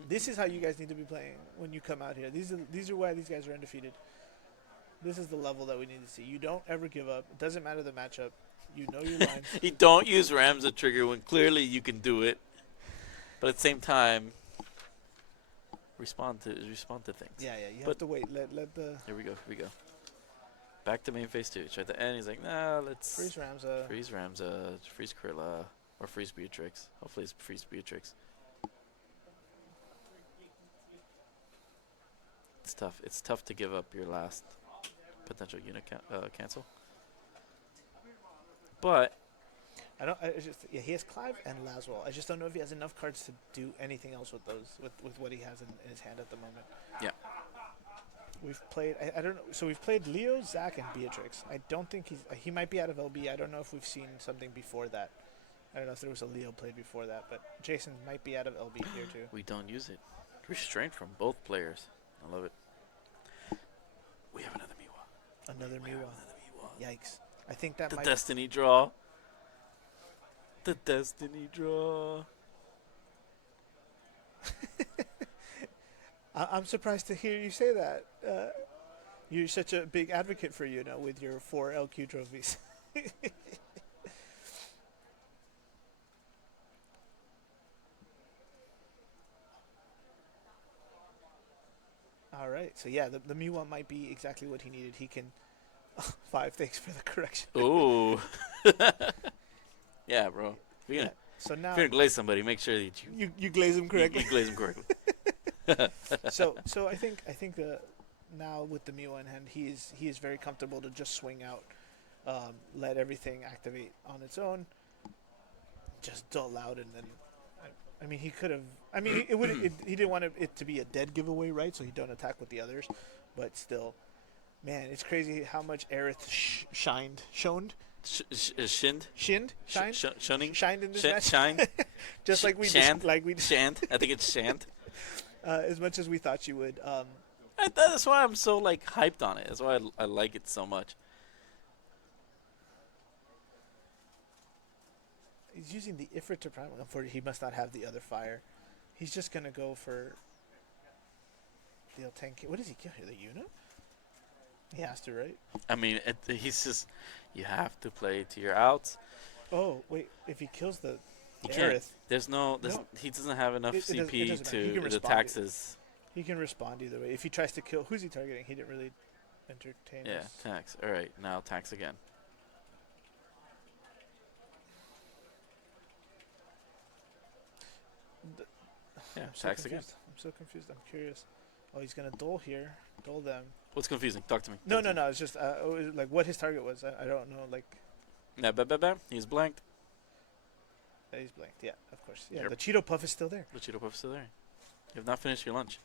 This is how you guys need to be playing when you come out here. These are why these guys are undefeated. This is the level that we need to see. You don't ever give up. It doesn't matter the matchup. You know your lines. You don't use Ramza trigger when clearly you can do it, but at the same time, respond to things. Yeah. You have to wait. Let the Here we go. Back to main phase 2. It's at the end. He's like, nah, let's freeze Ramza. freeze Ramza, freeze Krilla, or freeze Beatrix. Hopefully it's freeze Beatrix. It's tough. It's tough to give up your last potential unit cancel. But He has Clive and Laswell. I just don't know if he has enough cards to do anything else with those, with what he has in his hand at the moment. Yeah. We've played. I don't know. So we've played Leo, Zach, and Beatrix. I don't think he might be out of LB. I don't know if we've seen something before that. I don't know if there was a Leo played before that, but Jason might be out of LB here too. We don't use it. Restraint from both players. I love it. We have another Miwa. Another Miwa. Yikes. I think that The might. Destiny draw. The Destiny draw. I'm surprised to hear you say that. You're such a big advocate for with your 4 LQ trophies. All right. So yeah, the Miwa might be exactly what he needed. He can. 5. Thanks for the correction. Ooh. Yeah, bro. If you're So now gonna glaze somebody, make sure that you glaze him correctly. You glaze them correctly. So I think now with the Miwa in hand, he is very comfortable to just swing out, let everything activate on its own, just dull out, and then. I mean, he could have. I mean, it would. He didn't want it to be a dead giveaway, right? So he don't attack with the others, but still, man, it's crazy how much Aerith shined in this match. Shined. Just like we Shand. Shand. I think it's Shand. As much as we thought she would. That's why I'm so hyped on it. That's why I like it so much. He's using the Ifrit to prime. Unfortunately, he must not have the other fire. He's just gonna go for the 10K. What does he kill here? The Yuna? He has to, right? I mean, he's just. You have to play to your outs. Oh wait! If he kills the He can't. Aerith, There's no. He doesn't have enough it doesn't CP matter. He can to respond tax his. he can respond either way. If he tries to kill, who's he targeting? He didn't really entertain. Yeah, us. tax. All right, now tax again. Yeah, I'm so tax again. confused. I'm so confused. I'm curious. Oh, he's gonna dole here. Dole them. What's confusing? Talk to me. No, no, no. It's just like what his target was. I don't know. Like Yeah, bam. He's blanked. he's blanked. Yeah, of course. Yeah, Yep. the Cheeto Puff is still there. The Cheeto Puff's still there. You have not finished your lunch.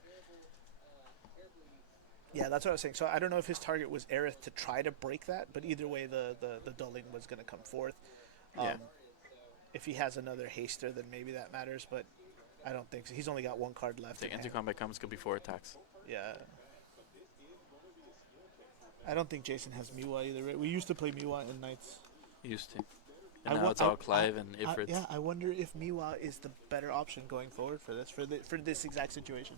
Yeah, that's what I was saying. So I don't know if his target was Aerith to try to break that, but either way, the dulling was going to come forth. Yeah. If he has another haster, then maybe that matters, but I don't think so. He's only got one card left. The in hand. anti-combat comes could be 4 attacks. Yeah. I don't think Jason has Miwa either, right? We used to play Miwa in Knights. Used to. And now it's all Clive and Ifrit. Yeah, I wonder if Miwa is the better option going forward for this exact situation.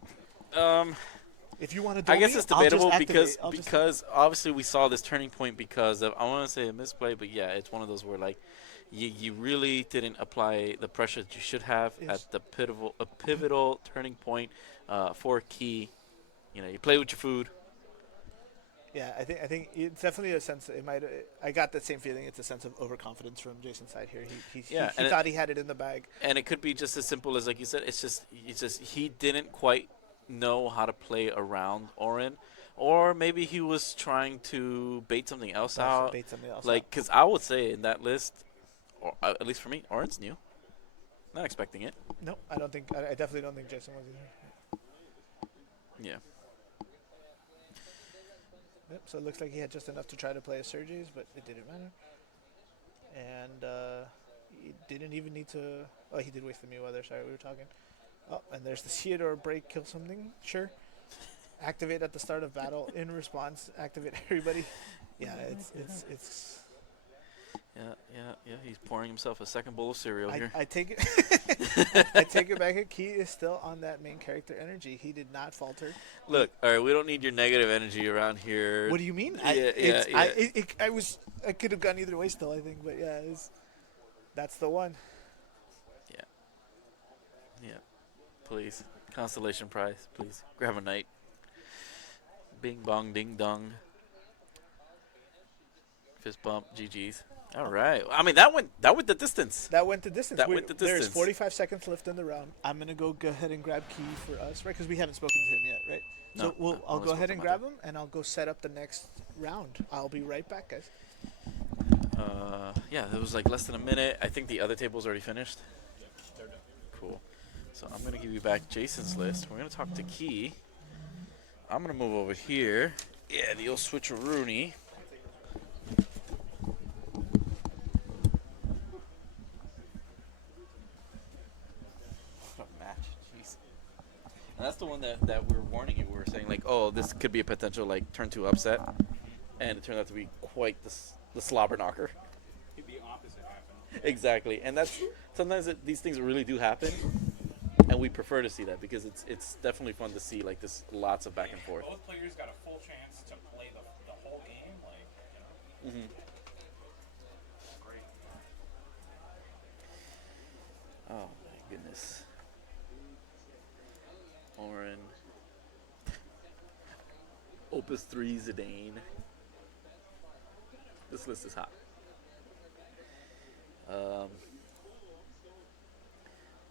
If you want to, I guess it's debatable because obviously we saw this turning point because of, I want to say a misplay, but yeah, it's one of those where like you really didn't apply the pressure that you should have at the pivotal turning point for key. You know, you play with your food. Yeah, I think it's definitely a sense. It might. I got that same feeling. It's a sense of overconfidence from Jason's side here. He thought he had it in the bag. And it could be just as simple as like you said. It's just he didn't quite know how to play around Orin, or maybe he was trying to bait something else out. Like, because I would say in that list, or at least for me, Orin's new. Not expecting it. No, I don't think. I definitely don't think Jason was either. Yeah. Yep, so it looks like he had just enough to try to play a Sergio's, but it didn't matter. And he didn't even need to... Oh, he did waste the Miwa there. Sorry, we were talking. Oh, and there's the Theodore break, kill something. Sure. Activate at the start of battle. In response, activate everybody. Yeah, it's... Yeah. He's pouring himself a second bowl of cereal here. I take it. I take it back. Key is still on that main character energy. He did not falter. Look, all right, we don't need your negative energy around here. What do you mean? Yeah. I could have gone either way still, I think, but yeah, that's the one. Yeah. Please, constellation prize. Please grab a knight. Bing bong ding dong. Fist bump. GG's. All right. I mean, that went the distance. That went the distance. There's 45 45 seconds left in the round. I'm gonna go ahead and grab Key for us, right? Because we haven't spoken to him yet, right? No, I'll go ahead and grab him, and I'll go set up the next round. I'll be right back, guys. Yeah, it was like less than a minute. I think the other table's already finished. They're done. Cool. So I'm gonna give you back Jason's list. We're gonna talk to Key. I'm gonna move over here. Yeah, the old switcheroony. And that's the one that we were warning you. We were saying like, oh, this could be a potential like turn 2 upset, and it turned out to be quite the slobber knocker. Could be opposite happen. Exactly, and that's sometimes these things really do happen, and we prefer to see that because it's definitely fun to see like this lots of back and forth. Both players got a full chance to play the whole game, like, you know. Great. Oh my goodness. Orin. Opus 3 Zidane. This list is hot.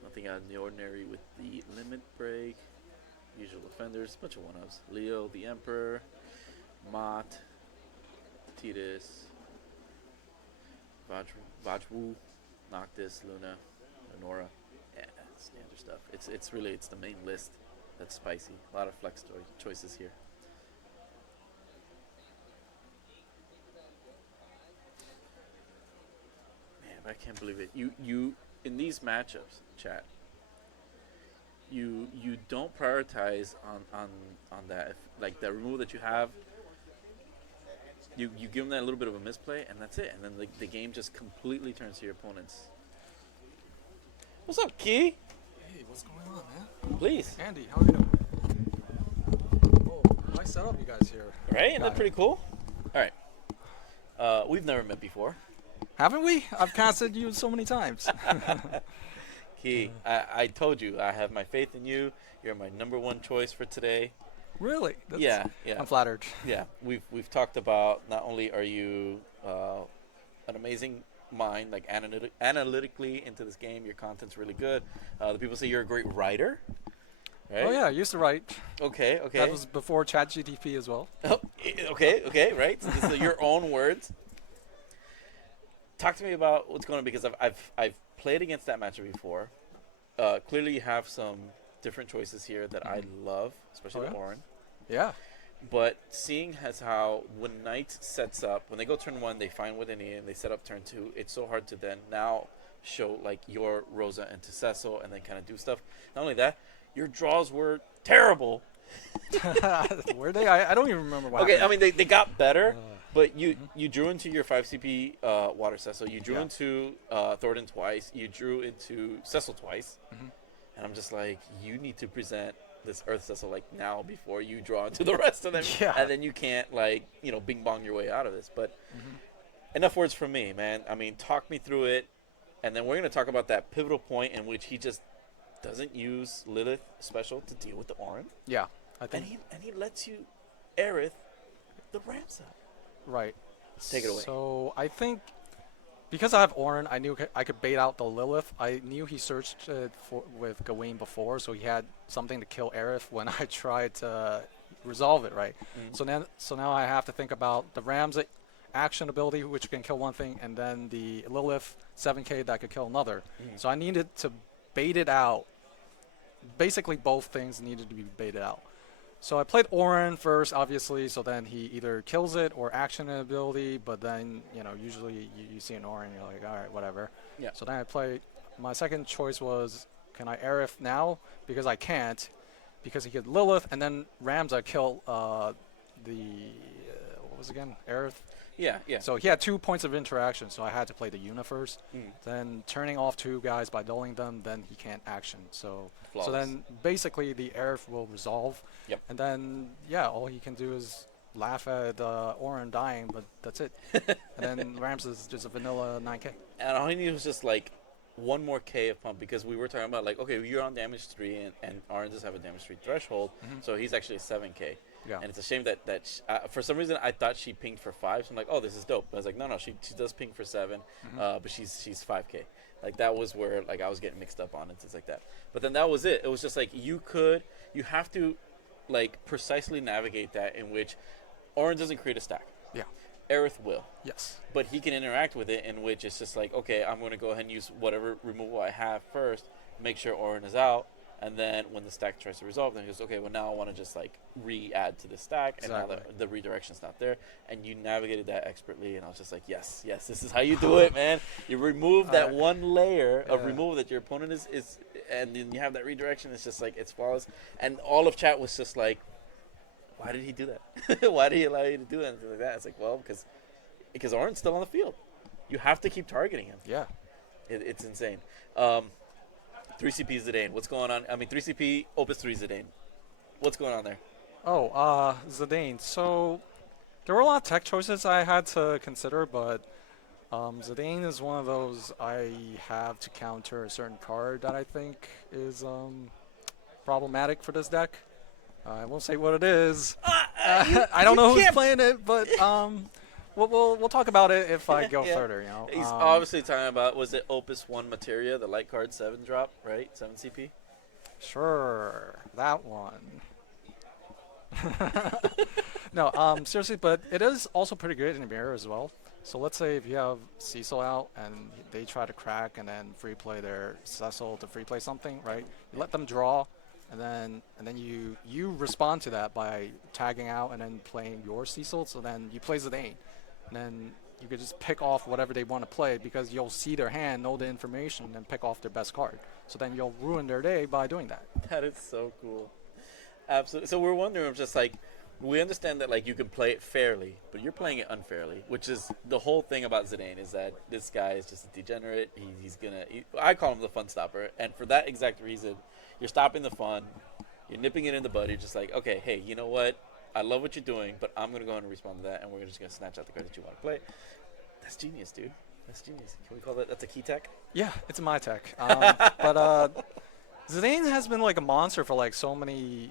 Nothing out of the ordinary with the limit break. Usual offenders, bunch of one-ups. Leo, the Emperor, Mott, Titus, Vajwu, Noctis, Luna, Lenora. Yeah, standard stuff. It's really the main list. That's spicy. A lot of flex choices here. Man, I can't believe it. You in these matchups, chat. You don't prioritize on that. If, like the removal that you have. You give them that little bit of a misplay, and that's it. And then the game just completely turns to your opponents. What's up, Key? Hey, what's going on, man? Please. Andy, how are you doing? Oh, nice setup you guys here. Right? Isn't that pretty cool? All right. We've never met before. Haven't we? I've casted you so many times. Key, I told you, I have my faith in you. You're my #1 choice for today. Really? Yeah. I'm flattered. Yeah, we've talked about not only are you an amazing mind, like analytically into this game, your content's really good. The people say you're a great writer. right? Oh yeah, I used to write. Okay, okay. That was before ChatGPT as well. Oh, okay, right. So this is your own words. Talk to me about what's going on, because I've played against that matchup before. Clearly, you have some different choices here that I love, especially the Orin. Yeah. But seeing as how when Knight sets up, when they go turn 1, they find what they need and they set up turn 2, it's so hard to then now show like your Rosa into Cecil and then kind of do stuff. Not only that, your draws were terrible. Were they? I don't even remember what happened. I mean, they got better, but you drew into your 5 CP Water Cecil. You drew into Thornton twice. You drew into Cecil twice. And I'm just like, you need to present this Earth Cecil like now before you draw into the rest of them. And then you can't like, bing bong your way out of this. But enough words from me, man. I mean, talk me through it. And then we're going to talk about that pivotal point in which he just doesn't use Lilith special to deal with the Orin. Yeah, I think. And he lets you Aerith the Ramsa. Right. Take it away. So I think because I have Orin, I knew I could bait out the Lilith. I knew he searched with Gawain before, so he had something to kill Aerith when I tried to resolve it, right? So now I have to think about the Ramsa action ability, which can kill one thing, and then the Lilith 7k that could kill another. So I needed to bait it out. Basically, both things needed to be baited out. So I played Orin first, obviously, so then he either kills it or action ability, but then, usually you see an Orin, you're like, all right, whatever. Yeah. So then I played, my second choice was, can I Aerith now? Because I can't, because he could Lilith, and then Ramsa kill what was it again? Aerith? Yeah, yeah. So he had 2 points of interaction, so I had to play the Una first. Then turning off 2 guys by dulling them, then he can't action. So then basically the Aerith will resolve. Yep. And then, all he can do is laugh at Orin dying, but that's it. And then Rams is just a vanilla 9k. And all he needed was just like one more K of pump, because we were talking about like, okay, you're on damage 3 and Orin does have a damage 3 threshold, so he's actually a 7k. Yeah. And it's a shame that for some reason I thought she pinged for 5. So I'm like, oh, this is dope. But I was like, no, she does ping for 7, but she's 5k. Like that was where like I was getting mixed up on and things like that. But then that was it. It was just like you have to like precisely navigate that, in which Orin doesn't create a stack. Yeah. Aerith will. Yes. But he can interact with it, in which it's just like, okay, I'm going to go ahead and use whatever removal I have first, make sure Orin is out. And then when the stack tries to resolve, then he goes, okay, well, now I want to just like re-add to the stack. Exactly. And now the redirection's not there. And you navigated that expertly. And I was just like, yes, this is how you do it, man. You remove that one layer of removal that your opponent is, and then you have that redirection. It's just like, it's flawless. And all of chat was just like, why did he do that? Why did he allow you to do that? And things like that. It's like, well, because Orin's still on the field. You have to keep targeting him. Yeah. It's insane. 3CP Zidane, what's going on? I mean, 3CP Opus 3 Zidane. What's going on there? Oh, Zidane. So there were a lot of tech choices I had to consider, but Zidane is one of those I have to counter a certain card that I think is problematic for this deck. I won't say what it is. I don't know who's playing it, but we'll talk about it if I go further. He's obviously talking about, was it Opus 1 Materia, the light card 7 drop, right? 7 CP. Sure, that one. No, seriously, but it is also pretty good in mirror as well. So let's say if you have Cecil out and they try to crack and then free play their Cecil to free play something, right? You let them draw, and then you respond to that by tagging out and then playing your Cecil. So then you play Zidane, and then you could just pick off whatever they want to play, because you'll see their hand, know the information, and pick off their best card. So then you'll ruin their day by doing that. That is so cool. Absolutely. So we're wondering, just like, we understand that like you can play it fairly, but you're playing it unfairly, which is the whole thing about Zidane, is that this guy is just a degenerate. I call him the fun stopper, and for that exact reason, you're stopping the fun, you're nipping it in the bud. You're just like, okay, hey, you know what? I love what you're doing, but I'm going to go ahead and respond to that, and we're just going to snatch out the card that you want to play. That's genius, dude. That's genius. Can we call that's a key tech? Yeah, it's my tech. But Zidane has been like a monster for like so many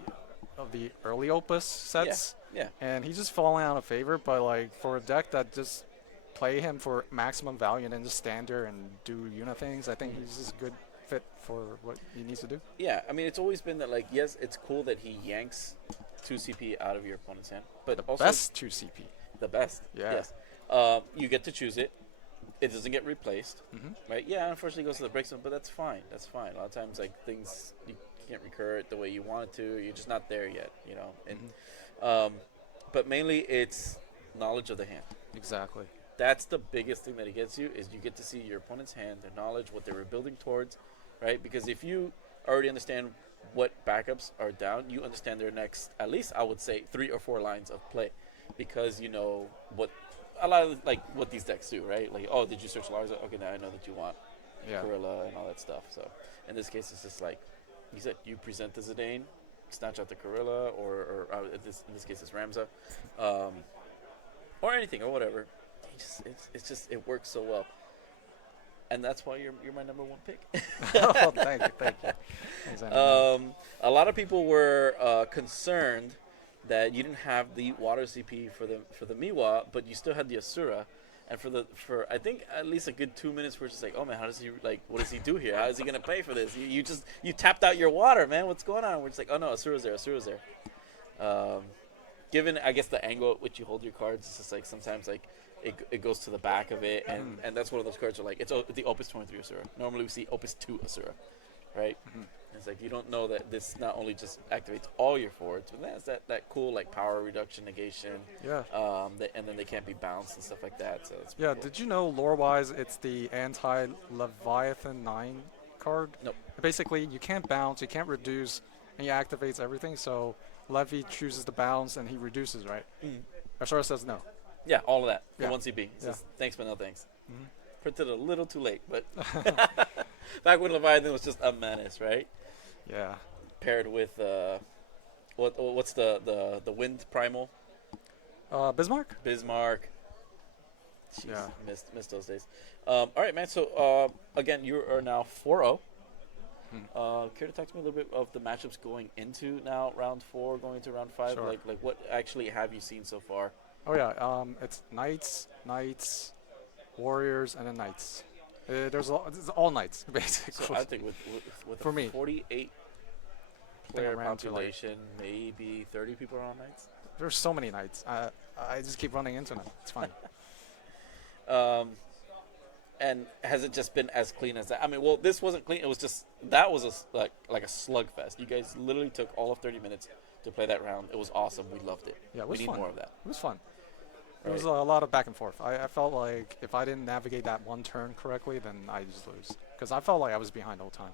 of the early Opus sets. Yeah. And he's just falling out of favor, but like for a deck that just play him for maximum value and then just stand there and do Una things, I think he's just good fit for what he needs to do. Yeah, I mean, it's always been that, like, yes, it's cool that he yanks 2 CP out of your opponent's hand, but The also best 2 CP. the best. Yeah. Yes. You get to choose it. It doesn't get replaced, right? Yeah, unfortunately, it goes to the break zone, but that's fine. That's fine. A lot of times, like, things you can't recur it the way you want it to. You're just not there yet, you know. And but mainly, it's knowledge of the hand. Exactly. That's the biggest thing that it gets you, is you get to see your opponent's hand, their knowledge, what they were building towards, right? Because if you already understand what backups are down, you understand their next, at least I would say, 3 or 4 lines of play, because you know what a lot of, like, what these decks do, right? Like, oh, did you search Larza? Okay, now I know that you want Gorilla and all that stuff. So in this case, it's just like you said, you present the Zidane, snatch out the Gorilla, or in this case, it's Ramza, or anything or whatever. It's just it works so well, and that's why you're my number 1 pick. Oh, thank you. Thanks, a lot of people were concerned that you didn't have the water CP for the Miwa, but you still had the Asura, and for I think at least a good 2 minutes, we're just like, oh man, how does he, like, what does he do here? How is he gonna pay for this? You tapped out your water, man. What's going on? We're just like, oh no, Asura's there. Given, I guess, the angle at which you hold your cards, it's just like sometimes, like, it goes to the back of it, and that's one of those cards where, like, it's the Opus 23 Asura. Normally we see Opus 2 Asura, right? It's like you don't know that this not only just activates all your forwards, but that's that cool, like, power reduction negation. Yeah. And then they can't be bounced and stuff like that. So it's Yeah, cool. did you know lore-wise it's the anti-Leviathan 9 card? Nope. Basically, you can't bounce, you can't reduce, and he activates everything, so Levy chooses to bounce and he reduces, right? Asura says no. Yeah, all of that. Yeah. For 1 CP. It Yeah. says, thanks, but no thanks. Printed a little too late, but back when Leviathan was just a menace, right? Yeah. Paired with what's the wind primal? Bismarck? Bismarck. Jeez, Yeah. missed those days. All right, man. So again, you are now 4-0. Care to talk to me a little bit of the matchups going into now round 4, going into round 5? Sure. Like what actually have you seen so far? Oh yeah, it's Knights, Warriors, and then Knights. It's all Knights, basically. So I think with For a me. 48 player around to, like, population, maybe 30 people are on Knights. There's so many Knights. I just keep running into them. It's fine. And has it just been as clean as that? I mean, well, this wasn't clean. It was just, that was like a slugfest. You guys literally took all of 30 minutes to play that round. It was awesome. We loved it. Yeah, it we was need fun. more of that. It was fun. It Right. was a lot of back and forth. I felt like if I didn't navigate that one turn correctly, then I just lose. Because I felt like I was behind the whole time.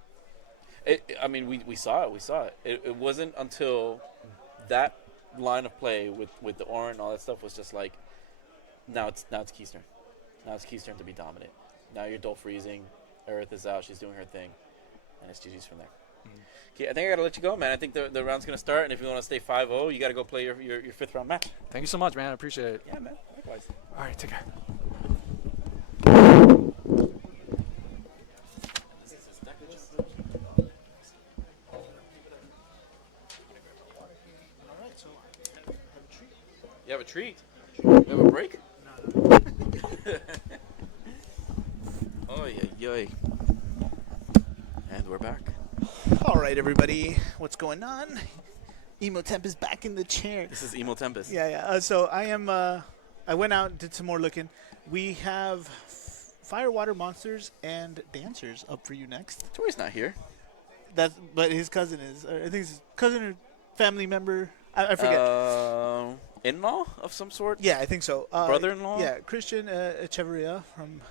I mean, we saw it. We saw it. It wasn't until that line of play with the Orin and all that stuff was just like, now it's Key's turn. Now it's Key's turn to be dominant. Now you're dull freezing. Earth is out. She's doing her thing. And it's GG's from there. Okay, I think I got to let you go, man. I think the round's going to start. And if you want to stay 5-0, you got to go play your 5th round match. Thank you so much, man. I appreciate it. Yeah, man. Likewise. All right, take care. You have a treat? You have a break? Oh, yeah. And we're back. All right, everybody. What's going on? Emo Temp is back in the chair. This is Emo Tempest. Yeah. So I am. I went out, did some more looking. We have Fire, Water, Monsters, and Dancers up for you next. Tori's not here. But his cousin is. I think his cousin or family member. I forget. In-law of some sort? Yeah, I think so. Brother-in-law? Yeah, Christian Echeverria from.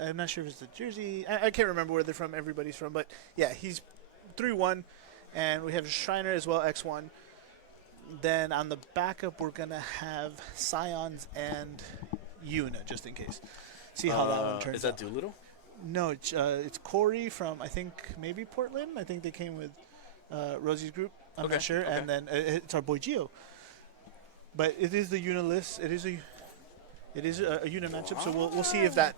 I'm not sure if it's the Jersey. I can't remember where they're from. Everybody's from, but yeah, he's 3-1, and we have Shriner as well, X1. Then on the backup, we're gonna have Scions and Yuna, just in case. See how that one turns Is that out. Doolittle? No, it's Corey from, I think, maybe Portland. I think they came with Rosie's group. I'm not sure. okay. And then it's our boy Gio. But it is the Yuna list. It is a Yuna matchup. So we'll see if that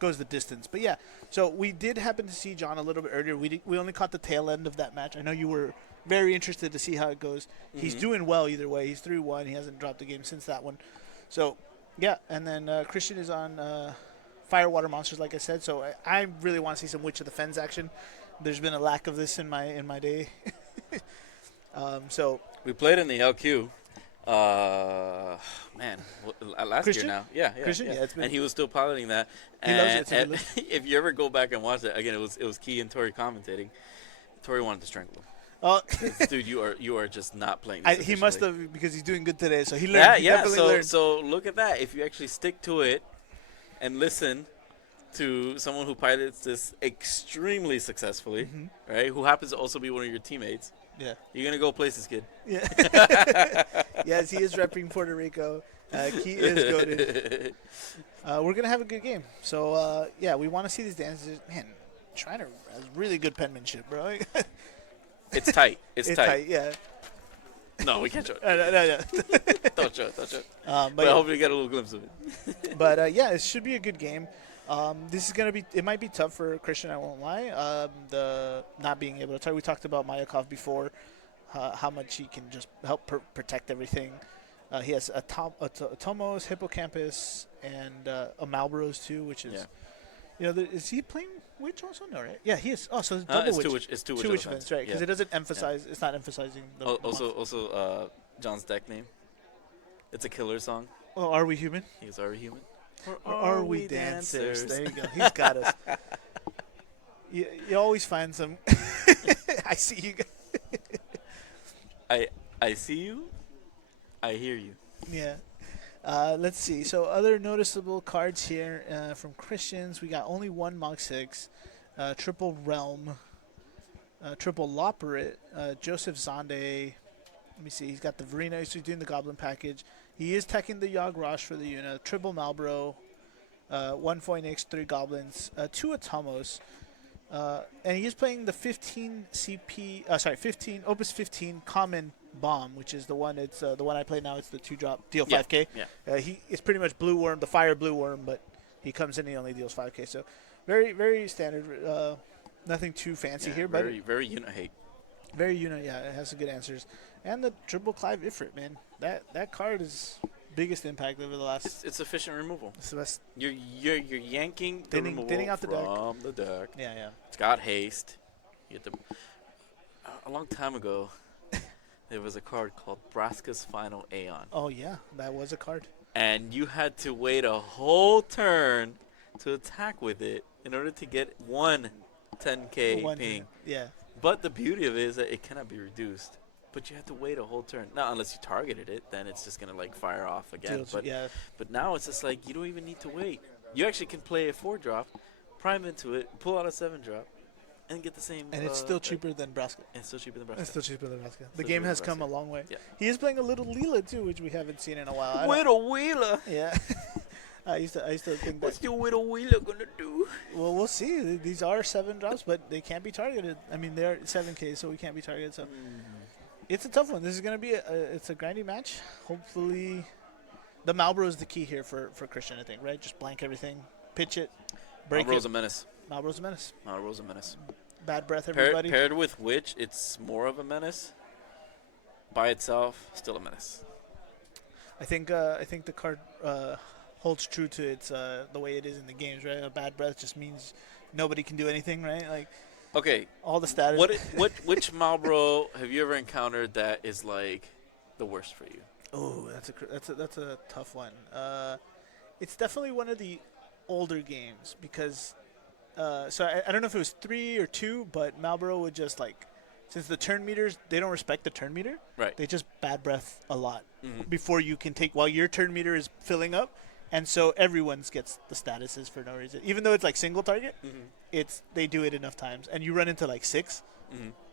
goes the distance. But yeah, so we did happen to see John a little bit earlier. We only caught the tail end of that match. I know you were very interested to see how it goes. He's doing well either way. He's 3-1. He hasn't dropped a game since that one. So yeah, and then Christian is on fire water monsters, like I said. So I really want to see some Witch of the Fens action. There's been a lack of this in my day. So we played in the LQ. Man, last Christian? year now. Yeah. Christian? Yeah, it's been- and he was still piloting that. He And, loves it, it's a good and list. if you ever go back and watch it, again, it was Key and Tori commentating. Tori wanted to strangle him. Oh, Dude, you are just not playing this he must efficiently. have, because he's doing good today. So he learned. He Yeah. definitely So learned. so look at that. If you actually stick to it and listen to someone who pilots this extremely successfully, right? Who happens to also be one of your teammates. Yeah. You're gonna go places, kid. Yeah. Yes, he is repping Puerto Rico. He is goated. We're gonna have a good game. So yeah, we want to see these dances. Man, Shriner has really good penmanship, bro. It's tight. It's tight. Yeah. No, we can't show it. No. Don't show it. Don't show it. But But I hope you get a little glimpse of it. But yeah, it should be a good game. This is gonna be. It might be tough for Christian. I won't lie. The not being able to target. We talked about Mayakov before. How much he can just help protect everything. He has a Tomos, Hippocampus, and a Malboros too, which is. You know, is he playing Witch also? No, right? Yeah, he is. Oh, so it's double Witch. It's two Witch Witch events, right? Because it doesn't emphasize. It's not emphasizing the. Also, John's deck name. It's a killer song. Oh, Are We Human? He's Are We Human? Or are we dancers? There you go. He's got us. You always find some. I see you guys. I see you. I hear you. Yeah. Let's see. So other noticeable cards here from Christians. We got only one Mach 6, Triple Realm, Triple Loperate, Joseph Zonde. Let me see. He's got the Verena. He's doing the Goblin package. He is teching the Yogg Rosh for the Una. Triple Malbro, 1 Phoenix, 3 Goblins, 2 Atomos. And he is playing the 15 Opus 15 Common Bomb, which is the one. It's the one I play now. It's the 2-drop, deal 5K. Yeah. It's pretty much Blue Worm, the Fire Blue Worm, but he comes in and he only deals 5K. So very, very standard. Nothing too fancy here, but very unit hate. Very unit. Yeah, it has some good answers. And the Triple Clive Ifrit, man. That card is biggest impact over the last. It's efficient removal. It's the best. You're yanking the removal thinning out the deck. from the deck. Yeah. It's got haste. You have to, a long time ago, there was a card called Braska's Final Aeon. Oh yeah, that was a card. And you had to wait a whole turn to attack with it in order to get one 10K ping. Yeah. But the beauty of it is that it cannot be reduced. But you have to wait a whole turn. Now, unless you targeted it, then it's just gonna like fire off again. But now it's just like you don't even need to wait. You actually can play a 4-drop, prime into it, pull out a 7-drop, and get the same. And it's still cheaper than Braska. It's still cheaper than Braska. It's still cheaper than Braska. The game has come a long way. Yeah. He is playing a little Leela too, which we haven't seen in a while. Widow Wheeler. Yeah. I used to think that. What's your Widow Wheeler gonna do? Well, we'll see. These are 7-drops, but they can't be targeted. I mean, they're 7K, so we can't be targeted. So. It's a tough one. This is going to be it's a grindy match. Hopefully, the Malbro is the key here for Christian, I think, right? Just blank everything, pitch it, break Malbro's it. a menace. Malbro's a menace. Malbro's a menace. Bad breath, everybody. Paired with Witch, it's more of a menace. By itself, still a menace. I think the card holds true to its the way it is in the games, right? A bad breath just means nobody can do anything, right? Like. Okay. All the status. Which Malbro have you ever encountered that is like the worst for you? Oh, that's a tough one. It's definitely one of the older games because. So I don't know if it was 3 or 2, but Malboro would just like, since the turn meters, they don't respect the turn meter. Right. They just bad breath a lot before you can take while your turn meter is filling up. And so everyone's gets the statuses for no reason. Even though it's like single target, they do it enough times. And you run into like 6,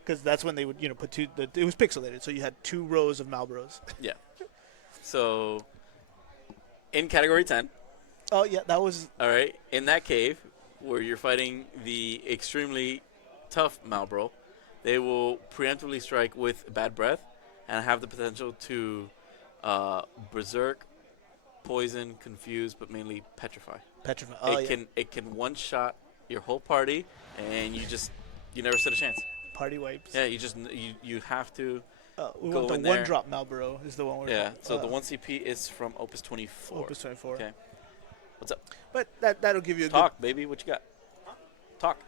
because that's when they would put 2. It was pixelated, so you had 2 rows of Malboros. Yeah. So in category 10. Oh yeah, that was. All right. In that cave where you're fighting the extremely tough Malbro, they will preemptively strike with bad breath and have the potential to berserk, poison, confuse, but mainly petrify. Petrify. Oh, It can one-shot your whole party, and you never stood a chance. Party wipes. Yeah, you have to we go want in the there. 1-drop Malboro is the one we're. Yeah. So the 1 CP is from Opus 24. Opus 24. Okay. What's up? But that'll give you a Talk, baby. What you got? Talk.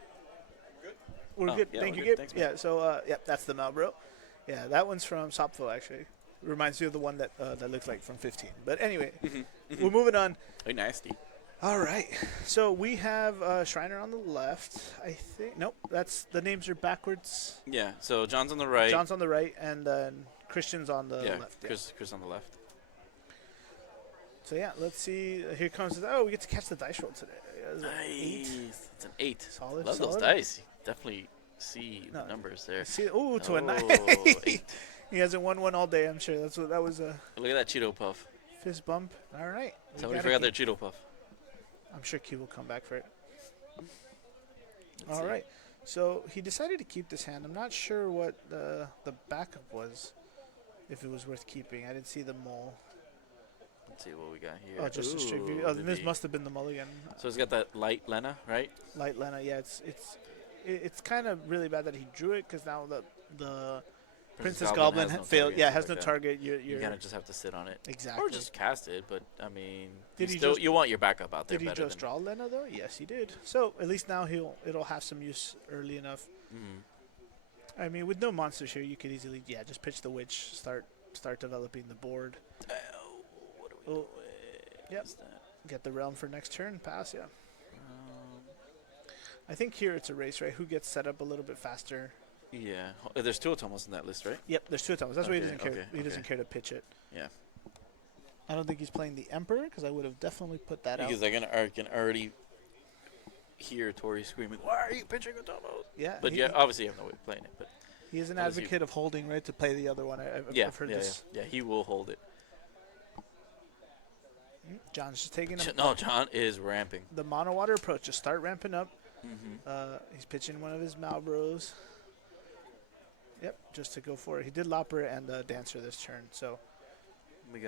good. We're Oh, good. yeah, Thank we're you, good. Gib. Thanks, man. Yeah. So that's the Malbro. Yeah, that one's from Sopfo actually. Reminds me of the one that looks like from 15. But anyway, we're moving on. Very nasty. All right. So we have Shriner on the left. I think. Nope. That's the names are backwards. Yeah. So John's on the right. John's on the right, and then Christian's on the yeah, left. Chris on the left. So yeah, let's see. Here comes. Oh, we get to catch the dice roll today. Nice. It's an 8. Solid. Love those dice. You definitely see the numbers there. See, ooh, to a 9. 8. He hasn't won one all day. I'm sure that was a Look at that Cheeto Puff. fist bump. All right. Somebody forgot their Cheeto Puff. I'm sure Q will come back for it. Let's All see. right. So he decided to keep this hand. I'm not sure what the backup was, if it was worth keeping. I didn't see the mole. Let's see what we got here. Oh, just a straight view. Ooh, Oh, then this maybe. must have been the mulligan. So it's got that light Lena, right? Light Lena. Yeah, it's kind of really bad that he drew it because now the Princess Goblin has no failed. target, Yeah, stuff has no like that. target. You You're kind of just have to sit on it. exactly. Or just cast it, but I mean, Did you he still just- you want your backup out there Did he better just than draw Lena though? Yes, he did. So at least now it'll have some use early enough. Mhm. I mean, with no monsters here, you could easily just pitch the witch, start developing the board. What do we Oh, do? yep. What's that? Get the realm for next turn. Pass. Yeah. Um, I think here it's a race, right? Who gets set up a little bit faster? yeah, there's 2 Automos in that list, right? Yep. There's 2 atoms. That's why he Okay, doesn't care. okay, He doesn't okay. care to pitch it. Yeah. I don't think he's playing the Emperor because I would have definitely put that Because out. I can already hear Tori screaming, "Why are you pitching Automos?" Yeah. But he, yeah, obviously you have no way of playing it. But he is an how does he- advocate of holding, right, to play the other one. I've heard yeah, this. yeah, he will hold it. John's just taking him. No, John is ramping. The mono water approach. Just start ramping up. Mm-hmm. He's pitching one of his Malbros. Yep, just to go for it. He did Lopper and Dancer this turn, so. We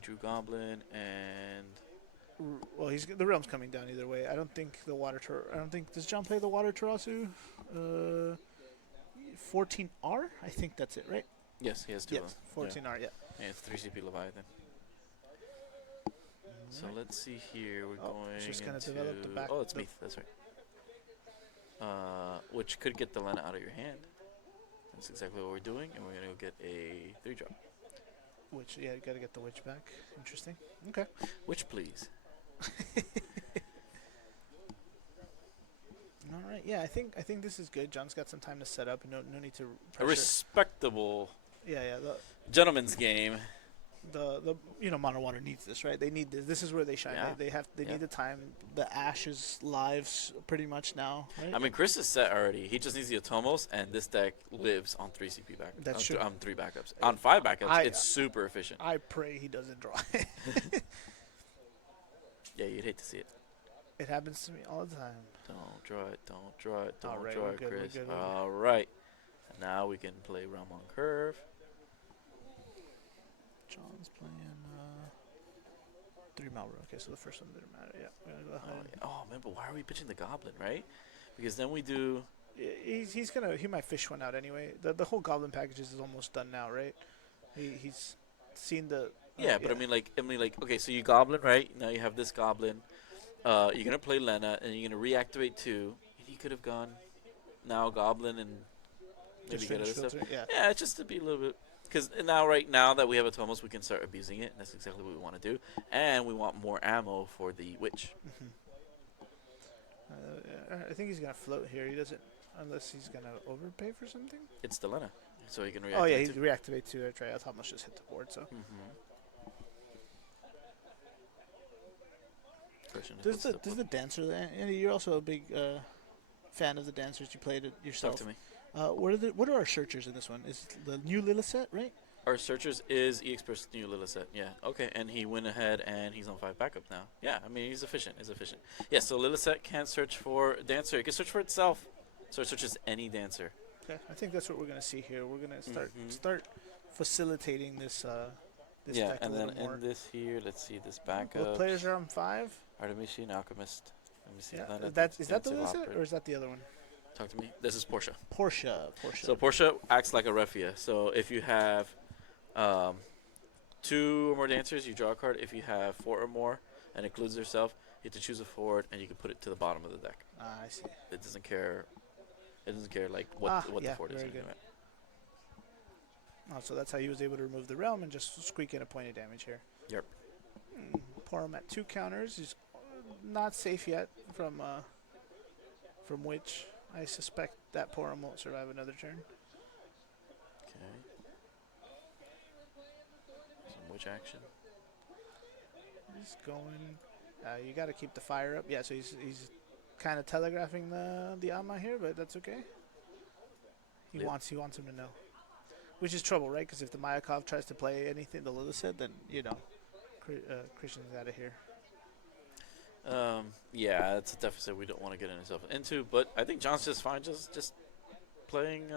drew Goblin and Well, the realm's coming down either way. I don't think the water. I don't think does John play the water Tarasu? 14R. I think that's it, right? yes, he has 2 of Yes, them. 14R. Yeah. Yeah, it's 3 CP Leviathan. So let's see here. We're Oh, going it's just gonna into develop the back- oh, it's the- Meath. That's right. Which could get the Lena out of your hand. That's exactly what we're doing, and we're gonna go get a 3-drop. Which you gotta get the witch back. Interesting. Okay. Which, please? All right. Yeah, I think this is good. John's got some time to set up. No need to A pressure. respectable Yeah. gentleman's game. The mono water needs this, right? They need this. This is where they shine. Yeah. They Yeah. need the time. The Ash is live pretty much now, right? I mean, Chris is set already. He just needs the Atomos, and this deck lives on 3 CP backups. That's on true. On 3 backups. On 5 backups, it's super efficient. I pray he doesn't draw. Yeah, you'd hate to see it. It happens to me all the time. Don't draw it. Don't draw it. Don't All right, draw we're it, good, we're Chris. good, we're good. All right. And now we can play Realm on Curve. John's playing 3 Malbro. Okay, so the first one didn't matter. Yeah, we're gonna go Oh, ahead. yeah. Oh, man, but why are we pitching the Goblin, right? Because then we do... He might fish one out anyway. The whole Goblin package is almost done now, right? He's seen the. Yeah, but I mean, like, okay, so you Goblin, right? Now you have this Goblin. You're going to play Lena, and you're going to reactivate 2. And he could have gone now Goblin and maybe Just get other finish stuff. filter, yeah. Yeah, just to be a little bit... Because right now that we have Atomos, we can start abusing it. And that's exactly what we want to do. And we want more ammo for the Witch. I think he's gonna float here. He doesn't, unless he's gonna overpay for something. It's the Lena. So he can reactivate Oh yeah, he 2. reactivate 2. That's right. I thought must just hit the board. So does the dancer? And you're also a big fan of the dancers. You played it yourself. Talk to me. What are our searchers in this one? Is it the new Lilith set, right? Our searchers is EXpress new Lilith set. Yeah. Okay. And he went ahead and he's on 5 backup now. Yeah. I mean, he's efficient. Yeah. So Lilith set can't search for dancer. It can search for itself. So it searches any dancer. Okay. I think that's what we're gonna see here. We're gonna start facilitating this. This deck and a then little more. in this here, let's see this backup. What players are on 5? Artemisian Alchemist. Let me see. Yeah. Is that the Lilith set, or is that the other one? Talk to me. This is Portia. Portia. So Portia acts like a Refia. So if you have 2 or more dancers, you draw a card. If you have 4 or more, and includes herself, You have to choose a forward, and you can put it to the bottom of the deck. I see. It doesn't care. It doesn't care like what yeah, the forward is. very good. Anyway. Oh, so that's how he was able to remove the realm and just squeak in a point of damage here. Yep. Pour him at 2 counters. He's not safe yet from Witch. I suspect that Porum won't survive another turn. Okay. Some Witch action. He's going. You got to keep the fire up. Yeah, so he's kind of telegraphing the Amma here, but that's okay. He wants him to know, which is trouble, right? Because if the Mayakov tries to play anything the Lilith said, then Christian's out of here. Yeah, it's a deficit we don't want to get ourselves into, but I think John's just fine, just playing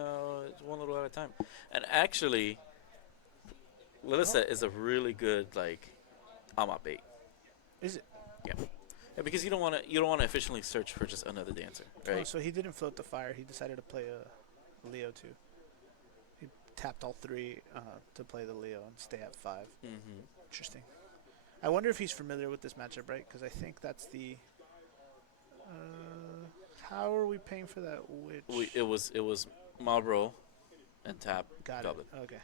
one little at a time. And actually, Lilith is a really good Amma bait. Is it? Yeah. Yeah, because you don't want to efficiently search for just another dancer, right? Oh, so he didn't float the fire. He decided to play a Leo too. He tapped all 3 to play the Leo and stay at 5. Mm-hmm. Interesting. I wonder if he's familiar with this matchup, right? Because I think that's the. How are we paying for that witch? It was Marlboro and tap Got Goblet. it. Okay.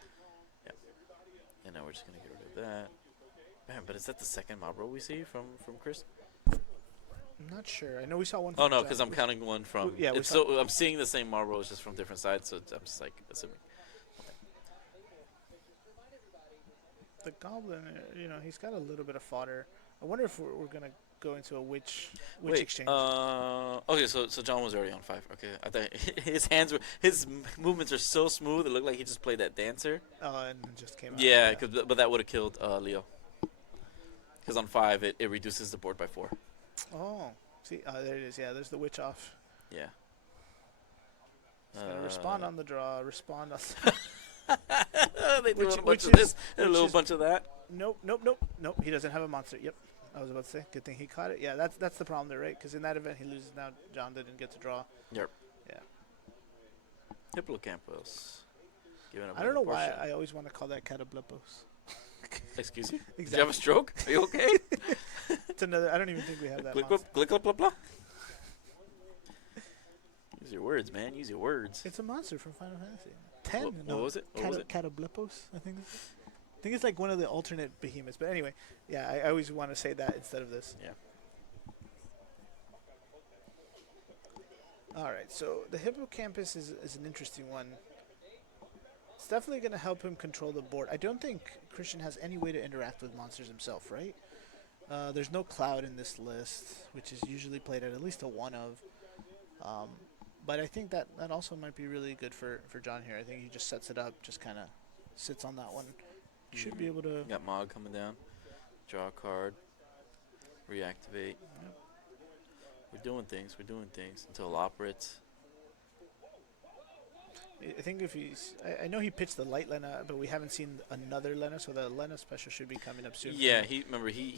Yeah. And now we're just gonna get rid of that. Man, but is that the second Marlboro we see from Chris? I'm not sure. I know we saw one. Oh no, because I'm counting one from. Yeah, so I'm seeing the same Marlboros just from different sides. So I'm just assuming. The Goblin, he's got a little bit of fodder. I wonder if we're gonna go into a witch exchange. Okay, so John was already on 5. Okay, I thought his movements are so smooth. It looked like he just played that dancer. Oh, and just came out. Yeah, but that would have killed Leo. Because on 5 it reduces the board by 4. Oh, see, there it is. Yeah, there's the witch off. Yeah. He's gonna respond on the draw. Respond on. They do a bunch of this and a little bunch of that. Nope. He doesn't have a monster. Yep. I was about to say. Good thing he caught it. Yeah, that's the problem there, right? Because in that event he loses. Now John didn't get to draw. Yep. Yeah. Hippocampus. I don't know why I always want to call that Catablipos. Excuse you? Exactly. Did you have a stroke? Are you okay? It's another. I don't even think we have that. Click, blah, blah. Use your words, man. Use your words. It's a monster from Final Fantasy. 10. What was it? Catablipos, I think. I think it's like one of the alternate behemoths. But anyway, yeah, I always want to say that instead of this. Yeah. All right, so the Hippocampus is an interesting one. It's definitely going to help him control the board. I don't think Christian has any way to interact with monsters himself, right? There's no Cloud in this list, which is usually played at least a 1 of. But I think that also might be really good for John here. I think he just sets it up, just kind of sits on that one. Should be able to... Got Mog coming down. Draw a card. Reactivate. Yep. We're doing things until operates. I think if he's... I know he pitched the light Lena, but we haven't seen another Lena, so the Lena special should be coming up soon. Yeah, he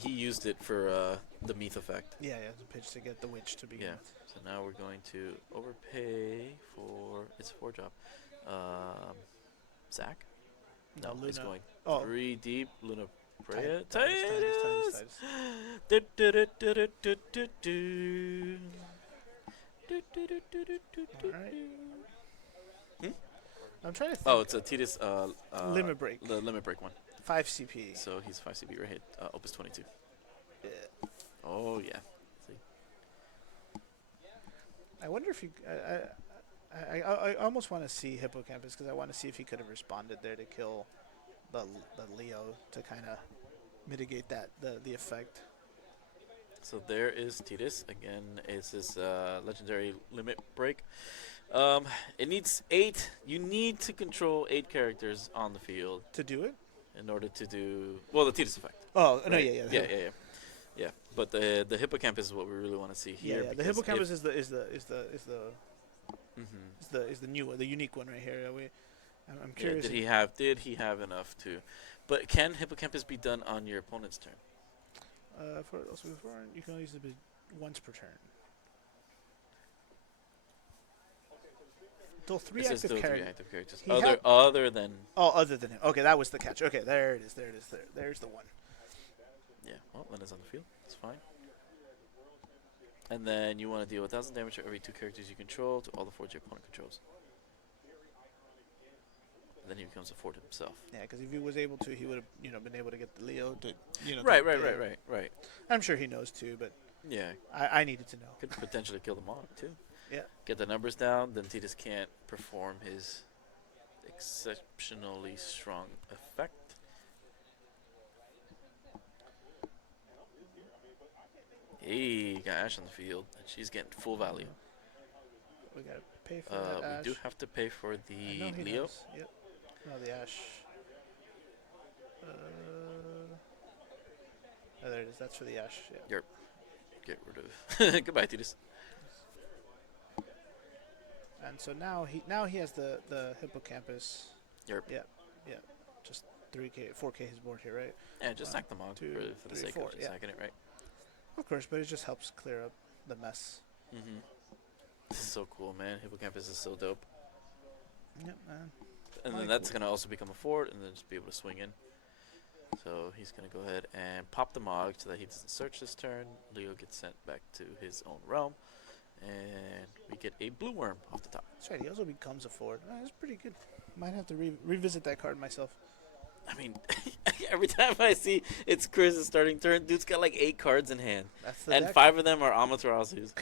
used it for the Meath effect. Yeah, the pitch to get the witch to begin with. So now we're going to overpay for... It's a 4-drop. Zach? No, Luna. it's going 3 deep. Luna Preya. Titus. Alright. I'm trying to think. Oh, it's a Titus limit break. The limit break one. 5 CP. So he's 5 CP right hit. Opus 22. Yeah. Oh, yeah. See? I wonder if he... I almost want to see Hippocampus because I want to see if he could have responded there to kill the Leo to kind of mitigate the effect. So there is Titus. Again, it's his legendary limit break. It needs 8. You need to control 8 characters on the field. To do it? In order to do... Well, the Titus effect. Oh, right? No, yeah. Yeah, but the Hippocampus is what we really want to see here. Yeah. The Hippocampus is the Mm-hmm. the unique one right here. I'm curious. Yeah, did he have enough to? But can Hippocampus be done on your opponent's turn? You can only use it once per turn. Still 3 It says active still 3 characters. active characters. He Other than. Oh, other than him. Okay, that was the catch. Okay, there's the one. Yeah. Well, Lena's on the field. It's fine. And then you want to deal 1,000 damage to every 2 characters you control to all the forts your opponent controls. And then he becomes a fort himself. Yeah, because if he was able to, he would have been able to get the Leo to Right. I'm sure he knows too, but Yeah. I needed to know. Could potentially kill the Mog too. Yeah. Get the numbers down, then Titus can't perform his exceptionally strong effect. Hey, got Ash on the field, and she's getting full value. We gotta pay for that Ash. We do have to pay for I the know he Leo. knows. Yep. No, the Ash. Oh, there it is. That's for the Ash. Yeah. Yep. Get rid of. Goodbye, Titus. And so now he has the hippocampus. Yep. Yeah. Just 3K, 4K his board here, right? Yeah, just sack the Mog for the three, sake four, of just yeah. sacking it, right? Of course, but it just helps clear up the mess. Mm-hmm. This is so cool, man. Hippocampus is so dope. Yep, man. And then that's going to also become a fort and then just be able to swing in. So he's going to go ahead and pop the Mog so that he doesn't search this turn. Leo gets sent back to his own realm. And we get a blue worm off the top. That's right. He also becomes a fort. That's pretty good. Might have to revisit that card myself. I mean, every time I see it's Chris's starting turn, dude's got like 8 cards in hand. That's the and deck. 5 of them are Amaterasu's.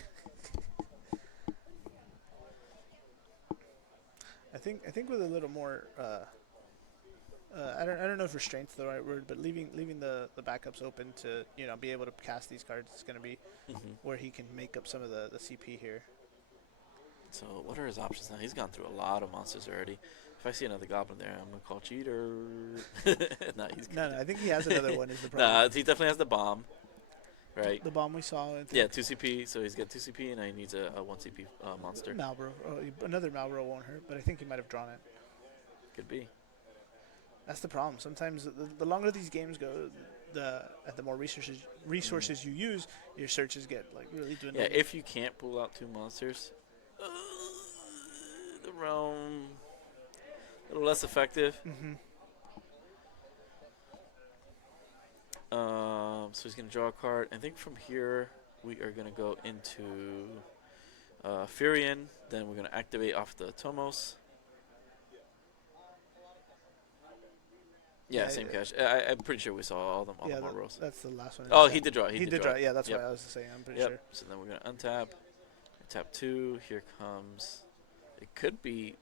I think with a little more, I don't know if restraint's the right word, but leaving the backups open to be able to cast these cards is going to be where he can make up some of the CP here. So what are his options now? He's gone through a lot of monsters already. If I see another goblin there, I'm gonna call cheater. No, I think he has another one. Is the problem? Nah, he definitely has the bomb, right? The bomb we saw. Yeah, 2 CP. So he's got 2 CP, and now he needs a 1 CP monster. Malboro. Another Malboro won't hurt, but I think he might have drawn it. Could be. That's the problem. Sometimes the longer these games go, the more resources you use, your searches get like really dwindled. Yeah, if you can't pull out 2 monsters, the realm a little less effective. So he's gonna draw a card. I think from here we are gonna go into Furion. Then we're gonna activate off the Tomos. Yeah, same cash. I'm pretty sure we saw all them the Marlboros. That's the last one. Oh, he did draw. He did draw. Yeah, that's why I was saying. I'm pretty sure. So then we're gonna untap. Tap 2. Here comes. It could be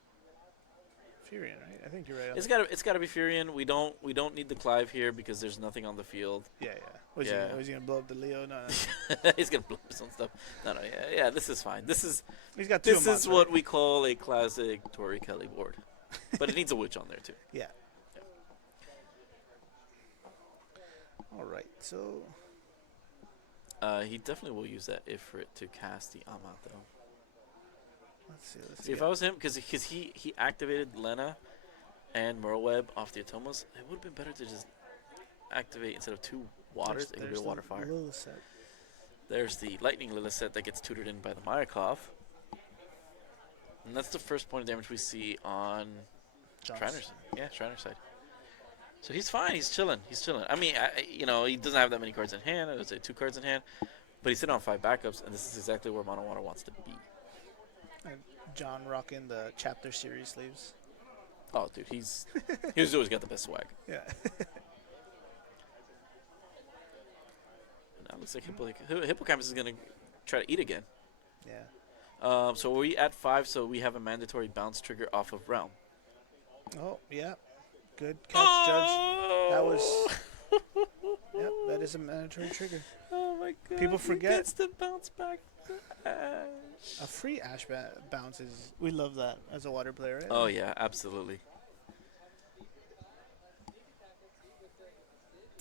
Furion, right? I think you're right. It's gotta be Furion. We don't need the Clive here because there's nothing on the field. Yeah. Was he gonna blow up the Leo? No. He's gonna blow up his own stuff. No. Yeah. This is fine. He's got 2 This is what we call a classic Tori Kelly board, but it needs a witch on there too. Yeah. All right. So. He definitely will use that Ifrit to cast the Amat though. Let's see. See, if I was him, because he activated Lena and Merlweb off the Atomos, it would have been better to just activate instead of 2 waters. It would be a water fire. There's the Lightning Lilith that gets tutored in by the Mayakov. And that's the first point of damage we see on Shriner's. Yeah, Shriner's side. So he's fine. He's chilling. I mean, he doesn't have that many cards in hand. I would say 2 cards in hand. But he's sitting on 5 backups, and this is exactly where Mono Water wants to be. And John rocking the chapter series sleeves. Oh, dude, he's always got the best swag. Yeah. Now it looks like Hippocampus is going to try to eat again. Yeah. So we at 5, so we have a mandatory bounce trigger off of Realm. Oh, yeah. Good catch, Judge. That was... Yep, that is a mandatory trigger. Oh, my God. People forget. He gets to bounce back to Ash. A free Ash bounce is... We love that as a water player, right? Oh, yeah, absolutely.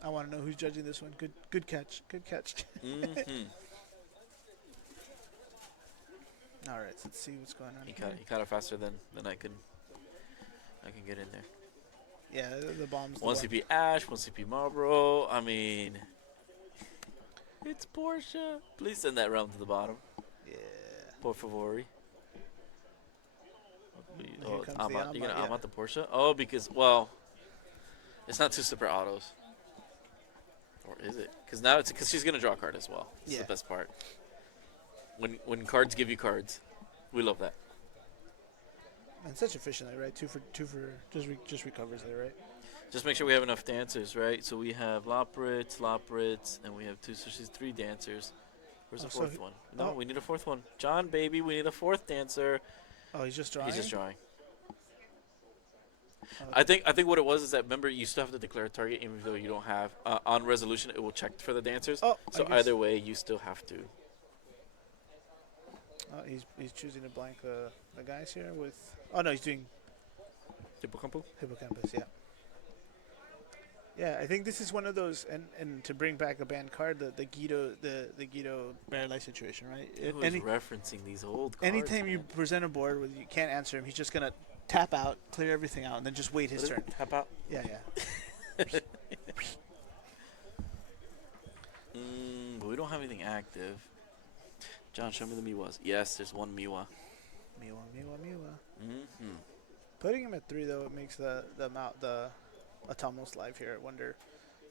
I want to know who's judging this one. Good catch. Good catch. All right, let's see what's going on He here. caught it faster than I can get in there. Yeah, the bomb's 1 CP Ash, 1 CP Marlboro. I mean, it's Portia. Please send that round to the bottom. Yeah. Por favor. Here comes the You're gonna yeah. Amat the Portia? Oh, because it's not 2 super autos. Or is it? Because she's gonna draw a card as well. That's the best part. when cards give you cards, we love that. And such efficiently, right? Two for just recovers there, right? Just make sure we have enough dancers, right? So we have Loprits, and we have two, so she's 3 dancers. Where's the so fourth he- one? No, oh. we need a 4th one. John, baby, we need a 4th dancer. Oh, he's just drawing. He's just drawing. Oh, I think what it was is that, remember, you still have to declare a target even though you don't have on resolution. It will check for the dancers. Oh, so I guess- either way, you still have to. he's choosing to blank the guys here with. Oh no, he's doing Hippocampus. Hippocampus. Yeah. Yeah, I think this is one of those, and to bring back a banned card, the Guido Bear Light situation, right? Who's referencing these old cards? Anytime you man? present a board where you can't answer him, he's just gonna tap out, clear everything out, and then just wait his What is turn. it? Tap out. Yeah. But we don't have anything active. John, show me the Miwas. Yes, there's one Miwa. Miwa. Mm-hmm. Putting him at 3 though, it makes the Atomos live here. I wonder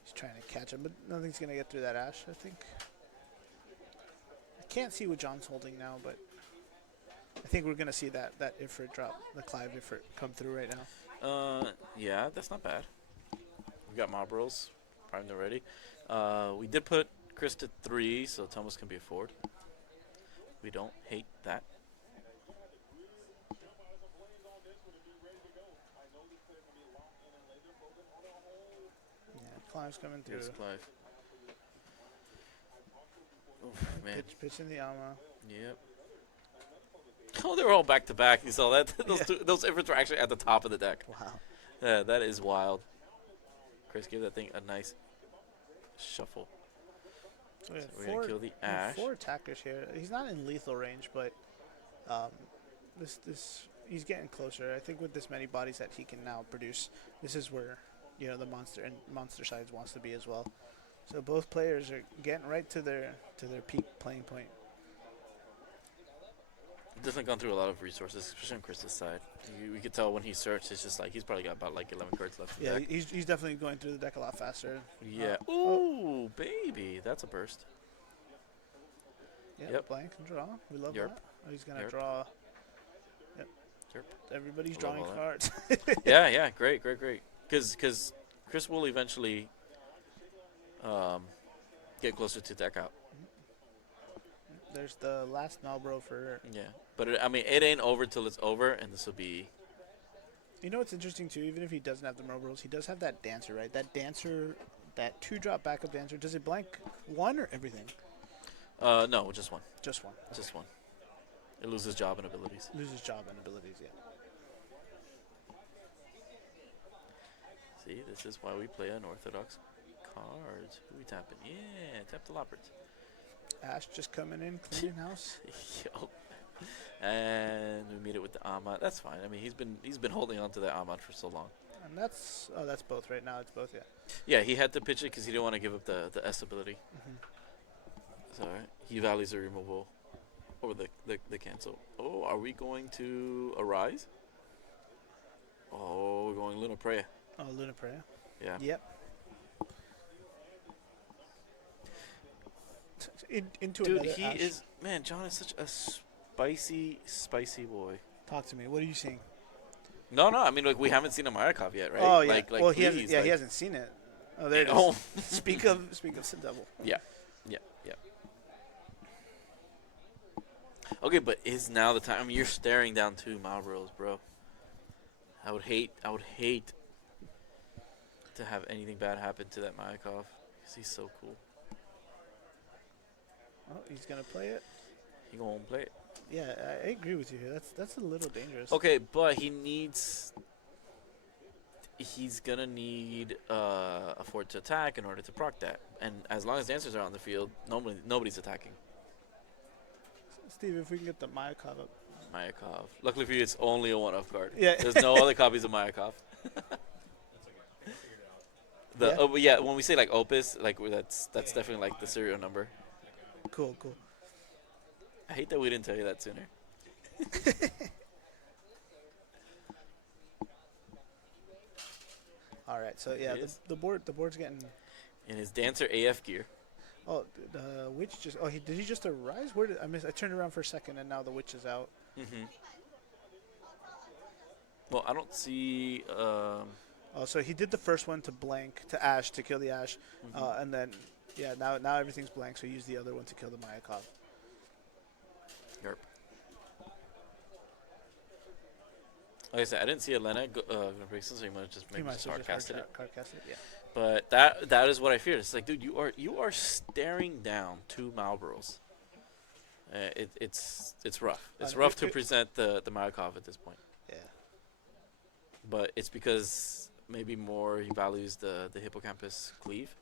he's trying to catch him, but nothing's gonna get through that Ash. I think. I can't see what John's holding now, but I think we're gonna see that Ifrit drop, the Clive Ifrit come through right now. Yeah, that's not bad. We got Mob Rolls primed already. We did put Chris to 3, so Thomas can be a forward. We don't hate that. Yeah, Clive's coming through. Here's Clive. Oof, man. Pitch in the Alma. Yep. Oh, they were all back to back. You saw that? Those efforts were actually at the top of the deck. Wow. Yeah, that is wild. Chris gave that thing a nice shuffle. So we have we're gonna kill the Ash. 4 attackers here. He's not in lethal range, but this he's getting closer. I think with this many bodies that he can now produce, this is where the monster sides wants to be as well. So both players are getting right to their peak playing point. Definitely gone through a lot of resources, especially on Chris's side. We could tell when he searched, it's just like he's probably got about 11 cards left in the Yeah, deck. he's definitely going through the deck a lot faster. Yeah. Ooh, baby, that's a burst. Yeah, Yep. blank and draw. We love Yerp. that. Oh, he's gonna Yerp. draw. Yep. Yerp. Everybody's I love drawing all that. cards. Yeah, great. Because Chris will eventually get closer to deck out. There's the last Malbro for. Yeah, but it ain't over till it's over, and this will be. You know what's interesting too? Even if he doesn't have the Malbros, he does have that dancer, right? That dancer, that 2-drop backup dancer. Does it blank one or everything? No, just one. Just one. Just one. It loses job and abilities. Loses job and abilities. Yeah. See, this is why we play unorthodox cards. Who we tapping? Yeah, tap the Loppers. Ash just coming in, cleaning house. Yo. And we meet it with the Ahmad. That's fine. I mean, he's been holding on to that Ahmad for so long. And that's both right now. It's both, yeah. Yeah, he had to pitch it because he didn't want to give up the S ability. So he values the removal over the cancel. Oh, are we going to Arise? Oh, we're going Luna Preya. Oh, Luna Preya. Yeah. Yep. Into Dude, another he Ash. is, man, John is such a spicy boy. Talk to me. What are you seeing? No, I mean, like, we haven't seen a Mayakov yet, right? Oh yeah. Like, well, he please, hasn't. Yeah, like, he hasn't seen it. Oh, there it is. Oh. speak of Sin Double. Yeah. Okay, but is now the time? I mean, you're staring down 2 Malbros, bro. I would hate to have anything bad happen to that Mayakov because he's so cool. Oh, he's gonna play it. He gonna play it. Yeah, I agree with you here. That's a little dangerous. Okay, but he's gonna need a fort to attack in order to proc that. And as long as the answers are on the field, nobody's attacking. Steve, if we can get the Mayakov up. Mayakov. Luckily for you, it's only a one-off card. Yeah. There's no other copies of Mayakov. When we say like Opus, like that's definitely like the serial number. Cool. I hate that we didn't tell you that sooner. All right, so yeah, the board's getting. In his Dancer AF gear. Oh, the witch just. Oh, did he just arise? Where did I miss? I turned around for a second, and now the witch is out. Mm-hmm. Well, I don't see. Oh, so he did the first one to blank to Ash to kill the Ash, and then now everything's blank. So he used the other one to kill the Mayakov. Yep. Like I said, I didn't see Elena break, so he might have just maybe hard casted it. Yeah. But that is what I feared. It's like, dude, you are staring down two Malboros. It's rough. It's rough to present the Mayakov at this point. Yeah. But it's because maybe more he values the hippocampus cleave.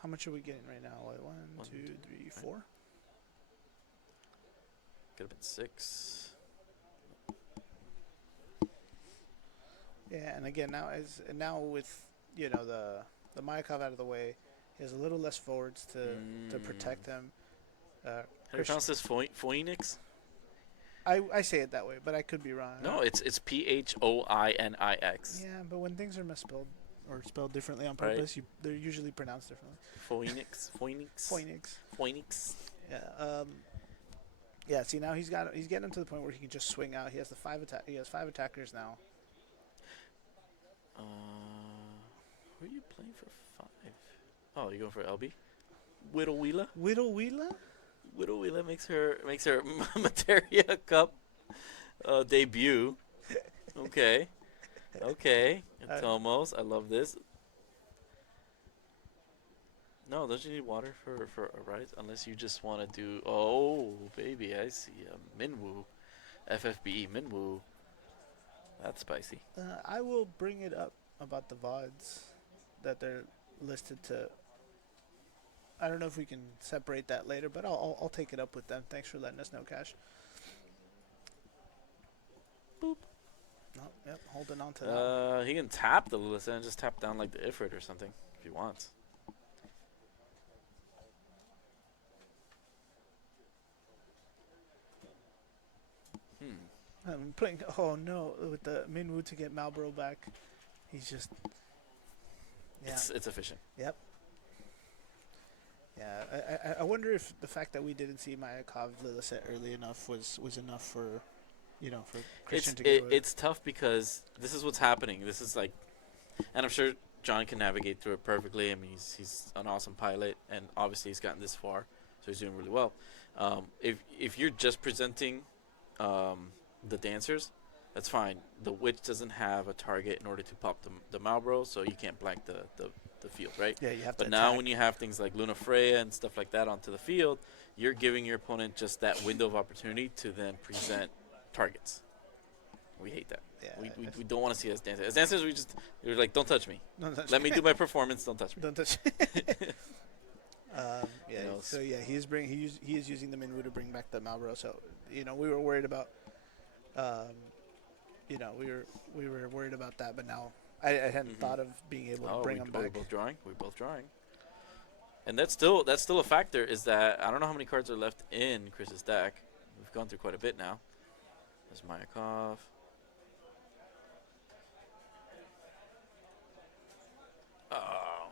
How much are we getting right now? Like 1, 2, 3, 4. Could have been 6. Yeah, and again now with the Mayakov out of the way, he has a little less forwards to protect him. How do you pronounce this? Phoenix? I say it that way, but I could be wrong. No, it's Phoinix. Yeah, but when things are misspelled or spelled differently on purpose, they're usually pronounced differently. Phoenix. Yeah. Yeah. See, now he's getting to the point where he can just swing out. He has He has 5 attackers now. Who are you playing for 5? Oh, you're going for LB? Widow Wheeler makes her Materia Cup debut. Okay. Tomos, I love this. No, don't you need water for a rise? Unless you just want to do... Oh, baby, I see. Minwoo. FFBE, Minwoo. That's spicy. I will bring it up about the VODs that they're listed to... I don't know if we can separate that later, but I'll take it up with them. Thanks for letting us know, Cash. Boop. No, yep, holding on to that. He can tap the Lilith and just tap down like the Ifrit or something if he wants. I'm playing. Oh no, with the Minwoo to get Malboro back, he's just. Yeah. It's efficient. Yep. Yeah, I wonder if the fact that we didn't see Mayakov Lilith early enough was enough for, for Christian to get away. It's tough because this is what's happening. This is like, and I'm sure John can navigate through it perfectly. I mean, he's an awesome pilot, and obviously he's gotten this far, so he's doing really well. If you're just presenting the dancers, that's fine. The witch doesn't have a target in order to pop the Malboro, so you can't blank the field, right? Yeah, you have to But now attack. when you have things like Luna Freya and stuff like that onto the field, you're giving your opponent just that window of opportunity to then present targets. We hate that. Yeah, We don't want to see us dancers. As dancers, we're like, don't touch me. Don't touch Let me. me do my performance. Don't touch me. Don't touch. Yeah. know, So yeah, he is using the Minwoo to bring back the Malboro. So we were worried about. We were worried about that, but now I hadn't thought of being able to bring them back. We're both drawing. And that's still a factor. Is that I don't know how many cards are left in Chris's deck. We've gone through quite a bit now. There's Mayakov. Oh,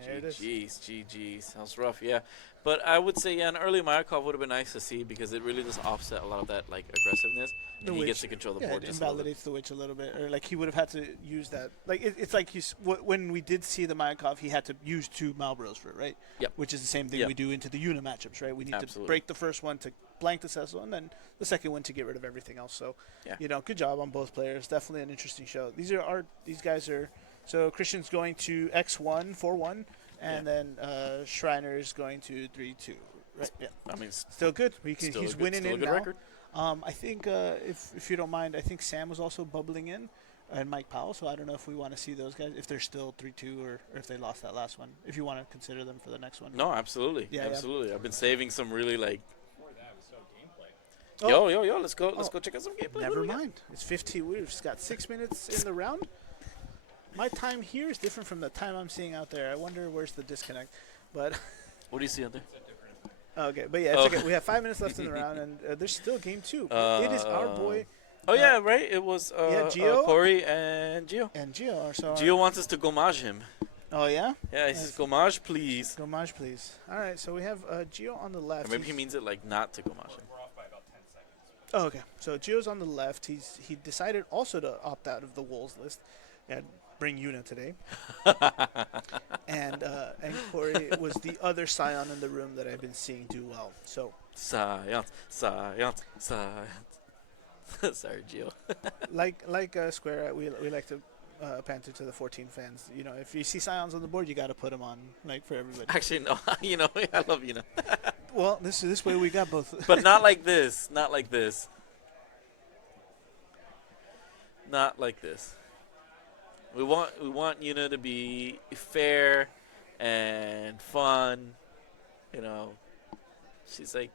GG's. That was rough, yeah. But I would say, yeah, an early Mayakov would have been nice to see because it really does offset a lot of that like aggressiveness. And he gets to control the board it just a little bit. invalidates the witch a little bit, or like he would have had to use that. Like it's like when we did see the Mayakov, he had to use 2 Malboros for it, right? Yep. Which is the same thing we do into the Una matchups, right? We need to break the first one to blank the Cecil, and then the second one to get rid of everything else. So, good job on both players. Definitely an interesting show. These guys are. So Christian's going to X1 4-1, and then Schreiner's going to 3-2. Right. Yeah. I mean, still good. He's winning in now. Record. I think if you don't mind, I think Sam was also bubbling in, and Mike Powell. So I don't know if we want to see those guys if they're still 3-2 or if they lost that last one. If you want to consider them for the next one. No, absolutely, Yeah, absolutely. I've been saving some really like. Before that was so gameplay. Yo, let's go check out some gameplay. Never mind. It's 15. We've just got 6 minutes in the round. My time here is different from the time I'm seeing out there. I wonder where's the disconnect, but. What do you see out there? Okay, but yeah, it's okay. We have 5 minutes left in the round, and there's still game 2. It is our boy. Oh yeah, right. It was Gio, Corey and Gio. And Gio. So Gio wants us to gomage him. Oh yeah. Yeah, he says Gomage, please. Gomage, please. All right, so we have Geo on the left. Or maybe he He's- means it like not to Gomage. We're off by about 10 seconds. Oh, okay. So Geo's on the left. He decided also to opt out of the Wolves list and bring Yuna today. and Corey was the other Scion in the room that I've been seeing do well. So Science. Sorry, Gio. like Square, we like to pander to the 14 fans. You know, if you see Scions on the board, you got to put them on, like, for everybody. Actually, no. I love Yuna. Well, this way we got both. But not like this. Not like this. Not like this. We want Yuna to be fair and fun. You know, she's like,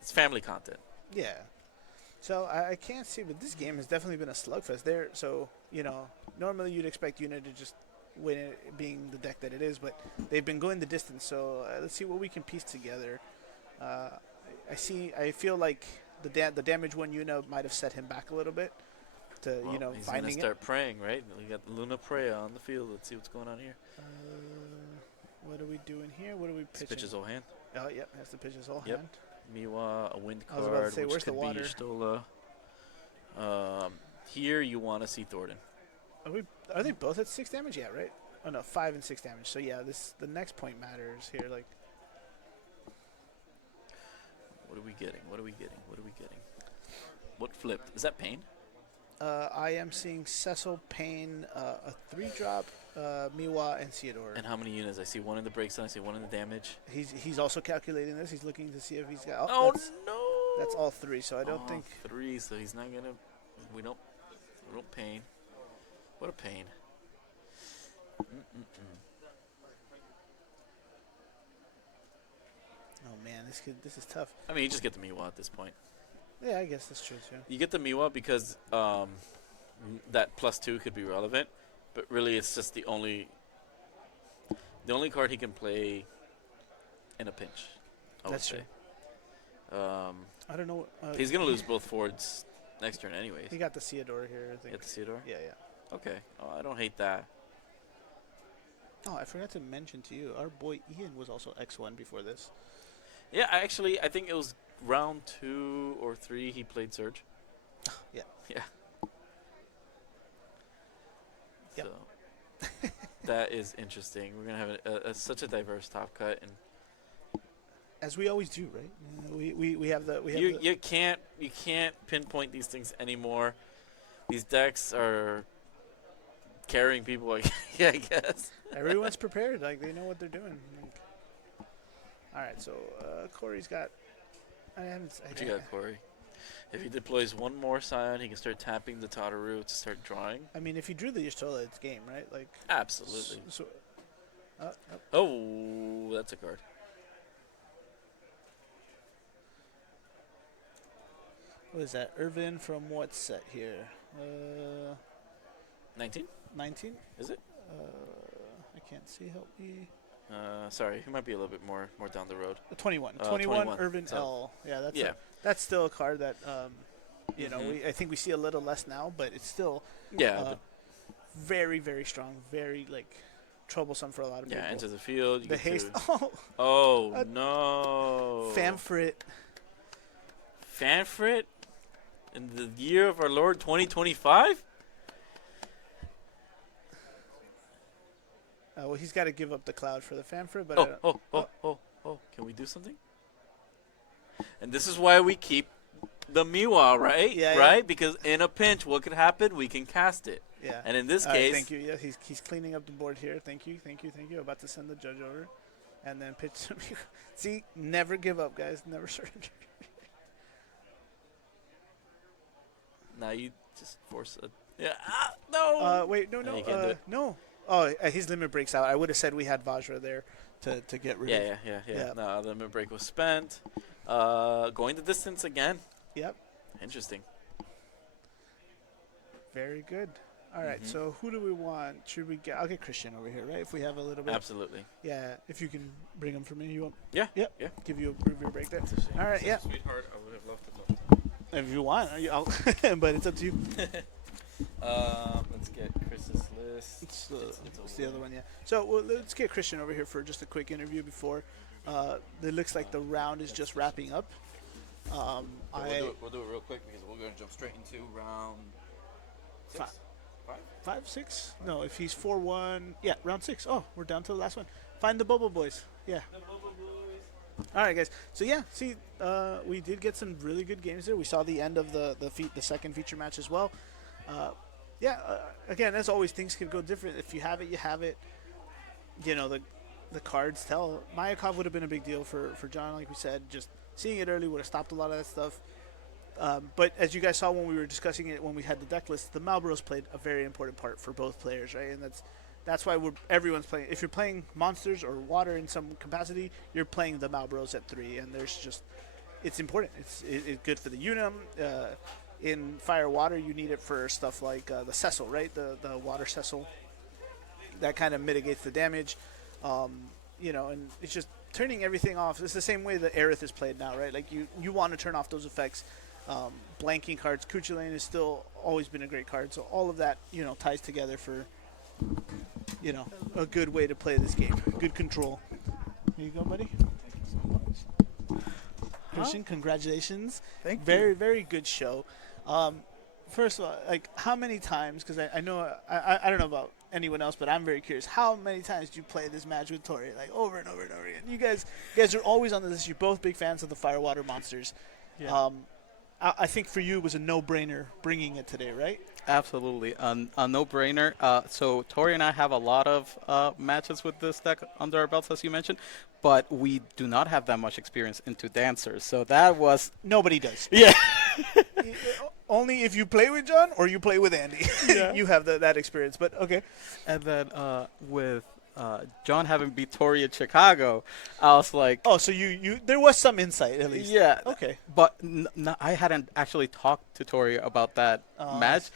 it's family content. Yeah. So I can't see, but this game has definitely been a slugfest there. So, you know, normally you'd expect Yuna to just win it, being the deck that it is, but they've been going the distance. So let's see what we can piece together. I feel like the damage one Yuna might have set him back a little bit to, Well, you know, he's finding gonna start praying, right? We got Luna Preya on the field. Let's see what's going on here. What are we doing here? What are we Let's pitching? pitch his whole hand. Oh, yep, has to pitch his whole Yep. hand. Miwa, a wind I was about to card, say, which where's the could be water? Y'shtola. Here you want to see Thornton. Are they both at 6 damage? Yeah, right? Oh no, 5 and 6 damage. So yeah, the next point matters here. Like, What are we getting? What flipped? Is that Pain? I am seeing Cecil, Payne, a 3-drop, Miwa, and Theodore. And how many units? I see one in the break zone. I see one in the damage. He's also calculating this. He's looking to see if he's got. Oh, no! That's all 3. So I don't think 3. So he's not gonna. We don't Pain. What a pain. Oh man, this is tough. I mean, you just get the Miwa at this point. Yeah, I guess that's true too. You get the Miwa because that +2 could be relevant, but really it's just the only card he can play in a pinch. That's true. I don't know. He's gonna lose both forwards next turn, anyways. He got the Theodore here. I think. Get the Theodore? Yeah, yeah. Okay. Oh, I don't hate that. Oh, I forgot to mention to you, our boy Ian was also X1 before this. Yeah, I think it was round 2 or 3 he played Surge. Yeah. Yeah. Yep. So that is interesting. We're gonna have such a diverse top cut, and as we always do, right? We have the you can't pinpoint these things anymore. These decks are carrying people. Yeah, I guess. Everyone's prepared. Like, they know what they're doing. Like, all right, so Corey's got. What you got, Corey? If he deploys one more Scion, he can start tapping the Tataru to start drawing. I mean, if you drew the Y'shtola, it's game, right? Like, absolutely. Oh, that's a card. What is that? Irvin from what set here? 19? 19? Is it? I can't see. Help me. Sorry, he might be a little bit more down the road. 21. 21, Irvin so L. Yeah, that's still a card that, you know, I think we see a little less now, but it's still very, very strong, very, like, troublesome for a lot of people. Yeah, enter the field. You the haste. Oh, no. Famfrit. Fanfrit? In the year of our Lord 2025? Well, he's got to give up the cloud for the Famfrit, but can we do something? And this is why we keep the Miwa, right? Yeah, right? yeah. Because in a pinch, what could happen? We can cast it. Yeah. And in this case, thank you. Yeah, he's cleaning up the board here. Thank you. About to send the judge over, and then pitch to Miwa. See, never give up, guys. Never surrender. Now you just force a no. Wait, no. No. Oh, his limit breaks out. I would have said we had Vajra there to get rid of. Yeah. No, the limit break was spent. Going the distance again. Yep. Interesting. Very good. All right, so who do we want? Should we get? I'll get Christian over here, right? If we have a little bit. Absolutely. Yeah, if you can bring him for me, you want? Yeah. Yep. Yeah. Give you a review break there. All right. Yeah. Sweetheart, I would have loved to. If you want, but it's up to you. Let's get Christian. Chris's list. It's the other one, yeah. So let's get Christian over here for just a quick interview before. It looks like the round is just wrapping up. We'll do it real quick because we're going to jump straight into round 6. Five, 6? No, if he's 4-1, yeah, round 6. Oh, we're down to the last one. Find the Bubble Boys. Yeah. All right, guys. So yeah, see, we did get some really good games there. We saw the end of the second feature match as well. Again, as always, things can go different. If you have it, you have it. You know, the cards tell. Mayakov would have been a big deal for John, like we said. Just seeing it early would have stopped a lot of that stuff. But as you guys saw when we were discussing it, when we had the deck list, the Malboros played a very important part for both players, right? And that's why everyone's playing. If you're playing monsters or water in some capacity, you're playing the Malboros at 3, and it's important. It's good for the Unum. In Fire Water, you need it for stuff like the Cecil, right? The Water Cecil. That kind of mitigates the damage. And it's just turning everything off. It's the same way the Aerith is played now, right? Like you want to turn off those effects. Blanking cards. Kuchulain has still always been a great card. So all of that, ties together for, a good way to play this game. Good control. Here you go, buddy. Thank you so much. Christian, congratulations. Thank you. Very, very good show. First of all, like, how many times, because I know, I don't know about anyone else, but I'm very curious, how many times do you play this match with Tori? Like, over and over and over again. You guys are always on the list. You're both big fans of the Firewater monsters. Yeah. I think for you it was a no-brainer bringing it today, right? Absolutely, a no-brainer. So Tori and I have a lot of matches with this deck under our belts, as you mentioned, but we do not have that much experience into dancers. So that was nobody does. Yeah. Only if you play with John or you play with Andy, Yeah. you have that experience. But okay. And then with John having beat Tori in Chicago, I was like, oh, so you there was some insight at least. Yeah. Okay. But I hadn't actually talked to Tori about that match.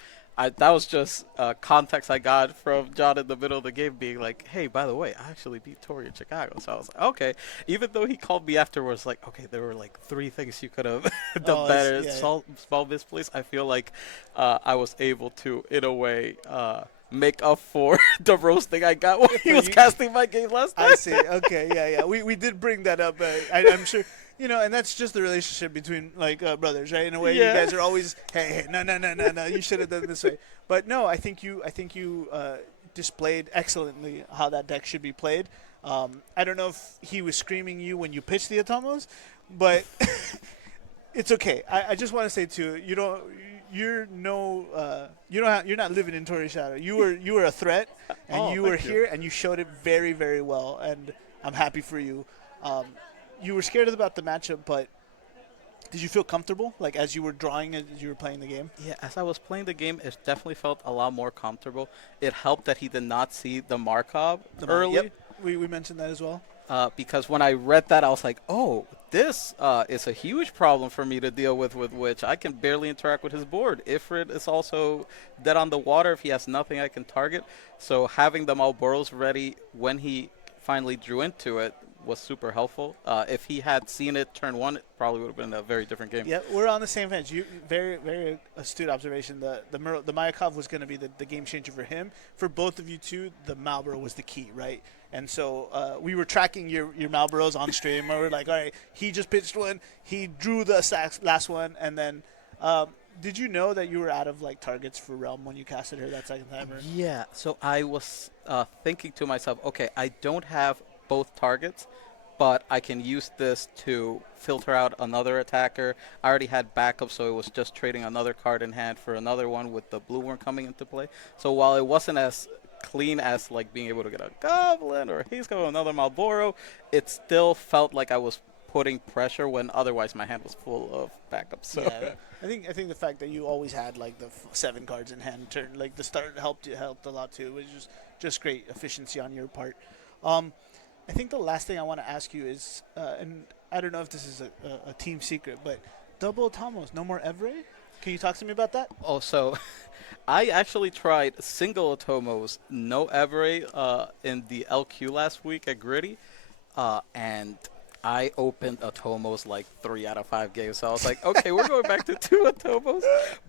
That was just context I got from John in the middle of the game being like, hey, by the way, I actually beat Tori in Chicago. So I was like, okay. Even though he called me afterwards, like, okay, there were like 3 things you could have done better. Small misplays. I feel like I was able to, in a way, make up for the roasting I got when he was casting my game last time. I see. Okay, yeah. We did bring that up. I'm sure, and that's just the relationship between brothers, right? In a way, you guys are always, hey, no, you should have done it this way. But no, I think you displayed excellently how that deck should be played. I don't know if he was screaming you when you pitched the Atomos, but it's okay. I just want to say too, you're not living in Tori's shadow. You were a threat, and you were here, and you showed it very, very well. And I'm happy for you. You were scared about the matchup, but did you feel comfortable, like as you were drawing, as you were playing the game? Yeah, as I was playing the game, it definitely felt a lot more comfortable. It helped that he did not see the Markov early. Yep, we mentioned that as well. Because when I read that, I was like, oh, this is a huge problem for me to deal with which I can barely interact with his board. Ifrit is also dead on the water if he has nothing I can target. So having the Malboros ready when he finally drew into it was super helpful. If he had seen it turn 1, it probably would have been a very different game. Yeah, we're on the same page. Very, very astute observation. The Mayakov was going to be the game changer for him. For both of you two, the Malboro was the key, right? And so we were tracking your Malboros on stream. We were like, all right, he just pitched one. He drew the last one. And then did you know that you were out of targets for Realm when you casted her that second time? Or? Yeah, so I was thinking to myself, okay, I don't have both targets, but I can use this to filter out another attacker. I already had backup, so it was just trading another card in hand for another one with the blue one coming into play. So while it wasn't as clean as being able to get a Goblin or he's got another Malboro, it still felt like I was putting pressure when otherwise my hand was full of backups. So yeah, I think the fact that you always had the 7 cards in hand turn the start helped a lot too. It was just great efficiency on your part. I think the last thing I want to ask you is, and I don't know if this is a team secret, but double Atomos, no more Evre? Can you talk to me about that? Oh, so I actually tried single Atomos, no Evre, in the LQ last week at Gritty, and I opened Atomos like 3 out of 5 games, so I was like, okay, we're going back to 2 Atomos.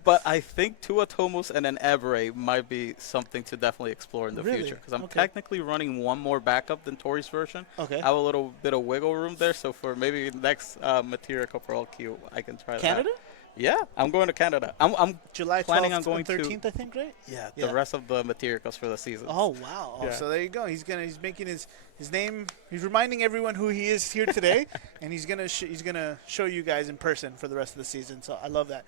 But I think 2 Atomos and an Ebre might be something to definitely explore in the Really? future, because I'm Okay. technically running one more backup than Tori's version. Okay. I have a little bit of wiggle room there, so for maybe next Materia Corporal Q, I can try Canada? that. Yeah, I'm going to Canada. I'm July 12th planning on going and 13th, I think, right? yeah, Yeah. the rest of the materials for the season. Oh wow! Oh, Yeah. so there you go. He's making his name. He's reminding everyone who he is here today, and he's gonna show you guys in person for the rest of the season. So I love that.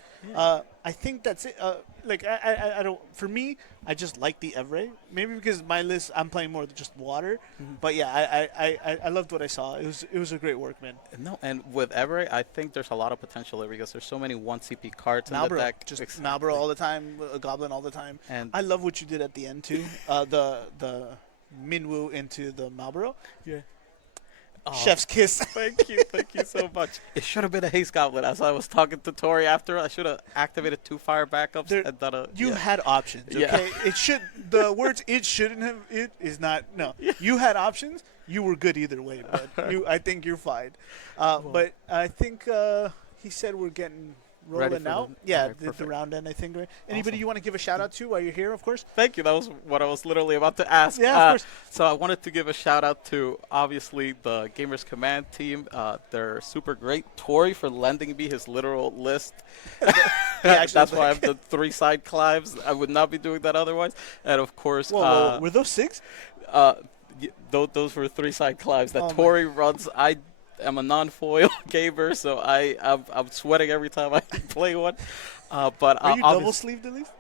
I think that's it. Like I don't. For me, I just like the Evray. Maybe because my list, I'm playing more than just water. But yeah, I loved what I saw. It was a great work, man. No, and with Ever, I think there's a lot of potential there because there's so many 1 CP cards in the Malboro, deck. just Exactly. Malboro all the time, a Goblin all the time. And I love what you did at the end too. The Minwoo into the Malboro. Yeah. Oh, Chef's kiss. thank you so much. It should have been a Haste Goblin. As I was talking to Tori after, I should have activated 2 fire backups and done a. You yeah. had options, okay? Yeah. It should the words it shouldn't have it is not no. You had options. You were good either way, bud. I think you're fine. But I think he said we're getting Ready rolling for out. the- Yeah, alright, the perfect. round end, I think. Right? Anybody Awesome. you want to give a shout out to while you're here, of course? Thank you. That was what I was literally about to ask. Yeah, of course. So I wanted to give a shout out to obviously the Gamers Command team. They're super great. Tori for lending me his literal list. That's why I have the 3 side climbs. I would not be doing that otherwise. And of course, Whoa, were those 6? Those were 3 side climbs that Oh my- Tori runs. I am a non-foil gamer, so I'm sweating every time I play one. But Are you double sleeved at least?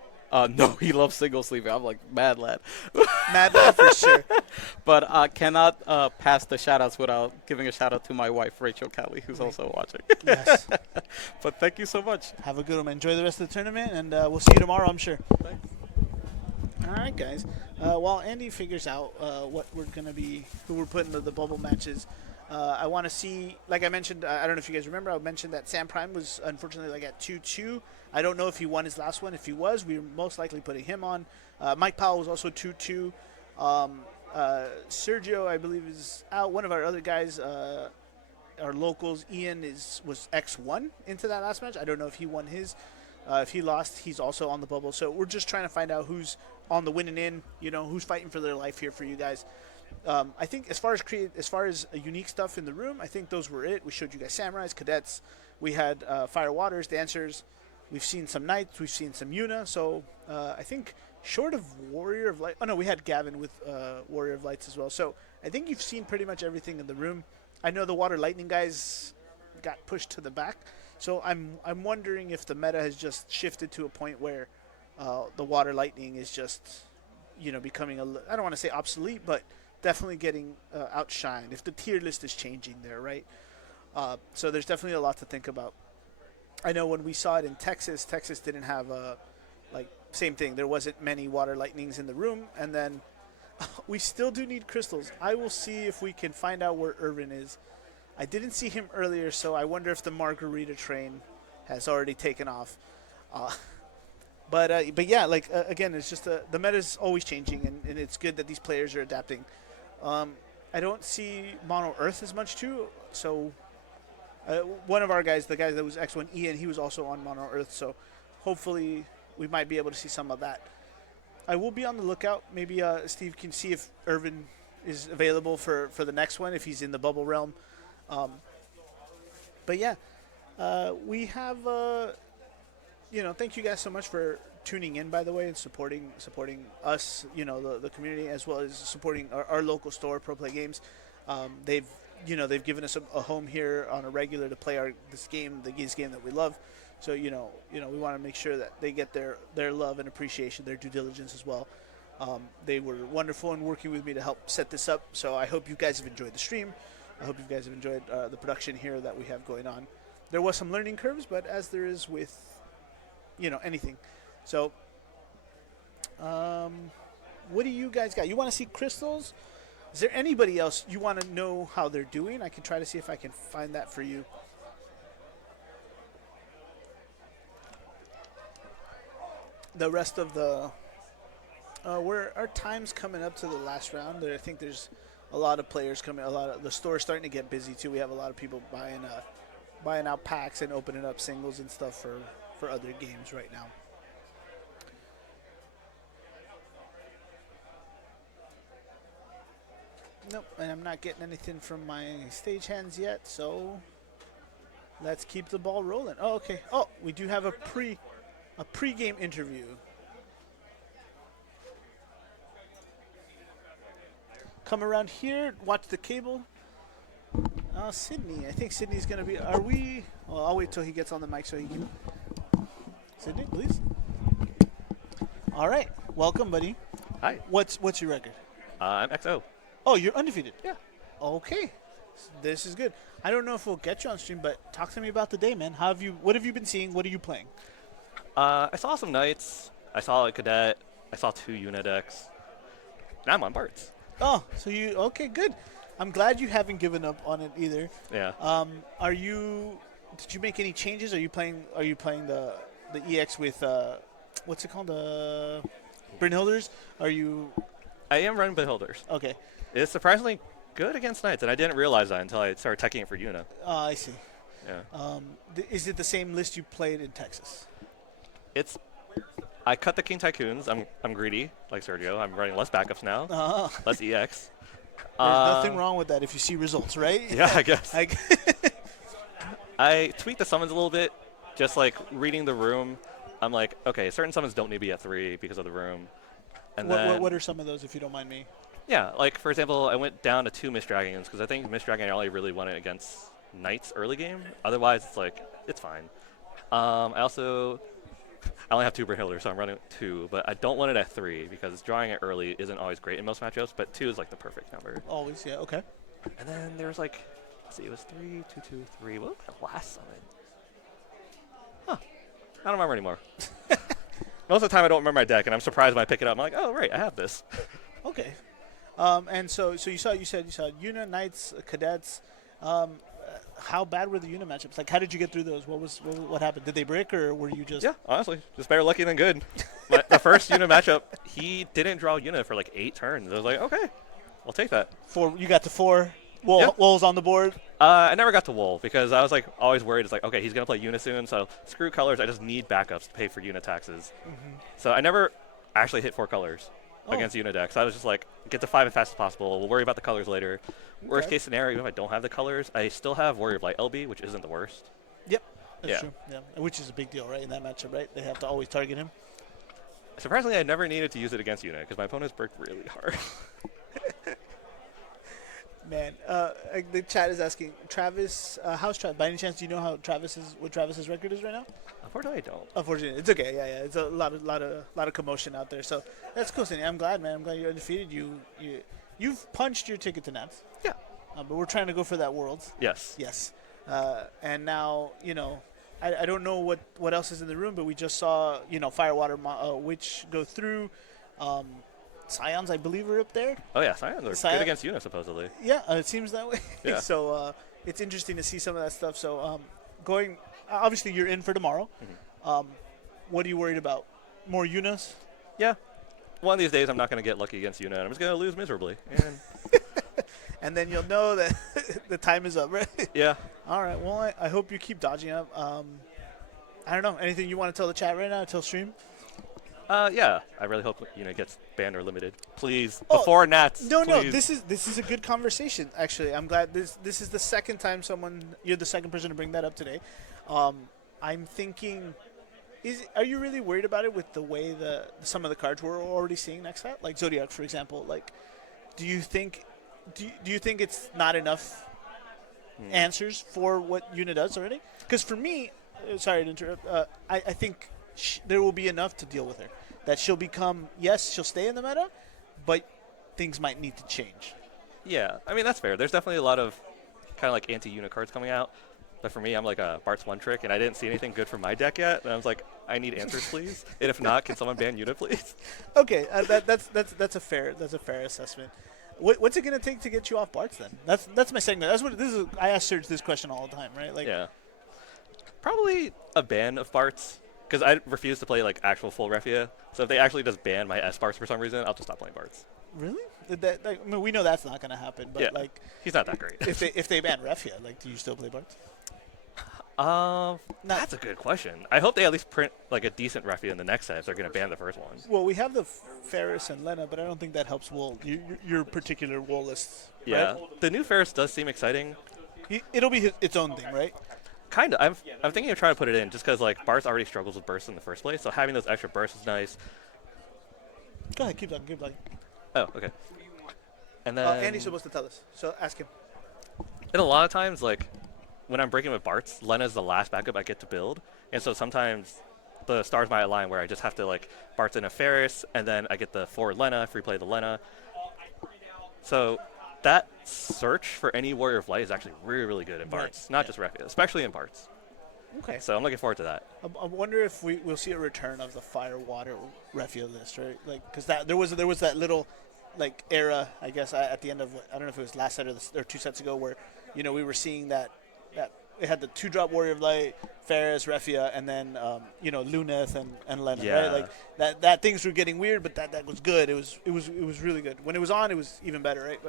no, he loves single sleeve. I'm like mad lad. Mad lad for sure. But cannot pass the shout outs without giving a shout out to my wife Rachel Kelly, who's also watching. Yes. But thank you so much. Have a good one. Enjoy the rest of the tournament, and we'll see you tomorrow, I'm sure. Thanks. All right, guys. While Andy figures out what we're gonna be, who we're putting the bubble matches, I want to see. Like I mentioned, I don't know if you guys remember. I mentioned that Sam Prime was unfortunately like at 2-2. I don't know if he won his last one. If he was, we were most likely putting him on. Mike Powell was also 2-2. Sergio, I believe, is out. One of our other guys, our locals, Ian, was X1 into that last match. I don't know if he won his. If he lost, he's also on the bubble. So we're just trying to find out who's on the winning end. You know, who's fighting for their life here for you guys. I think as far as unique stuff in the room, I think those were it. We showed you guys samurais, cadets. We had fire waters, dancers. We've seen some knights. We've seen some Yuna. So I think short of Warrior of Light. Oh no, we had Gavin with Warrior of Lights as well. So I think you've seen pretty much everything in the room. I know the Water Lightning guys got pushed to the back. So I'm wondering if the meta has just shifted to a point where the Water Lightning is just, becoming I don't want to say obsolete, but definitely getting outshined. If the tier list is changing there, right? So there's definitely a lot to think about. I know when we saw it in Texas didn't have same thing. There wasn't many Water Lightnings in the room, and then we still do need crystals. I will see if we can find out where Irvin is. I didn't see him earlier, so I wonder if the Margarita train has already taken off. But yeah, again, it's just the meta is always changing, and it's good that these players are adapting. I don't see Mono Earth as much too. So one of our guys, the guy that was X1, Ian, he was also on Mono Earth. So hopefully we might be able to see some of that. I will be on the lookout. Maybe Steve can see if Irvin is available for the next one, if he's in the bubble realm. But yeah, we have, thank you guys so much for tuning in, by the way, and supporting us, the community, as well as supporting our local store, Pro Play Games. They've given us a home here on a regular to play this game that we love. So, we want to make sure that they get their love and appreciation, their due diligence as well. They were wonderful in working with me to help set this up. So I hope you guys have enjoyed the stream. I hope you guys have enjoyed the production here that we have going on. There was some learning curves, but as there is with, anything. So, what do you guys got? You want to see crystals? Is there anybody else you want to know how they're doing? I can try to see if I can find that for you. The rest of the... our time's coming up to the last round. I think there's a lot of players coming. A lot of the store's starting to get busy too. We have a lot of people buying out packs and opening up singles and stuff for other games right now. Nope, and I'm not getting anything from my stagehands yet, so let's keep the ball rolling. Oh, okay. Oh, we do have a pre-game interview. Come around here, watch the cable. Sydney. I think Sydney's going to be... Are we... Well, I'll wait till he gets on the mic so he can... Sydney, please. All right. Welcome, buddy. Hi. What's your record? I'm XO. Oh, you're undefeated? Yeah. Okay. This is good. I don't know if we'll get you on stream, but talk to me about the day, man. What have you been seeing? What are you playing? I saw some Knights. I saw a Cadet. I saw 2 Unidecks. Now I'm on Barts. Oh, so you... Okay, good. I'm glad you haven't given up on it either. Yeah. Did you make any changes? Are you playing the EX with what's it called? The Brynhilders? I am running Beholders. Okay. It's surprisingly good against Knights, and I didn't realize that until I started teching it for Una. I see. Yeah. Is it the same list you played in Texas? I cut the King Tycoons. I'm greedy, like Sergio. I'm running less backups now, less EX. There's nothing wrong with that if you see results, right? Yeah, I guess. I tweaked the summons a little bit, just like reading the room. I'm like, okay, certain summons don't need to be at 3 because of the room. And what are some of those, if you don't mind me? Yeah, like, for example, I went down to 2 Mist Dragons because I think Mist Dragon I only really won it against Knights early game. Otherwise, it's like, it's fine. I only have 2 Brynhilders, so I'm running 2, but I don't want it at 3 because drawing it early isn't always great in most matchups, but 2 is like the perfect number. Always, yeah, okay. And then there was like, let's see, it was 3, 2, 2, 3. What was my last summon? Huh. I don't remember anymore. Most of the time I don't remember my deck, and I'm surprised when I pick it up. I'm like, oh, right, I have this. Okay. And so you said you saw Una, Knights, Cadets. How bad were the Una matchups? Like, how did you get through those? What happened? Did they break, or were you just... Yeah, honestly, just better lucky than good. The first Una matchup, he didn't draw Una for like 8 turns. I was like, okay, I'll take that. You got to 4 Wolves on the board? I never got to Wool because I was like always worried. It's like, okay, he's going to play Una soon, so screw colors. I just need backups to pay for Una taxes. Mm-hmm. So I never actually hit 4 colors against Una decks. I was just like, get to 5 as fast as possible. We'll worry about the colors later. Okay. Worst case scenario, even if I don't have the colors, I still have Warrior of Light LB, which isn't the worst. Yep, that's true. Yeah, which is a big deal, right, in that matchup, right? They have to always target him. Surprisingly, I never needed to use it against Una because my opponents bricked really hard. Man, the chat is asking, Travis, how's Travis? By any chance, do you know what Travis's record is right now? Unfortunately, I don't. Unfortunately, it's okay. Yeah. It's a lot of commotion out there. So that's cool, Cindy. I'm glad, man. I'm glad you're undefeated. You've punched your ticket to Nats. Yeah. But we're trying to go for that Worlds. Yes. Yes. And now, I don't know what else is in the room, but we just saw, Firewater Witch go through. Scions, I believe, are up there. Oh, yeah. Scions are good against Una, supposedly. Yeah, it seems that way. Yeah. So it's interesting to see some of that stuff. So obviously, you're in for tomorrow. Mm-hmm. What are you worried about? More Unas? Yeah. One of these days, I'm not going to get lucky against Una. I'm just going to lose miserably. And, and then you'll know that the time is up, right? Yeah. All right. Well, I hope you keep dodging up. I don't know. Anything you want to tell the chat right now? Tell stream? Yeah. I really hope Una gets banned or limited. Please. Before Nats. No, please. no. This is a good conversation, actually. I'm glad this is the second time you're the second person to bring that up today. I'm thinking... Are you really worried about it with the way some of the cards we're already seeing next set? Like Zodiac, for example. Like, do you think it's not enough answers for what Una does already? Because for me, sorry to interrupt, I think there will be enough to deal with her. That she'll become, yes, she'll stay in the meta, but things might need to change. Yeah, I mean, that's fair. There's definitely a lot of kind of like anti-Una cards coming out. But for me, I'm like a Bart's one trick, and I didn't see anything good from my deck yet. And I was like, I need answers, please. And if not, can someone ban Una, please? Okay, that's a fair assessment. What's it gonna take to get you off Bart's then? That's my segment. I ask Serge this question all the time, right? Like, yeah, probably a ban of Bart's because I refuse to play like actual full Refia. So if they actually just ban my S Bart's for some reason, I'll just stop playing Bart's. Really? I mean, we know that's not going to happen. But Yeah. like, He's not that great. if they ban Refia, like, do you still play Bards? That's a good question. I hope they at least print like a decent Refia in the next set if they're going to ban the first one. Well, we have the Ferris and Lena, but I don't think that helps Wool. Your particular Wool list. Yeah, Right? the new Ferris does seem exciting. It'll be its own thing, right? Kind of. I'm thinking of trying to put it in just because like Bart's already struggles with bursts in the first place, so having those extra bursts is nice. Go ahead, keep talking. Oh, okay. And then Andy's supposed to tell us, so ask him. and a lot of times, like when I'm breaking with Bart's, Lena's the last backup I get to build, and so sometimes the stars might align where I just have to like Bart's in a Ferris, and then I get the forward Lena, free play the Lena. So that search for any Warrior of Light is actually really, really good in Bart's, not just Refia, especially in Bart's. Okay. So I'm looking forward to that. I wonder if we'll see a return of the Fire Water Refia list, right? Like, because there was that little like era, I guess, at the end of I don't know if it was last set or 2 sets ago, where we were seeing that it had the 2-drop Warrior of Light, Ferris, Refia, and then Luneth and Lena, Yeah. right? Like that things were getting weird, but that was good. It was really good. When it was on, it was even better, right?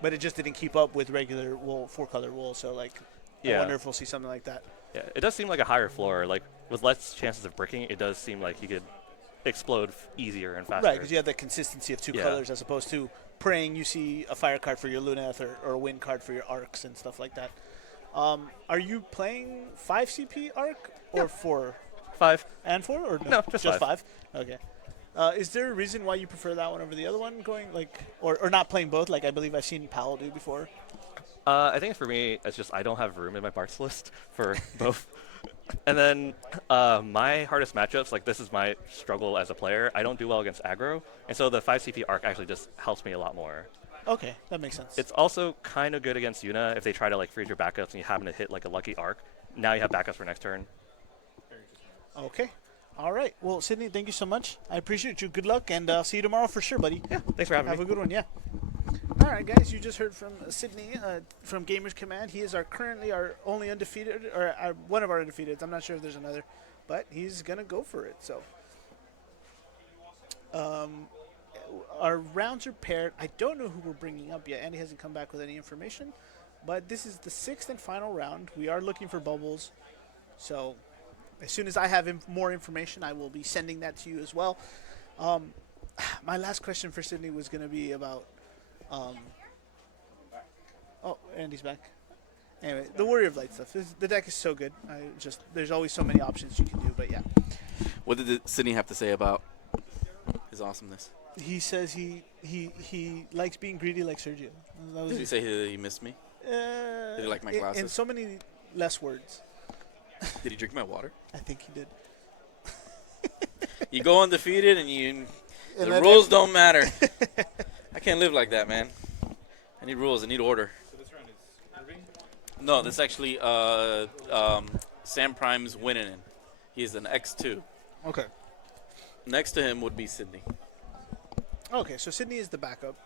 But it just didn't keep up with regular wool, 4-color wool. So like, I wonder if we'll see something like that. Yeah, it does seem like a higher floor. Like with less chances of bricking, it does seem like you could explode easier and faster. Right, because you have the consistency of 2 colors as opposed to praying you see a fire card for your Luneth or a wind card for your arcs and stuff like that. Are you playing 5 CP arc or 4? 5 and 4 or no just 5. Okay. Is there a reason why you prefer that one over the other one, going like or not playing both? Like I believe I've seen Powell do before. I think for me, it's just I don't have room in my parts list for both. And then my hardest matchups, like this is my struggle as a player. I don't do well against aggro, and so the 5 CP arc actually just helps me a lot more. Okay, that makes sense. It's also kind of good against Yuna if they try to like freeze your backups and you happen to hit like a lucky arc. Now you have backups for next turn. Okay. All right. Well, Sydney, thank you so much. I appreciate you. Good luck, and I'll see you tomorrow for sure, buddy. Yeah, thanks for having me. Have a good one, yeah. All right, guys, you just heard from Sydney from Gamers Command. He is currently our only undefeated, or one of our undefeateds. I'm not sure if there's another, but he's going to go for it. So our rounds are paired. I don't know who we're bringing up yet. Andy hasn't come back with any information, but this is the 6th and final round. We are looking for bubbles, so as soon as I have more information, I will be sending that to you as well. My last question for Sydney was going to be about oh, Andy's back. Anyway, the Warrior of Light stuff. The deck is so good. There's always so many options you can do, but yeah. What did Sydney have to say about his awesomeness? He says he likes being greedy like Sergio. Did he say that he missed me? Did he like my glasses? In so many less words. Did he drink my water? I think he did. You go undefeated and the rules don't matter. I can't live like that, man. I need rules. I need order. So this round is Irving? No, this actually Sam Prime's winning in. He is an X2. Okay. Next to him would be Sydney. Okay, so Sydney is the backup.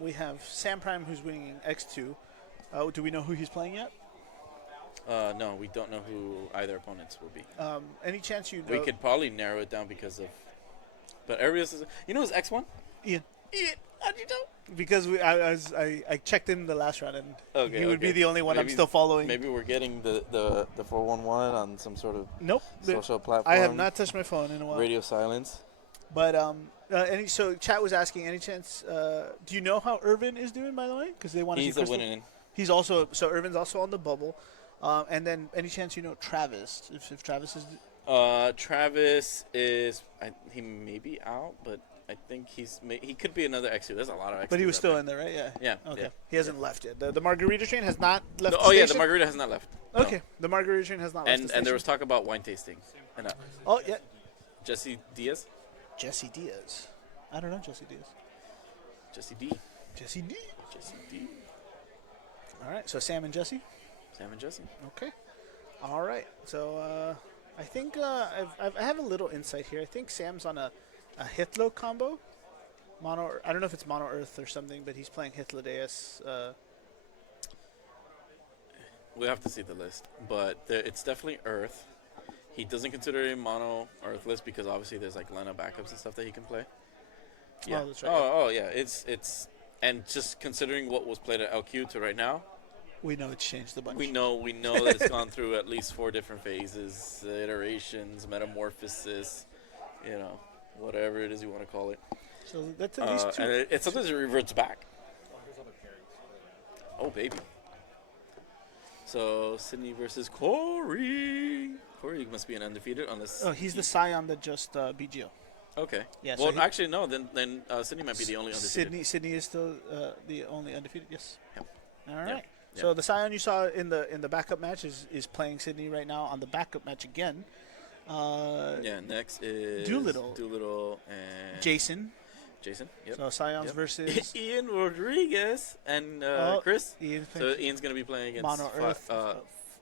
We have Sam Prime who's winning X2. Do we know who he's playing yet? No, we don't know who either opponents will be. Any chance you know? We could probably narrow it down because of... But Arius is... You know who's X1? Ian. How'd you know? Because I checked him the last round, and he would be the only one maybe, I'm still following. Maybe we're getting the 411 on some sort of social platform. I have not touched my phone in a while. Radio silence. But so chat was asking, any chance? Do you know how Irvin is doing, by the way? Because they want to see Crystal. Winning. He's also Irvin's also on the bubble. And then any chance you know Travis? If Travis is. Travis is he may be out, but I think he could be another X2. There's a lot of X2s. But he was still in there, right? Yeah. Yeah. Okay. Yeah. He hasn't left yet. The Margarita train has not left. The Margarita has not left. Okay. No. The Margarita train has not left. And there was talk about wine tasting. And, oh yeah. Jesse Diaz. Jesse Diaz. I don't know Jesse Diaz. Jesse D. Jesse D. Jesse D. All right. So Sam and Jesse. Sam and Jesse. Okay. All right. So I think I have a little insight here. I think Sam's on a Hitlo combo. Mono. I don't know if it's Mono Earth or something, but he's playing Hitlodeus. We'll have to see the list, but it's definitely Earth. He doesn't consider it a Mono Earth list because obviously there's like Lena backups and stuff that he can play. Yeah. Oh, that's right. Oh yeah. It's And just considering what was played at LQ to right now, We know it's changed a bunch. we know that it's gone through at least 4 different phases, iterations, metamorphosis, whatever it is you want to call it. So that's at least 2. And it sometimes it reverts back. Oh, baby. So, Sydney versus Corey. Corey must be an undefeated unless... Oh, he's the Scion that just beat Gio. Okay. Yeah, well, so actually, no. Then Sydney might be the only undefeated. Sydney is still the only undefeated. Yes. Yep. All right. Yep. So the Scion you saw in the backup match is playing Sydney right now on the backup match again. Next is Doolittle and Jason. Yep. So Scions Yep. versus Ian Rodriguez and Chris. Ian's gonna be playing against Mono Earth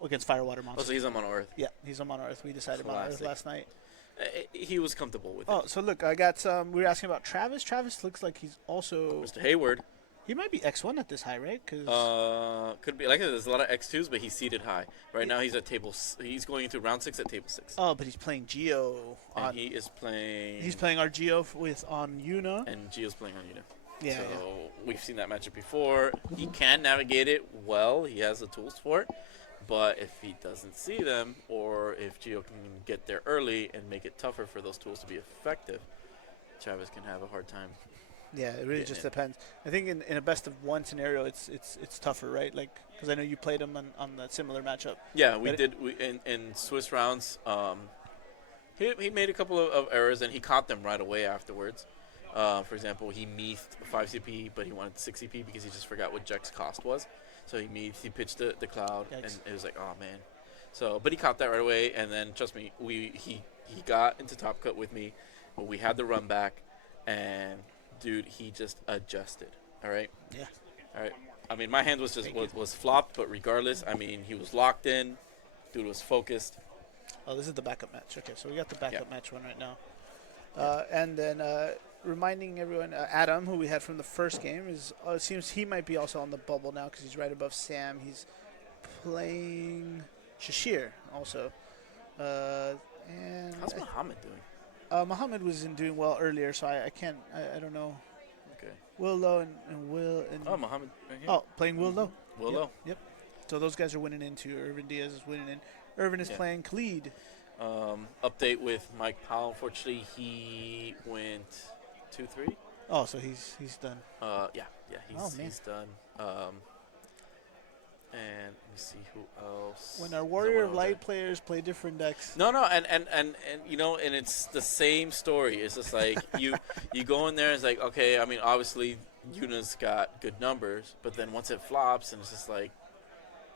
against Firewater Monster. Oh, so he's on Mono Earth. Yeah, he's on Mono Earth. We decided Mono Earth last night. He was comfortable with it. Oh, so look, I got some. We were asking about Travis. Travis looks like he's also Mr. Hayward. He might be X1 at this high, right? Cause could be. Like there's a lot of X2s, but he's seated high. Right now he's at table. He's going into round 6 at table 6. Oh, but he's playing Geo. And he is playing. He's playing our Geo on Yuna. And Geo's playing on Yuna. Yeah. So we've seen that matchup before. He can navigate it well. He has the tools for it. But if he doesn't see them, or if Geo can get there early and make it tougher for those tools to be effective, Travis can have a hard time. Yeah, it really just depends. I think in a best of 1 scenario, it's tougher, right? Like, because I know you played him on that similar matchup. Yeah, we did. In Swiss rounds, he made a couple of errors, and he caught them right away afterwards. For example, he meathed 5 CP, but he wanted 6 CP because he just forgot what Jack's cost was. So he pitched the cloud, and it was like, oh man. So, but he caught that right away, and then trust me, he got into top cut with me, but we had the run back, and dude, he just adjusted. All right. Yeah. All right. I mean, my hand was just was flopped, but regardless, I mean, he was locked in. Dude was focused. Oh, this is the backup match. Okay, so we got the backup match one right now, and then. Reminding everyone, Adam, who we had from the first game, is it seems he might be also on the bubble now because he's right above Sam. He's playing Shashir also. And how's Muhammad doing? Muhammad wasn't doing well earlier, so I can't. I don't know. Okay. Will Low and Will and. Oh, Muhammad. Right here. Oh, playing Will Low. Will Low. Yep. So those guys are winning in too. Irvin Diaz is winning in. Irvin is playing Khaled. Update with Mike Powell. Unfortunately, he went 2-3. Oh, so he's done. He's done. And let me see who else. When our Warrior of Light players play different decks. No, and and it's the same story. It's just like you go in there and it's like, okay, I mean, obviously Yuna's got good numbers, but then once it flops and it's just like,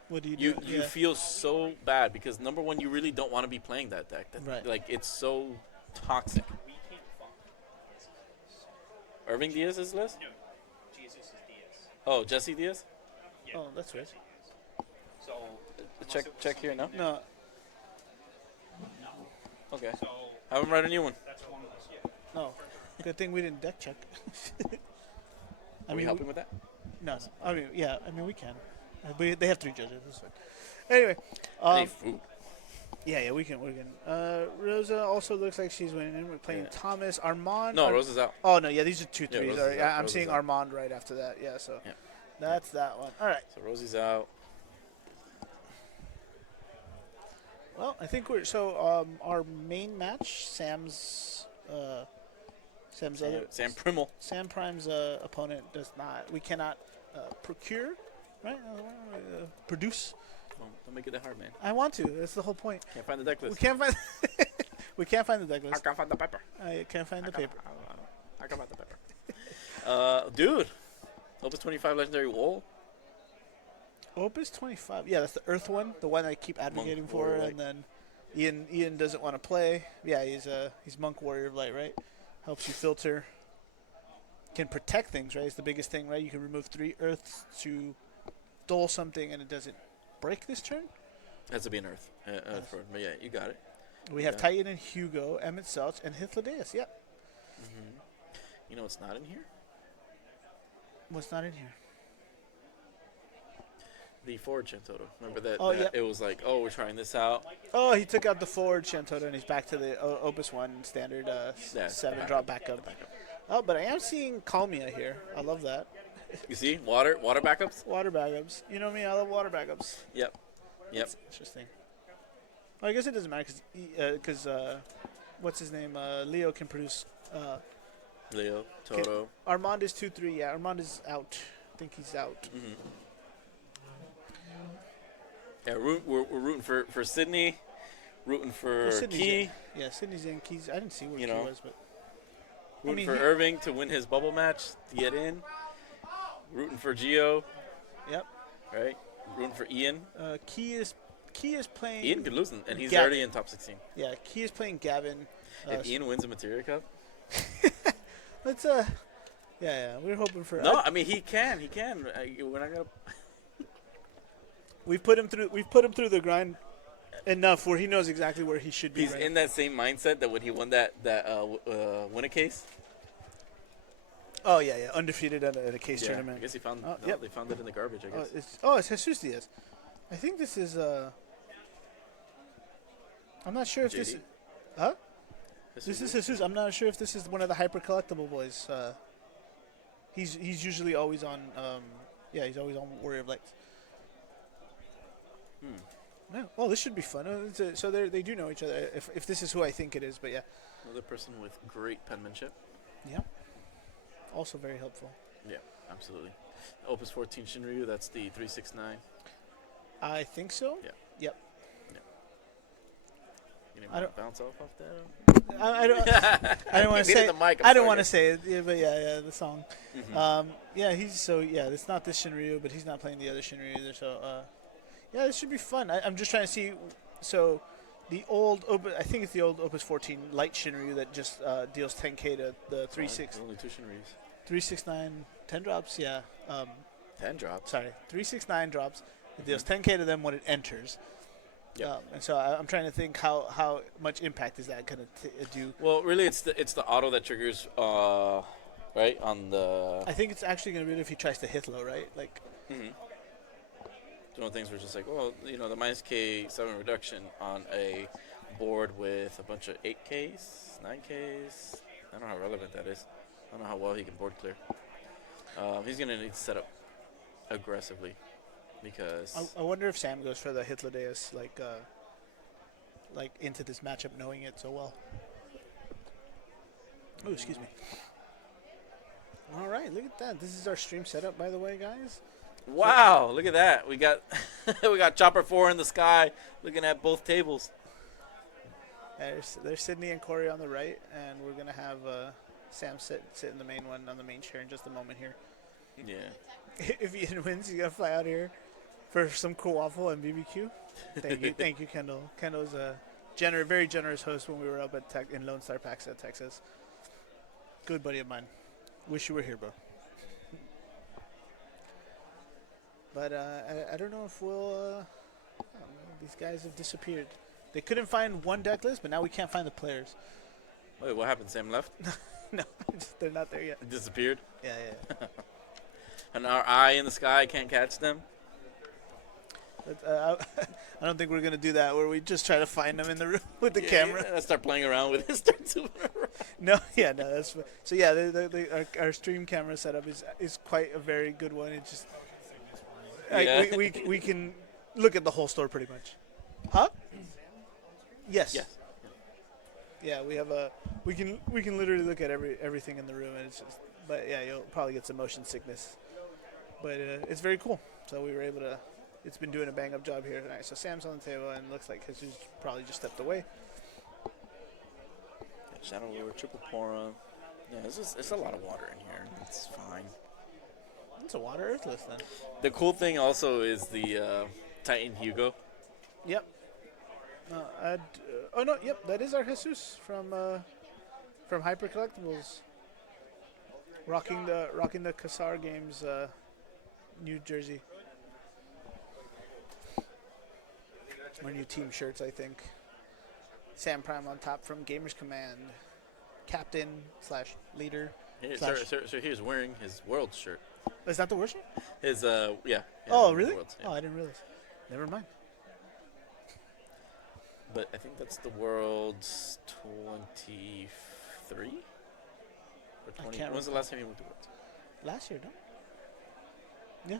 what do you do? You feel so bad because number one, you really don't want to be playing that deck. Right. Like it's so toxic. Irving Diaz's list? No, Jesus is Diaz. Oh, Jesse Diaz? Yeah. Oh, that's right. So check here now. No. Okay. So have him write a new one. That's one of those. Yeah. No. Good thing we didn't deck check. Are we helping with that? No. I mean, we can. They have 3 judges. That's fine. Anyway. Yeah, we can. Rosa also looks like she's winning. We're playing Thomas. Armand. No, Rosa's out. Oh, no, yeah, these are 2 threes. I'm Rosa's seeing out. Armand right after that. Yeah, so that's that one. All right. So Rosie's out. Well, I think our main match, Sam Prime's opponent does not. We cannot procure, right? Produce. Don't make it that hard, man. I want to. That's the whole point. Can't find the deck list. We can't find. We can't find the deck list. I can't find the paper. I can't find the paper. I can't find the paper. Dude, Opus 25 Legendary Wall. Opus 25. Yeah, that's the Earth one, the one I keep advocating for, and then Ian doesn't want to play. Yeah, he's Monk Warrior of Light, right? Helps you filter. Can protect things, right? It's the biggest thing, right? You can remove 3 Earths to dull something, and it doesn't break this turn. Has to be an Earth. But yeah, you got it. We have Titan and Hugo, Emmett Selch, and Hythlodaeus. Yep. Mm-hmm. You know what's not in here? What's not in here? The forward Chantoto. Remember that? Oh, yeah. It was like, oh, we're trying this out. Oh, he took out the forward Chantoto, and he's back to the Opus 1 standard 7 drop back up. Oh, but I am seeing Kalmia here. I love that. You see, water backups. Water backups. You know me, I love water backups. Yep. That's interesting. Well, I guess it doesn't matter because what's his name? Leo can produce. Leo, Toto. Armand is 2-3. Yeah, Armand is out. I think he's out. Mm-hmm. Yeah, we're rooting for Sydney, rooting for Key. In. Yeah, Sydney's in. Key's. I didn't see where Key was, but rooting for Irving to win his bubble match to get in. Rooting for Gio. Yep. Right. Rooting for Ian. Key is playing. Ian could lose, and he's Gavin. already in top 16. Yeah, Key is playing Gavin. If Ian wins the Materia Cup. Let's yeah, we're hoping for. No, I mean he can. We're not gonna. We've put him through the grind enough where he knows exactly where he should be. He's in that same mindset that when he won that win a case. Oh yeah, undefeated at a case tournament. I guess he found. They found it in the garbage. I guess. It's Jesus Diaz. I think this is. I'm not sure if this. Huh? This is Jesus. I'm not sure if this is one of the hyper collectible boys. He's usually always on. He's always on Warrior of Lights. Yeah. Well, this should be fun. So they do know each other. If this is who I think it is, but yeah. Another person with great penmanship. Yeah. Also very helpful. Yeah, absolutely. Opus 14 Shinryu. That's the 369. I think so. Yeah. Yep. Yeah. You didn't bounce off that. I don't want to say. I don't want to say it, but yeah, the song. Mm-hmm. It's not this Shinryu, but he's not playing the other Shinryu either. So, this should be fun. I'm just trying to see. So, the old I think it's the old Opus 14 Light Shinryu that just deals 10k to the 3.6. Only two Shinryus. 369 10 drops. Yeah. 10 drops. Sorry, 369 drops. It deals 10k to them when it enters. Yep. And so I'm trying to think how much impact is that going to do? Well, really, it's the auto that triggers, right on the. I think it's actually going to be if he tries to hit low, right? Like. Mm-hmm. One of the things were just like, well, the minus K7 reduction on a board with a bunch of 8Ks, 9Ks. I don't know how relevant that is. I don't know how well he can board clear. He's going to need to set up aggressively. Because I wonder if Sam goes for the Hitler-Deus, like into this matchup knowing it so well. Oh, excuse me. All right, look at that. This is our stream setup, by the way, guys. Wow, look at that. We got we got Chopper 4 in the sky looking at both tables. There's Sydney and Corey on the right, and we're going to have Sam sit in the main one on the main chair in just a moment here. Yeah. If Ian wins, he's going to fly out here for some cool waffle and BBQ. Thank you, Kendall. Kendall's a very generous host when we were up in Lone Star Packs at Texas. Good buddy of mine. Wish you were here, bro. But I don't know if we'll. These guys have disappeared. They couldn't find one deck list, but now we can't find the players. Wait, what happened? Sam left? No, they're not there yet. It disappeared? Yeah. And our eye in the sky can't catch them? I don't think we're going to do that where we just try to find them in the room with the camera. Yeah, start playing around with it. Start zooming around. No, that's fine. So, yeah, our stream camera setup is quite a very good one. It just we can look at the whole store pretty much. Huh? Yes. Yeah, we have we can literally look at everything in the room, and it's just, but yeah, you'll probably get some motion sickness. But it's very cool. So we were able to. It's been doing a bang up job here tonight. So Sam's on the table, and looks like Jesus probably just stepped away. Shadow Lord, Triple Pora. Yeah, it's a lot of water in here. It's fine. It's a water Earthless then. The cool thing also is the Titan Hugo. Yep. Yep, that is our Jesus from Hyper Collectibles. Rocking the Kassar Games new jersey. Our new team shirts, I think. Sam Prime on top from Gamers Command. Captain / leader. So he's wearing his world shirt. Is that the world shirt? His yeah. Oh really? Worlds, yeah. Oh, I didn't realize. Never mind. But I think that's the world's 23 or 20. When was the last time you went to Worlds? Last year, no? Yeah.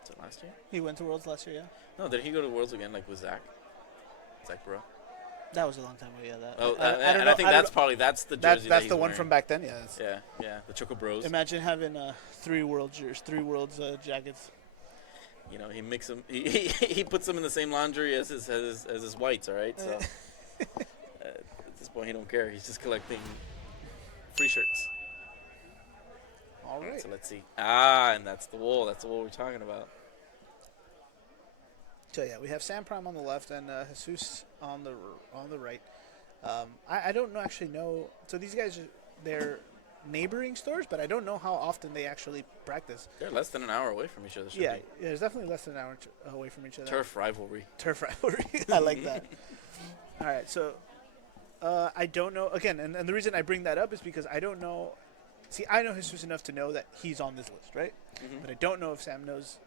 Was it last year? He went to Worlds last year, yeah. No, did he go to Worlds again, like with Zach? Zach Bro. That was a long time ago, yeah. That, Oh, I don't and know, I think I don't that's know. probably that's the jersey. That's that the he's one wearing. from back then, yeah. Yeah, the Choco Bros. Imagine having 3 Worlds jackets. You know, he mix them. He puts them in the same laundry as his whites. All right, so at this point he don't care. He's just collecting free shirts. All right. So let's see. And that's the wool. That's the wool we're talking about. So yeah, we have Sam Prime on the left and Jesus on the right. I don't actually know. So these guys, they're neighboring stores, but I don't know how often they actually practice. They're less than an hour away from each other. Yeah, there's definitely less than an hour away from each other. Turf rivalry. Turf rivalry. I like that. All right, so I don't know. Again, and the reason I bring that up is because I don't know. See, I know Jesus enough to know that he's on this list, right? Mhm. But I don't know if Sam knows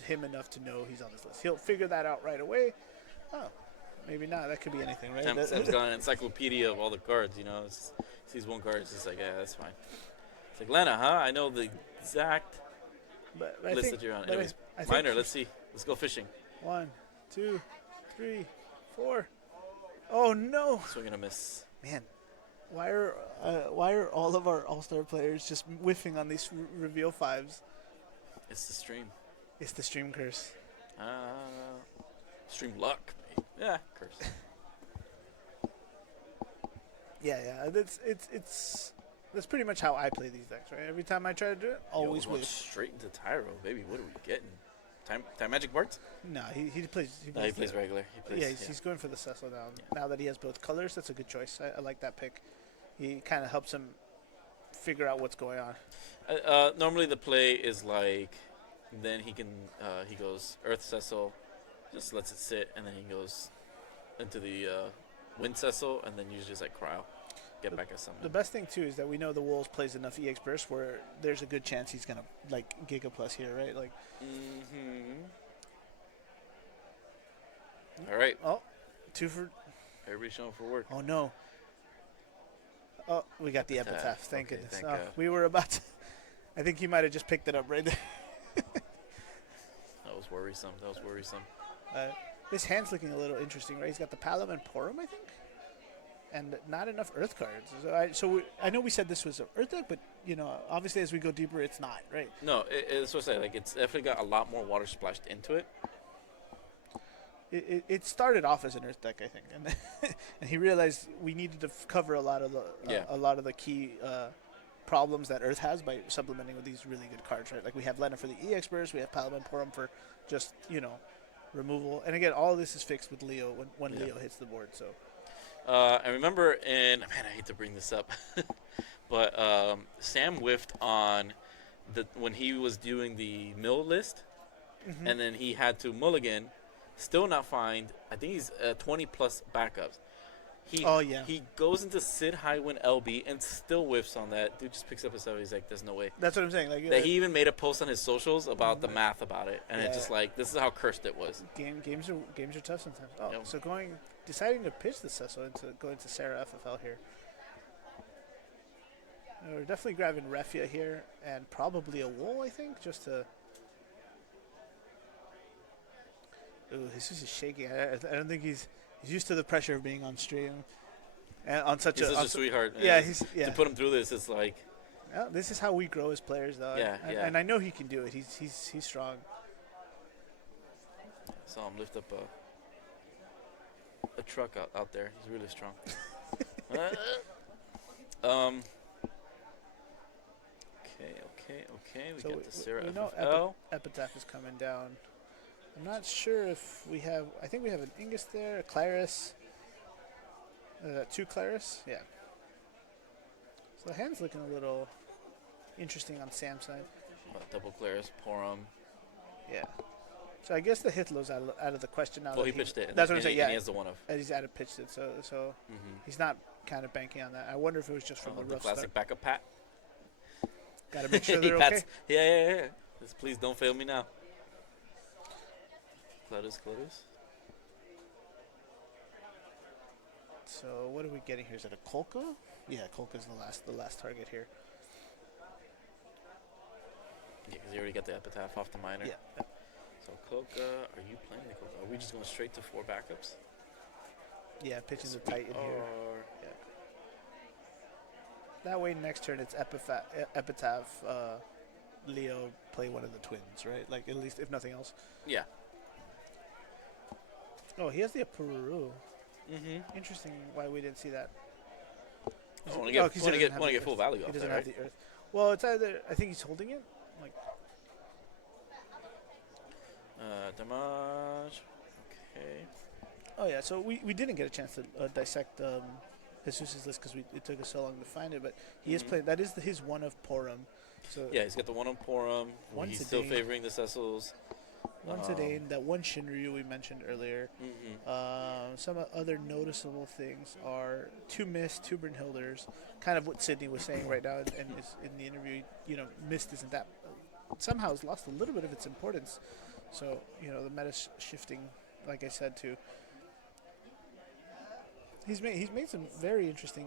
him enough to know he's on this list. He'll figure that out right away. Oh, maybe not. That could be anything, right? Sam's got an encyclopedia of all the cards. You know, sees one card, it's just like, yeah, that's fine. It's like, Lena, huh? I know the exact but list that you're on. Anyways, I think Minor, let's see. Let's go fishing. 1, 2, 3, 4. Oh no! Swing and a miss. Man, why are all of our all-star players just whiffing on these reveal 5s? It's the stream. It's the stream curse. Stream luck. Yeah, curse. Yeah. That's pretty much how I play these decks, right? Every time I try to do it, always going whiff. straight into Tyro, baby. What are we getting? Time magic boards? No, he plays. He No, he plays regular. He plays, he's going for the Cecil now. Now that he has both colors, that's a good choice. I like that pick. He kind of helps him figure out what's going on. Normally the play is like, then he goes Earth Cecil, just lets it sit, and then he goes into the Wind Cecil, and then usually just like Cryo, get back at something. The best thing too is that we know the Wolves plays enough EX Burst where there's a good chance he's gonna like Giga Plus here, right? Like. All right. Oh, 2 for. Everybody's showing for work. Oh no. Oh, we got the Epitaph. epitaph. Thank Okay, goodness. thank Oh, God. we were about to. I think he might have just picked it up right there. That was worrisome. His hand's looking a little interesting, right? He's got the Palom and Porum, I think, and not enough Earth cards. I know we said this was an Earth deck, but you know, obviously as we go deeper, it's not, right? No, it's what I say. Like it's definitely got a lot more water splashed into it. It started off as an Earth deck, I think, and and he realized we needed to cover a lot of the key problems that Earth has by supplementing with these really good cards, right? Like we have Lena for the EX burst, we have Palom and Porum for just removal, and again, all of this is fixed with Leo when Leo hits the board. So I remember, and man, I hate to bring this up, but Sam whiffed on when he was doing the mill list, and then he had to mulligan. Still not find. I think he's 20 plus backups. He goes into Sid Highwind LB and still whiffs on that. Dude just picks up his stuff. He's like, "There's no way." That's what I'm saying. Like that he even made a post on his socials about the math about it, and it's just like, this is how cursed it was. Games are tough sometimes. Oh, so deciding to pitch the Cecil into going to Sarah FFL here. We're definitely grabbing Refia here and probably a Wool, I think, just to. Ooh, Jesus is shaking. I don't think he's used to the pressure of being on stream, and on such he's such a sweetheart. Yeah, to put him through this, it's like. Well, this is how we grow as players, though. And I know he can do it. He's strong. Saw him lift up a truck out there. He's really strong. Okay. We got the Sarah FFL. Epitaph is coming down. I'm not sure if we have. I think we have an Ingus there, a Claris. 2 Claris, yeah. So the hand's looking a little interesting on Sam's side. Double Claris, Porum. Yeah. So I guess the Hitlow's out of the question now. Well, he pitched it. That's what I'm saying. Yeah, and he has the one of. And he's out of pitched it, so he's not kind of banking on that. I wonder if it was just from the rough classic start. backup pat. Got to make sure they're okay. Yeah. Just please don't fail me now. Close. So what are we getting here? Is it a Kolka? Yeah, Kolka's the last target here. Yeah, because you already got the epitaph off the minor. Yeah. So Cloaca, are you playing the Cloaca? Are we just going straight to 4 backups? Yeah, pitching the tight in here. Yeah. That way, next turn it's epitaph. Leo play one of the twins, right? Like at least if nothing else. Yeah. Oh, he has the Apuru. Mm-hmm. Interesting. Why we didn't see that. I want to get full value off He doesn't that, have right? the earth. Well, it's either I think he's holding it. Like. Damage. Okay. Oh yeah, so we didn't get a chance to dissect Jesus' list because it took us so long to find it, but he is playing. That is his one of Porum. So yeah, he's got the one on Porum. One He's Zidane. still favoring the Cecils. One Zidane, that one Shinryu we mentioned earlier. Some other noticeable things are 2 Mist, 2 Brynhilders. Kind of what Sydney was saying right now, and is in the interview. Mist isn't that. Somehow has lost a little bit of its importance. So the meta's shifting. Like I said, to. He's made some very interesting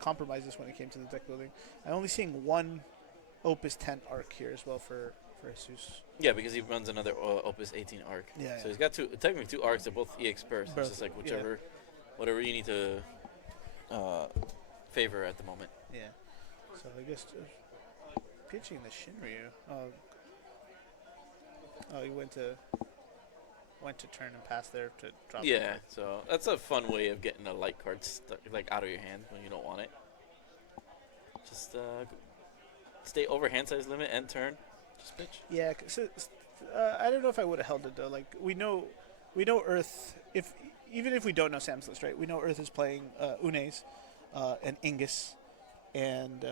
compromises when it came to the deck building. I'm only seeing one Opus 10 arc here as well for Jesus. Yeah, because he runs another Opus 18 arc. Yeah. So he's got technically 2 arcs. They're both EX bursts. It's just like whatever you need to favor at the moment. Yeah. So I guess pitching the Shinryu. Oh, he went to turn and pass there to drop. Yeah, so that's a fun way of getting a light card stuck out of your hand when you don't want it. Just stay over hand size limit and turn. Just pitch. Yeah, so, I don't know if I would have held it though. Like we know Earth. Even if we don't know Sam's list, right? We know Earth is playing Unes and Ingus, and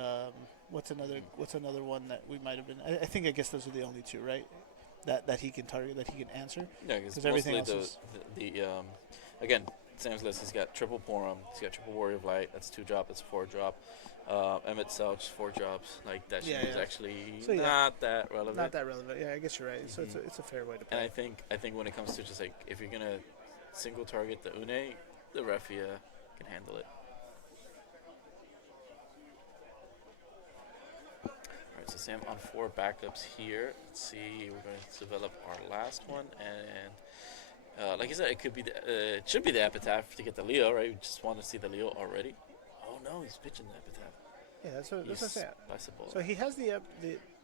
what's another one that we might have been? I guess those are the only 2, right? That he can target, that he can answer. Yeah, because everything mostly else again, Sam's list, he's got triple Porum, he's got triple Warrior of Light, that's 2 drop, that's 4 drop. Emmett Selch, 4 drops. Like that shit is actually not that relevant. Not that relevant. Yeah, I guess you're right. So it's a fair way to play. And I think when it comes to just like if you're gonna single target the Une, the Refia can handle it. Alright, so Sam on 4 backups here. Let's see, we're going to develop our last one, and like I said, it could be it should be the epitaph to get the Leo, right? We just want to see the Leo already. Oh no, he's pitching the epitaph. Yeah, that's what I'm saying. Possible. So he has the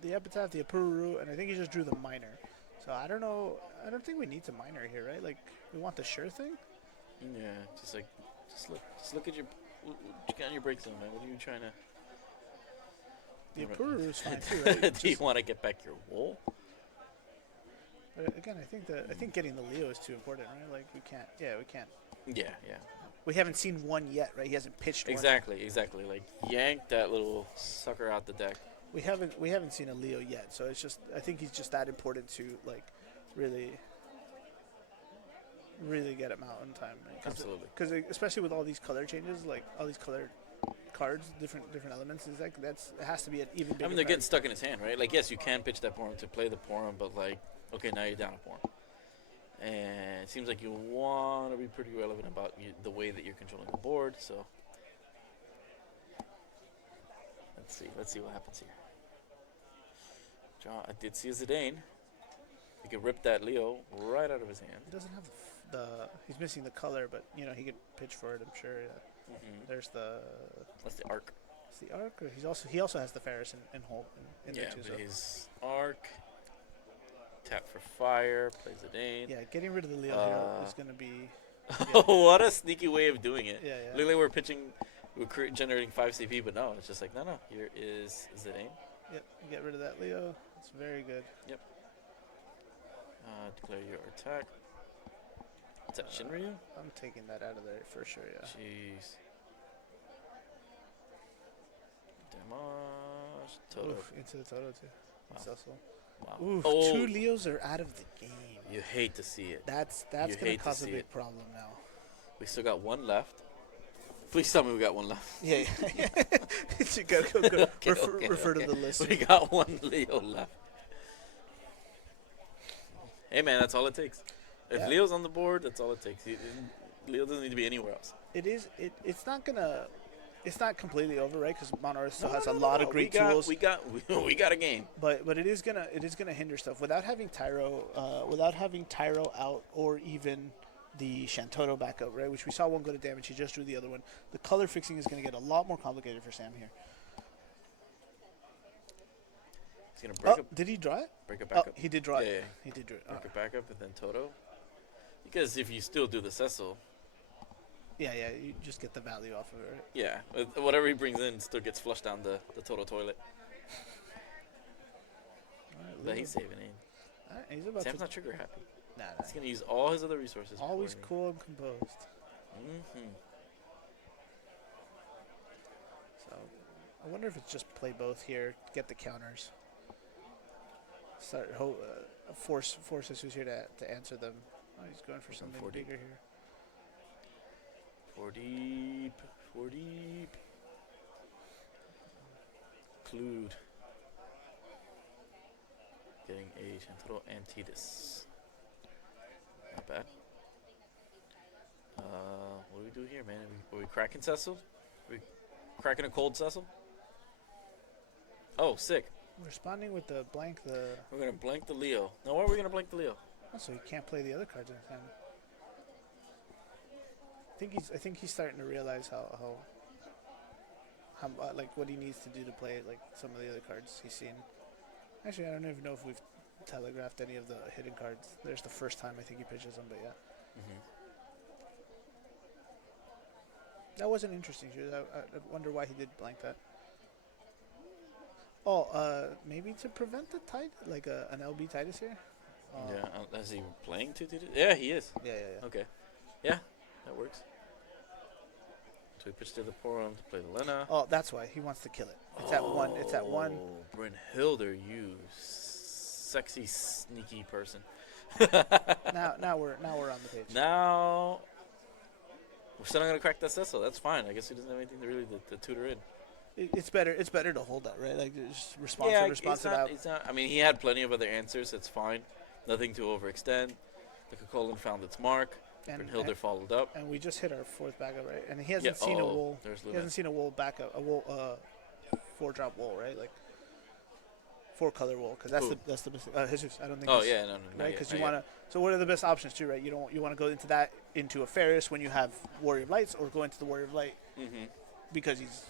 epitaph, the Apuru, and I think he just drew the minor. So I don't know. I don't think we need to minor here, right? Like we want the sure thing. Yeah, just look at your what you got on your break zone, man. What are you trying to? The Apuru is fine too, right? Do you want to get back your wool? But again, I think getting the Leo is too important, right? Like we can't. Yeah. We haven't seen one yet, right? He hasn't pitched one. Exactly. Like yank that little sucker out the deck. We haven't seen a Leo yet, so it's just I think he's just that important to like really get him out in time. Right? Absolutely. Because especially with all these color changes, like all these colored cards, different elements, is like it has to be an even bigger. I mean, they're getting stuck in his hand, right? Like yes, you can pitch that Porum to play the Porum, but like okay, now you're down a Porum. And it seems like you want to be pretty relevant about the way that you're controlling the board. So let's see what happens here. I did see a Zidane. He could rip that Leo right out of his hand. He doesn't have he's missing the color, but he could pitch for it. I'm sure. Yeah. That's the arc. It's the arc. Or he also has the Ferris and Holt in there too. But his arc. Tap for fire, plays Zidane. Yeah, getting rid of the Leo here is going to be... Oh, what a sneaky way of doing it. Yeah. Literally, we're generating 5 CP, but no, it's just like, no, here is Zidane. Yep, get rid of that Leo. It's very good. Yep. Declare your attack. Is that Shinryu? I'm taking that out of there for sure, yeah. Jeez. Damage. Toto. Oof, into the Toto, too. Wow. Cecil. Wow. Oof, 2 Leos are out of the game. You hate to see it. That's going to cause a big problem now. We still got 1 left. Please tell me we got 1 left. Yeah. Go. Refer to the list. We got 1 Leo left. Hey, man, that's all it takes. If Leo's on the board, that's all it takes. Leo doesn't need to be anywhere else. It's not going to... it's not completely over, right? Because Mount Earth still has a lot of great tools. We got a game. But it is gonna hinder stuff without having Tyro out, or even the Shantotto backup, right? Which we saw one go to damage. He just drew the other one. The color fixing is gonna get a lot more complicated for Sam here. He's gonna break up. Did he draw it? Break it back up. He did draw it. Yeah. He did draw it. Break it back up and then Toto. Because if you still do the Cecil. Yeah, you just get the value off of it, right? Yeah, whatever he brings in still gets flushed down the Toto toilet. But he's saving it. He's about Sam's not trigger happy. Nah. He's gonna use all his other resources. Always cool and composed. So, I wonder if it's just play both here, get the counters. Force Jesus here to answer them. Oh, he's going for something bigger here. 4 deep. Clued. Getting a Shantotto Antitus. Not bad. What do we do here, man? Are we cracking Cecil? Are we cracking a cold Cecil? Oh, sick. We're responding with the blank. We're gonna blank the Leo. Now, why are we gonna blank the Leo? Oh, so you can't play the other cards in his hand. I think he's starting to realize how like what he needs to do to play like some of the other cards he's seen. Actually, I don't even know if we've telegraphed any of the hidden cards. There's the first time I think he pitches them, but yeah. That was an interesting shoot. I wonder why he did blank that. Oh, maybe to prevent the Titus, like an LB Titus here. Yeah, is he playing 2 Titus? Yeah, he is. Yeah. Okay. Yeah, that works. So he pitched to the Porum to play the Lena. Oh, that's why he wants to kill it. It's at one. It's at one. Brynhilder, you sexy, sneaky person. now we're on the page. Now we're still not gonna crack that Cecil. That's fine. I guess he doesn't have anything to really to tutor in. It's better to hold that, right? Like just response it's not. I mean, he had plenty of other answers. It's fine. Nothing to overextend. The Kakolin found its mark. Brynhilder followed up. And we just hit our 4th backup, right? And he hasn't seen a wool. He hasn't seen a wool backup, a wool 4-drop wool, right? Like 4-color wool, because that's the best. Jesus, I don't think. Oh yeah, no, right? Because you want to. So what are the best options too, right? You want to go into a Ferris when you have Warrior of Lights, or go into the Warrior of Light because he's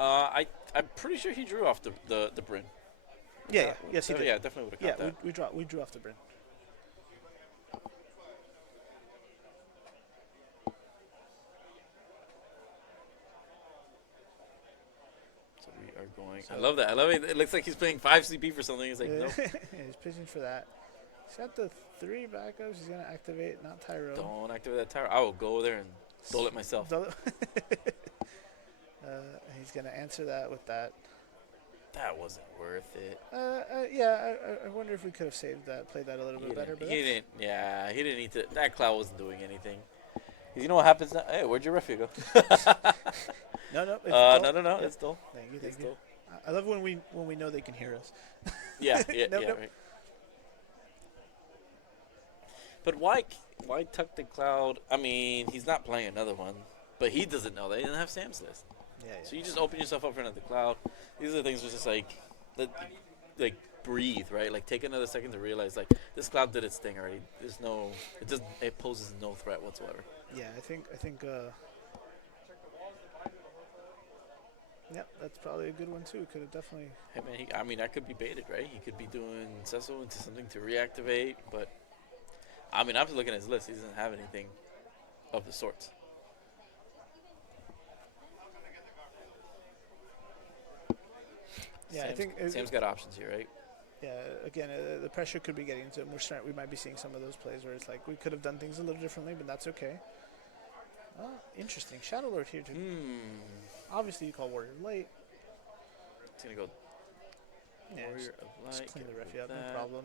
I'm pretty sure he drew off the Bryn. Yeah. Yes, he did. Yeah, definitely would have got that. We drew off the Bryn. So we are going. I love that. I love it. It looks like he's playing 5 CP for something. He's like, nope. He's pitching for that. He's got the 3 backups. He's gonna activate, not Tyro. Don't activate that Tyro. I will go there and stole it myself. He's gonna answer that with that. That wasn't worth it. Yeah, I wonder if we could have saved that, played that a little bit better. But he didn't. Yeah, he didn't need to. That cloud wasn't doing anything. You know what happens now? Hey, where'd your ref go? No. No. It's dull. Thank you. I love when we know they can hear us. Yeah. Nope. Right. But why tuck the cloud? I mean, he's not playing another one, but he doesn't know that. He doesn't have Sam's list. Yeah. So you just open yourself up for another cloud. These are the things where it's just like breathe, right? Like take another second to realize like this cloud did its thing already. It poses no threat whatsoever. Yeah, I think yep, that's probably a good one too. Could have definitely. Hey man, that could be baited, right? He could be doing Cecil into something to reactivate, but I'm looking at his list. He doesn't have anything of the sorts. Yeah, I think Sam's got options here, right? Yeah, again, the pressure could be getting to him. We might be seeing some of those plays where it's like we could have done things a little differently, but that's okay. Interesting. Shadow Lord here too. Obviously, you call Warrior late. It's gonna go. Warrior of Light. Just clean the Refia up, no problem.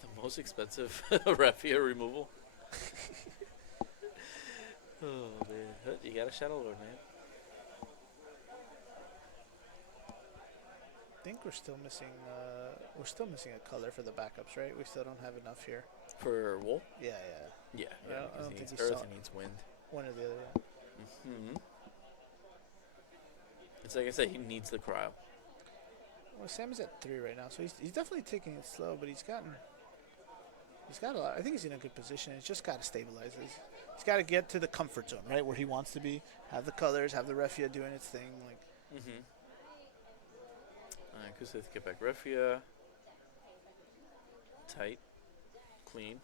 The most expensive Refia removal. Oh man, you got a Shadow Lord, man. I think we're still missing a color for the backups, right? We still don't have enough here. For wool? Yeah. Yeah. I don't think he needs he earth saw and needs wind. One or the other. Mm-hmm. It's like I said, he needs the cryo. Well, Sam is at 3 right now, so he's definitely taking it slow, but he's got a lot. I think he's in a good position. He's just got to stabilize this. He's got to get to the comfort zone, right, where he wants to be. Have the colors, have the Refia doing its thing. Like. Mm-hmm. All right, Kusith, get back Refia. Tight. Clean.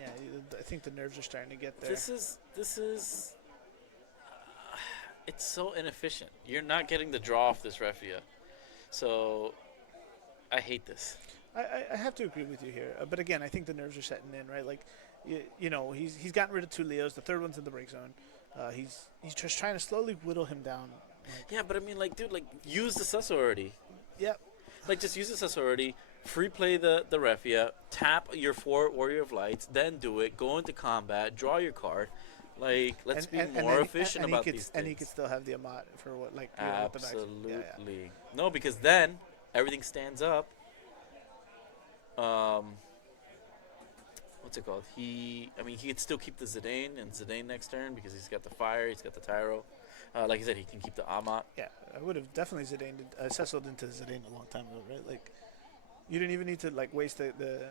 Yeah, I think the nerves are starting to get there. This is it's so inefficient. You're not getting the draw off this Refia. So I hate this. I have to agree with you here. But again, I think the nerves are setting in, right? Like, you know, he's gotten rid of 2 Leos. The third one's in the break zone. He's just trying to slowly whittle him down. Like, yeah, but I mean, like, dude, like, use the Cecil already. Yep. Like, just use the Cecil already. Free play the Refia. Tap your 4 Warrior of Lights. Then do it. Go into combat. Draw your card. Like, let's be more efficient about these things. And he could still have the Amat for what, like, absolutely. Yeah, yeah. No, because then everything stands up. What's it called? He could still keep the Zidane and Zidane next turn because he's got the fire, he's got the Tyro. Like I said, he can keep the Amat. Yeah, I would have definitely Ceciled into Zidane a long time ago, right? Like, you didn't even need to like waste the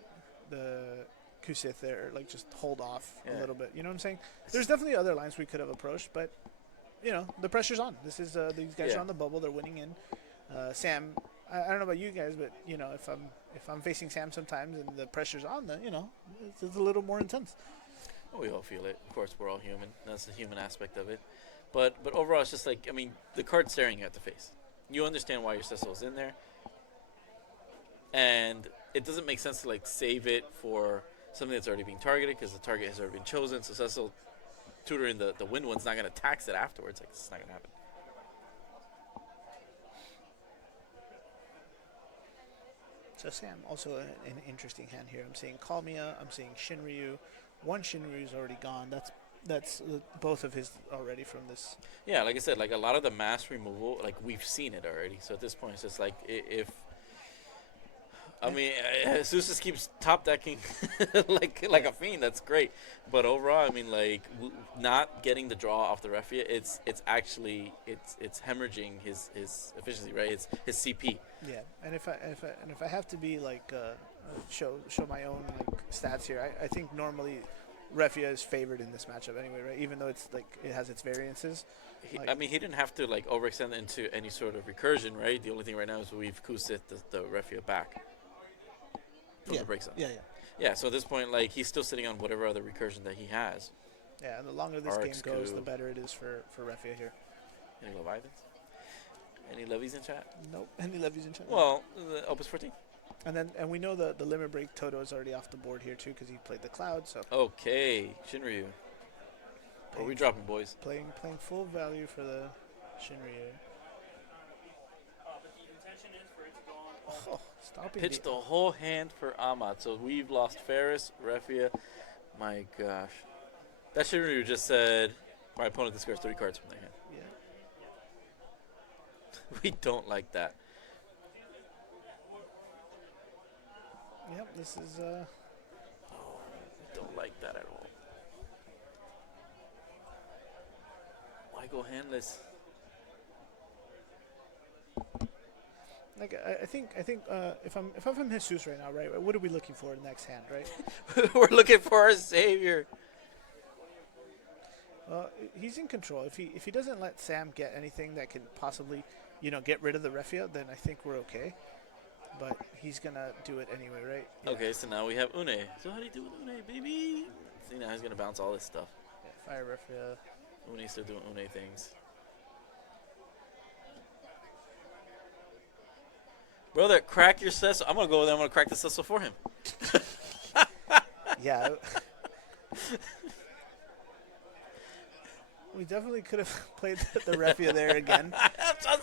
Kusith there, like just hold off a little bit. You know what I'm saying? There's definitely other lines we could have approached, but you know the pressure's on. This is these guys are on the bubble, they're winning in. Sam, I don't know about you guys, but you know if I'm facing Sam sometimes and the pressure's on, then you know it's a little more intense. Well, we all feel it. Of course, we're all human. That's the human aspect of it. But overall, it's just like, I mean, the card's staring you at the face. You understand why your Cecil's in there. And it doesn't make sense to, like, save it for something that's already being targeted because the target has already been chosen. So Cecil tutoring the wind one's not going to tax it afterwards. Like, it's not going to happen. So Sam, also an interesting hand here. I'm seeing Kalmia, I'm seeing Shinryu. One Shinryu's already gone. That's both of his already from this. Yeah, like I said, like a lot of the mass removal, like we've seen it already. So at this point, it's just like if I mean, Zeus just keeps top decking like a fiend. That's great, but overall, I mean, like not getting the draw off the Refia, it's actually it's hemorrhaging his efficiency, right? It's his CP. Yeah, and if I have to be like show my own like stats here, I think normally Refia is favored in this matchup anyway, right? Even though it's like it has its variances. I mean, he didn't have to like overextend into any sort of recursion, right? The only thing right now is we've Kusith the Refia back from the break zone. Yeah. So at this point, like he's still sitting on whatever other recursion that he has. Yeah, and the longer this game goes, the better it is for Refia here. Any Leviathans? Any levies in chat? Nope. Any levies in chat? Well, the Opus 14. And we know the limit break Toto is already off the board here too because he played the Cloud. So okay, Shinryu. What are we dropping, boys? Playing full value for the Shinryu. But the intention is for it to go on. Stopping Pitched the whole hand for Amat. So we've lost Ferris, Refia. My gosh, that Shinryu just said my opponent discards 3 cards from their hand. Yeah. We don't like that. Yep, this is Don't like that at all. Why go handless? like I think if I'm from Jesus right now, right? What are we looking for in the next hand, right? We're looking for our savior. Well, he's in control. If he doesn't let Sam get anything that can possibly, get rid of the Refia, then I think we're okay. But he's gonna do it anyway, right? Yeah. Okay, so now we have Une. So how do you do with Une, baby? See, now he's gonna bounce all this stuff. Yeah, fire Refia. Une's still doing Une things. Brother, crack your Cecil. I'm gonna go with him. I'm gonna crack the Cecil for him. Yeah. We definitely could have played the Refia there again.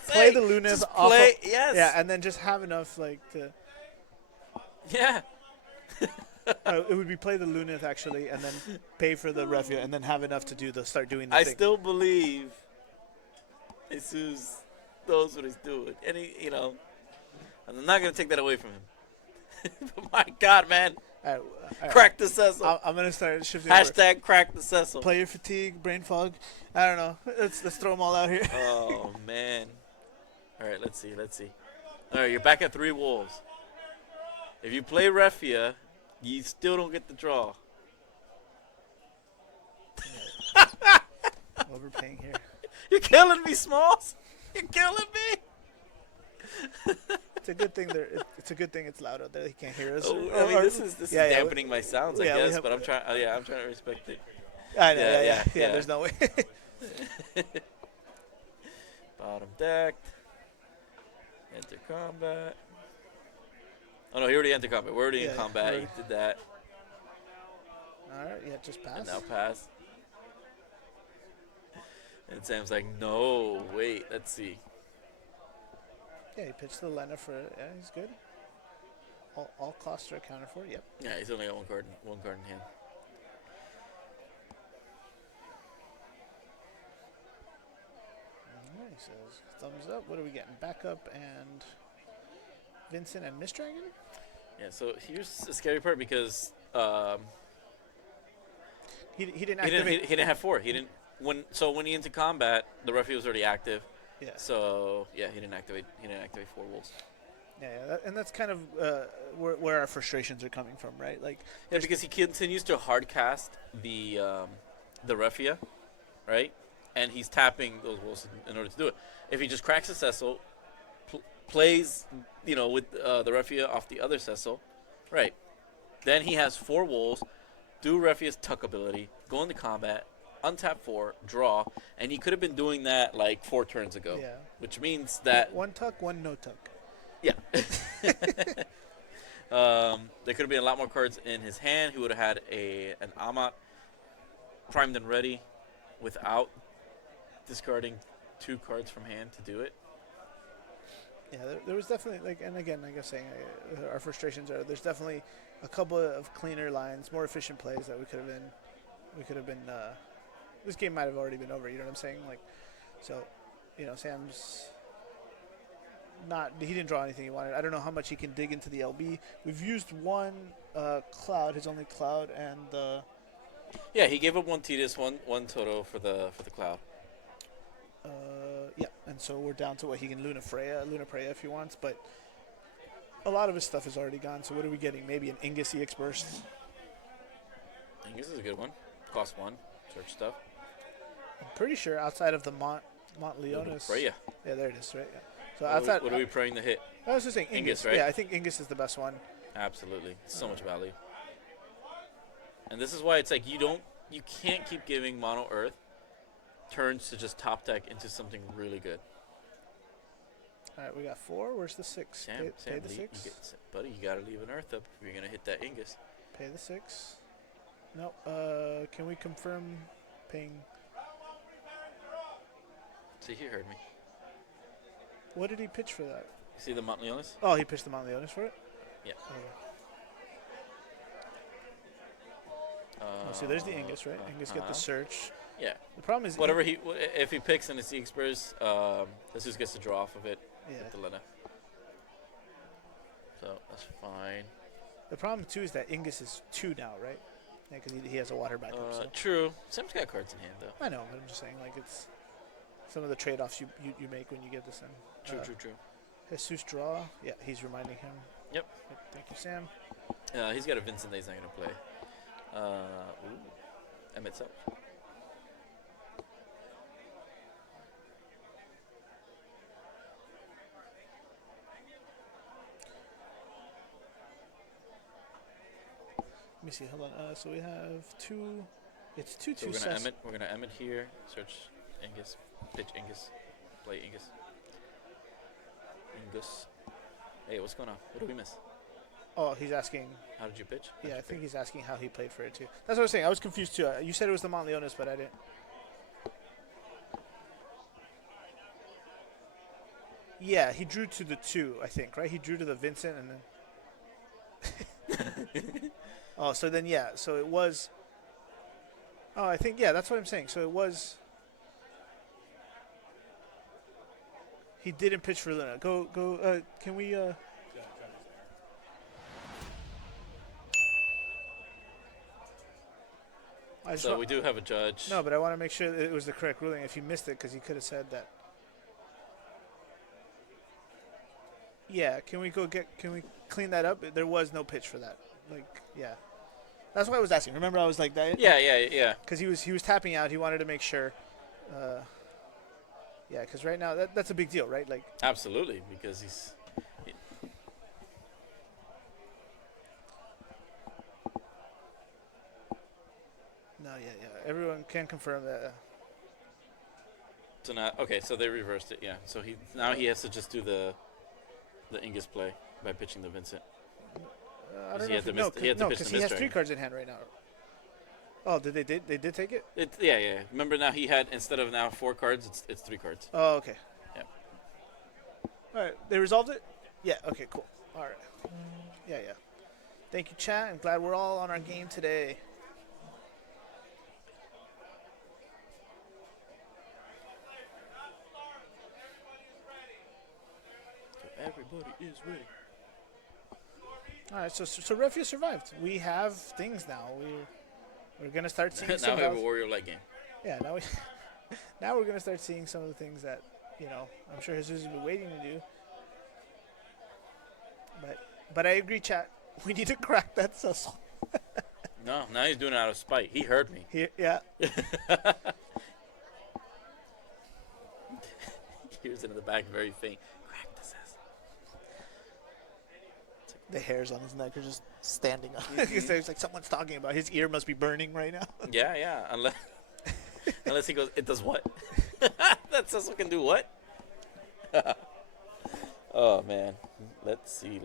Play the Lunith off. Yes. Yeah, and then just have enough to. Yeah. It would be play the Lunith actually, and then pay for the Refia, and then have enough to start doing the I thing. still believe Jesus knows what he's doing, and I'm not gonna take that away from him. But my God, man, All right. Crack the Cecil. I'm gonna start shifting. Hashtag crack the Cecil. Player fatigue, brain fog. I don't know. Let's throw them all out here. Oh man. All right, let's see. All right, you're back at 3 wolves. If you play Refia, you still don't get the draw. Overpaying here. You're killing me, Smalls. You're killing me. It's a good thing it's a good thing it's loud out there. He can't hear us. I mean, this is dampening my sounds, I guess. But I'm trying. I'm trying to respect it. I know. Yeah. There's no way. Bottom decked. Enter combat. Oh no, he already entered combat. We're already in combat. He did that. All right. Yeah, just pass. And now pass. And Sam's like, no, wait, let's see. Yeah, he pitched the Lena for he's good. All costs are accounted for. Yep. Yeah, he's only got one card in hand. All right, he says thumbs up. What are we getting? Backup and Vincent and Miss Dragon? Yeah, so here's the scary part because he didn't activate. He didn't have 4. He didn't when he entered combat, the referee was already active. Yeah. So yeah, he didn't activate 4 wolves. Yeah, and that's kind of where our frustrations are coming from, right? Like, yeah, because he continues to hard cast the Refia, right? And he's tapping those wolves in order to do it. If he just cracks a Cecil, plays, with the Refia off the other Cecil, right? Then he has 4 wolves, do Refia's tuck ability, go into combat, untap 4, draw, and he could have been doing that like 4 turns ago. Yeah. Which means that one tuck, one no tuck. Yeah. There could have been a lot more cards in his hand. He would have had an Amat primed and ready without discarding 2 cards from hand to do it. Yeah, there was definitely, and again, like I was saying, our frustrations are there's definitely a couple of cleaner lines, more efficient plays that we could have been. This game might have already been over. You know what I'm saying? Sam's he didn't draw anything he wanted. I don't know how much he can dig into the LB. We've used one cloud, his only cloud, and yeah, he gave up 1 Tidus, one Toto for the cloud. Yeah, and so we're down to what he can Luna Preya if he wants, but a lot of his stuff is already gone. So what are we getting? Maybe an Ingus EX Burst. Ingus is a good one. Cost 1. Search stuff. I'm pretty sure outside of the Mont Leonis. Preya. Yeah, there it is, right? Yeah. So outside. What are we praying to hit? I was just saying Ingus, right? Yeah, I think Ingus is the best one. Absolutely, so much value. And this is why it's like you can't keep giving Mono Earth turns to just top deck into something really good. All right, we got 4. Where's the 6? Pay the 6. Buddy, you gotta leave an Earth up if you're gonna hit that Ingus. Pay the 6. No. Can we confirm paying? See, he heard me. What did he pitch for that? You see the Mont Leonis? Oh, he pitched the Mont Leonis for it? Yeah. So there's the Ingus, right? Ingus get the search. Yeah. The problem is if he picks and it's the Express, this just gets to draw off of it with the Lena. So that's fine. The problem too is that Ingus is 2 now, right? Yeah, because he has a water backup. So. True. Sam's got cards in hand though. I know, but I'm just saying, it's some of the trade-offs you make when you get this in. True. Jesus draw. Yeah, he's reminding him. Yep. Thank you, Sam. He's got a Vincent that he's not going to play. Emmett Self. Let me see. Hold on. So we have 2. It's 2 so 2 we're gonna Emmett here. Search Ingus. Pitch Ingus. Play Ingus. Ingus. Hey, what's going on? What did we miss? Oh, he's asking. How did you pitch? I think he's asking how he played for it too. That's what I was saying. I was confused too. You said it was the Mont Leonis, but I didn't. Yeah, he drew to the 2, I think, right? He drew to the Vincent and then. Oh, so then so it was. Oh, I think that's what I'm saying. So it was. He didn't pitch for Luna. Go. Can we? So we do have a judge. No, but I want to make sure that it was the correct ruling. If you missed it, because he could have said that. Yeah, can we clean that up? There was no pitch for that. Like, yeah. That's why I was asking. Remember, I was like that. Yeah. Because he was tapping out. He wanted to make sure. Yeah, because right now that's a big deal, right? Like. Absolutely, because he's. No, yeah. Everyone can confirm that. So now, okay, so they reversed it. Yeah. So he has to just do the Ingus play by pitching the Vincent. I don't He know. had to pitch Because the he has Misdragon. 3 cards in hand right now. Oh, they did take it? Yeah. Remember now he had, instead of now 4 cards, it's 3 cards. Oh, okay. Yeah. All right, they resolved it? Yeah, okay, cool. All right. Yeah. Thank you, chat. I'm glad we're all on our game today. Everybody is ready. All right, so Refia survived. We have things now. We're gonna start seeing. Now we have a Warrior Light game. Yeah, now we're gonna start seeing some of the things that I'm sure Jesus has been waiting to do. But I agree, chat. We need to crack that Cecil. No, now he's doing it out of spite. He heard me. Yeah. He hears it in the back, very faint. Crack the Cecil. The hairs on his neck are just standing up. It's like someone's talking about. His ear must be burning right now. Yeah. Unless he goes, it does what? That Cecil can do what? Oh man. Let's see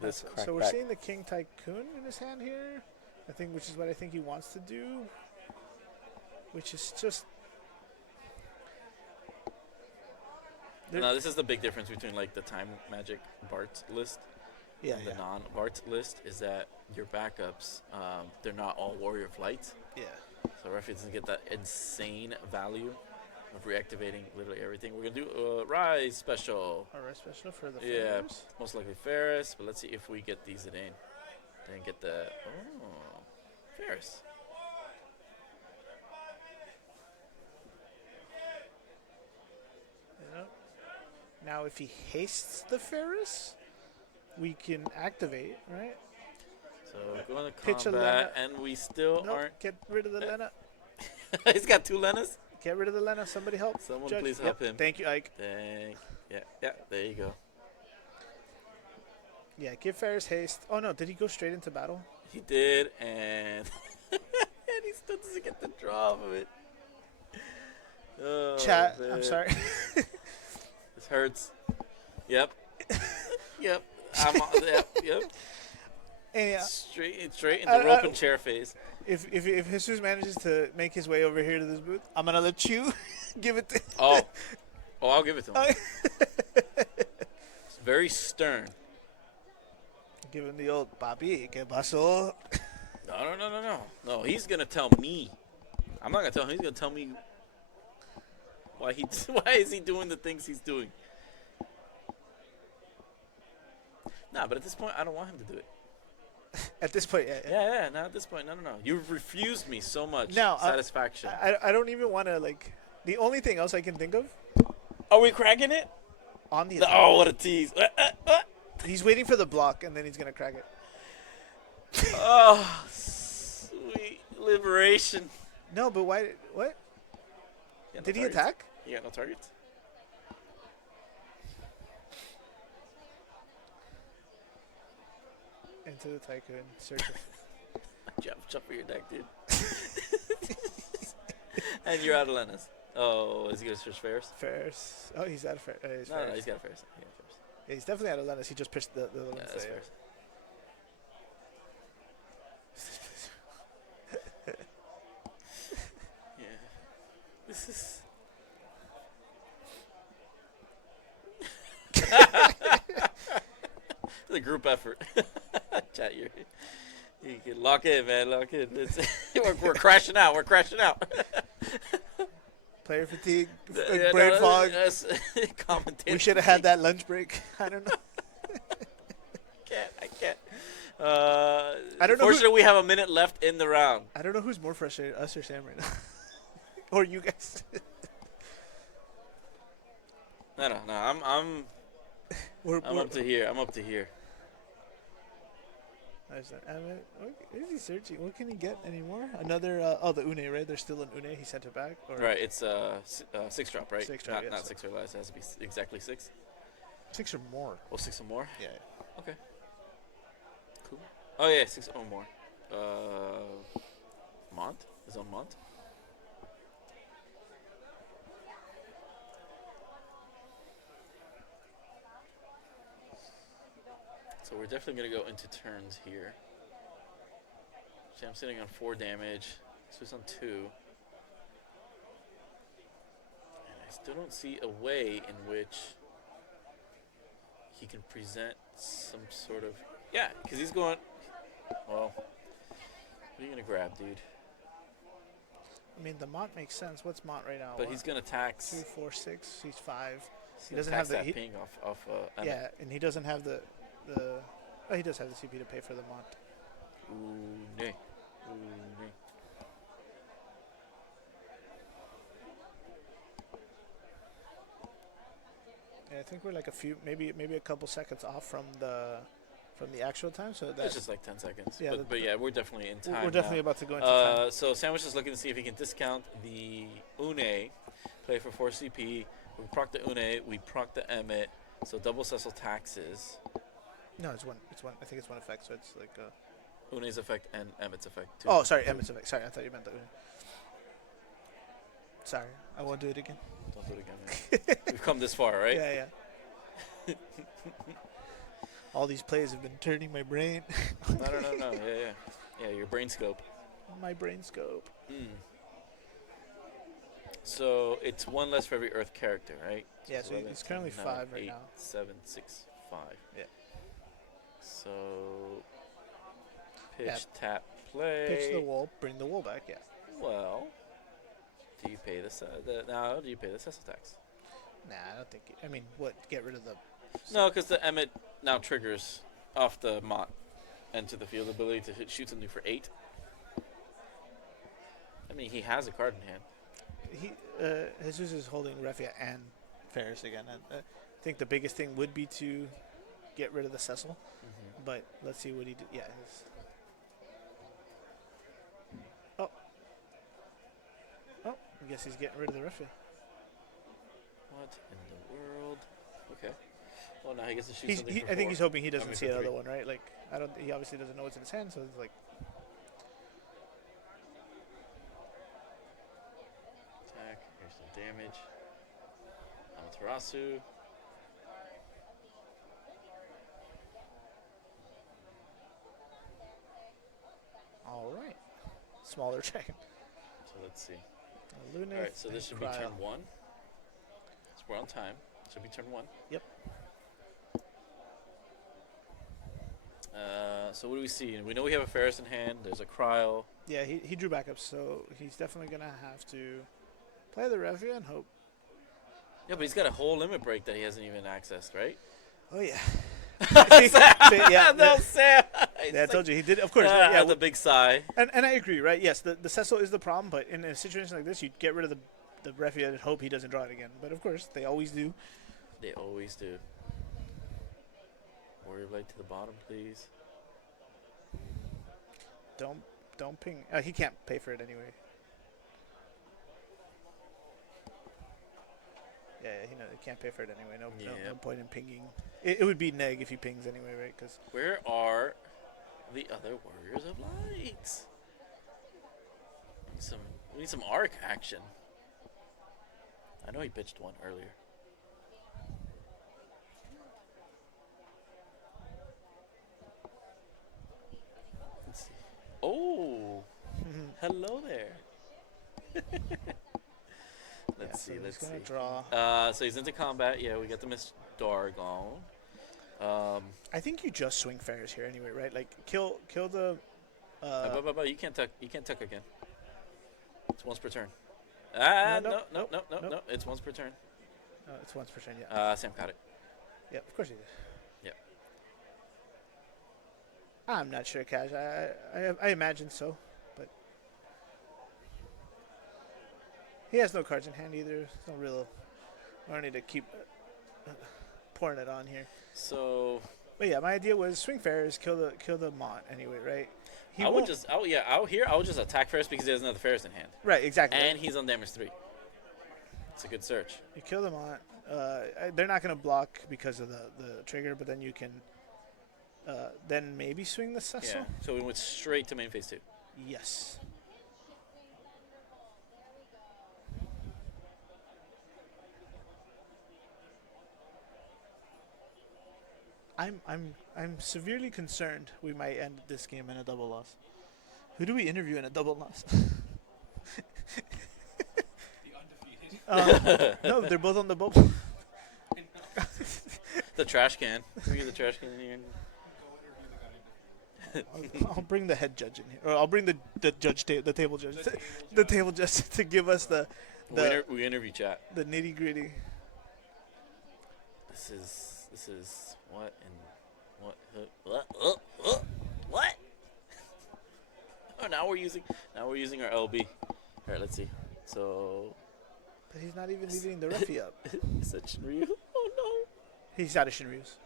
this crack. So we're seeing the King Tycoon in his hand here. Which is what I think he wants to do. Which is just. No, this is the big difference between like the Time Magic Bart list. Yeah, and the non-Bart list is that your backups, they're not all Warrior of Light. Yeah. So Refi doesn't get that insane value of reactivating literally everything. We're gonna do a Rise special. A Rise special for the Yeah, Ferris? most likely Ferris, but let's see if we get these in. Then get the Ferris. Now, if he hastes the Ferris, we can activate, right? So we're going to Pitch a combat, Lena. and we still aren't. Get rid of the Lena. He's got 2 Lenas. Get rid of the Lena. Somebody help. Someone Judge. please help him. Thank you, Ike. Yeah, there you go. Yeah, give Ferris haste. Oh, no, did he go straight into battle? He did, and and he still doesn't get the draw of it. Oh, Chat, man. I'm sorry. This hurts. Yep. Yep. Yep. And yeah, straight in the rope and chair phase. If Jesus manages to make his way over here to this booth, I'm gonna let you give it to him. Oh, I'll give it to him. It's very stern. Give him the old papi, ¿qué pasó? No, he's gonna tell me. I'm not gonna tell him. He's gonna tell me why is he doing the things he's doing. Nah, but at this point, I don't want him to do it. At this point, yeah. Yeah, no, at this point, no. You've refused me so much Now, satisfaction. I don't even want to, like, the only thing else I can think of. Are we cracking it? On the Oh, what a tease. He's waiting for the block, and then he's going to crack it. Oh, sweet liberation. No, but why? What? Did he attack? He got no targets. Into the Tycoon. Search of Jump for your deck, dude. And you're out of Lenas. Oh, is he going to search Ferris? Ferris. Oh, he's out of Ferris. No, he's got Ferris. Yeah, he's definitely out of Lennis. He just pitched the one. Yeah, that's Ferris. Yeah. This is... It's a group effort. Chat, you can lock in, man. Lock in. We're crashing out. We're crashing out. Player fatigue, Yeah, brain no, fog. Commentator We should have had that lunch break. I don't know. I can't. I don't know. Fortunately, we have a minute left in the round. I don't know who's more frustrated, us or Sam right now, or you guys. No. I'm up to here. I'm up to here. What is he searching? What can he get anymore? Another, the Une, right? There's still an Une. He sent it back. Or Right, it's 6 drop, right? 6 drop, not 6 or less. It has to be exactly 6. 6 or more. Oh, 6 or more? Yeah. Okay. Cool. Oh, yeah, 6 or more. Mont? Is on Mont? So we're definitely going to go into turns here. See, I'm sitting on 4 damage. This is on 2. And I still don't see a way in which he can present some sort of... Yeah, because he's going... Well, what are you going to grab, dude? I mean, the Mont makes sense. What's Mont right now? But he's going to tax... 2, 4, 6. He's 5. He doesn't have the ping off yeah, and he doesn't have the he does have the CP to pay for the Mont. Ooh, nay. Yeah, I think we're like a few, maybe a couple seconds off from the actual time. So that's just like 10 seconds. Yeah, but yeah, we're definitely in time. We're definitely about to go into time. So Sandwich is looking to see if he can discount the Une, play for 4 CP. We proc the Une, we proc the Emmet, so double Cecil taxes. No, it's one. I think it's one effect, so it's like Une's effect and Emmet's effect too. Oh, sorry, Emmet's effect. Sorry, I thought you meant the Une. Sorry, I won't do it again. Don't do it again, man. We've come this far, right? Yeah. All these plays have been turning my brain. No. Yeah, your brain scope. My brain scope. So it's 1 less for every Earth character, right? Yeah, so he's currently 5 right 8, now. 7, 6, 5. Yeah. So pitch, tap, play. Pitch the wool, bring the wool back. Yeah. Well, do you pay do you pay the Cecil tax? Nah, I don't think. I mean, what? Get rid of the. No, because the Emmet now triggers off the Mott enter the field ability to shoot something for 8. I mean, he has a card in hand. Jesus is holding Refia and Ferris again. I think the biggest thing would be to get rid of the Cecil, but let's see what he did. Yeah. I guess he's getting rid of the Refia. What in the world? Okay. Well, now he gets to shoot something for 4. I think he's hoping he doesn't see another one, right? Like, he obviously doesn't know what's in his hand, so it's like. Attack. Here's some damage. Amaterasu. All right. Smaller dragon. So let's see. Lunith. All right, so this should be turn 1. So we're on time. Should be turn 1. Yep. So what do we see? We know we have a Ferris in hand. There's a Cryo. Yeah, he drew backups, so he's definitely going to have to play the Refia and hope. Yeah, but he's got a whole limit break that he hasn't even accessed, right? Oh, yeah. Yeah, no, Sam. Yeah, I told you he did. Of course, yeah, with a big sigh. And I agree, right? Yes, the Cecil is the problem, but in a situation like this, you get rid of the Refia and hope he doesn't draw it again. But of course, they always do. They always do. Warrior Blade to the bottom, please. Don't ping. He can't pay for it anyway. Yeah, he can't pay for it anyway. No point in pinging. It would be neg if he pings anyway, right? Cause where are the other Warriors of Light? We need some arc action. I know he pitched one earlier. Let's see. Oh, hello there. Let's see. Let's see. Draw. So he's into combat. Yeah, we got the Miss Dargon. I think you just swing Ferris here anyway, right? Like kill the. You can't tuck again. It's once per turn. No. It's once per turn. No, it's once per turn. Yeah. Sam caught it. Yeah, of course he did. Yeah. I'm not sure, Cash. I imagine so, but he has no cards in hand either. There's no real. I don't need to keep pouring it on here. So. But yeah, my idea was swing Ferris, kill the Mont anyway, right? I would just attack Ferris because he has another Ferris in hand. Right, exactly. And he's on damage 3. It's a good search. You kill the Mont. They're not going to block because of the trigger, but then you can then maybe swing the Cecil. Yeah. So we went straight to main phase 2. Yes. I'm severely concerned we might end this game in a double loss. Who do we interview in a double loss? No, they're both on the bubble. The trash can. We get the trash can in here. I'll bring the head judge in here, or I'll bring the judge, the table judge, the table judge to give us we interview chat. The nitty gritty. This is what Oh, now we're using our LB. All right, let's see. So. But he's not even leaving the Refi up. Is that Shinryu? Oh no. He's out of Shinryu's.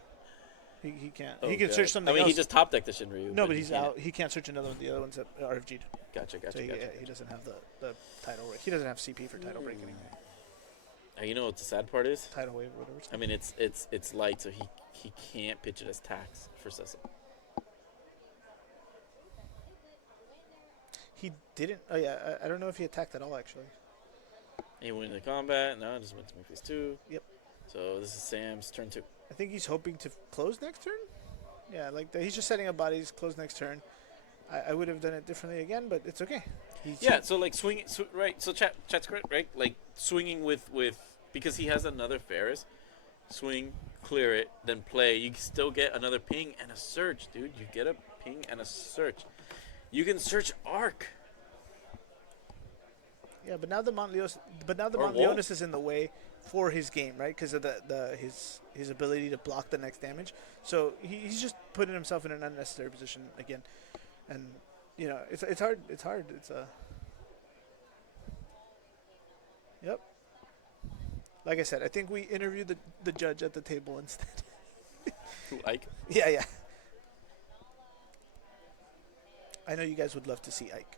He can't. Oh, he can search something else. He just top decked the Shinryu. No, but he's out. He can't search another one. The other one's at RFG'd. Gotcha. So he doesn't have the title break. He doesn't have CP for title break anymore. You know what the sad part is? Tidal wave, whatever. I mean, it's light, so he can't pitch it as tax for Cecil. He didn't. Oh yeah, I don't know if he attacked at all actually. He went into combat. Now it just went to main phase 2. Yep. So this is Sam's turn 2. I think he's hoping to close next turn. Yeah, he's just setting up bodies, close next turn. I would have done it differently again, but it's okay. So like swinging, right? So chat's correct, right? Like swinging with because he has another Ferris. Swing, clear it, then play. You still get another ping and a search, dude. You get a ping and a search. You can search Arc. Yeah, but now the Montleonis is in the way for his game, right? Because of his ability to block the next damage. So he's just putting himself in an unnecessary position again, and it's hard. It's Yep. Like I said, I think we interviewed the judge at the table instead. Who, Ike? Yeah. I know you guys would love to see Ike.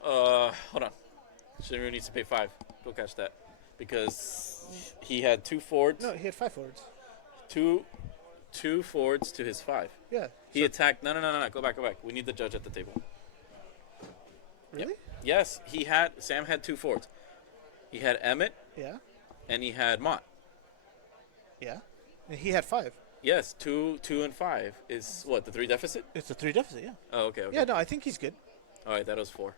Hold on. Shinryu needs to pay 5. Go catch that. Because he had 2 forwards. No, he had 5 forwards. Two forwards to his 5. Yeah. He attacked. No. Go back. We need the judge at the table. Really? Yep. Yes, Sam had 2 forwards. He had Emmett. Yeah. And he had Mott. Yeah. And he had 5. Yes, 2 and 5 is what, the 3 deficit? It's a 3 deficit, yeah. Oh, okay. Yeah, no, I think he's good. All right, that was 4.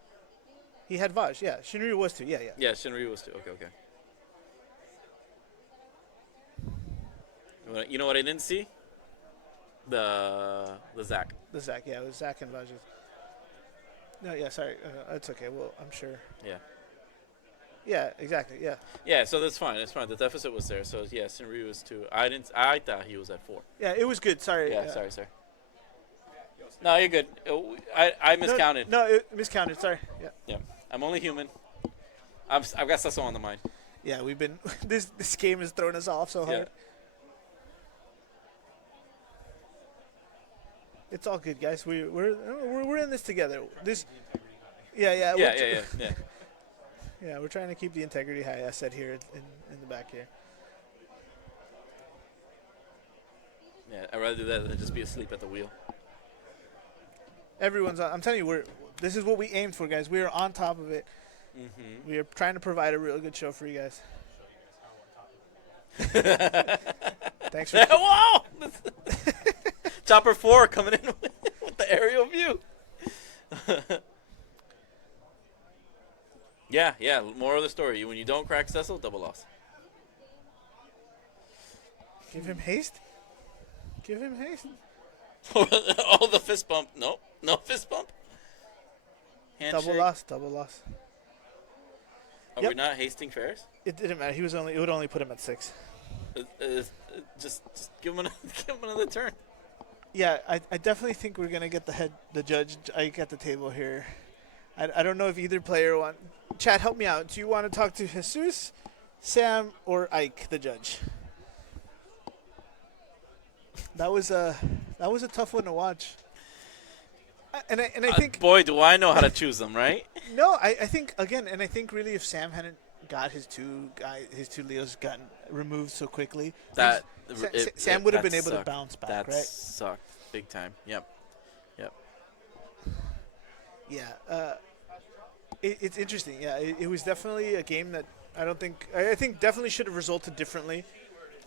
He had Vaj, yeah. Shinryu was 2, yeah. Yeah, Shinryu was 2. Okay. You know what I didn't see? The Zach. The Zach, yeah, it was Zach and Vaj. No, yeah, sorry. It's okay. Well, I'm sure. Yeah. Yeah, exactly. Yeah. Yeah, so that's fine. That's fine. The deficit was there. So yeah, Shinryu was 2. I thought he was at 4. Yeah, it was good. Sorry. Yeah, sorry. No, you're good. I miscounted. No, miscounted. Sorry. Yeah. I'm only human. I've got Cecil on the mind. Yeah, we've been this game has thrown us off so hard. Yeah. It's all good, guys. We're in this together. Yeah. Yeah, we're trying to keep the integrity high. I said here in the back here. Yeah, I'd rather do that than just be asleep at the wheel. Everyone's on. I'm telling you, this is what we aimed for, guys. We are on top of it. Mm-hmm. We are trying to provide a real good show for you guys. Thanks for. Whoa! Chopper 4 coming in with the aerial view. Yeah. More of the story. When you don't crack Cecil, double loss. Give him haste. Oh, the fist bump. No fist bump. Handshake. Double loss. Are we not hasting Ferris? It didn't matter. It would only put him at 6. Just give him another turn. Yeah, I definitely think we're gonna get the judge Ike at the table here. I don't know if either player want. Chad, help me out. Do you want to talk to Jesus, Sam, or Ike, the judge? That was a tough one to watch. And I think boy, do I know how to choose them, right? no, I think again, and I think really if Sam hadn't got his two Leos gotten removed so quickly, Sam would have been able to bounce back, that right? sucked big time. Yep. Yeah, it's interesting. Yeah, it was definitely a game that I think definitely should have resulted differently.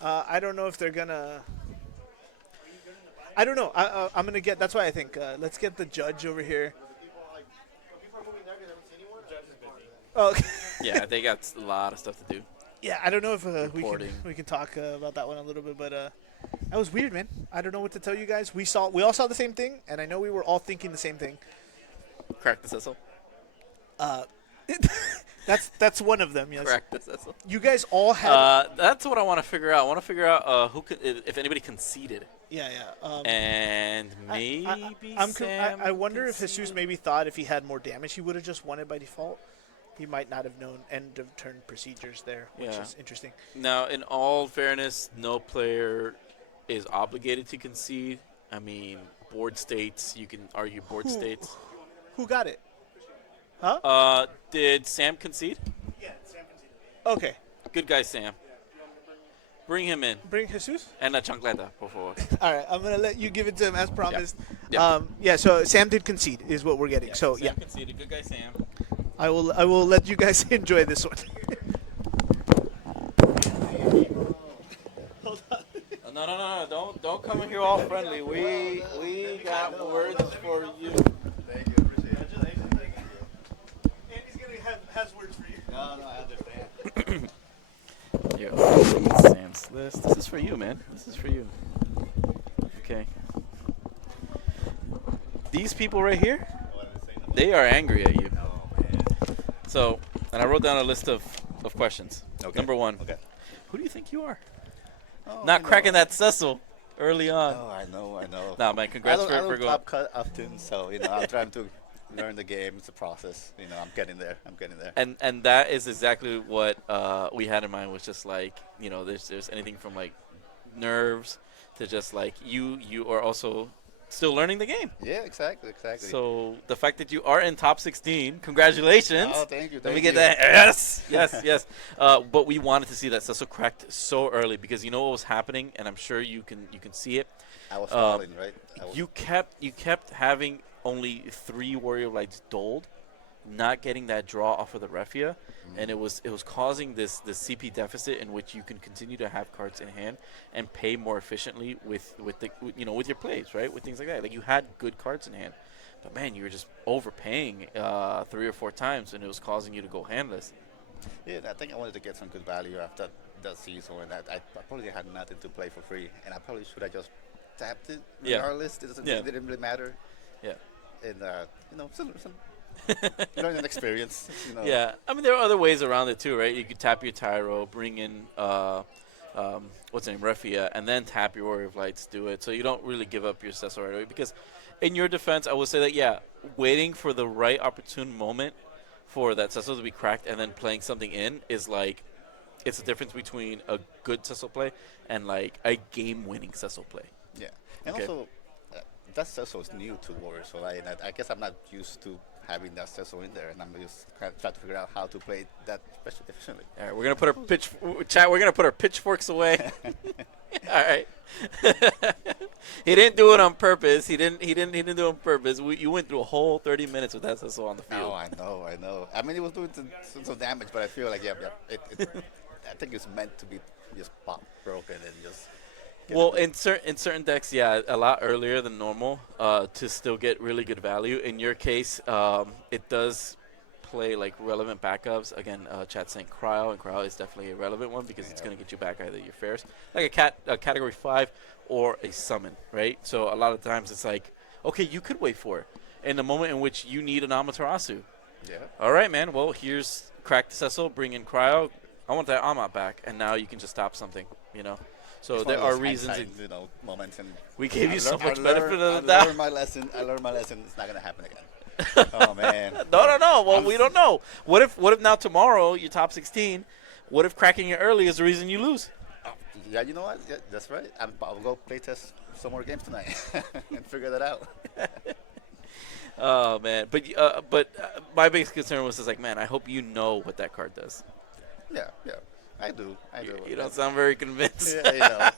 I don't know if they're gonna. I don't know. I'm gonna get. That's why I think let's get the judge over here. Oh, okay. Yeah, they got a lot of stuff to do. Yeah, I don't know if we can talk about that one a little bit, but that was weird, man. I don't know what to tell you guys. We all saw the same thing, and I know we were all thinking the same thing. Crack the Cecil. That's one of them. Yes. Crack the Cecil. You guys all had. That's what I want to figure out. I want to figure out if anybody conceded. Yeah. And maybe I wonder if Jesus maybe thought if he had more damage, he would have just won it by default. He might not have known end of turn procedures there, which is interesting. Now, in all fairness, no player is obligated to concede. I mean, board states, you can argue board states. Who got it? Huh? Did Sam concede? Yeah, Sam conceded. Okay. Good guy, Sam. Bring him in. Bring Jesus? And la chancleta, por favor. All right, I'm going to let you give it to him as promised. Yep. So Sam did concede is what we're getting. Sam conceded. Good guy, Sam. I will let you guys enjoy this one. Hold on. No. Don't come in here all friendly. We got words for you. Thank you. Appreciate it. Andy's going to has words for you. No, I understand. Yo, Sam's list. This is for you, man. This is for you. Okay. These people right here, they are angry at you. So, and I wrote down a list of questions. Okay. Number one. Okay. Who do you think you are? Oh, Not cracking that Cecil early on. Oh, I know. Nah, man, congrats for I don't going. top cut often, so I'm trying to learn the game. It's a process. I'm getting there. And that is exactly what we had in mind. Was just like there's anything from like nerves to just like you are also still learning the game. Yeah, exactly. So the fact that you are in top 16, congratulations. Oh, thank you. Let me get that. Yes. But we wanted to see that Cecil cracked so early because you know what was happening, and I'm sure you can see it. I was falling, right? You kept having only 3 Warrior Lights doled, not getting that draw off of the Refia, and it was causing this CP deficit in which you can continue to have cards in hand and pay more efficiently with your plays, right? With things like that. Like you had good cards in hand, but man, you were just overpaying 3 or 4 times, and it was causing you to go handless. Yeah, I think I wanted to get some good value after that season, and I probably had nothing to play for free, and I probably should have just tapped it regardless. It didn't really matter. Yeah. And some learning experience. Yeah, I mean there are other ways around it too, right? You could tap your Tyro, bring in what's the name, Refia, and then tap your Warrior of Lights, do it. So you don't really give up your Cecil right away. Because in your defense, I would say that waiting for the right opportune moment for that Cecil to be cracked and then playing something in is like it's the difference between a good Cecil play and like a game-winning Cecil play. Yeah, and also that Cecil is new to Warriors, so I guess I'm not used to having that Cecil in there, and I'm just trying to figure out how to play that efficiently. All right, we're gonna put our We're gonna put our pitchforks away. All right. He didn't do it on purpose. He didn't do it on purpose. You went through a whole 30 minutes with that Cecil on the field. Oh, I know. I mean, it was doing some damage, but I feel like I think it's meant to be just pop broken and just. Well, in certain decks, a lot earlier than normal to still get really good value. In your case, it does play like relevant backups. Again, chat's saying Cryo, and Cryo is definitely a relevant one because it's going to get you back either your fares, like a category 5 or a summon, right? So a lot of times it's like, okay, you could wait for it in the moment in which you need an Amaterasu. Yeah. All right, man. Well, here's Crack the Cecil, bring in Cryo. I want that Amat back, and now you can just stop something, So It's one there of are those reasons. hindsight, moments, and We gave you so much I benefit of the I doubt. learned my lesson. I learned my lesson. It's not gonna happen again. Oh man. No. Well, I'm we don't know. What if now tomorrow you're top 16? What if cracking it early is the reason you lose? Yeah, you know what? Yeah, that's right. I'll go play test some more games tonight and figure that out. Oh man, but my biggest concern was just like, man, I hope you know what that card does. Yeah, I do. You don't sound very convinced. Yeah,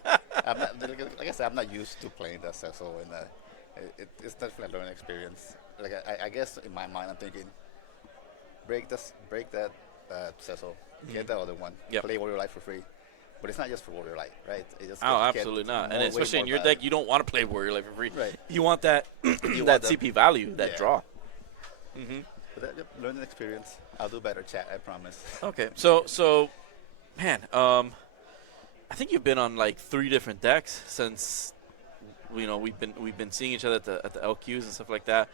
I'm not, like I said, I'm not used to playing the Cecil, and it's definitely a learning experience. Like I guess in my mind, I'm thinking, break that Cecil, get the other one, play Warrior Light for free. But it's not just for Warrior Light, right? It just Absolutely not. And especially in your deck, you don't want to play Warrior Light for free. Right. You want that that CP value, that draw. Mm-hmm. But learning experience. I'll do better, chat. I promise. Okay. So, man, I think you've been on like 3 different decks since we've been seeing each other at the LQs and stuff like that.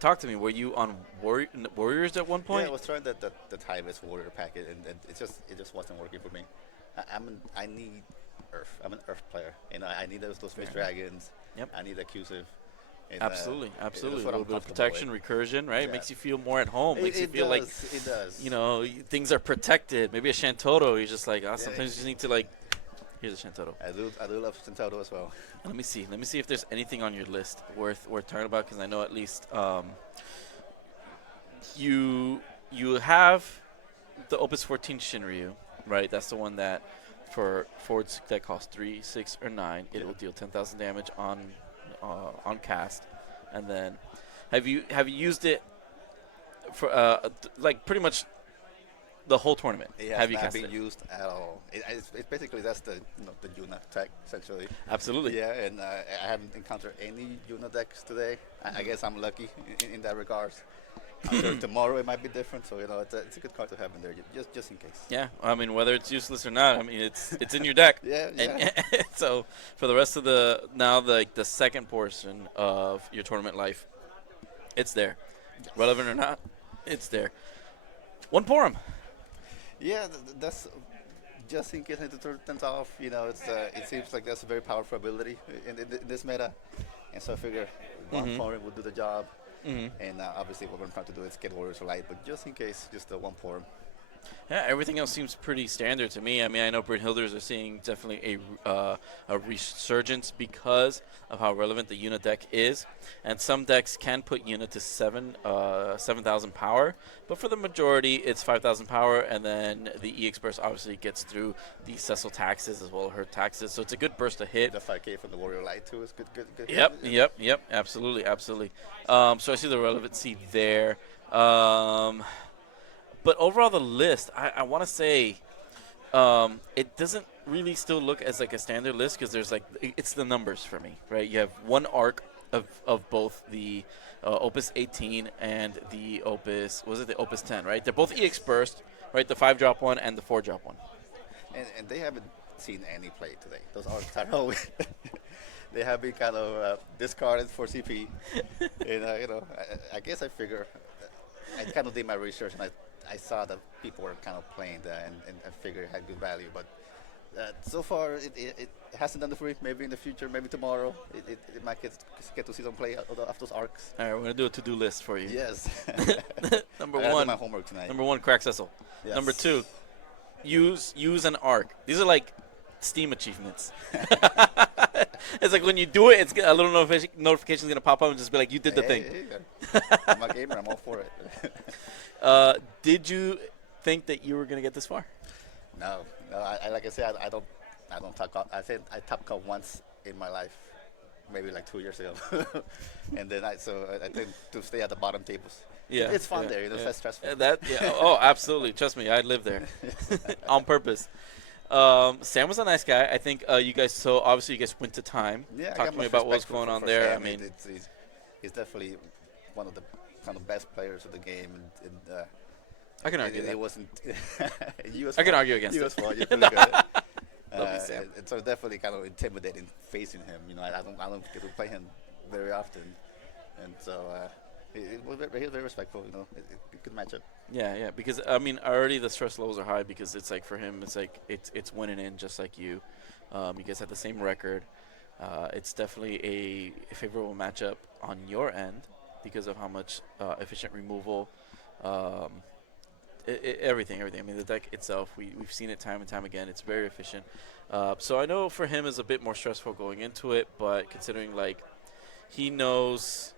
Talk to me. Were you on Warriors at one point? Yeah, I was trying the Tybus Warrior packet, and it just wasn't working for me. I need Earth. I'm an Earth player, and I need those Mist Dragons. Yep. I need Accusive. And, absolutely. A little bit of comfortable protection, with. recursion, right? Yeah. It makes you feel more at home. Makes you It feel does. It does. Things are protected. Maybe a Shantoto. You're just like, sometimes you just need to like. Here's a Shantoto. I do love Shantoto as well. Let me see if there's anything on your list worth talking about, because I know at least you have the Opus 14 Shinryu, right? That's the one that for forwards that costs 3, 6, or 9, it will deal 10,000 damage on cast. And then have you used it for like pretty much the whole tournament? It has not been used at all. It's basically that's the Yuna tech essentially. Absolutely. Yeah, and I haven't encountered any Yuna decks today. I guess I'm lucky in that regards. I'm sure tomorrow it might be different, so it's a good card to have in there just in case. Yeah, I mean whether it's useless or not, I mean it's in your deck. Yeah. And so for the rest of the second portion of your tournament life, it's there, relevant or not, it's there. One Porum. Yeah, that's just in case I need to turn things off. It seems like that's a very powerful ability in this meta, and so I figure one Porum would do the job. And obviously what I'm trying to do is get Warriors Light, but just in case, just the one Porum. Yeah, everything else seems pretty standard to me. I mean, I know Brynhilders are seeing definitely a resurgence because of how relevant the Yuna deck is. And some decks can put Yuna to 7,000 power, but for the majority, it's 5,000 power, and then the EX burst obviously gets through the Cecil taxes as well as her taxes, so it's a good burst to hit. The 5K from the Warrior Light too is good. Yep, absolutely. So I see the relevancy there. But overall, the list, I want to say it doesn't really still look as like a standard list because there's it's the numbers for me, right? You have one arc of both the Opus 18 and the Opus, the Opus 10, right? They're both EX burst, right? The 5-drop one and the 4-drop one. And they haven't seen any play today. Those arcs are always they have been kind of discarded for CP. And I guess I figure I kind of did my research and I saw that people were kind of playing that and I figured it had good value. But so far, it hasn't done the free. Maybe in the future, maybe tomorrow, it might get to see some play of those arcs. All right, we're going to do a to-do list for you. Yes. Number I gotta do one. my homework tonight. Number 1, crack Cecil. Yes. Number 2, use an arc. These are like Steam achievements. It's like when you do it, it's a little notification is going to pop up and just be like, you did the thing. I'm a gamer. I'm all for it. Did you think that you were going to get this far? No. I like I said, I don't top cut. I said I top cut once in my life, maybe like 2 years ago, and then I think to stay at the bottom tables. Yeah, it's fun there. It's less stressful. Oh, absolutely. Trust me, I live there on purpose. Sam was a nice guy. I think you guys. So obviously, you guys went to time. Yeah, talk to me about what's going on there. Sam. I mean, he's definitely one of the kind of best players of the game, and I can argue that. It wasn't. I can argue against it. You're really good. Love you, Sam. And so definitely kind of intimidating facing him. I don't get to play him very often, and so It was very respectful, you know. Good matchup. Yeah, because I mean, already the stress levels are high because it's like for him, it's like it's winning in just like you. You guys have the same record. It's definitely a favorable matchup on your end because of how much efficient removal, everything. I mean, the deck itself, we've seen it time and time again. It's very efficient. So I know for him is a bit more stressful going into it, but considering like he knows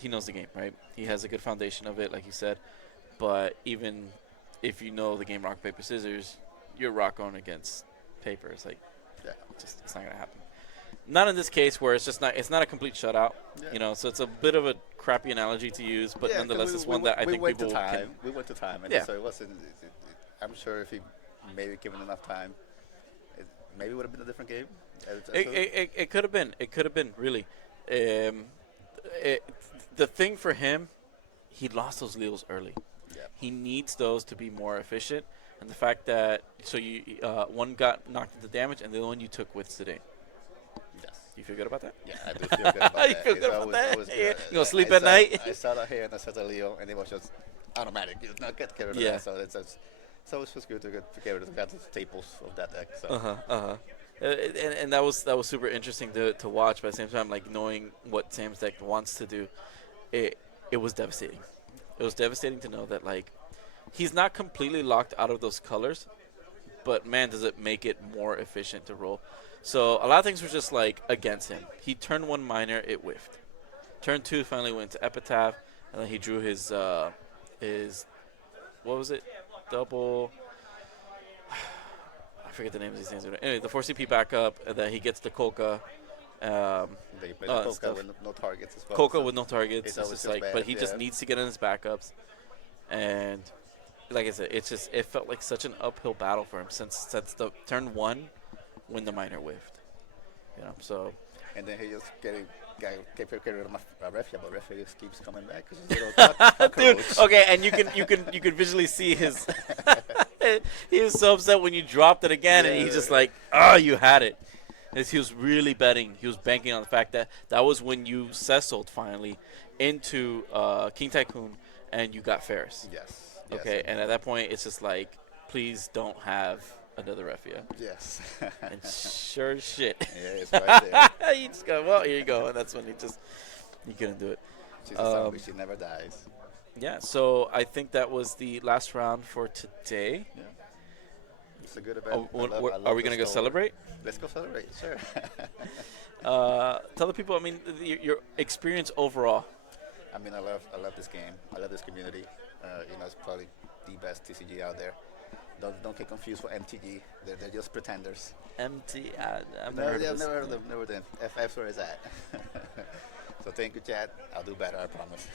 the game, right? He has a good foundation of it, like you said. But even if you know the game rock paper scissors, you're rock going against paper. It's like, it's not gonna happen. Not in this case where it's not a complete shutout, you know. So it's a bit of a crappy analogy to use, but nonetheless, it's one that I think people can. We went to time, and so it wasn't. I'm sure if he maybe given enough time, it maybe would have been a different game. It could have been. It could have been really. The thing for him, he lost those Leos early. Yeah. He needs those to be more efficient, and the fact that you one got knocked into damage, and the other one you took with Sedane. Yes. You feel good about that? Yeah, I do feel good about that. You feel good about that? Yeah. You gonna sleep at night? I saw that here and I saw the Leo, and it was just automatic. You not get rid of that. So it's just good to get rid of the staples of that deck. So. And that was super interesting to watch. But at the same time, like knowing what Sam's deck wants to do, it was devastating. It was devastating to know that like he's not completely locked out of those colors, but man, does it make it more efficient to roll. So a lot of things were just like against him. He turned one minor, it whiffed. Turn two finally went to Epitaph, and then he drew his what was it? Double. I forget the names of these things. Anyway, the 4CP backup, and then he gets the Coca. They play the Coca with no targets as well. Coca with no targets. It's just like, but he just needs to get in his backups, and like I said, it felt like such an uphill battle for him since the turn one when the minor whiffed. You know, so. And then he just get rid of my Refia, but Refia just keeps coming back because dude. Okay, and you can visually see his. He was so upset when you dropped it again, and he's just like, you had it. He was really betting. He was banking on the fact that was when you Ceciled finally into King Tycoon, and you got Ferris. Yes. Okay, and at that point, it's just like, please don't have another Refia. Yes. And sure as shit. Yeah, it's right there. You just go, well, here you go, and that's when he couldn't do it. She's a zombie. She never dies. Yeah, so I think that was the last round for today. Yeah. It's a good event. Are we going to go celebrate? Let's go celebrate, sure. Tell the people, I mean, your experience overall. I mean, I love this game. I love this community. It's probably the best TCG out there. Don't get confused with MTG. They're just pretenders. I've never heard of them. Never them. FF's where it's at. So thank you, Chad. I'll do better, I promise.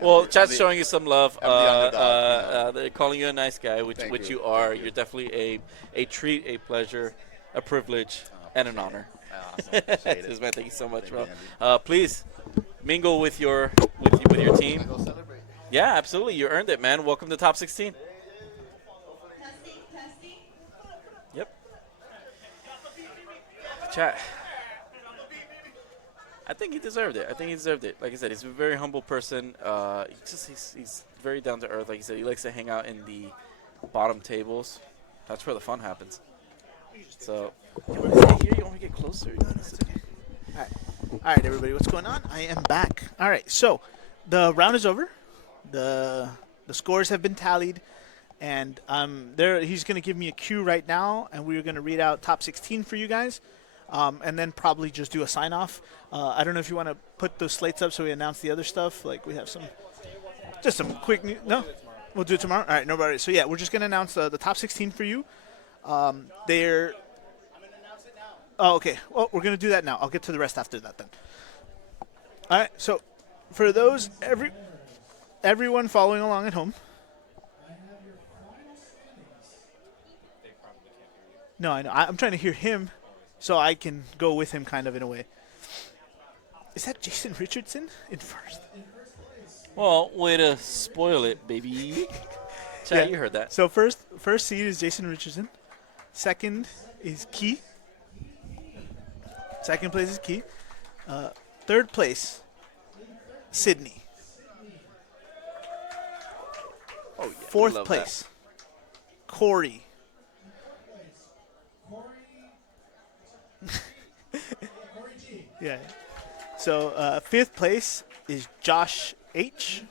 Well, Chad's showing you some love. I'm the underdog, They're calling you a nice guy, which you are. You're definitely a treat, a pleasure, a privilege, and an honor. Awesome. Man, thank you so much, bro. Please mingle with your team. Go celebrate. Yeah, absolutely. You earned it, man. Welcome to Top 16. Yep. Chat. I think he deserved it. Like I said, he's a very humble person. He's very down to earth. Like you said, he likes to hang out in the bottom tables. That's where the fun happens. So, you want to stay here? You want to get closer? All right, everybody, what's going on? I am back. All right, so the round is over. The scores have been tallied, and he's going to give me a cue right now, and we're going to read out top 16 for you guys. And then probably just do a sign-off. I don't know if you want to put those slates up so we announce the other stuff. Like we have some quick news. No? We'll do it tomorrow? All right, no worries. So, yeah, we're just going to announce the top 16 for you. They're – oh, okay. Well, we're going to do that now. I'll get to the rest after that then. All right, so for those everyone following along at home. No, I know. I'm trying to hear him. So I can go with him kind of in a way. Is that Jason Richardson in first? Well, way to spoil it, baby. Chat, you heard that. So first seed is Jason Richardson. Second is Key. Second place is Key. Third place, Sydney. Oh, yeah. we Fourth love place, Corey. Yeah. So fifth place is Josh H.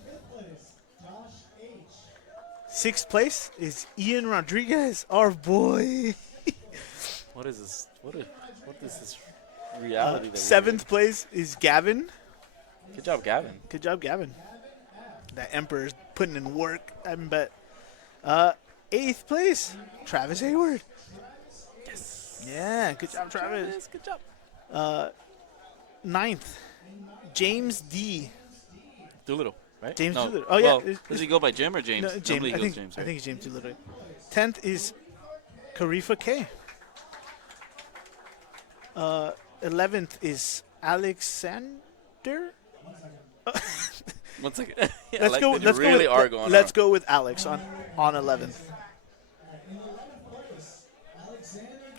Sixth place is Ian Rodriguez, our boy. that. What is this? What is this reality? that we're Seventh place is Gavin. in? Good job, Gavin. Good job, Gavin. That Emperor's putting in work, I bet. Eighth place, Travis Hayward. Yes. Yeah, good job, Travis. Good job. Ninth, James D. Doolittle, right? James no. Doolittle. Oh, yeah. Well, does he go by Jim or James? No, James. Nobody I goes think, James, I right? think it's James Doolittle. 10th is Karifa K. 11th is Alexander. One second. Yeah, Let's like go. that you Let's really go. are With, going let's on. go with Alex on 11th.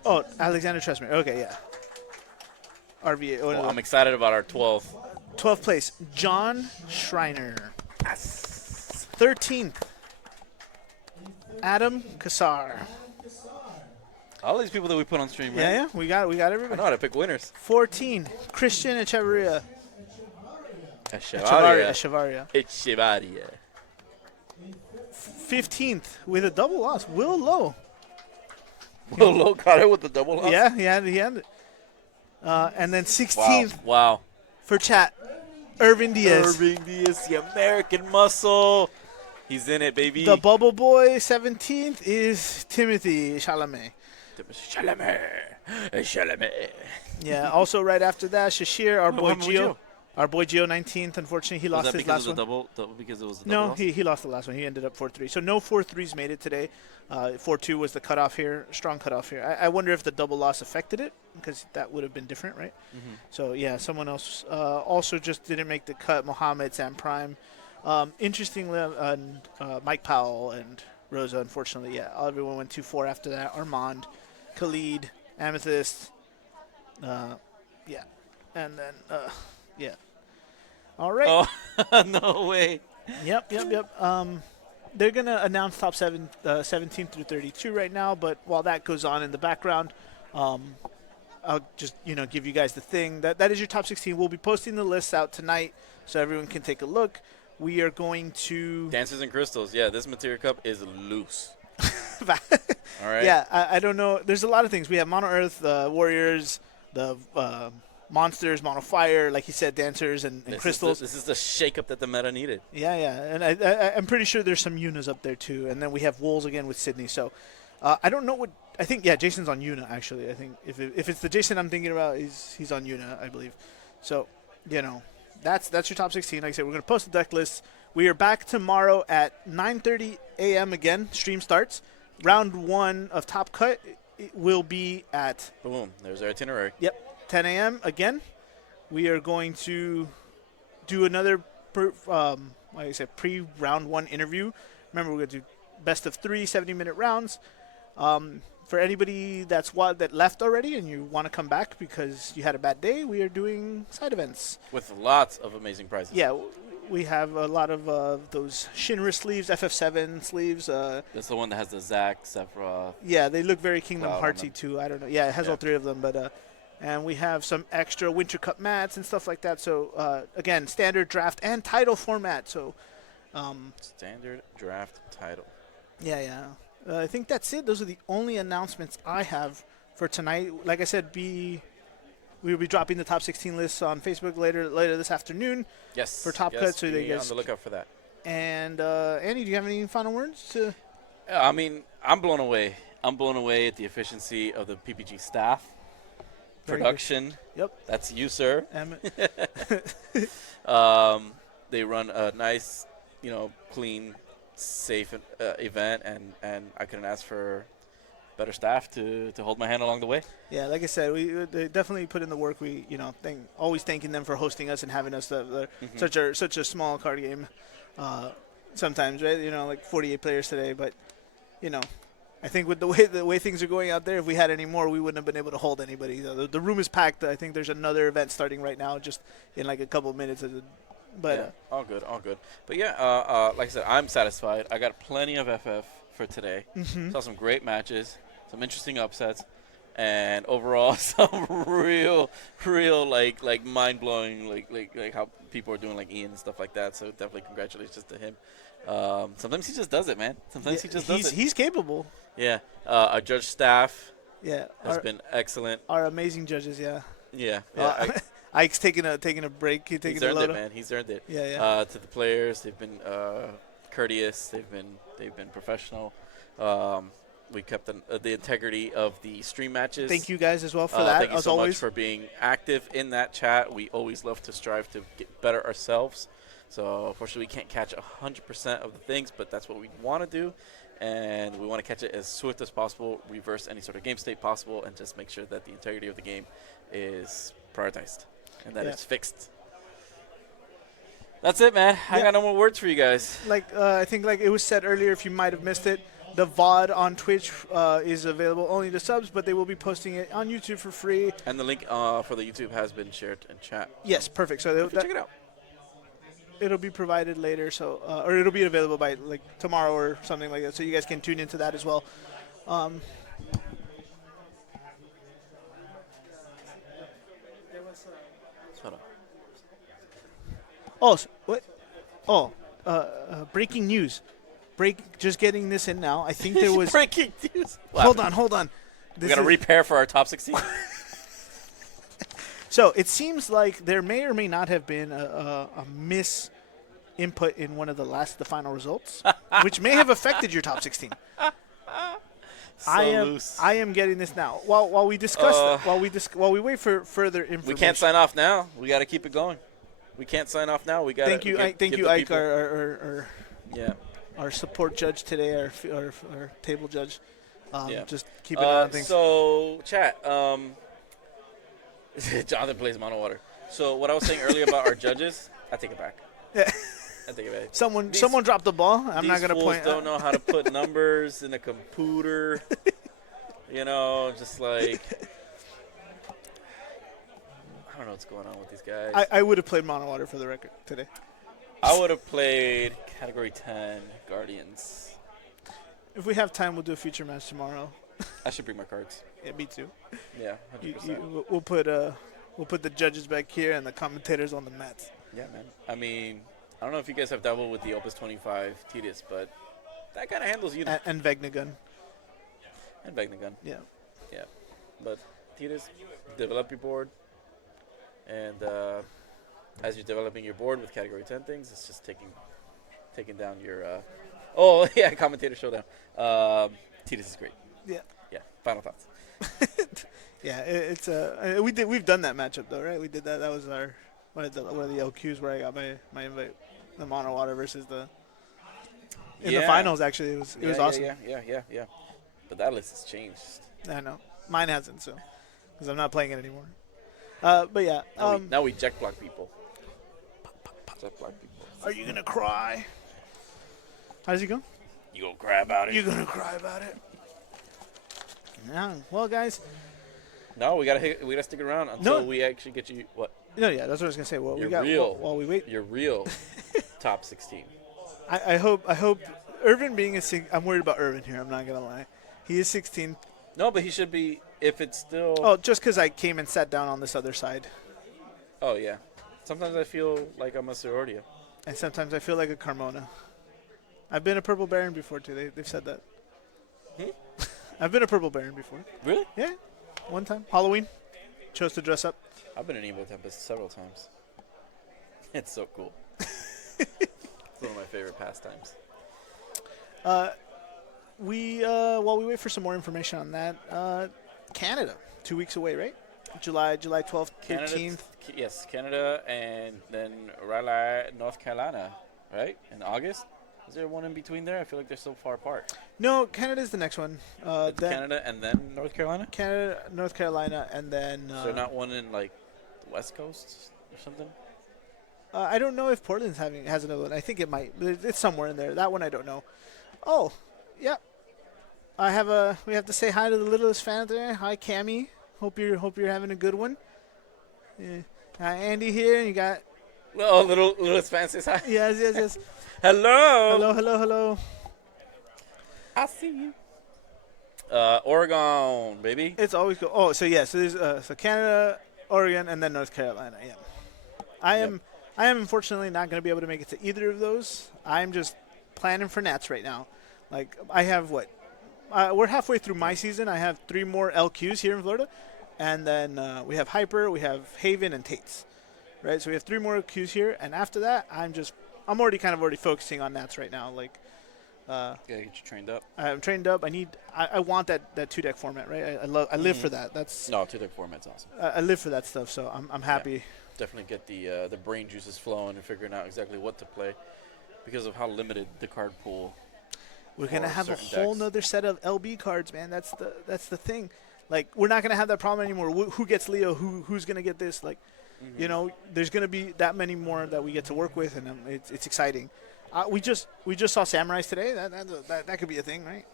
Oh, Alexander Trestman. Okay, yeah. RVA. Oh, Well, no. I'm excited about our 12th. 12th place, John Schreiner. 13th, Adam Kassar. All these people that we put on stream, Yeah, right? yeah, we got I everybody. know how to pick winners. 14, Christian Echevarria. Echevarria. Echevarria. 15th, with a double loss, Will Lowe. Will Lowe got it with the double loss? Yeah, he had it. And then 16th Wow. for chat, Irvin Diaz. Irvin Diaz, the American muscle. He's in it, baby. The Bubble Boy, 17th, is Timothy Chalamet. Chalamet. Yeah, also right after that, Shashir, our What boy happened with Gio. Gio? Our boy Gio, 19th. Unfortunately, he Was lost that his because last of the one. because it was the No, double loss? he lost the last one. He ended up 4-3. So no 4-3s made it today. 4-2 was the cutoff here. Strong cutoff here. I wonder if the double loss affected it, because that would have been different, right? Mhm. So, yeah, someone else also just didn't make the cut. Mohammed, Sam Prime. Interestingly, Mike Powell and Rosa, unfortunately, yeah. Everyone went 2-4 after that. Armand, Khaled, Amethyst. Yeah. And then, yeah. All right. Oh, no way. Yep. They're going to announce top 17 through 32 right now, but while that goes on in the background, I'll just, give you guys the thing. That is your top 16. We'll be posting the lists out tonight so everyone can take a look. We are going to... Dancers and Crystals. Yeah, this Materia Cup is loose. All right? Yeah, I don't know. There's a lot of things. We have Mono Earth, Warriors, the Monsters, Mono Fire, like he said, Dancers and Crystals. This is the shakeup that the meta needed. Yeah, and I'm pretty sure there's some Yunas up there too, and then we have Wolves again with Sydney. So I don't know what I think. Yeah, Jason's on Yuna actually. I think if it's the Jason I'm thinking about, he's on Yuna, I believe. So that's your top 16. Like I said, we're gonna post the deck list. We are back tomorrow at 9:30 a.m. again. Stream starts. Round 1 of Top Cut will be at Boom. There's our itinerary. Yep. 10 a.m. again. We are going to do another, like I said, pre-round 1 interview. Remember, we're going to do best of 3 70-minute rounds. For anybody that left already and you want to come back because you had a bad day, we are doing side events. With lots of amazing prizes. Yeah, we have a lot of those Shinra sleeves, FF7 sleeves. That's the one that has the Zac, Sephiroth. Yeah, they look very Kingdom Cloud on Heartsy them. too. I don't know. Yeah, it has all 3 of them, but and we have some extra Winter Cup mats and stuff like that. So again, standard draft and title format. So Standard draft title. yeah. I think that's it. Those are the only announcements I have for tonight. Like I said, we will be dropping the top 16 lists on Facebook later this afternoon. Yes. For Top yes, Cut, so be they guys on the lookout for that. And Andy, do you have any final words to? Yeah, I mean, I'm blown away. I'm blown away at the efficiency of the PPG staff. Very good. Production. Yep. That's you, sir. They run a nice, clean, safe event, and I couldn't ask for better staff to hold my hand along the way. Yeah, like I said, they definitely put in the work. We, always thanking them for hosting us and having us such a small card game. Sometimes, right? Like 48 players today, but I think with the way things are going out there, if we had any more, we wouldn't have been able to hold anybody. The room is packed. I think there's another event starting right now, just in like a couple of minutes. But yeah, all good, all good. But yeah, like I said, I'm satisfied. I got plenty of FF for today. Saw some great matches, some interesting upsets, and overall some real like mind blowing like how people are doing like Ian and stuff like that. So definitely congratulations to him. Sometimes he just does it, man. Sometimes he just does it. He's capable. Yeah, our judge staff Yeah, has been excellent. Our amazing judges. Yeah. Yeah, Ike's taking a break. He's taking he's earned a it, man. He's earned it. Yeah, yeah. To the players, they've been courteous. They've been professional. We kept the integrity of the stream matches. Thank you guys as well for that. Thank you as so always. much for being active in that chat. We always love to strive to get better ourselves. So unfortunately, we can't catch 100% of the things, but that's what we want to do. And we want to catch it as swift as possible, reverse any sort of game state possible, and just make sure that the integrity of the game is prioritized and that it's fixed. That's it, man. I got no more words for you guys. I think like it was said earlier, if you might have missed it, the VOD on Twitch is available only to subs, but they will be posting it on YouTube for free. And the link for the YouTube has been shared in chat. Yes, perfect. So check it out. It'll be provided later, so or it'll be available by like tomorrow or something like that, so you guys can tune into that as well. Breaking news. Just getting this in now. I think there was breaking news. Hold on. We got to repair for our top 16. So it seems like there may or may not have been a miss input in one of the final results, which may have affected your top 16. I am getting this now. While we discuss while we wait for further information. We can't sign off now. We got to keep it going. We can't sign off now. We got. Thank you, Ike, our support judge today, our table judge. Just keep an eye on things. So chat. Jonathan plays Mono Water. So what I was saying earlier about our judges, I take it back. Yeah. I take it back. Someone dropped the ball. I'm not gonna point. These fools don't know how to put numbers in a computer. Just like I don't know what's going on with these guys. I would have played Mono Water for the record today. I would have played Category 10 Guardians. If we have time, we'll do a feature match tomorrow. I should bring my cards. Yeah, me too. Yeah, 100%. We'll put the judges back here and the commentators on the mats. Yeah, man. I mean, I don't know if you guys have dabbled with the Opus 25 Titus, but that kind of handles you. And Vegnagun. Yeah. Yeah. But Titus, develop your board. And as you're developing your board with Category 10 things, it's just taking down your... Commentator Showdown. Titus is great. Yeah. Yeah. Final thoughts. Yeah, it's we've done that matchup though, right? We did that. That was one of the LQs where I got my invite, the Mono Water versus in the finals. Actually, it was awesome. Yeah. But that list has changed. I know, mine hasn't, so because I'm not playing it anymore. But yeah, now we check block people. Are you gonna cry? How does he go? You gonna cry about it? You gonna cry about it? Yeah. Well, guys. No, we gotta stick around until we actually get you what? No, yeah, that's what I was gonna say. Well, while we wait. Your real top 16. I hope Irvin being I'm worried about Irvin here. I'm not gonna lie. He is 16. No, but he should be if it's still. Oh, just because I came and sat down on this other side. Oh yeah. Sometimes I feel like I'm a Sororia. And sometimes I feel like a Carmona. I've been a Purple Baron before too. They've said that. I've been a Purple Baron before. Really? Yeah. One time. Halloween. Chose to dress up. I've been an Evo Tempest several times. It's so cool. It's one of my favorite pastimes. While we wait for some more information on that, Canada, 2 weeks away, right? July 12th, 13th. Yes, Canada, and then Raleigh, North Carolina, right? In August. Is there one in between there? I feel like they're so far apart. No, Canada's the next one. Canada and then North Carolina? Canada, North Carolina, and then... Is there not one in, like, the West Coast or something? I don't know if Portland has another one. I think it might. It's somewhere in there. That one I don't know. Oh, yeah. We have to say hi to the littlest fan there. Hi, Cammy. Hope you're having a good one. Yeah. Andy here, and you got Oh, little fancy side. Yes, yes, yes. Hello. Hello. I see you. Oregon, baby. It's always go. Oh, so yeah, so there's so Canada, Oregon, and then North Carolina. Yeah, I am unfortunately not going to be able to make it to either of those. I'm just planning for Nats right now. Like I have what? We're halfway through my season. I have 3 more LQs here in Florida, and then we have Hyper, we have Haven, and Tates. Right, so we have 3 more LQs here, and after that, I'm already focusing on Nats right now. Like. Yeah, get you trained up. I'm trained up. I want that 2-deck format, right? I live for that. That's no 2-deck format's awesome. I live for that stuff, so I'm happy. Yeah, definitely get the brain juices flowing and figuring out exactly what to play because of how limited the card pool. We're gonna have a whole nother set of LB cards, man. That's the thing. Like we're not gonna have that problem anymore. Who gets Leo? Who's gonna get this? Like, you know, there's gonna be that many more that we get to work with, and it's exciting. We just saw Samurais today. That could be a thing, right?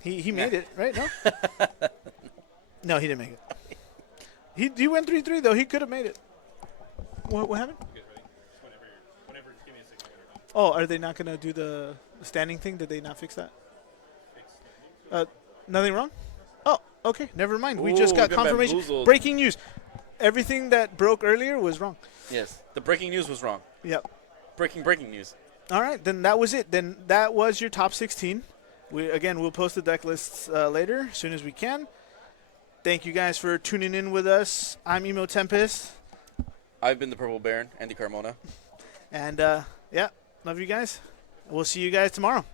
He made it, right? No, no, he didn't make it. He went 3-3 though. He could have made it. What happened? Oh, are they not gonna do the standing thing? Did they not fix that? Nothing wrong. Oh, okay. Never mind. We just got confirmation. Bamboozled. Breaking news. Everything that broke earlier was wrong. Yes, the breaking news was wrong. Yep. Breaking news. All right, then that was it. Then that was your top 16. We'll post the deck lists later as soon as we can. Thank you guys for tuning in with us. I'm Emo Tempest. I've been the Purple Baron, Andy Carmona. And, yeah, love you guys. We'll see you guys tomorrow.